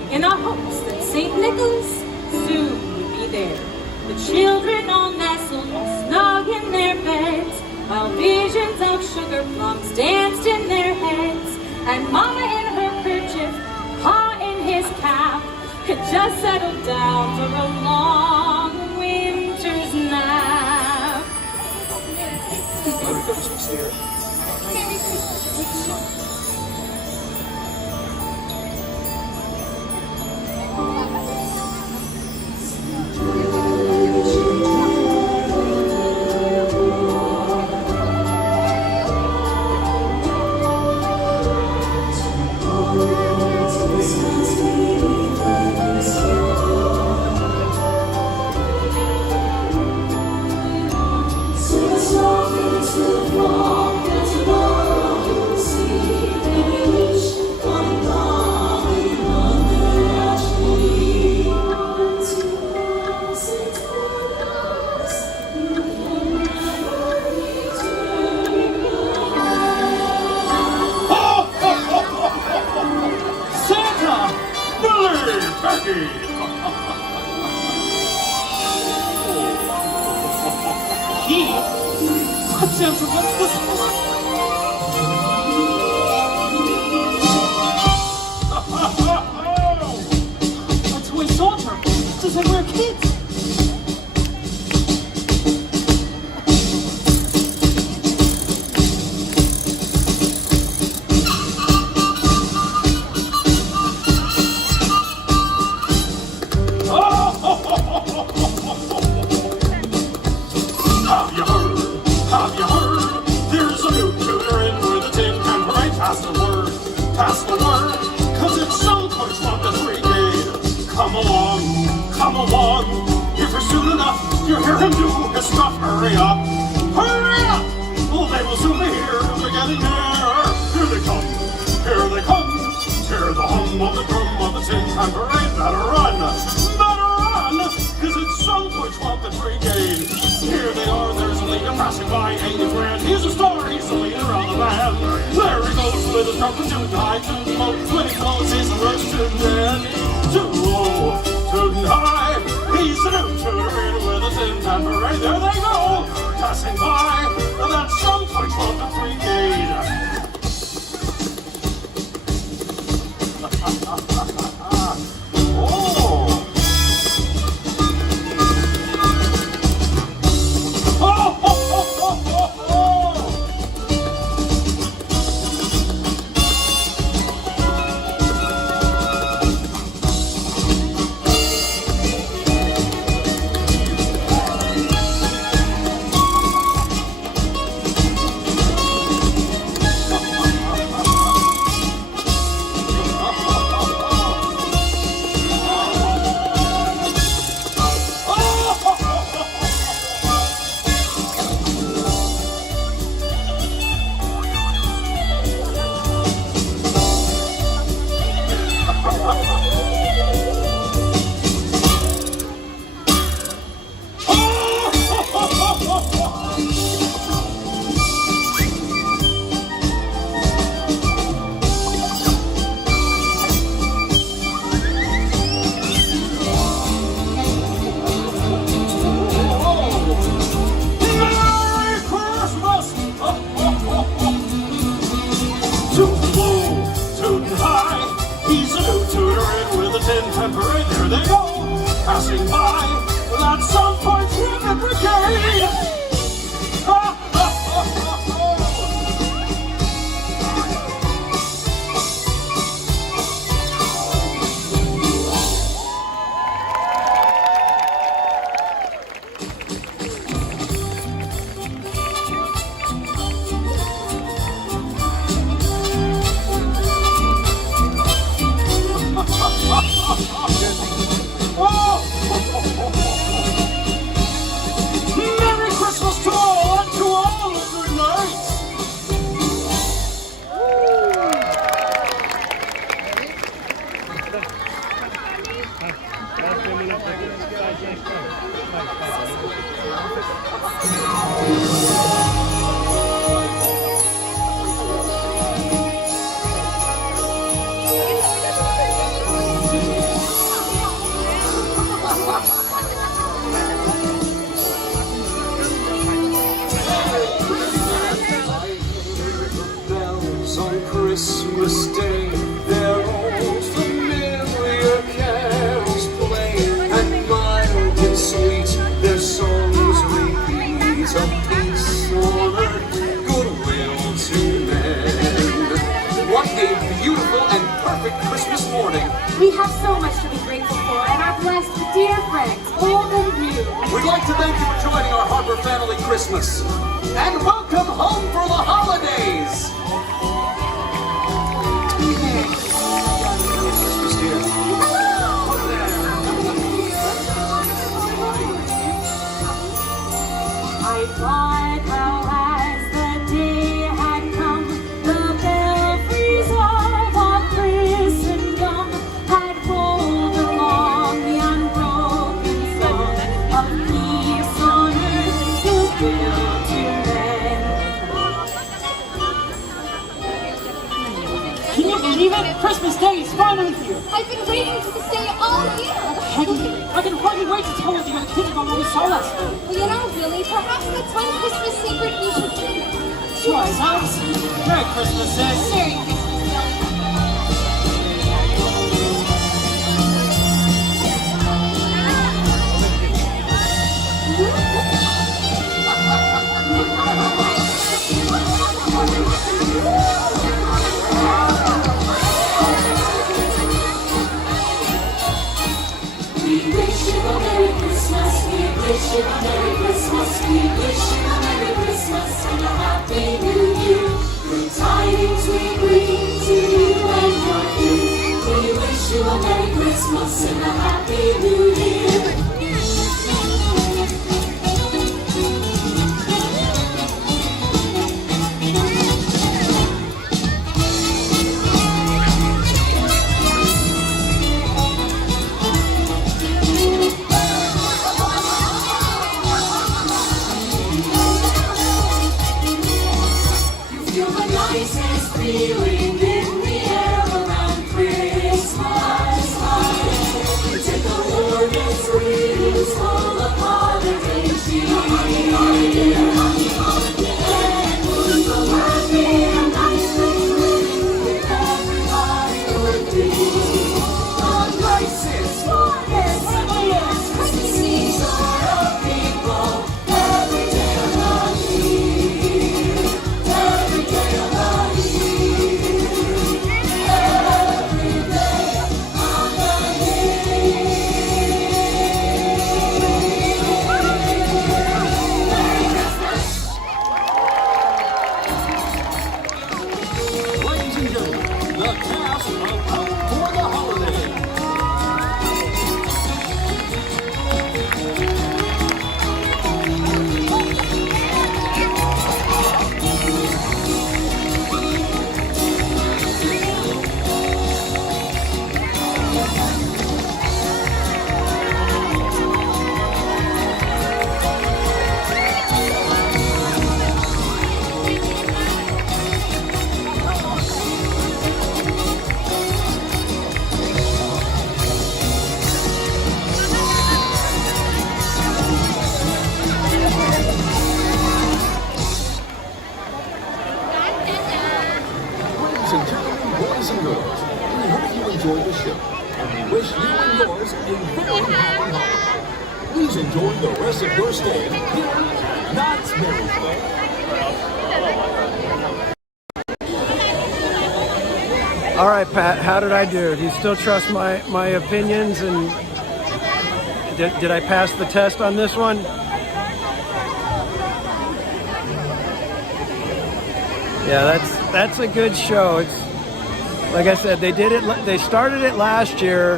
in the hopes that St. Nicholas soon would be there. The children all nestled snug in their beds, while visions of sugar plums danced in their heads, and Mama in her kerchief, Pa in his cap, had just settled down for a long winter's nap. Merry Christmas, dear. Merry Christmas. Why, there they go, passing by that some point ribbon brigade. Ha, ha, ha, ha, ha. Merry Christmas to all, and to all a good night. Bells on Christmas Day, their old familiar carols play, and mild and sweet their songs repeat of peace on earth, goodwill to men. What a beautiful and perfect Christmas morning! We have so much to be grateful for and are blessed with dear friends, old and new. We'd like to thank you for joining our Harbor Family Christmas. And welcome home for the holidays! I thought how as the day had come, the belfries of our Christendom had rolled along the unbroken song of peace on earth, goodwill to men. Can you believe it? Christmas Day is finally here. I've been waiting for this day all year. I can hardly wait to tell you the other kids about what we saw last night. Well, you know, really, perhaps that's one Christmas secret we should keep. To ourselves. Merry Christmas, sis. Merry Christmas, Bill. We wish you a Merry Christmas, we wish you a Merry Christmas, we wish you a Merry Christmas and a Happy New Year. Good tidings we bring to you and your crew. We wish you a Merry Christmas and a Happy New Year. Feeling in the air around Christmas time. a very happy holiday. Please enjoy the rest of your stay here at Knott's Merry Farm. All right, Pat, how did I do? Do you still trust my opinions? And did I pass the test on this one? Yeah, that's a good show. It's like I said, they started it last year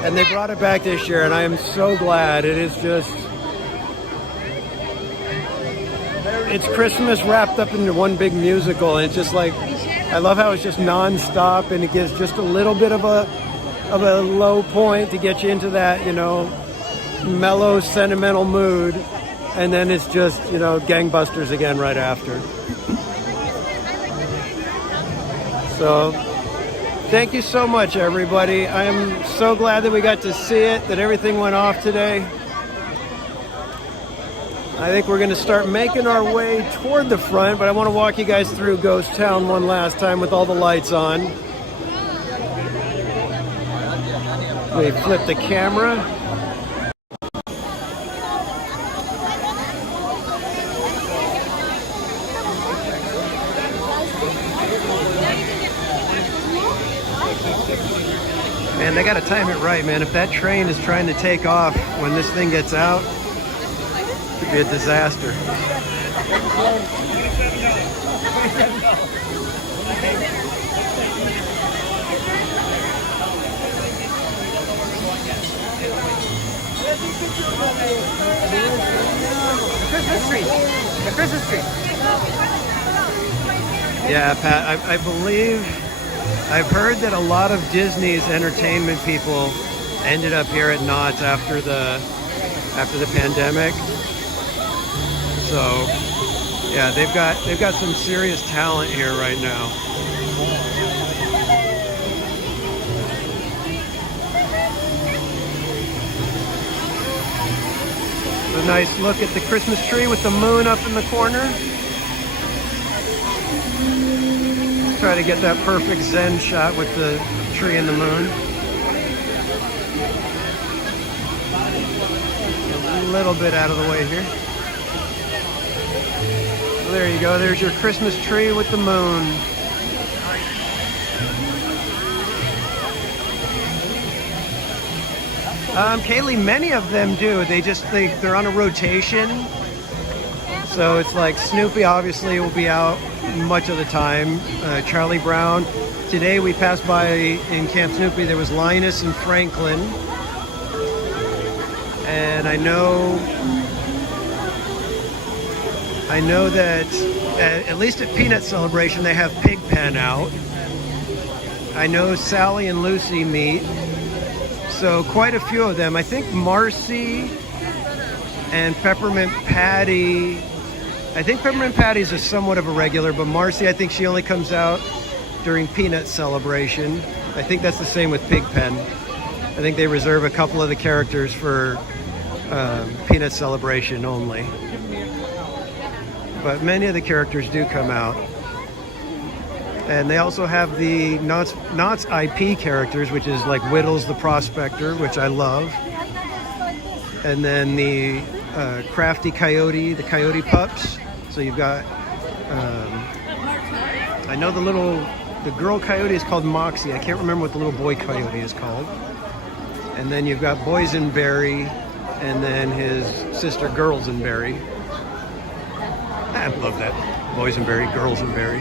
and they brought it back this year, and I am so glad. It is just, it's Christmas wrapped up into one big musical, and it's just like, I love how it's just non-stop, and it gives just a little bit of a low point to get you into that, you know, mellow, sentimental mood, and then it's just, you know, gangbusters again right after. So, thank you so much, everybody. I am so glad that we got to see it, that everything went off today. I think we're going to start making our way toward the front, but I want to walk you guys through Ghost Town one last time with all the lights on. We flip the camera. Man, they got to time it right, man. If that train is trying to take off when this thing gets out, it could be a disaster. Christmas tree. The Christmas tree. Yeah, Pat, I believe, I've heard that a lot of Disney's entertainment people ended up here at Knott's after the pandemic. So, yeah, they've got some serious talent here right now. A nice look at the Christmas tree with the moon up in the corner. Try to get that perfect Zen shot with the tree and the moon. A little bit out of the way here. Well, there you go. There's your Christmas tree with the moon. Kaylee, many of them do. They're on a rotation. So it's like Snoopy obviously will be out much of the time. Charlie Brown. Today we passed by in Camp Snoopy. There was Linus and Franklin. And I know that at least at Peanut Celebration they have Pigpen out. I know Sally and Lucy meet. So quite a few of them. I think Marcy and Peppermint Patty. I think Peppermint Patty is somewhat of a regular, but Marcy, I think she only comes out during Peanut Celebration. I think that's the same with Pigpen. I think they reserve a couple of the characters for Peanut Celebration only. But many of the characters do come out. And they also have the Knott's IP characters, which is like Whittles the Prospector, which I love. And then the Crafty Coyote, the Coyote Pups. So you've got, I know the girl coyote is called Moxie. I can't remember what the little boy coyote is called. And then you've got Boysenberry, and then his sister Girlsenberry. I love that. Boysenberry, Girlsenberry.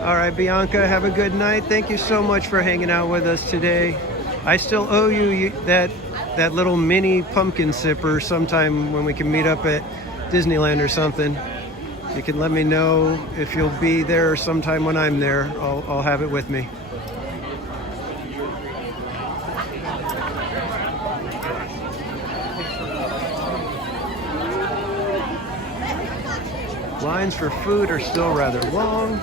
All right, Bianca, have a good night. Thank you so much for hanging out with us today. I still owe you that little mini pumpkin sipper sometime when we can meet up at Disneyland or something. You can let me know if you'll be there sometime when I'm there. I'll have it with me. Lines for food are still rather long.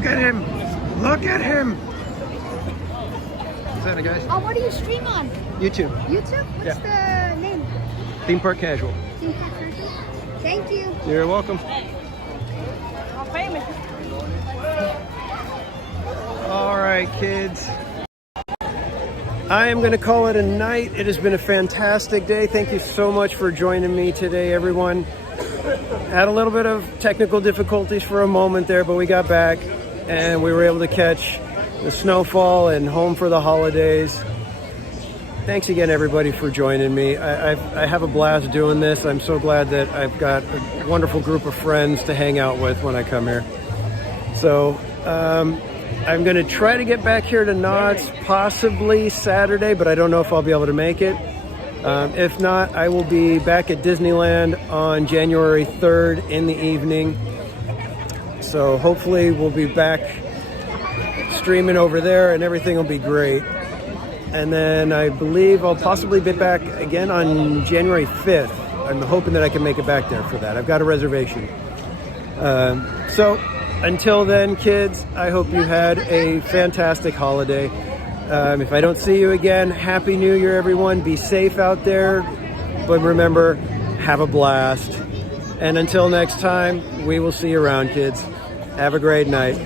Look at him. Look at him. What's that, guys? Oh, what do you stream on? YouTube. YouTube? What's the name? Theme Park Casual. Theme Park Casual? Thank you. You're welcome. I'm famous. All right, kids. I am going to call it a night. It has been a fantastic day. Thank you so much for joining me today, everyone. Had a little bit of technical difficulties for a moment there, but we got back and we were able to catch the snowfall and home for the holidays. Thanks again, everybody, for joining me. I have a blast doing this. I'm so glad that I've got a wonderful group of friends to hang out with when I come here. So I'm going to try to get back here to Knott's possibly Saturday, but I don't know if I'll be able to make it. If not, I will be back at Disneyland on January 3rd in the evening. So hopefully we'll be back streaming over there and everything will be great. And then I believe I'll possibly be back again on January 5th. I'm hoping that I can make it back there for that. I've got a reservation. So until then, kids, I hope you had a fantastic holiday. If I don't see you again, Happy New Year, everyone. Be safe out there. But remember, have a blast. And until next time, we will see you around, kids. Have a great night.